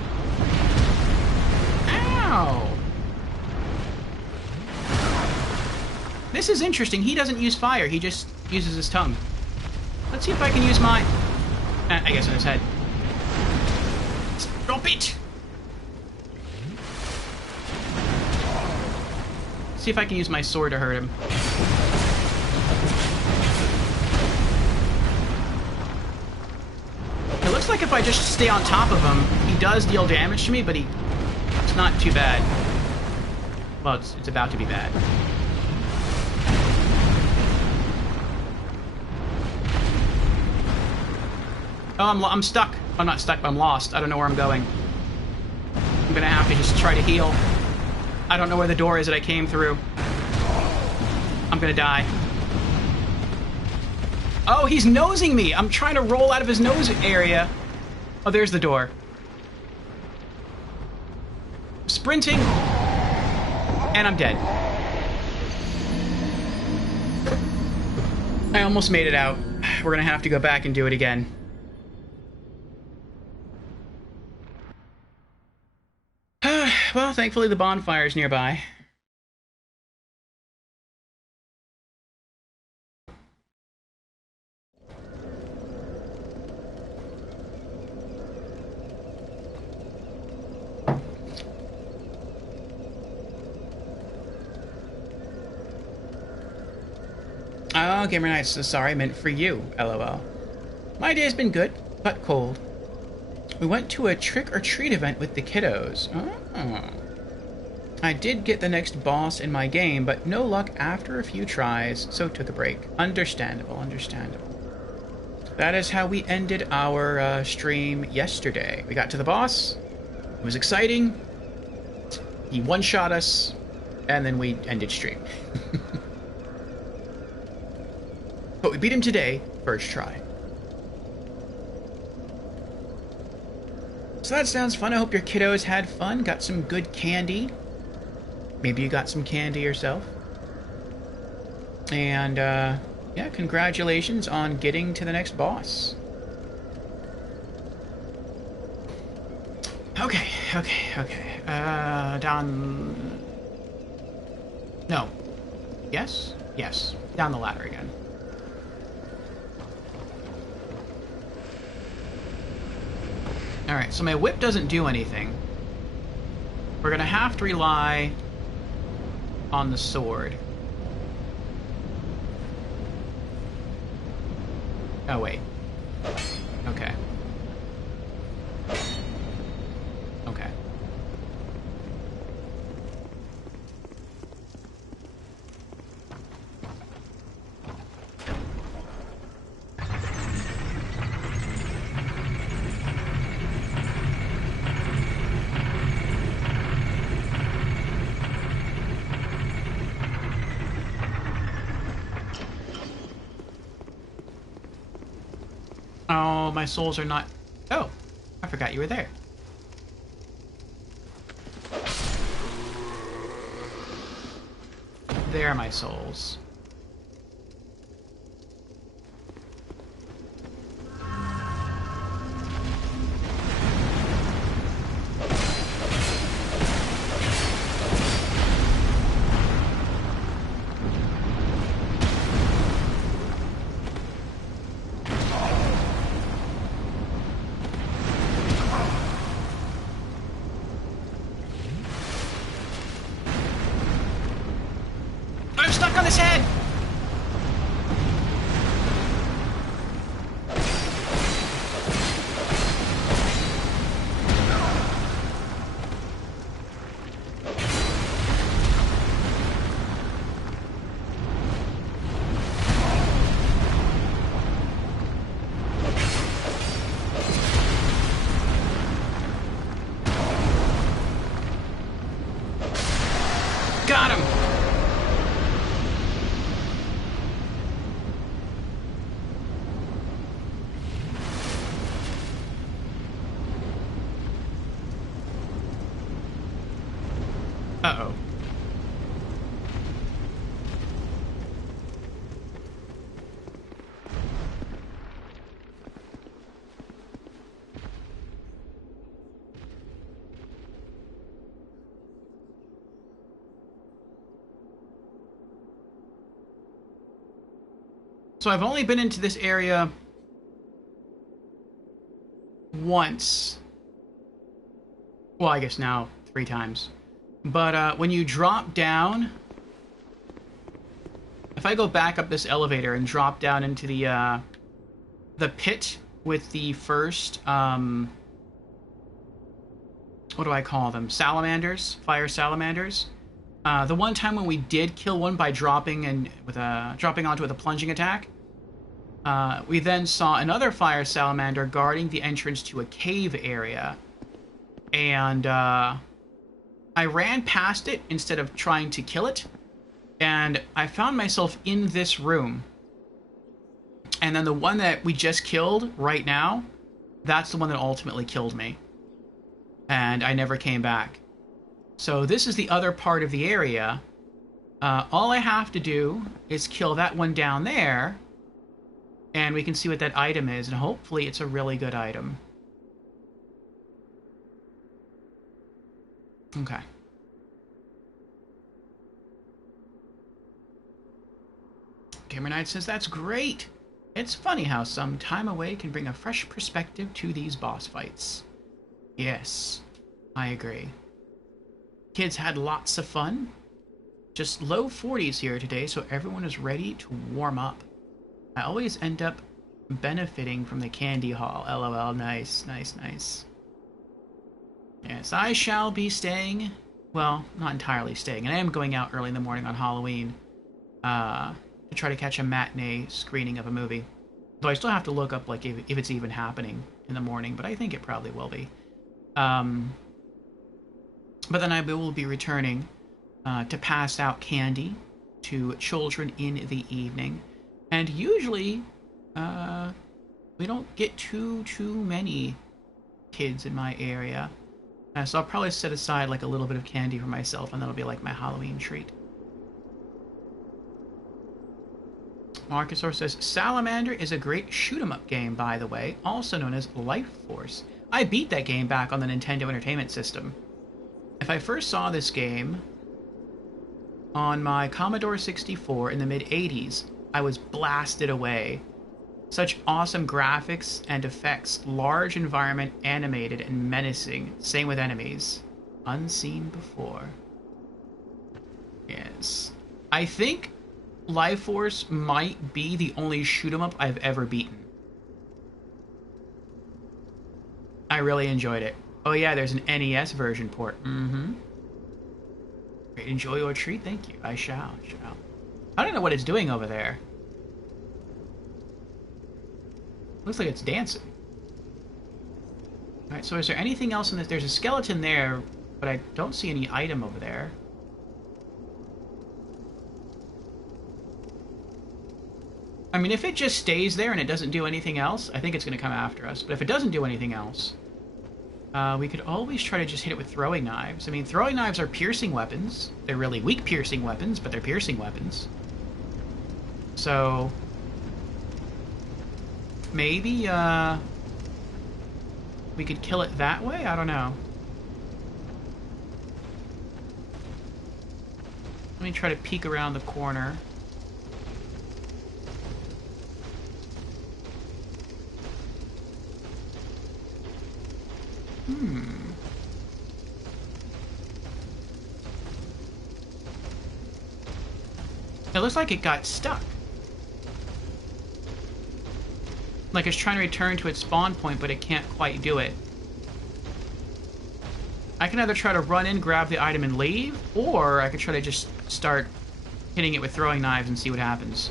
Ow! This is interesting. He doesn't use fire. He just uses his tongue. Let's see if I can use my... I guess on his head. Stop it! See if I can use my sword to hurt him. It looks like if I just stay on top of him, he does deal damage to me, but it's not too bad. Well, it's about to be bad. Oh, I'm stuck. I'm not stuck, but I'm lost. I don't know where I'm going. I'm gonna have to just try to heal. I don't know where the door is that I came through. I'm gonna die. Oh, he's nosing me! I'm trying to roll out of his nose area. Oh, there's the door. Sprinting. And I'm dead. I almost made it out. We're gonna have to go back and do it again. Well, thankfully the bonfire's nearby. Oh, Gamer Knight, so sorry, I meant for you, LOL. My day's been good, but cold. We went to a trick-or-treat event with the kiddos. Oh. I did get the next boss in my game, but no luck after a few tries, so took a break. Understandable, understandable. That is how we ended our stream yesterday. We got to the boss. It was exciting. He one-shot us, and then we ended stream. But we beat him today, first try. So that sounds fun. I hope your kiddos had fun, got some good candy. Maybe you got some candy yourself. And, yeah, congratulations on getting to the next boss. Okay. Down... No. Yes? Yes. Down the ladder again. Alright, so my whip doesn't do anything. We're gonna have to rely on the sword. Oh, wait. Okay. Okay. Oh, my souls are not... Oh, I forgot you were there. There are my souls. Got him! Uh-oh. So I've only been into this area once. Well, I guess now 3 times. But when you drop down, if I go back up this elevator and drop down into the pit with the first, what do I call them? Salamanders, fire salamanders. The one time when we did kill one by dropping onto with a plunging attack, we then saw another fire salamander guarding the entrance to a cave area, and I ran past it instead of trying to kill it, and I found myself in this room. And then the one that we just killed right now, that's the one that ultimately killed me. And I never came back. So this is the other part of the area. All I have to do is kill that one down there, and we can see what that item is, and hopefully it's a really good item. Okay. Gamer Knight says, that's great! It's funny how some time away can bring a fresh perspective to these boss fights. Yes, I agree. Kids had lots of fun. Just low 40s here today, so everyone is ready to warm up. I always end up benefiting from the candy haul. LOL, nice, nice, nice. Yes, I shall be staying. Well, not entirely staying. And I am going out early in the morning on Halloween to try to catch a matinee screening of a movie. Though I still have to look up like if it's even happening in the morning, but I think it probably will be. But then I will be returning to pass out candy to children in the evening. And usually, we don't get too many kids in my area. So I'll probably set aside like a little bit of candy for myself, and that'll be like my Halloween treat. Marcusor says, Salamander is a great shoot-'em-up game, by the way, also known as Life Force. I beat that game back on the Nintendo Entertainment System. If I first saw this game on my Commodore 64 in the mid-'80s, I was blasted away. Such awesome graphics and effects, large environment, animated and menacing. Same with enemies. Unseen before. Yes. I think Life Force might be the only shoot-'em-up I've ever beaten. I really enjoyed it. Oh yeah, there's an NES version port. Enjoy your treat, thank you. I shall. I don't know what it's doing over there. Looks like it's dancing. Alright, so is there anything else in this? There's a skeleton there, but I don't see any item over there. I mean, if it just stays there and it doesn't do anything else, I think it's going to come after us. But if it doesn't do anything else, we could always try to just hit it with throwing knives. I mean, throwing knives are piercing weapons. They're really weak piercing weapons, but they're piercing weapons. So maybe we could kill it that way? I don't know. Let me try to peek around the corner. It looks like it got stuck. Like it's trying to return to its spawn point, but it can't quite do it. I can either try to run in, grab the item, and leave, or I could try to just start hitting it with throwing knives and see what happens.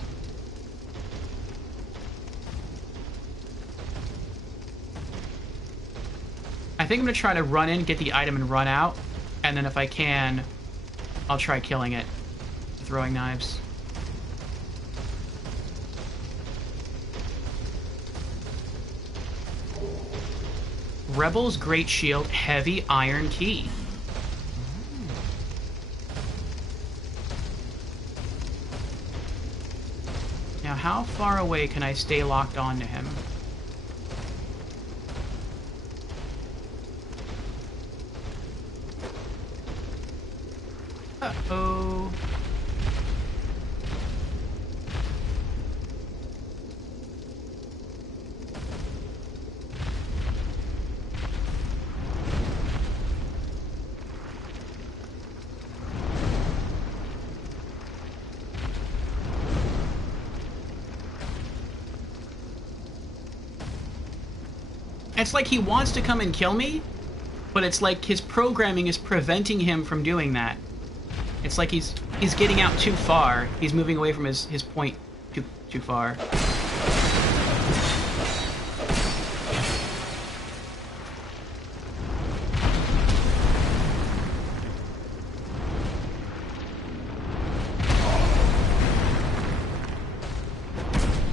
I think I'm going to try to run in, get the item, and run out, and then if I can, I'll try killing it with throwing knives. Rebel's Great Shield, Heavy Iron Key. Now, how far away can I stay locked on to him? Uh-oh. It's like he wants to come and kill me, but it's like his programming is preventing him from doing that. It's like he's getting out too far. He's moving away from his point too far.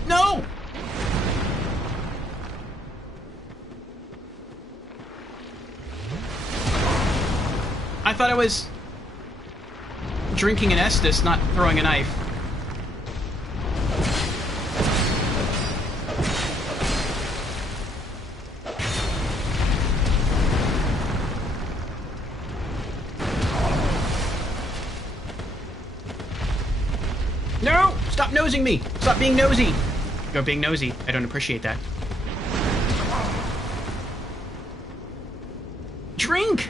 No! I thought I was drinking an Estus, not throwing a knife. No! Stop nosing me! Stop being nosy! You're being nosy. I don't appreciate that. Drink!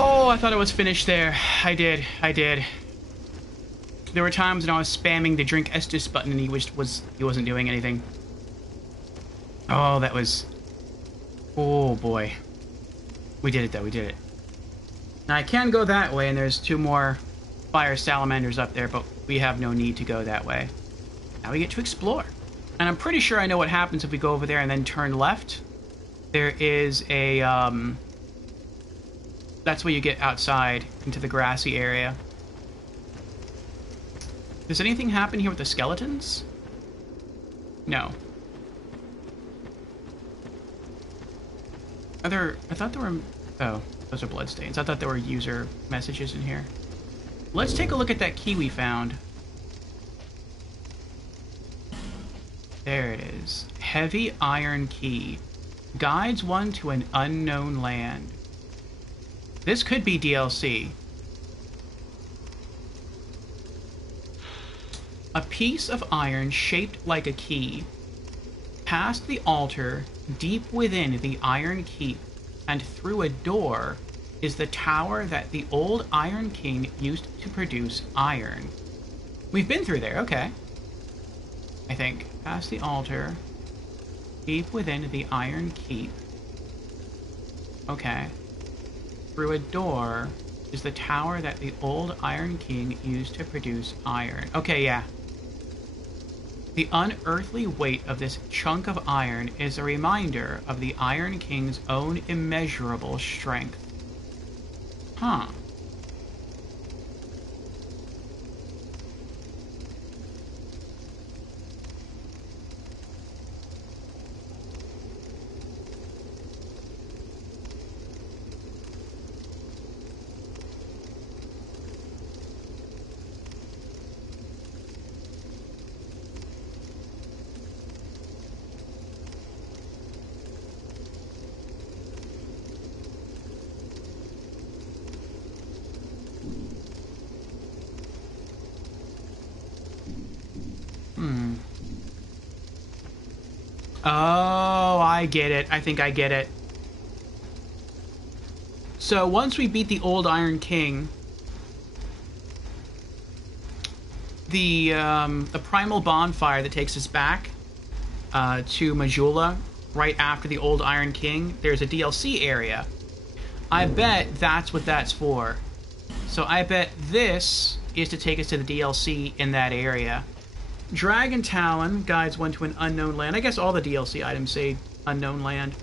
Oh, I thought I was finished there. I did. There were times when I was spamming the drink Estus button and he wasn't doing anything. Oh, that was... Oh, boy. We did it, though. We did it. Now, I can go that way, and there's 2 more fire salamanders up there, but we have no need to go that way. Now we get to explore. And I'm pretty sure I know what happens if we go over there and then turn left. There is a, that's where you get outside into the grassy area. Does anything happen here with the skeletons? No. Are there... I thought there were... Oh, those are bloodstains. I thought there were user messages in here. Let's take a look at that key we found. There it is. Heavy iron key. Guides one to an unknown land. This could be DLC. A piece of iron shaped like a key. Past the altar, deep within the Iron Keep, and through a door, is the tower that the old Iron King used to produce iron. We've been through there, okay. I think. Past the altar, deep within the Iron Keep. Okay. Through a door is the tower that the old Iron King used to produce iron. Okay, yeah. The unearthly weight of this chunk of iron is a reminder of the Iron King's own immeasurable strength. Huh. Oh, I get it. I think I get it. So once we beat the old Iron King, the primal bonfire that takes us back to Majula, right after the old Iron King, there's a DLC area. I bet that's what that's for. So I bet this is to take us to the DLC in that area. Dragon Talon guides one to an unknown land. I guess all the DLC items say unknown land.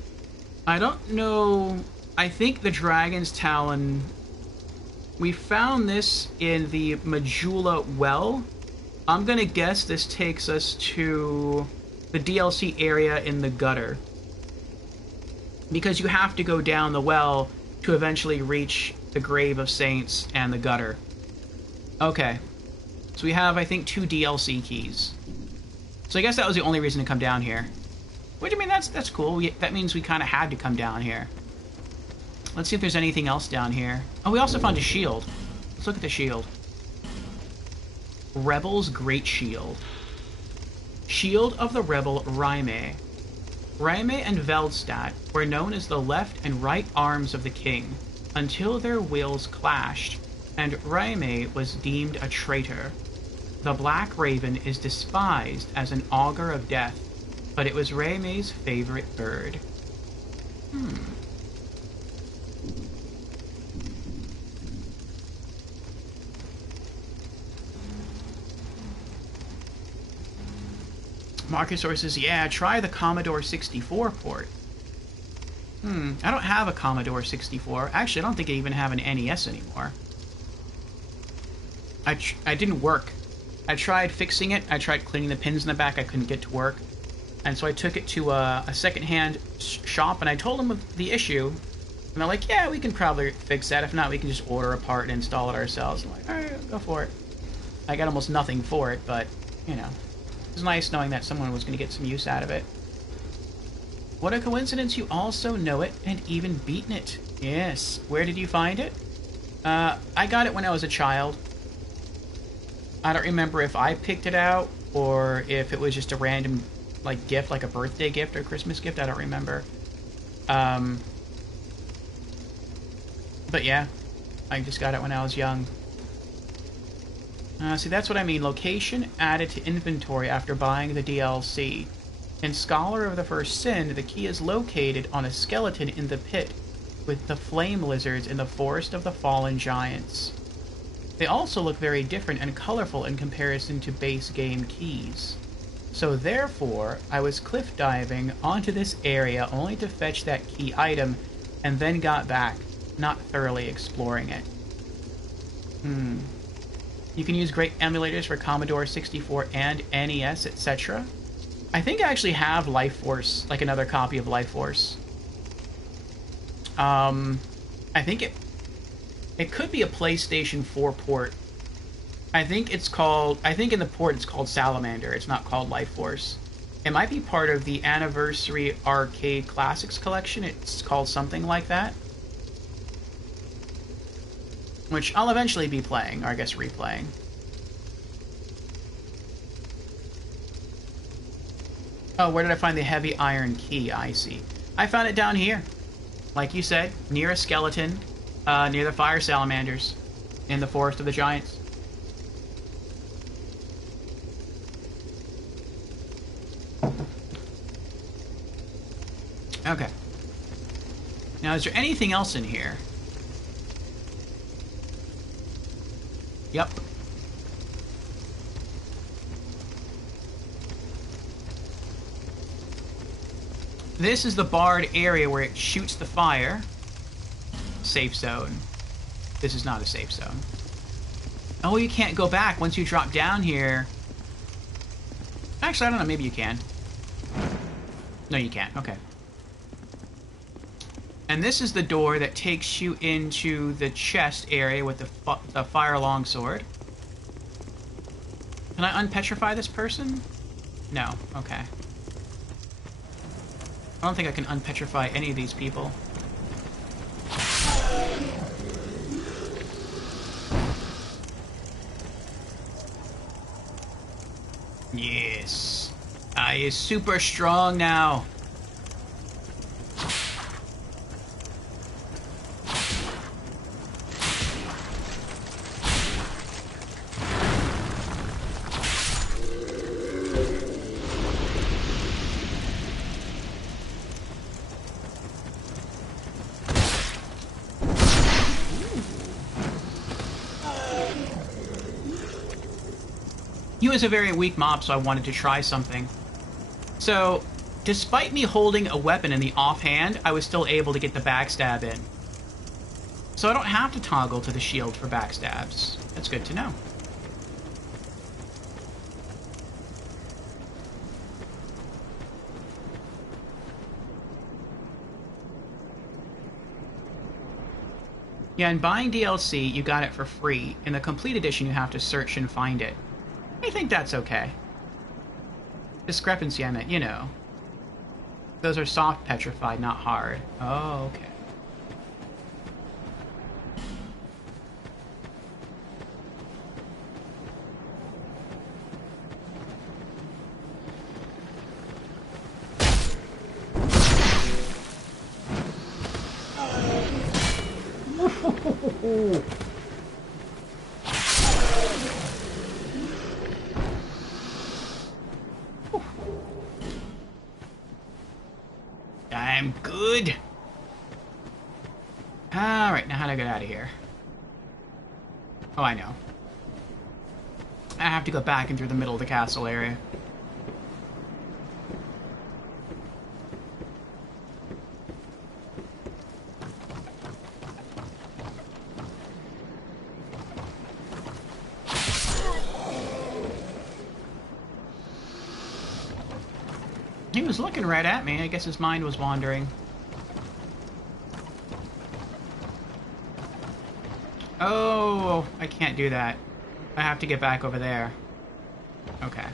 I don't know. I think the Dragon's Talon... We found this in the Majula well. I'm gonna guess this takes us to the DLC area in the gutter. Because you have to go down the well to eventually reach the Grave of Saints and the gutter. Okay. So we have, I think, 2 DLC keys. So I guess that was the only reason to come down here. Which, I mean, that's cool. That means we kind of had to come down here. Let's see if there's anything else down here. Oh, we also found a shield. Let's look at the shield. Rebel's Great Shield. Shield of the Rebel Raime. Raime and Veldstadt were known as the left and right arms of the king, until their wills clashed, and Raime was deemed a traitor. The Black Raven is despised as an augur of death, but it was Raime's favorite bird. Market sources, yeah, try the Commodore 64 port. I don't have a Commodore 64. Actually, I don't think I even have an NES anymore. I didn't work. I tried fixing it. I tried cleaning the pins in the back. I couldn't get to work. And so I took it to a second-hand shop, and I told them the issue. And they're like, yeah, we can probably fix that. If not, we can just order a part and install it ourselves. I'm like, all right, go for it. I got almost nothing for it, but, you know. It was nice knowing that someone was going to get some use out of it. What a coincidence you also know it and even beaten it. Yes. Where did you find it? I got it when I was a child. I don't remember if I picked it out or if it was just a random like gift, like a birthday gift or Christmas gift. I don't remember. But yeah, I just got it when I was young. See, that's what I mean. Location added to inventory after buying the DLC. In Scholar of the First Sin, the key is located on a skeleton in the pit. with the flame lizards in the Forest of the Fallen Giants. They also look very different and colorful in comparison to base game keys. So therefore, I was cliff diving onto this area only to fetch that key item, and then got back, not thoroughly exploring it. You can use great emulators for Commodore 64 and NES, etc. I think I actually have Life Force, like another copy of Life Force. I think it could be a PlayStation 4 port. I think in the port it's called Salamander. It's not called Life Force. It might be part of the Anniversary Arcade Classics collection. It's called something like that. Which I'll eventually be playing, or I guess replaying. Oh, where did I find the heavy iron key? I see. I found it down here. Like you said, near a skeleton, near the fire salamanders, in the Forest of the Giants. Okay. Now, is there anything else in here? Yep. This is the barred area where it shoots the fire. Safe zone. This is not a safe zone. Oh, you can't go back once you drop down here. Actually, I don't know. Maybe you can. No, you can't. Okay. And this is the door that takes you into the chest area with the fire longsword. Can I unpetrify this person? No. Okay. I don't think I can unpetrify any of these people. Yes. I is super strong now. He was a very weak mob, so I wanted to try something. So, despite me holding a weapon in the offhand, I was still able to get the backstab in. So I don't have to toggle to the shield for backstabs. That's good to know. Yeah, in buying DLC, you got it for free. In the complete edition, you have to search and find it. I think that's okay. Discrepancy, I meant, you know. Those are soft petrified, not hard. Oh, okay. I'm good. Alright, now how do I get out of here? Oh, I know. I have to go back and through the middle of the castle area. He was looking right at me. I guess his mind was wandering. Oh, I can't do that. I have to get back over there. Okay.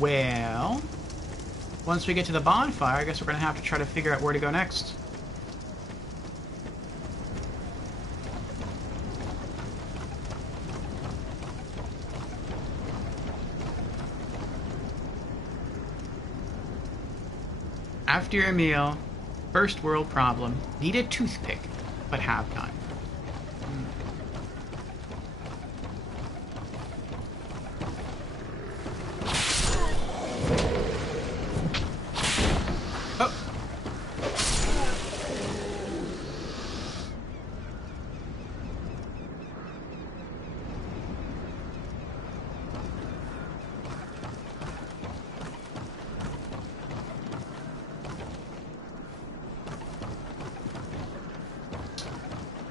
Well, once we get to the bonfire, I guess we're going to have to try to figure out where to go next. After your meal, first world problem. Need a toothpick, but have none.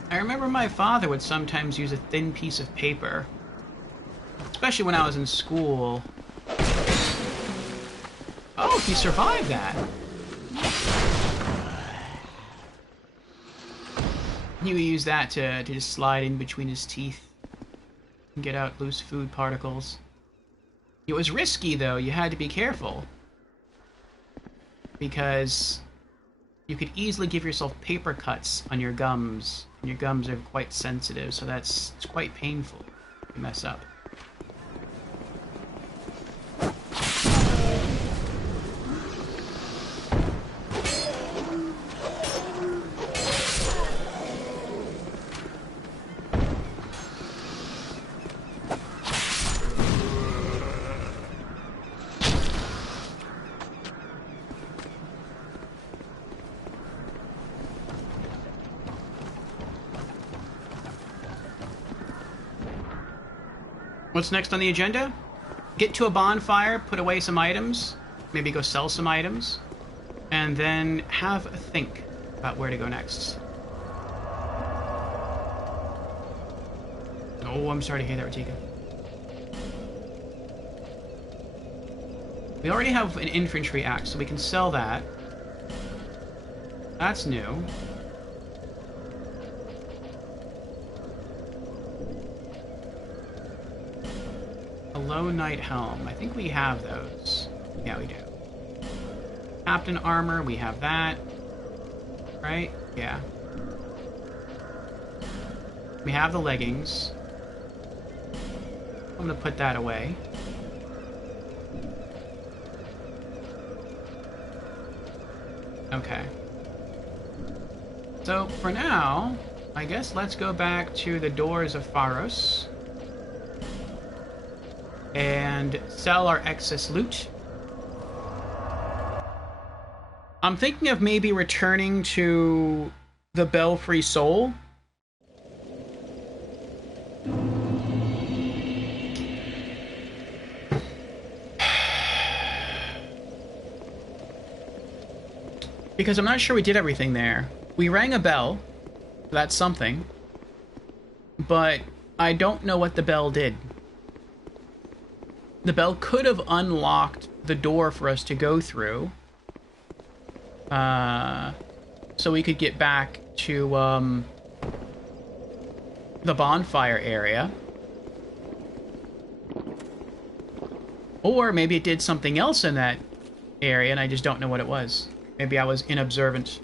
I remember my father would sometimes use a thin piece of paper, especially when I was in school. Oh, he survived that. He would use that to just slide in between his teeth and get out loose food particles. It was risky, though. You had to be careful, because you could easily give yourself paper cuts on your gums. And your gums are quite sensitive, so it's quite painful to mess up. What's next on the agenda? Get to a bonfire, put away some items, maybe go sell some items, and then have a think about where to go next. Oh, I'm sorry to hear that, Ratika. We already have an infantry axe, so we can sell that. That's new. A low knight helm. I think we have those. Yeah, we do. Captain armor, we have that. Right? Yeah. We have the leggings. I'm gonna put that away. Okay. So, for now, I guess let's go back to the doors of Pharos and sell our excess loot. I'm thinking of maybe returning to the Belfry Soul. Because I'm not sure we did everything there. We rang a bell. That's something. But I don't know what the bell did. The bell could have unlocked the door for us to go through. So we could get back to, the bonfire area. Or maybe it did something else in that area and I just don't know what it was. Maybe I was inobservant.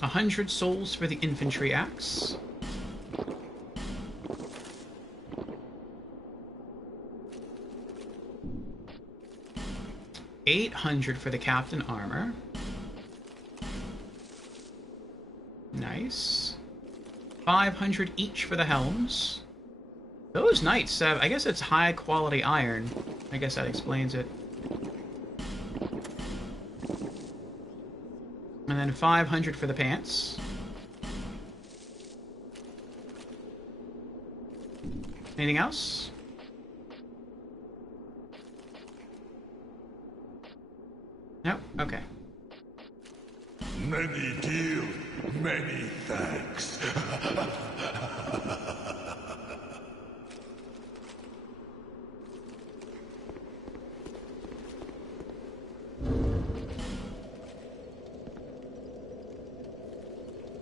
100 souls for the infantry axe. $800 for the captain armor. Nice. 500 each for the helms. Those knights have, I guess it's high quality iron. I guess that explains it. And then 500 for the pants. Anything else? Nope. Okay. Many deal, many thanks.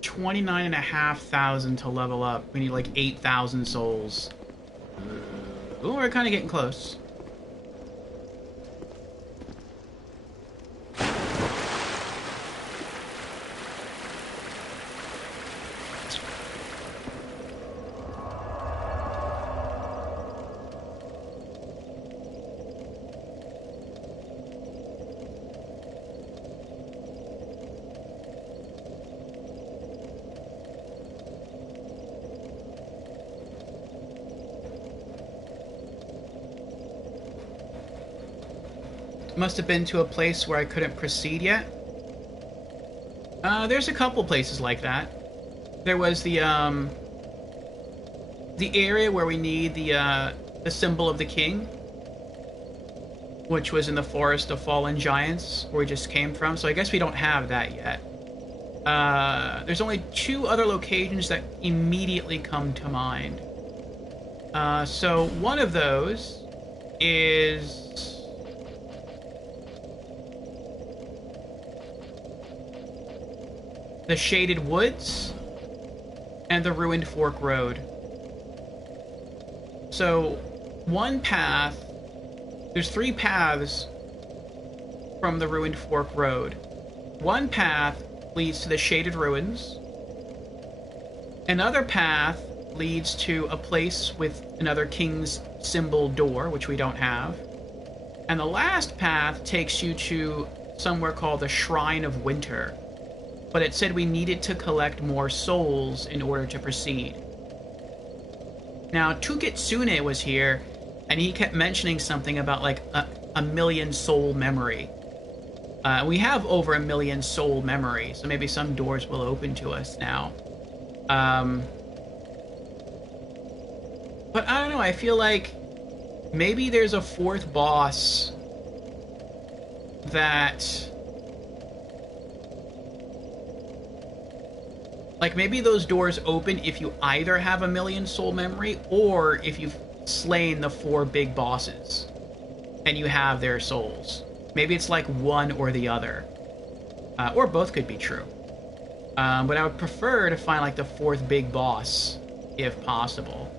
29,500 to level up. We need like 8,000 souls. Oh, we're kind of getting close. Must have been to a place where I couldn't proceed yet. There's a couple places like that. There was the area where we need the symbol of the king, which was in the Forest of Fallen Giants, where we just came from. So I guess we don't have that yet. There's only 2 other locations that immediately come to mind. So one of those is the Shaded Woods and the Ruined Fork Road. So one path, there's 3 paths from the Ruined Fork Road. One path leads to the Shaded Ruins. Another path leads to a place with another king's symbol door, which we don't have. And the last path takes you to somewhere called the Shrine of Winter. But it said we needed to collect more souls in order to proceed. Now, Tukitsune was here, and he kept mentioning something about like a million soul memory. We have over 1 million soul memory, so maybe some doors will open to us now. But I don't know, I feel like maybe there's a 4th boss that... Like, maybe those doors open if you either have 1 million soul memory, or if you've slain the 4 big bosses, and you have their souls. Maybe it's like one or the other. Or both could be true. But I would prefer to find, like, the 4th big boss, if possible,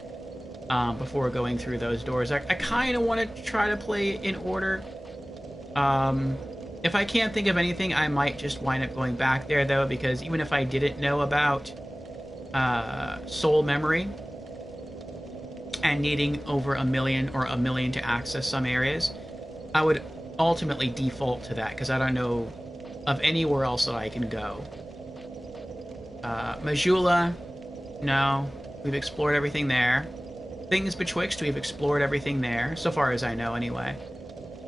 before going through those doors. I kind of want to try to play in order. If I can't think of anything, I might just wind up going back there, though, because even if I didn't know about soul memory and needing over 1 million or 1 million to access some areas, I would ultimately default to that, because I don't know of anywhere else that I can go. Majula, no. We've explored everything there. Things Betwixt, we've explored everything there, so far as I know, anyway.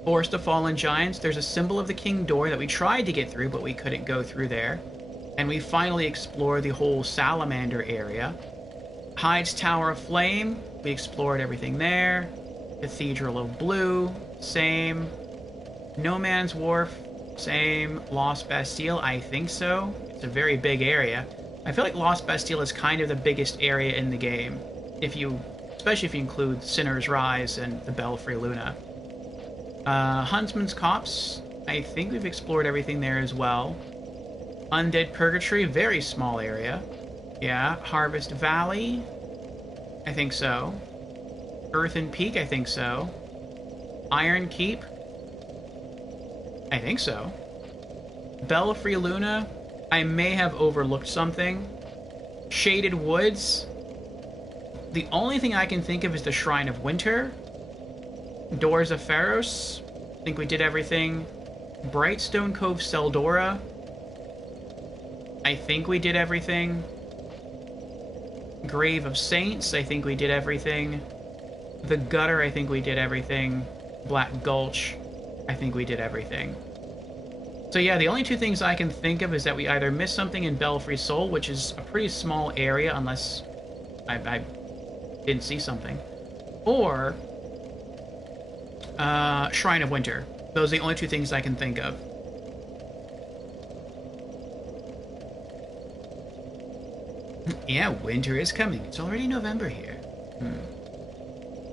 Forest of Fallen Giants, there's a symbol of the king door that we tried to get through, but we couldn't go through there. And we finally explored the whole Salamander area. Hyde's Tower of Flame, we explored everything there. Cathedral of Blue, same. No Man's Wharf, same. Lost Bastille, I think so. It's a very big area. I feel like Lost Bastille is kind of the biggest area in the game, especially if you include Sinner's Rise and the Belfry Luna. Huntsman's Copse, I think we've explored everything there as well. Undead Purgatory, very small area. Yeah, Harvest Valley, I think so. Earthen Peak, I think so. Iron Keep, I think so. Belfry Luna, I may have overlooked something. Shaded Woods, the only thing I can think of is the Shrine of Winter. Doors of Pharos, I think we did everything. Brightstone Cove Seldora, I think we did everything. Grave of Saints, I think we did everything. The Gutter, I think we did everything. Black Gulch, I think we did everything. So yeah, the only 2 things I can think of is that we either missed something in Belfry Sol, which is a pretty small area, unless I didn't see something, or Shrine of Winter. Those are the only 2 things I can think of. Yeah, winter is coming. It's already November here.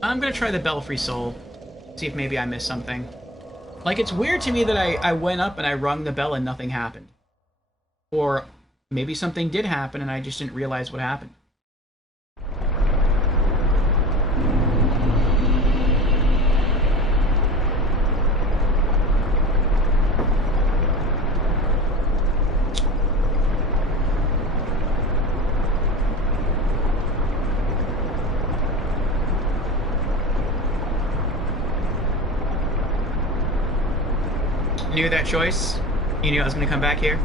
I'm gonna try the Belfry Sol. See if maybe I missed something. Like, it's weird to me that I went up and I rung the bell and nothing happened. Or Maybe something did happen and I just didn't realize what happened. Knew that choice? You knew I was going to come back here?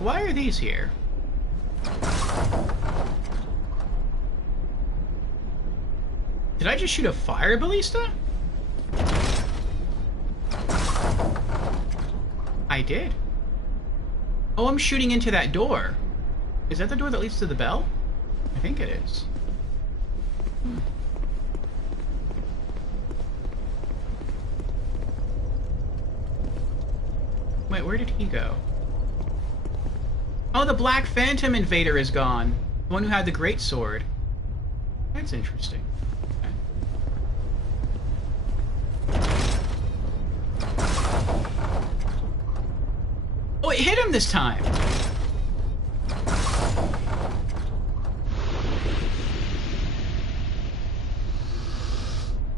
Why are these here? Did I just shoot a fire ballista? I did. Oh, I'm shooting into that door. Is that the door that leads to the bell? I think it is. Wait, where did he go? Oh, the Black Phantom invader is gone. The one who had the great sword. That's interesting. Okay. Oh, it hit him this time.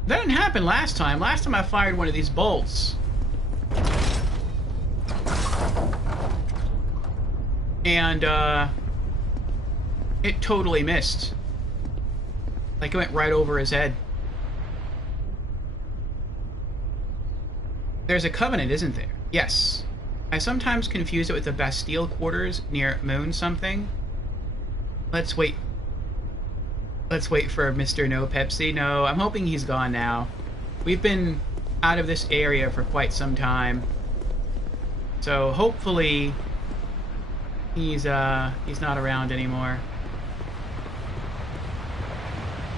That didn't happen last time. Last time I fired one of these bolts. And, it totally missed. Like, it went right over his head. There's a Covenant, isn't there? Yes. I sometimes confuse it with the Bastille quarters near Moon something. Let's wait. Let's wait for Mr. No Pepsi. No, I'm hoping he's gone now. We've been out of this area for quite some time. So, hopefully... He's not around anymore.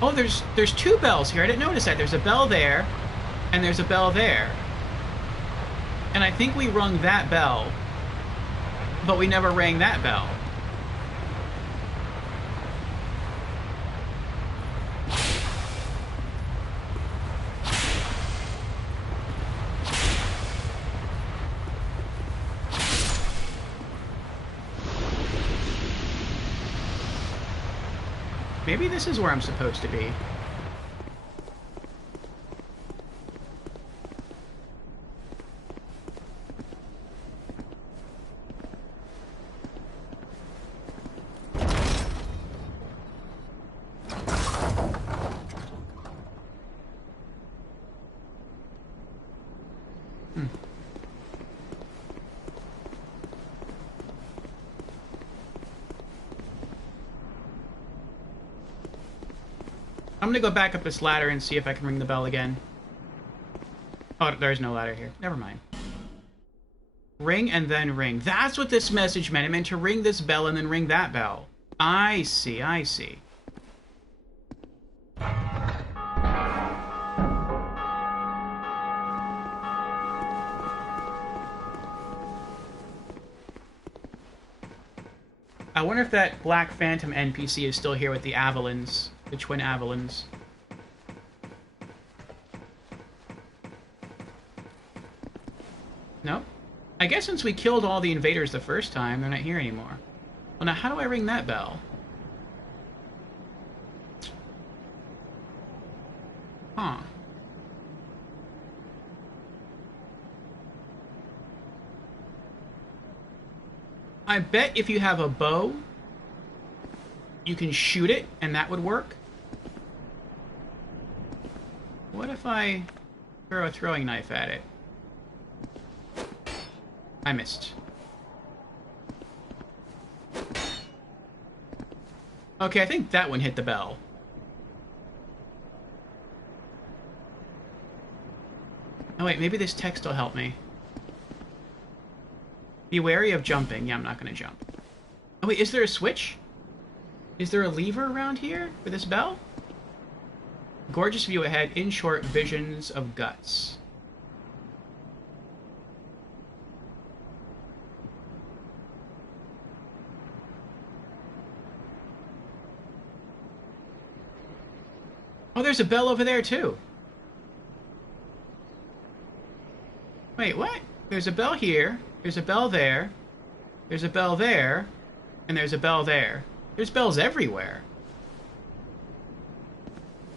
Oh, there's two bells here. I didn't notice that. There's a bell there, and there's a bell there. And I think we rung that bell, but we never rang that bell. Maybe this is where I'm supposed to be. I'm gonna go back up this ladder and see if I can ring the bell again. Oh, there's no ladder here. Never mind. Ring and then ring. That's what this message meant. It meant to ring this bell and then ring that bell. I see, I see. I wonder if that Black Phantom NPC is still here with the Avalons. The twin Avalons. Nope. I guess since we killed all the invaders the first time, they're not here anymore. Well, now how do I ring that bell? Huh. I bet if you have a bow, you can shoot it, and that would work. What if I throw a throwing knife at it? I missed. Okay, I think that one hit the bell. Oh wait, maybe this text will help me. Be wary of jumping. Yeah, I'm not going to jump. Oh wait, is there a switch? Is there a lever around here for this bell? Gorgeous view ahead. In short, visions of guts. Oh, there's a bell over there, too. Wait, what? There's a bell here. There's a bell there. There's a bell there. And there's a bell there. There's bells everywhere.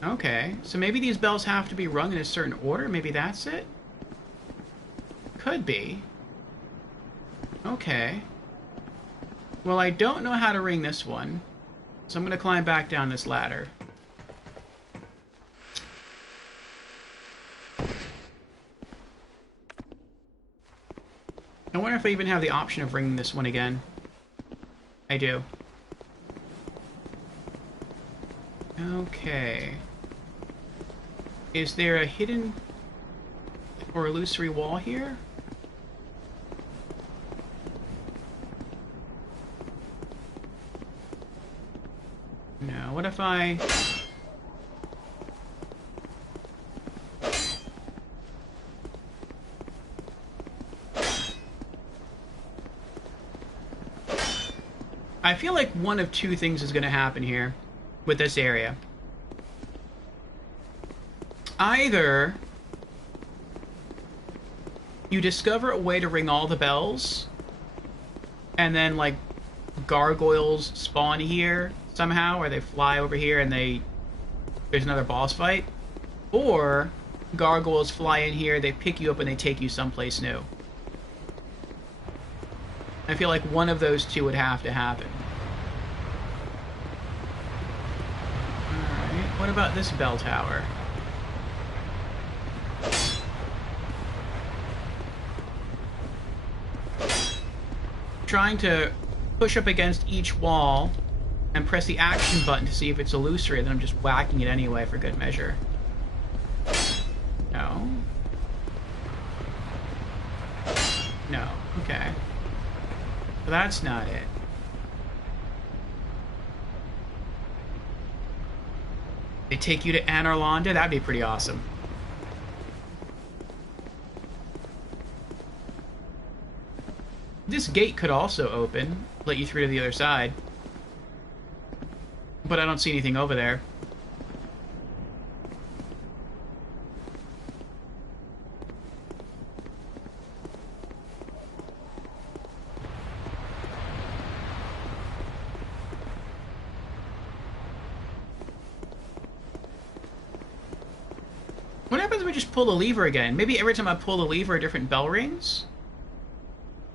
Okay, so maybe these bells have to be rung in a certain order? Maybe that's it? Could be. Okay. Well, I don't know how to ring this one, so I'm going to climb back down this ladder. I wonder if I even have the option of ringing this one again. I do. Okay. Is there a hidden or illusory wall here? No. What if I... I feel like one of two things is going to happen here with this area. Either you discover a way to ring all the bells, and then, like, gargoyles spawn here somehow, or they fly over here and there's another boss fight, or gargoyles fly in here, they pick you up, and they take you someplace new. I feel like one of those two would have to happen. Alright, what about this bell tower? Trying to push up against each wall and press the action button to see if it's illusory, and then I'm just whacking it anyway for good measure. No. No. Okay. Well, that's not it. They take you to Anor Londo? That'd be pretty awesome. This gate could also open, let you through to the other side. But I don't see anything over there. What happens if we just pull the lever again? Maybe every time I pull the lever, a different bell rings?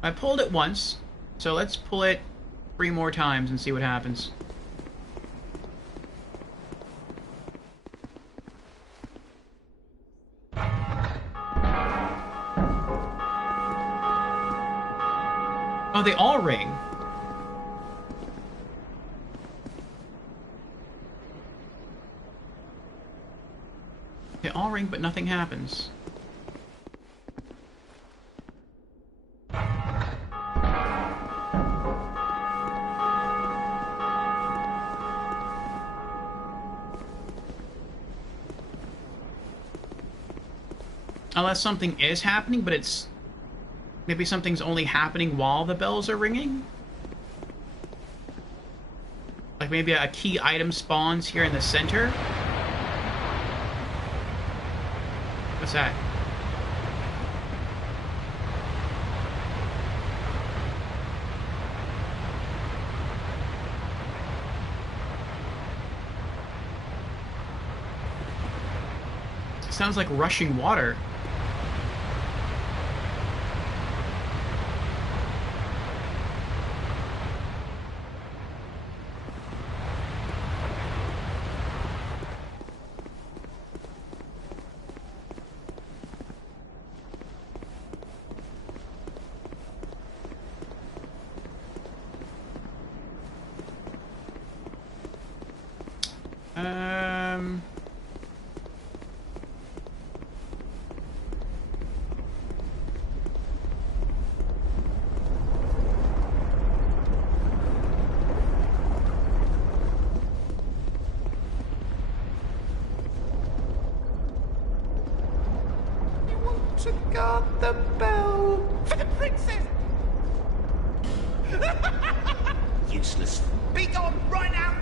I pulled it once, so let's pull it 3 more times and see what happens. Oh, they all ring. They all ring, but nothing happens. Unless something is happening, but it's... maybe something's only happening while the bells are ringing? Like maybe a key item spawns here in the center? What's that? It sounds like rushing water. want to guard the bell for the princess. Useless. Be gone right now.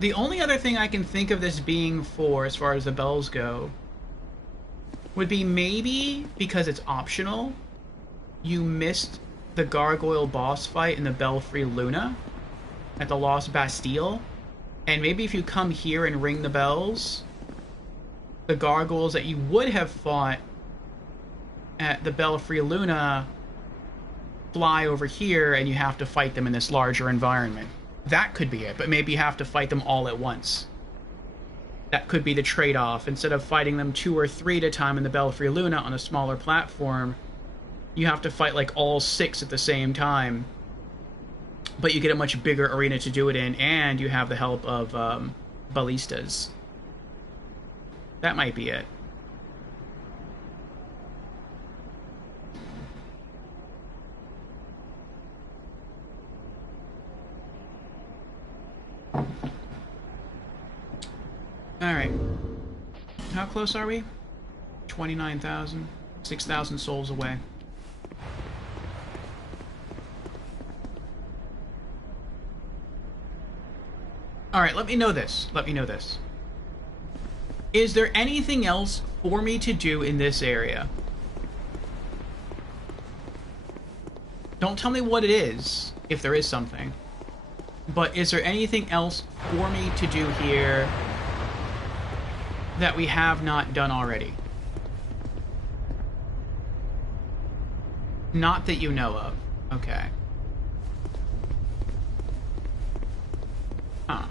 The only other thing I can think of this being for, as far as the bells go, would be maybe because it's optional, you missed the gargoyle boss fight in the Belfry Luna at the Lost Bastille, and maybe if you come here and ring the bells, the gargoyles that you would have fought at the Belfry Luna fly over here and you have to fight them in this larger environment. That could be it, but maybe you have to fight them all at once. That could be the trade-off. Instead of fighting them 2 or 3 at a time in the Belfry Luna on a smaller platform, you have to fight like all 6 at the same time. But you get a much bigger arena to do it in, and you have the help of ballistas. That might be it. Alright. How close are we? 29,000. 6,000 souls away. Alright, let me know this. Let me know this. Is there anything else for me to do in this area? Don't tell me what it is, if there is something. But is there anything else for me to do here that we have not done already? Not that you know of. Okay. Huh.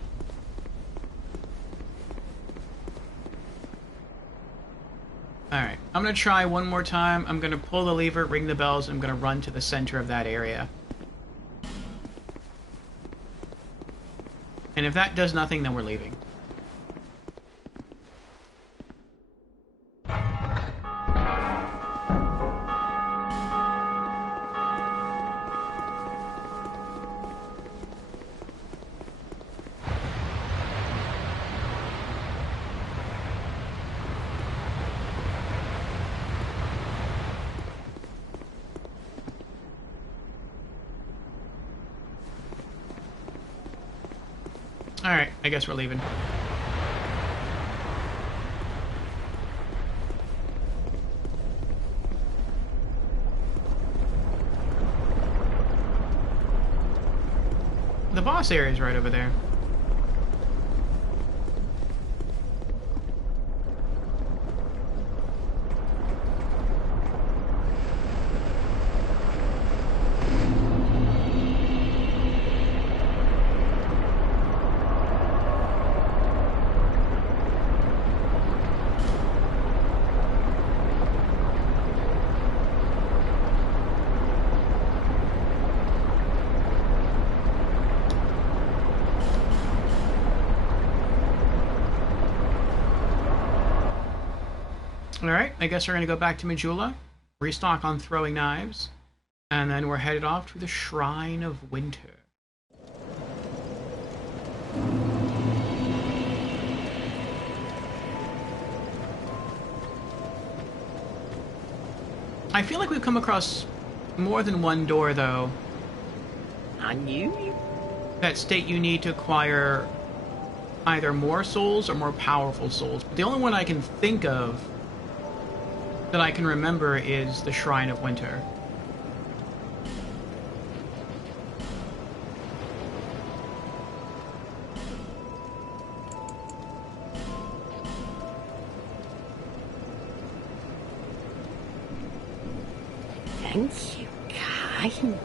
Alright, I'm gonna try one more time. I'm gonna pull the lever, ring the bells, and I'm gonna run to the center of that area. And if that does nothing, then we're leaving. Alright, I guess we're leaving. The boss area is right over there. Alright, I guess we're going to go back to Majula, restock on throwing knives, and then we're headed off to the Shrine of Winter. I feel like we've come across more than one door, though. I knew you. That state you need to acquire either more souls or more powerful souls. But the only one I can think of that I can remember is the Shrine of Winter. Thank you kindly.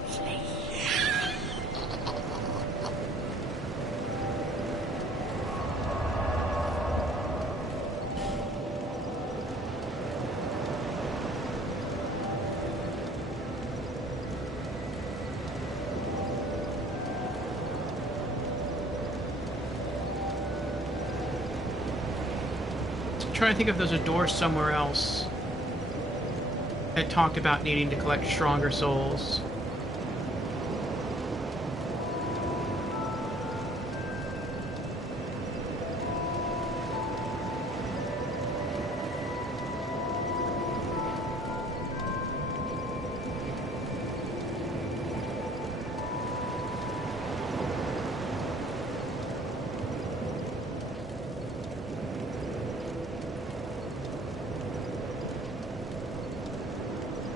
I'm trying to think if there's a door somewhere else that talked about needing to collect stronger souls.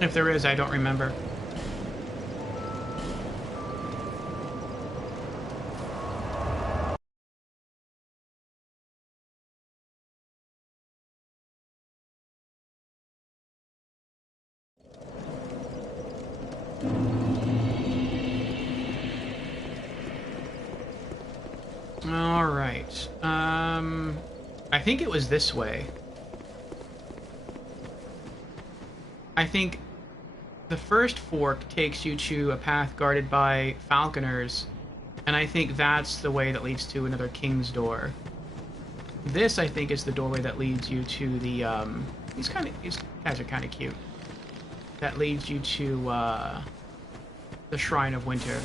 If there is, I don't remember. All right. I think it was this way. I think the first fork takes you to a path guarded by falconers, and I think that's the way that leads to another king's door. This, I think, is the doorway that leads you to the, these guys are kind of cute. That leads you to, the Shrine of Winter.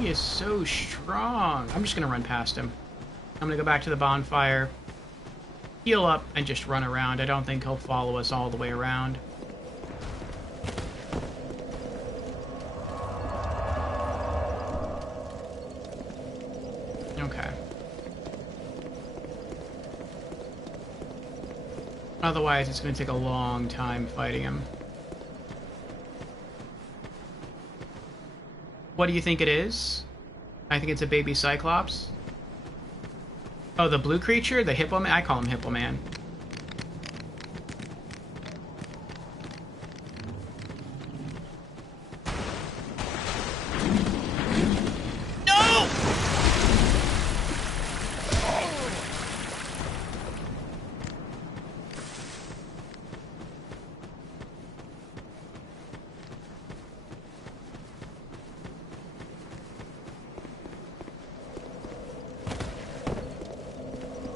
He is so strong. I'm just gonna run past him. I'm gonna go back to the bonfire, heal up, and just run around. I don't think he'll follow us all the way around. Okay. Otherwise, it's gonna take a long time fighting him. What do you think it is? I think it's a baby Cyclops. Oh, the blue creature? The Hippo Man? I call him Hippo Man. No!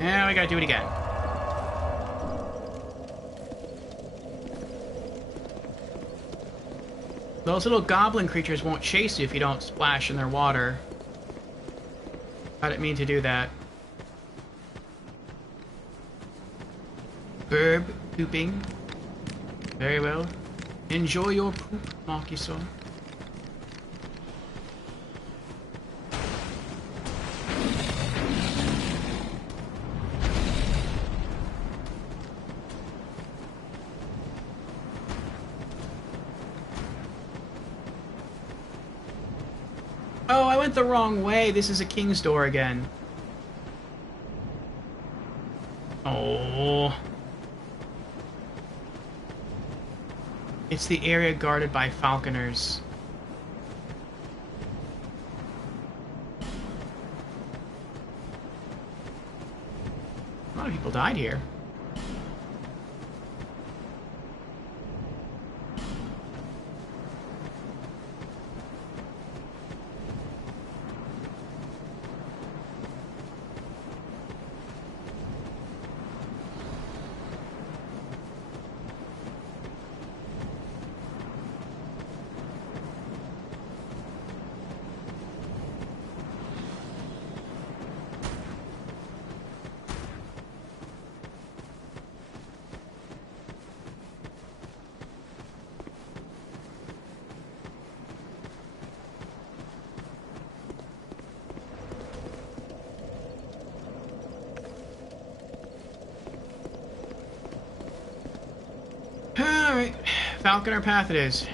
And we gotta do it again. Those little goblin creatures won't chase you if you don't splash in their water. I didn't mean to do that. Burb pooping. Very well. Enjoy your poop, Marquisol. Oh, I went the wrong way. This is a king's door again. Oh. It's the area guarded by falconers. A lot of people died here. Falconer path it is.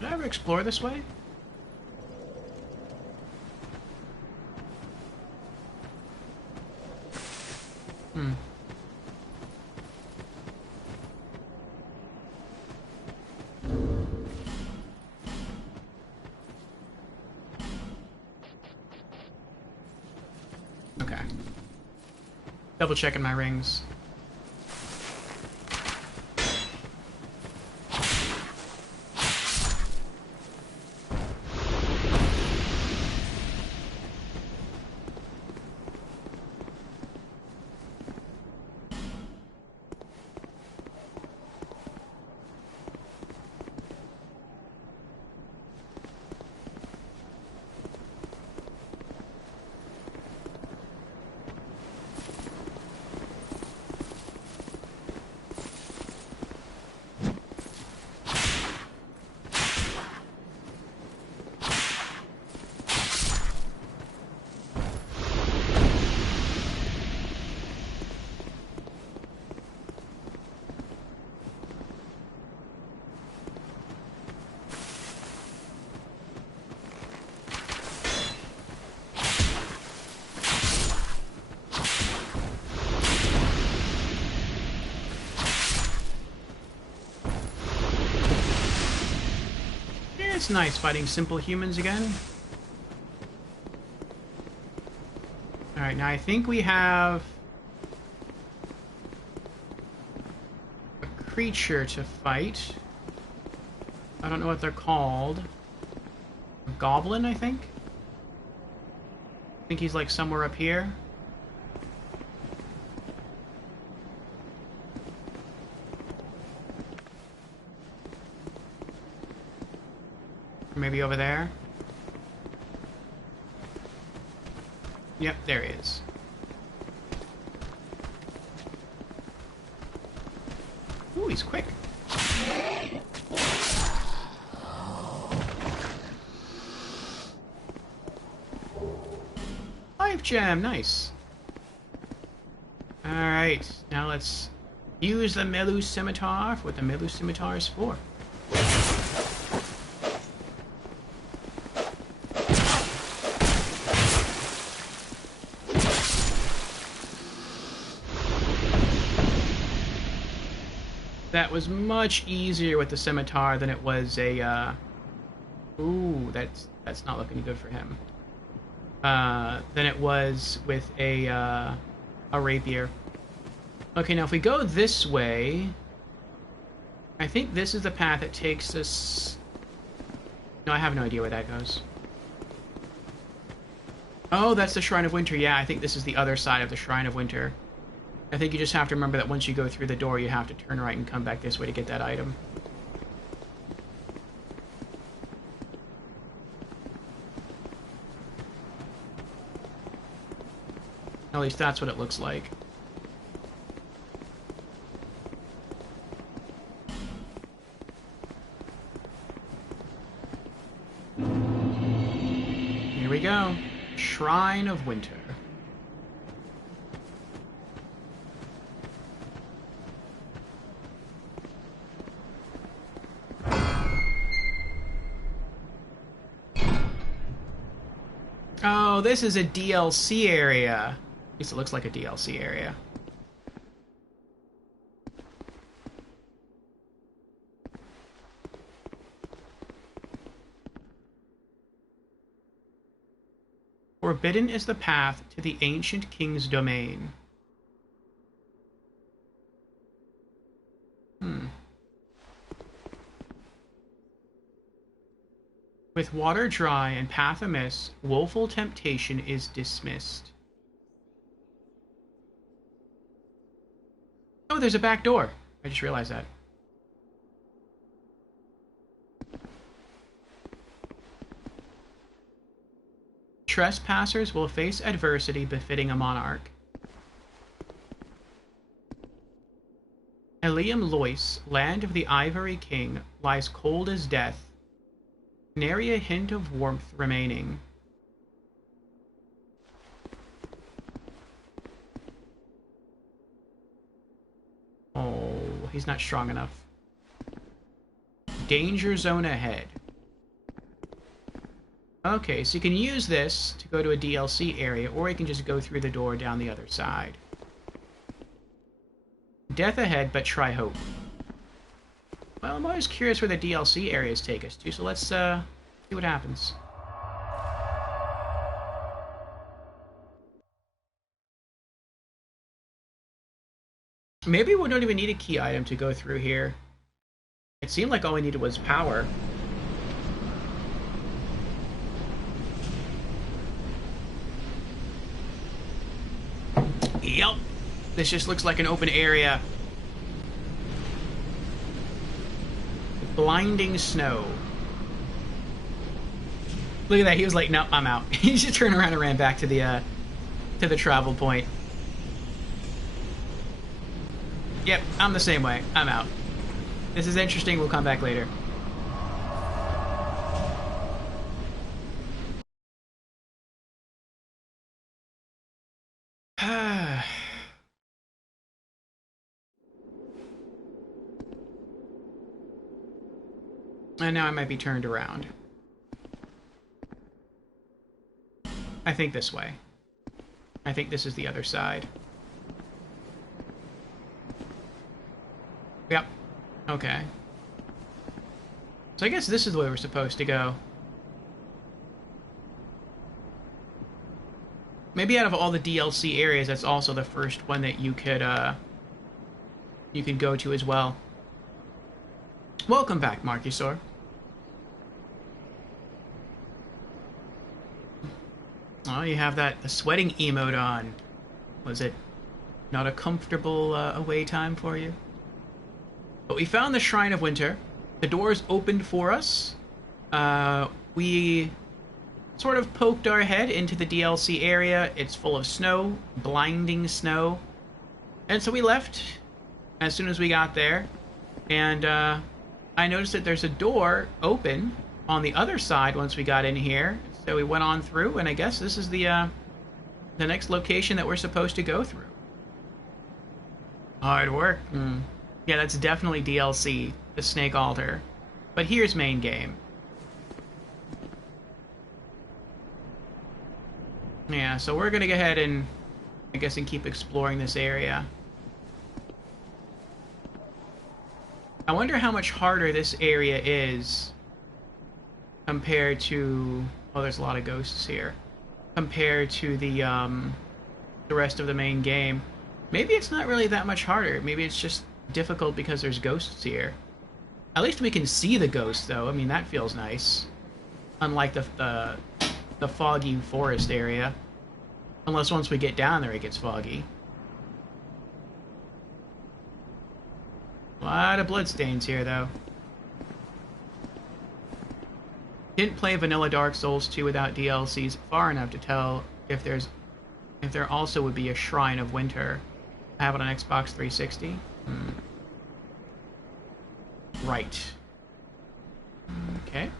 Did I ever explore this way? Okay. Double checking my rings. It's nice fighting simple humans again. Alright, now I think we have a creature to fight. I don't know what they're called. A goblin, I think? I think he's like somewhere up here. Maybe over there. Yep, there he is. Ooh, he's quick. 5 gem, nice. Alright, now let's use the Melu Scimitar for what the Melu Scimitar is for. That was much easier with the scimitar than it was a, ooh, that's not looking good for him. Than it was with a rapier. Okay, now if we go this way, I think this is the path that takes us... No, I have no idea where that goes. Oh, that's the Shrine of Winter. Yeah, I think this is the other side of the Shrine of Winter. I think you just have to remember that once you go through the door, you have to turn right and come back this way to get that item. At least that's what it looks like. Here we go. Shrine of Winter. Oh, this is a DLC area. At least it looks like a DLC area. Forbidden is the path to the ancient king's domain. With water dry and path amiss, woeful temptation is dismissed. Oh, there's a back door. I just realized that. Trespassers will face adversity befitting a monarch. Helium Lois, land of the Ivory King, lies cold as death, nary a hint of warmth remaining. Oh, he's not strong enough. Danger zone ahead. Okay, so you can use this to go to a DLC area, or you can just go through the door down the other side. Death ahead, but try hope. Well, I'm always curious where the DLC areas take us to, so let's see what happens. Maybe we don't even need a key item to go through here. It seemed like all we needed was power. Yep. This just looks like an open area. Blinding snow. Look at that. He was like, "No, I'm out." He just turned around and ran back to the travel point. Yep, I'm the same way. I'm out. This is interesting. We'll come back later. And now I might be turned around. I think this way. I think this is the other side. Yep. Okay. So I guess this is the way we're supposed to go. Maybe out of all the DLC areas, that's also the first one that you could go to as well. Welcome back, Marcusor. Oh, you have the sweating emote on. Was it not a comfortable away time for you? But we found the Shrine of Winter. The doors opened for us. We sort of poked our head into the DLC area. It's full of snow, blinding snow. And so we left as soon as we got there. And I noticed that there's a door open on the other side once we got in here. So we went on through, and I guess this is the next location that we're supposed to go through. Hard work. Yeah, that's definitely DLC, the Snake Altar. But here's main game. Yeah, so we're gonna go ahead and, I guess, and keep exploring this area. I wonder how much harder this area is compared to... Oh, there's a lot of ghosts here. Compared to the rest of the main game. Maybe it's not really that much harder. Maybe it's just difficult because there's ghosts here. At least we can see the ghosts, though. I mean, that feels nice. Unlike the foggy forest area. Unless once we get down there, it gets foggy. A lot of bloodstains here, though. Didn't play vanilla Dark Souls 2 without DLCs far enough to tell if there also would be a Shrine of Winter. I have it on Xbox 360. Right. Okay.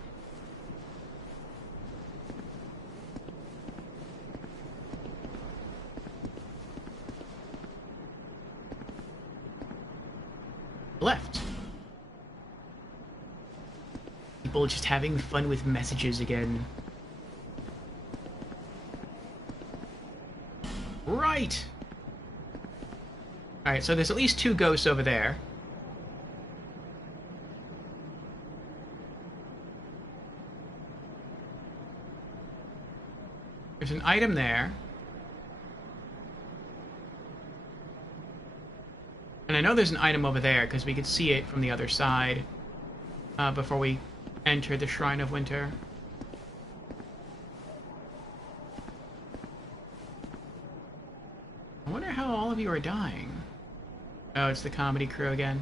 Left. People just having fun with messages again. Right! Alright, so there's at least 2 ghosts over there. There's an item there. And I know there's an item over there, because we could see it from the other side before we enter the Shrine of Winter. I wonder how all of you are dying. Oh, it's the comedy crew again.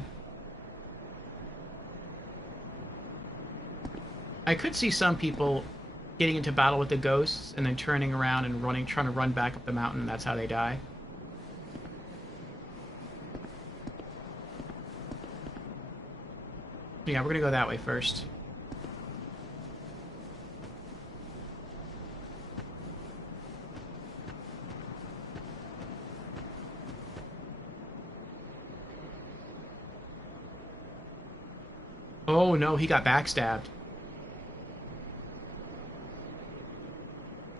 I could see some people getting into battle with the ghosts and then turning around and trying to run back up the mountain, and that's how they die. Yeah, we're gonna go that way first. Oh no, he got backstabbed.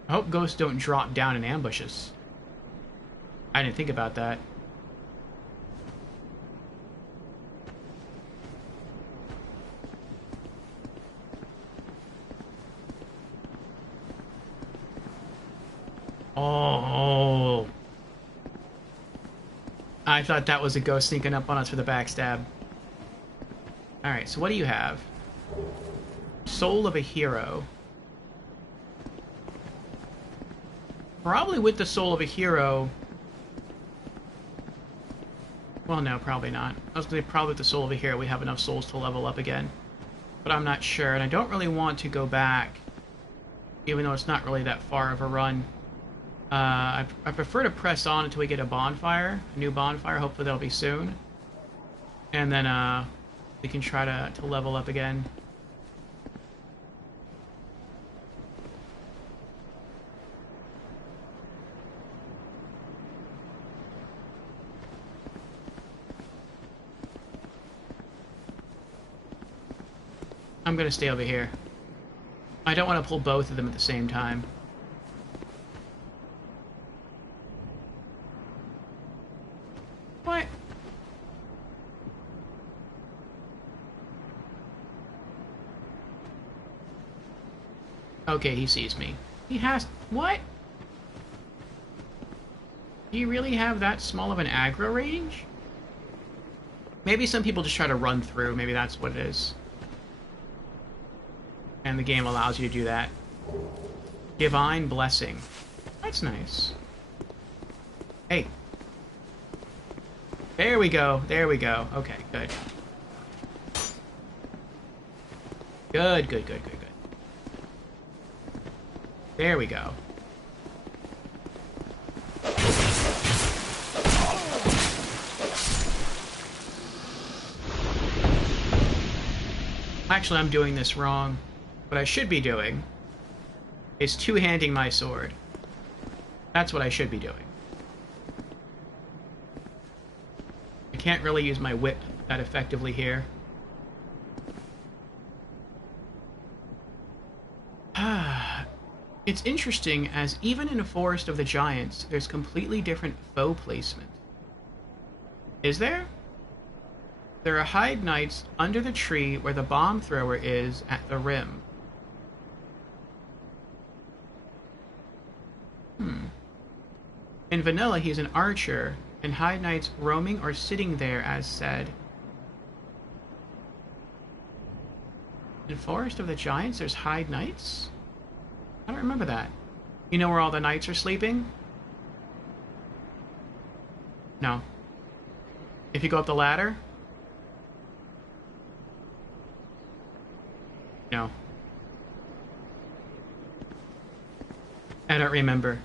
I hope ghosts don't drop down and ambush us. I didn't think about that. Oh. I thought that was a ghost sneaking up on us for the backstab. Alright, so what do you have? Soul of a Hero. Probably with the Soul of a Hero... Well, no, probably not. I was going to say probably with the Soul of a Hero we have enough souls to level up again. But I'm not sure, and I don't really want to go back, even though it's not really that far of a run. I prefer to press on until we get a bonfire, a new bonfire. Hopefully that'll be soon. And then we can try to level up again. I'm gonna stay over here. I don't want to pull both of them at the same time. What? Okay, he sees me. He has... What? Do you really have that small of an aggro range? Maybe some people just try to run through. Maybe that's what it is. And the game allows you to do that. Divine Blessing. That's nice. Hey. There we go. There we go. Okay, good. Good, good, good, good, good. There we go. Actually, I'm doing this wrong. What I should be doing is two-handing my sword. That's what I should be doing. I can't really use my whip that effectively here. It's interesting, as even in a Forest of the Giants, there's completely different foe placement. Is there? There are Hyde Knights under the tree where the bomb thrower is at the rim. In vanilla, he's an archer, and Hyde Knights roaming or sitting there as said. In Forest of the Giants, there's Hyde Knights? I don't remember that. You know where all the knights are sleeping? No. If you go up the ladder? No. I don't remember.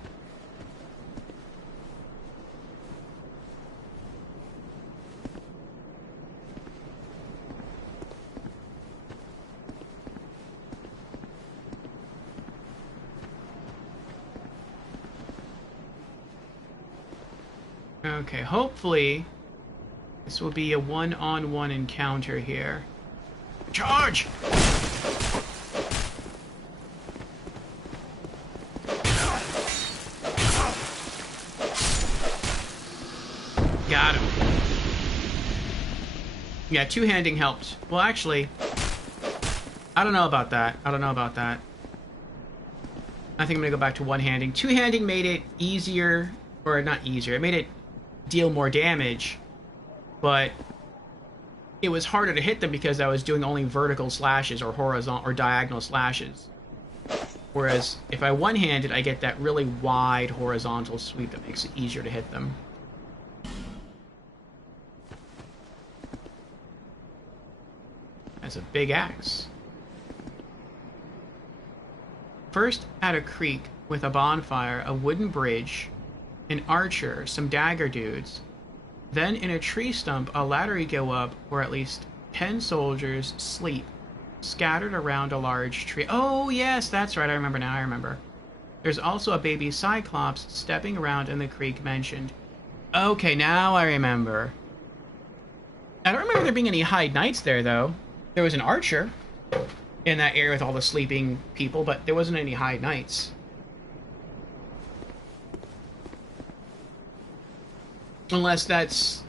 Okay, hopefully this will be a one-on-one encounter here. Charge! Got him. Yeah, two-handing helped. Well, actually, I don't know about that. I don't know about that. I think I'm gonna go back to one-handing. Two-handing made it easier, or not easier, it made it deal more damage, but it was harder to hit them because I was doing only vertical slashes or horizontal or diagonal slashes. Whereas if I one-handed, I get that really wide horizontal sweep that makes it easier to hit them. That's a big axe. First at a creek with a bonfire, a wooden bridge, an archer, some dagger dudes. Then in a tree stump, a ladder you go up, or at least 10 soldiers sleep, scattered around a large tree. Oh, yes, that's right. I remember now. I remember. There's also a baby Cyclops stepping around in the creek mentioned. Okay, now I remember. I don't remember there being any Hyde Knights there, though. There was an archer in that area with all the sleeping people, but there wasn't any Hyde Knights. Unless that's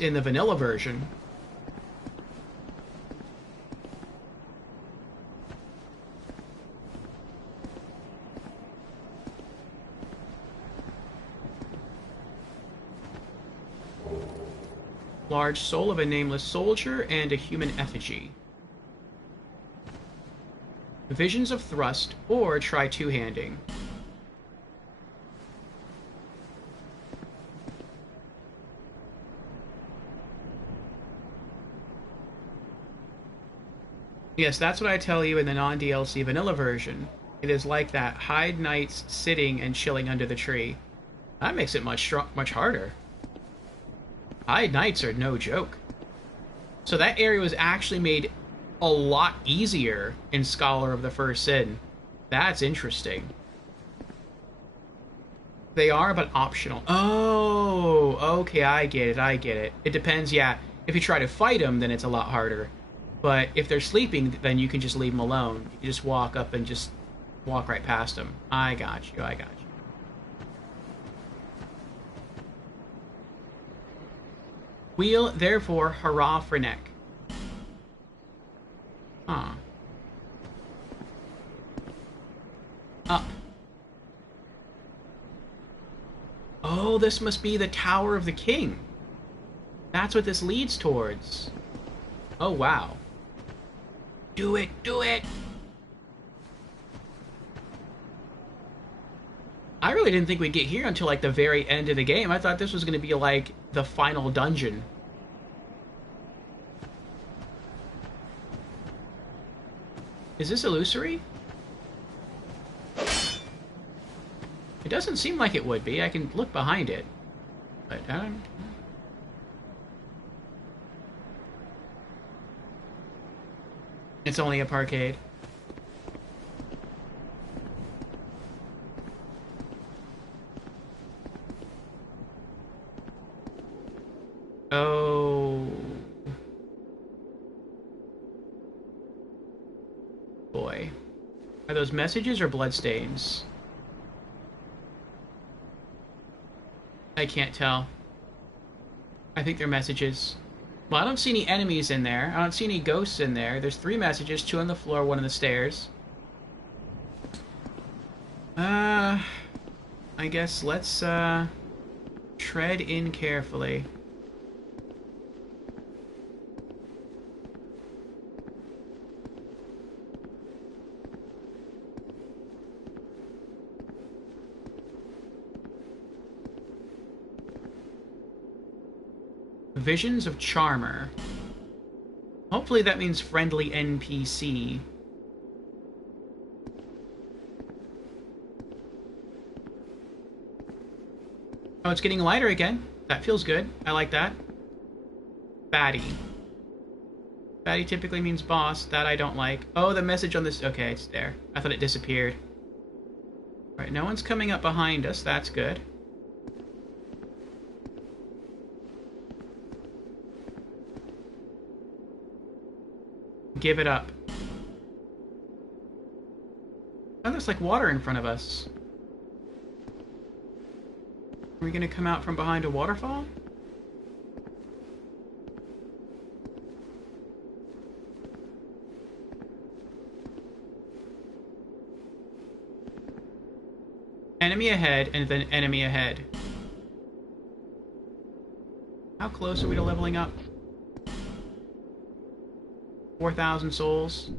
in the vanilla version. Large soul of a nameless soldier and a human effigy. Visions of thrust, or try two-handing. Yes, that's what I tell you in the non-DLC vanilla version. It is like that. Hyde Knights sitting and chilling under the tree. That makes it much harder. Hyde Knights are no joke. So that area was actually made a lot easier in Scholar of the First Sin. That's interesting. They are, but optional. Oh, okay, I get it. It depends, yeah. If you try to fight them, then it's a lot harder. But if they're sleeping, then you can just leave them alone. You just walk up and just walk right past them. I got you. Wheel, therefore, hurrah for neck. Huh. Up. Oh, this must be the Tower of the King. That's what this leads towards. Oh, wow. Do it! I really didn't think we'd get here until, like, the very end of the game. I thought this was going to be, like, the final dungeon. Is this illusory? It doesn't seem like it would be. I can look behind it. But, it's only a parkade. Oh. Boy. Are those messages or bloodstains? I can't tell. I think they're messages. Well, I don't see any enemies in there. I don't see any ghosts in there. There's 3 messages, 2 on the floor, 1 on the stairs. I guess let's, tread in carefully. Visions of Charmer. Hopefully that means friendly NPC. Oh, it's getting lighter again. That feels good. I like that. Fatty. Fatty typically means boss. That I don't like. Oh, the message on this... Okay, it's there. I thought it disappeared. Alright, no one's coming up behind us. That's good. Give it up. Oh, there's like water in front of us. Are we gonna come out from behind a waterfall? Enemy ahead, and then enemy ahead. How close are we to leveling up? 4,000 souls.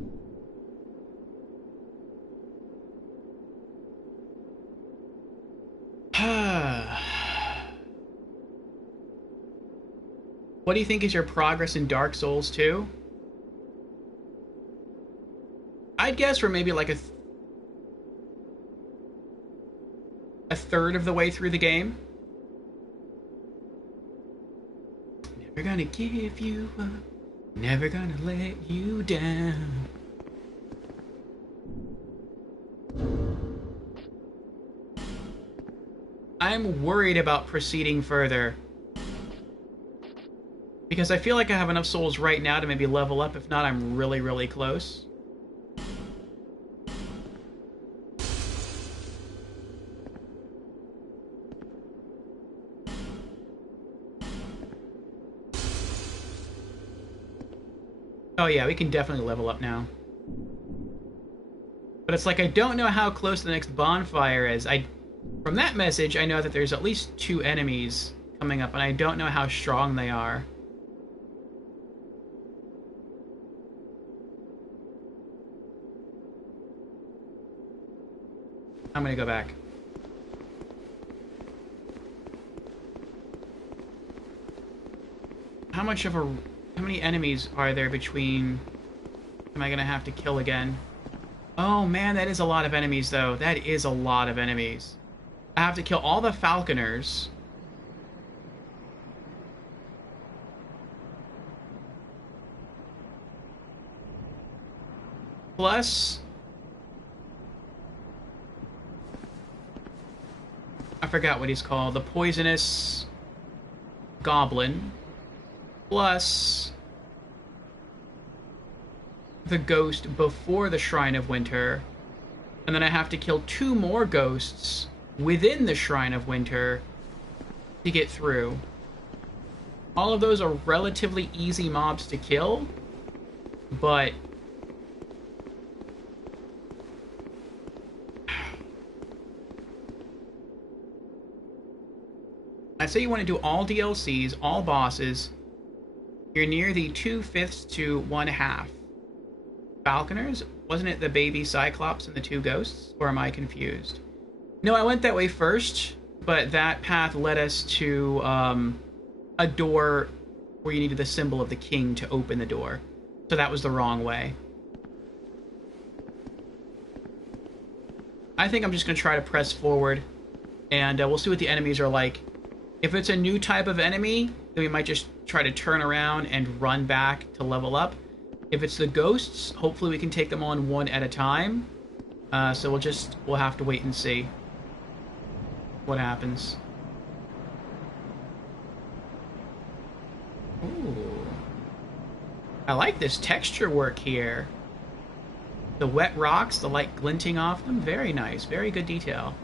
What do you think is your progress in Dark Souls 2? I'd guess we're maybe like a third of the way through the game. Never gonna give you up. Never gonna let you down. I'm worried about proceeding further. Because I feel like I have enough souls right now to maybe level up. If not, I'm really, really close. Oh yeah, we can definitely level up now. But it's like I don't know how close the next bonfire is. From that message, I know that there's at least 2 enemies coming up, and I don't know how strong they are. I'm gonna go back. How many enemies are there between... Am I gonna have to kill again? Oh man, that is a lot of enemies though. That is a lot of enemies. I have to kill all the falconers. Plus... I forgot what he's called. The poisonous goblin. Plus the ghost before the Shrine of Winter. And then I have to kill 2 more ghosts within the Shrine of Winter to get through. All of those are relatively easy mobs to kill, but I'd say you want to do all DLCs, all bosses. You're near the 2/5 to 1/2. Falconers? Wasn't it the baby Cyclops and the 2 ghosts? Or am I confused? No, I went that way first, but that path led us to a door where you needed the symbol of the king to open the door. So that was the wrong way. I think I'm just going to try to press forward, and we'll see what the enemies are like. If it's a new type of enemy, then we might just try to turn around and run back to level up. If it's the ghosts, hopefully we can take them on one at a time. So we'll have to wait and see what happens. Ooh. I like this texture work here. The wet rocks, the light glinting off them, very nice, very good detail.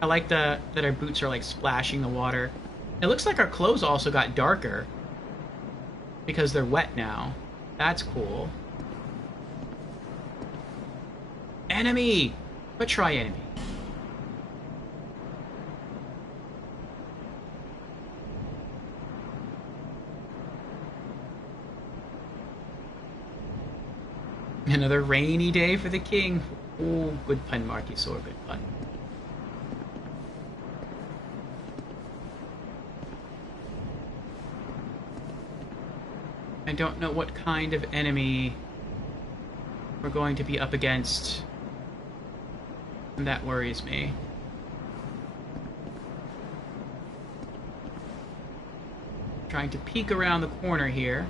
I like that our boots are like splashing the water. It looks like our clothes also got darker because they're wet now. That's cool. Enemy! But try enemy. Another rainy day for the king. Oh, good pun, Marky Sword, good pun. I don't know what kind of enemy we're going to be up against. And that worries me. Trying to peek around the corner here.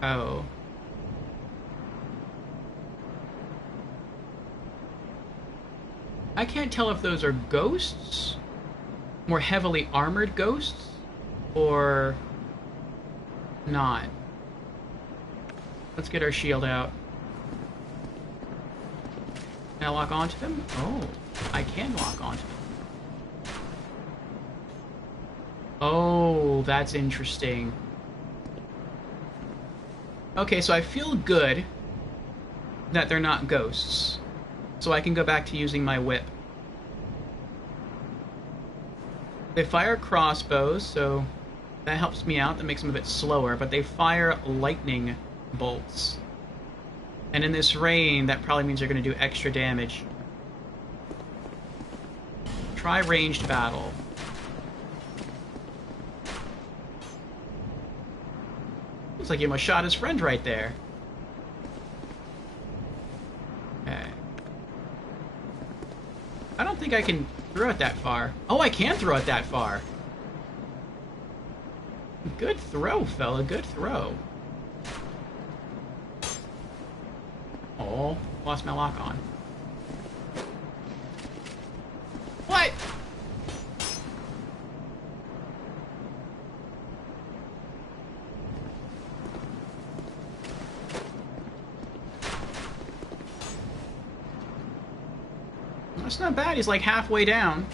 Oh. I can't tell if those are ghosts, more heavily armored ghosts, or not. Let's get our shield out. Can I lock onto them? Oh, I can lock onto them. Oh, that's interesting. Okay, so I feel good that they're not ghosts. So I can go back to using my whip. They fire crossbows, so that helps me out. That makes them a bit slower, but they fire lightning bolts. And in this rain, that probably means they're going to do extra damage. Try ranged battle. Looks like he almost shot his friend right there. Okay. I don't think I can throw it that far. Oh, I can throw it that far. Good throw, fella. Good throw. Oh, lost my lock on. What? That's not bad. He's like halfway down.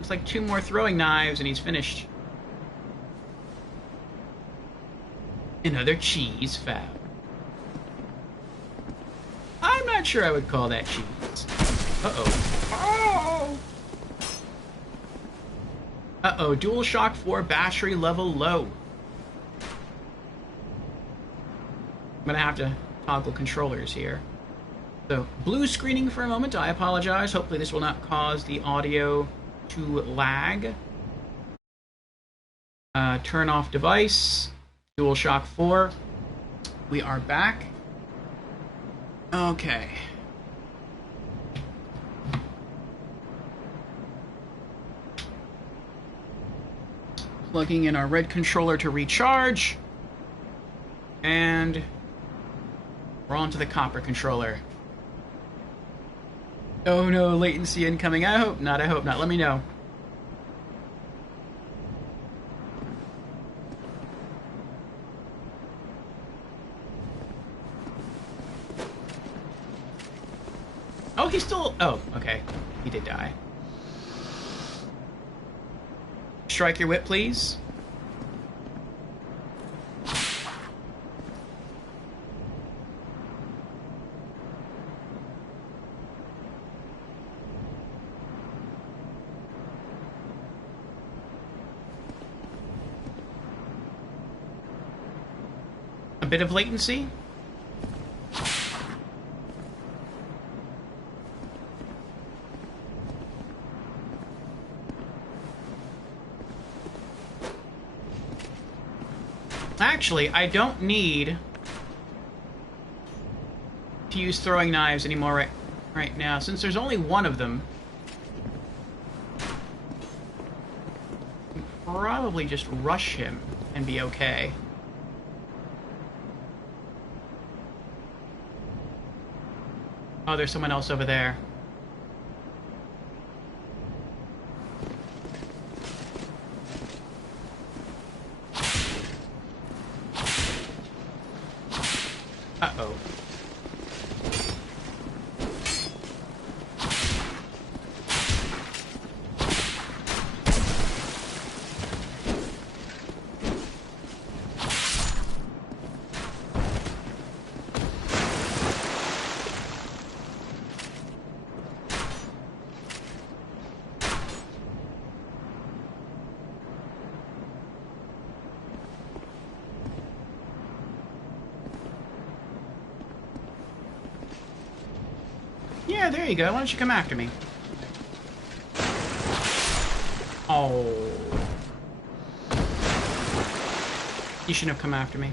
It's like 2 more throwing knives and he's finished. Another cheese fab. I'm not sure I would call that cheese. Uh-oh. Oh! Uh-oh, DualShock 4 battery level low. I'm gonna have to toggle controllers here. So, blue screening for a moment. I apologize. Hopefully this will not cause the audio to lag. Turn off device. DualShock 4. We are back. Okay. Plugging in our red controller to recharge. And we're on to the copper controller. Oh no, latency incoming. I hope not, I hope not. Let me know. Oh, he's still... Oh, okay. He did die. Strike your whip, please. A bit of latency. Actually, I don't need to use throwing knives anymore right now, since there's only one of them. Probably just rush him and be okay. Oh, there's someone else over there. Uh-oh. Yeah, there you go. Why don't you come after me? Oh. You shouldn't have come after me.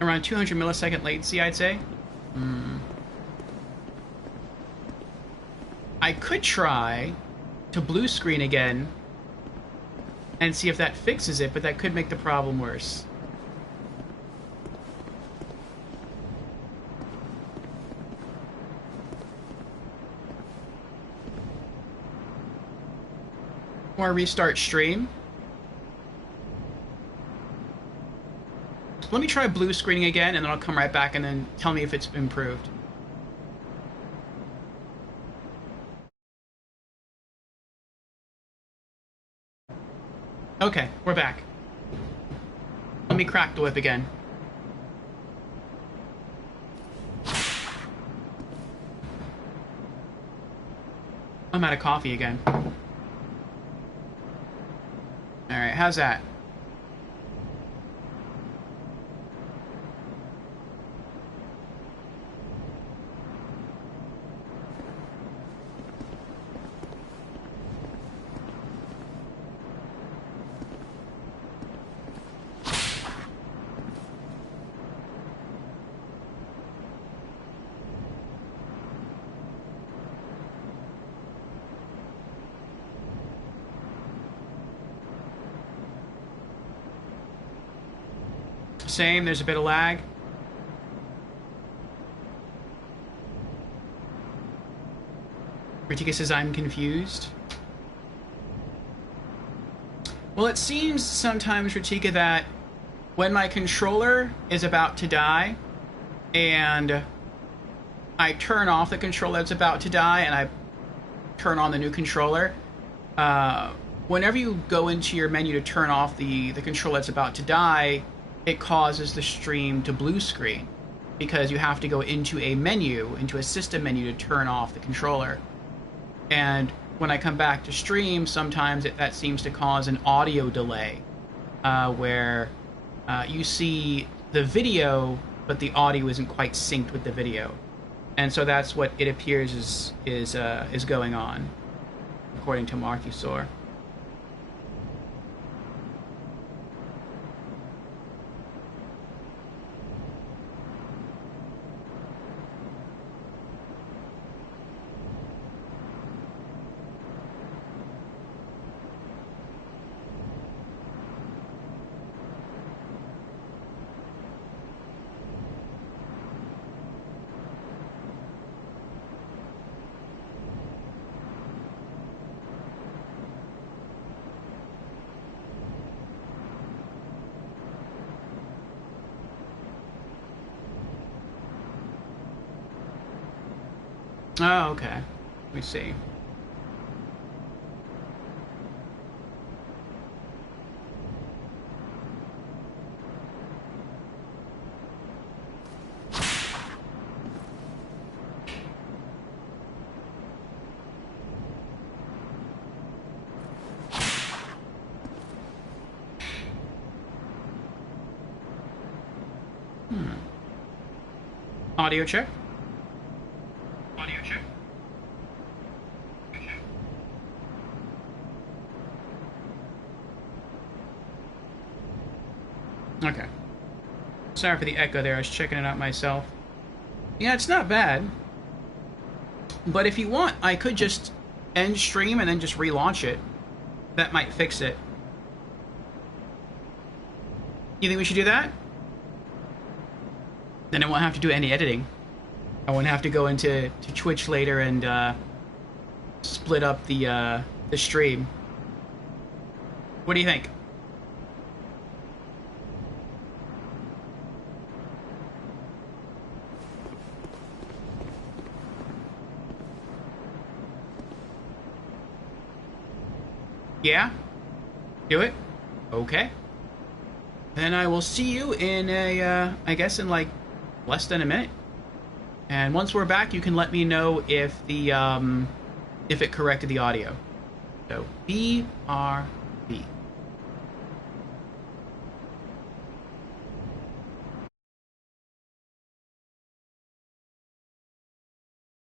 Around 200 millisecond latency, I'd say. I could try to blue screen again and see if that fixes it, but that could make the problem worse. Or restart stream. Let me try blue screening again, and then I'll come right back and then tell me if it's improved. Okay, we're back. Let me crack the whip again. I'm out of coffee again. Alright, how's that? Same, there's a bit of lag. Ratika says, I'm confused. Well, it seems sometimes, Ratika, that when my controller is about to die, and I turn off the controller that's about to die, and I turn on the new controller, whenever you go into your menu to turn off the controller that's about to die, it causes the stream to blue screen, because you have to go into a menu, into a system menu, to turn off the controller. And when I come back to stream, sometimes that seems to cause an audio delay, where you see the video, but the audio isn't quite synced with the video. And so that's what it appears is going on, according to Marthusaur. Oh, okay. Let me see. Audio check. Audio check. Okay. Sorry for the echo there. I was checking it out myself. Yeah, it's not bad. But if you want, I could just end stream and then just relaunch it. That might fix it. You think we should do that? Then I won't have to do any editing. I won't have to go into Twitch later and split up the stream. What do you think? Yeah? Do it? Okay. Then I will see you in I guess in like less than a minute. And once we're back, you can let me know if the if it corrected the audio. So be our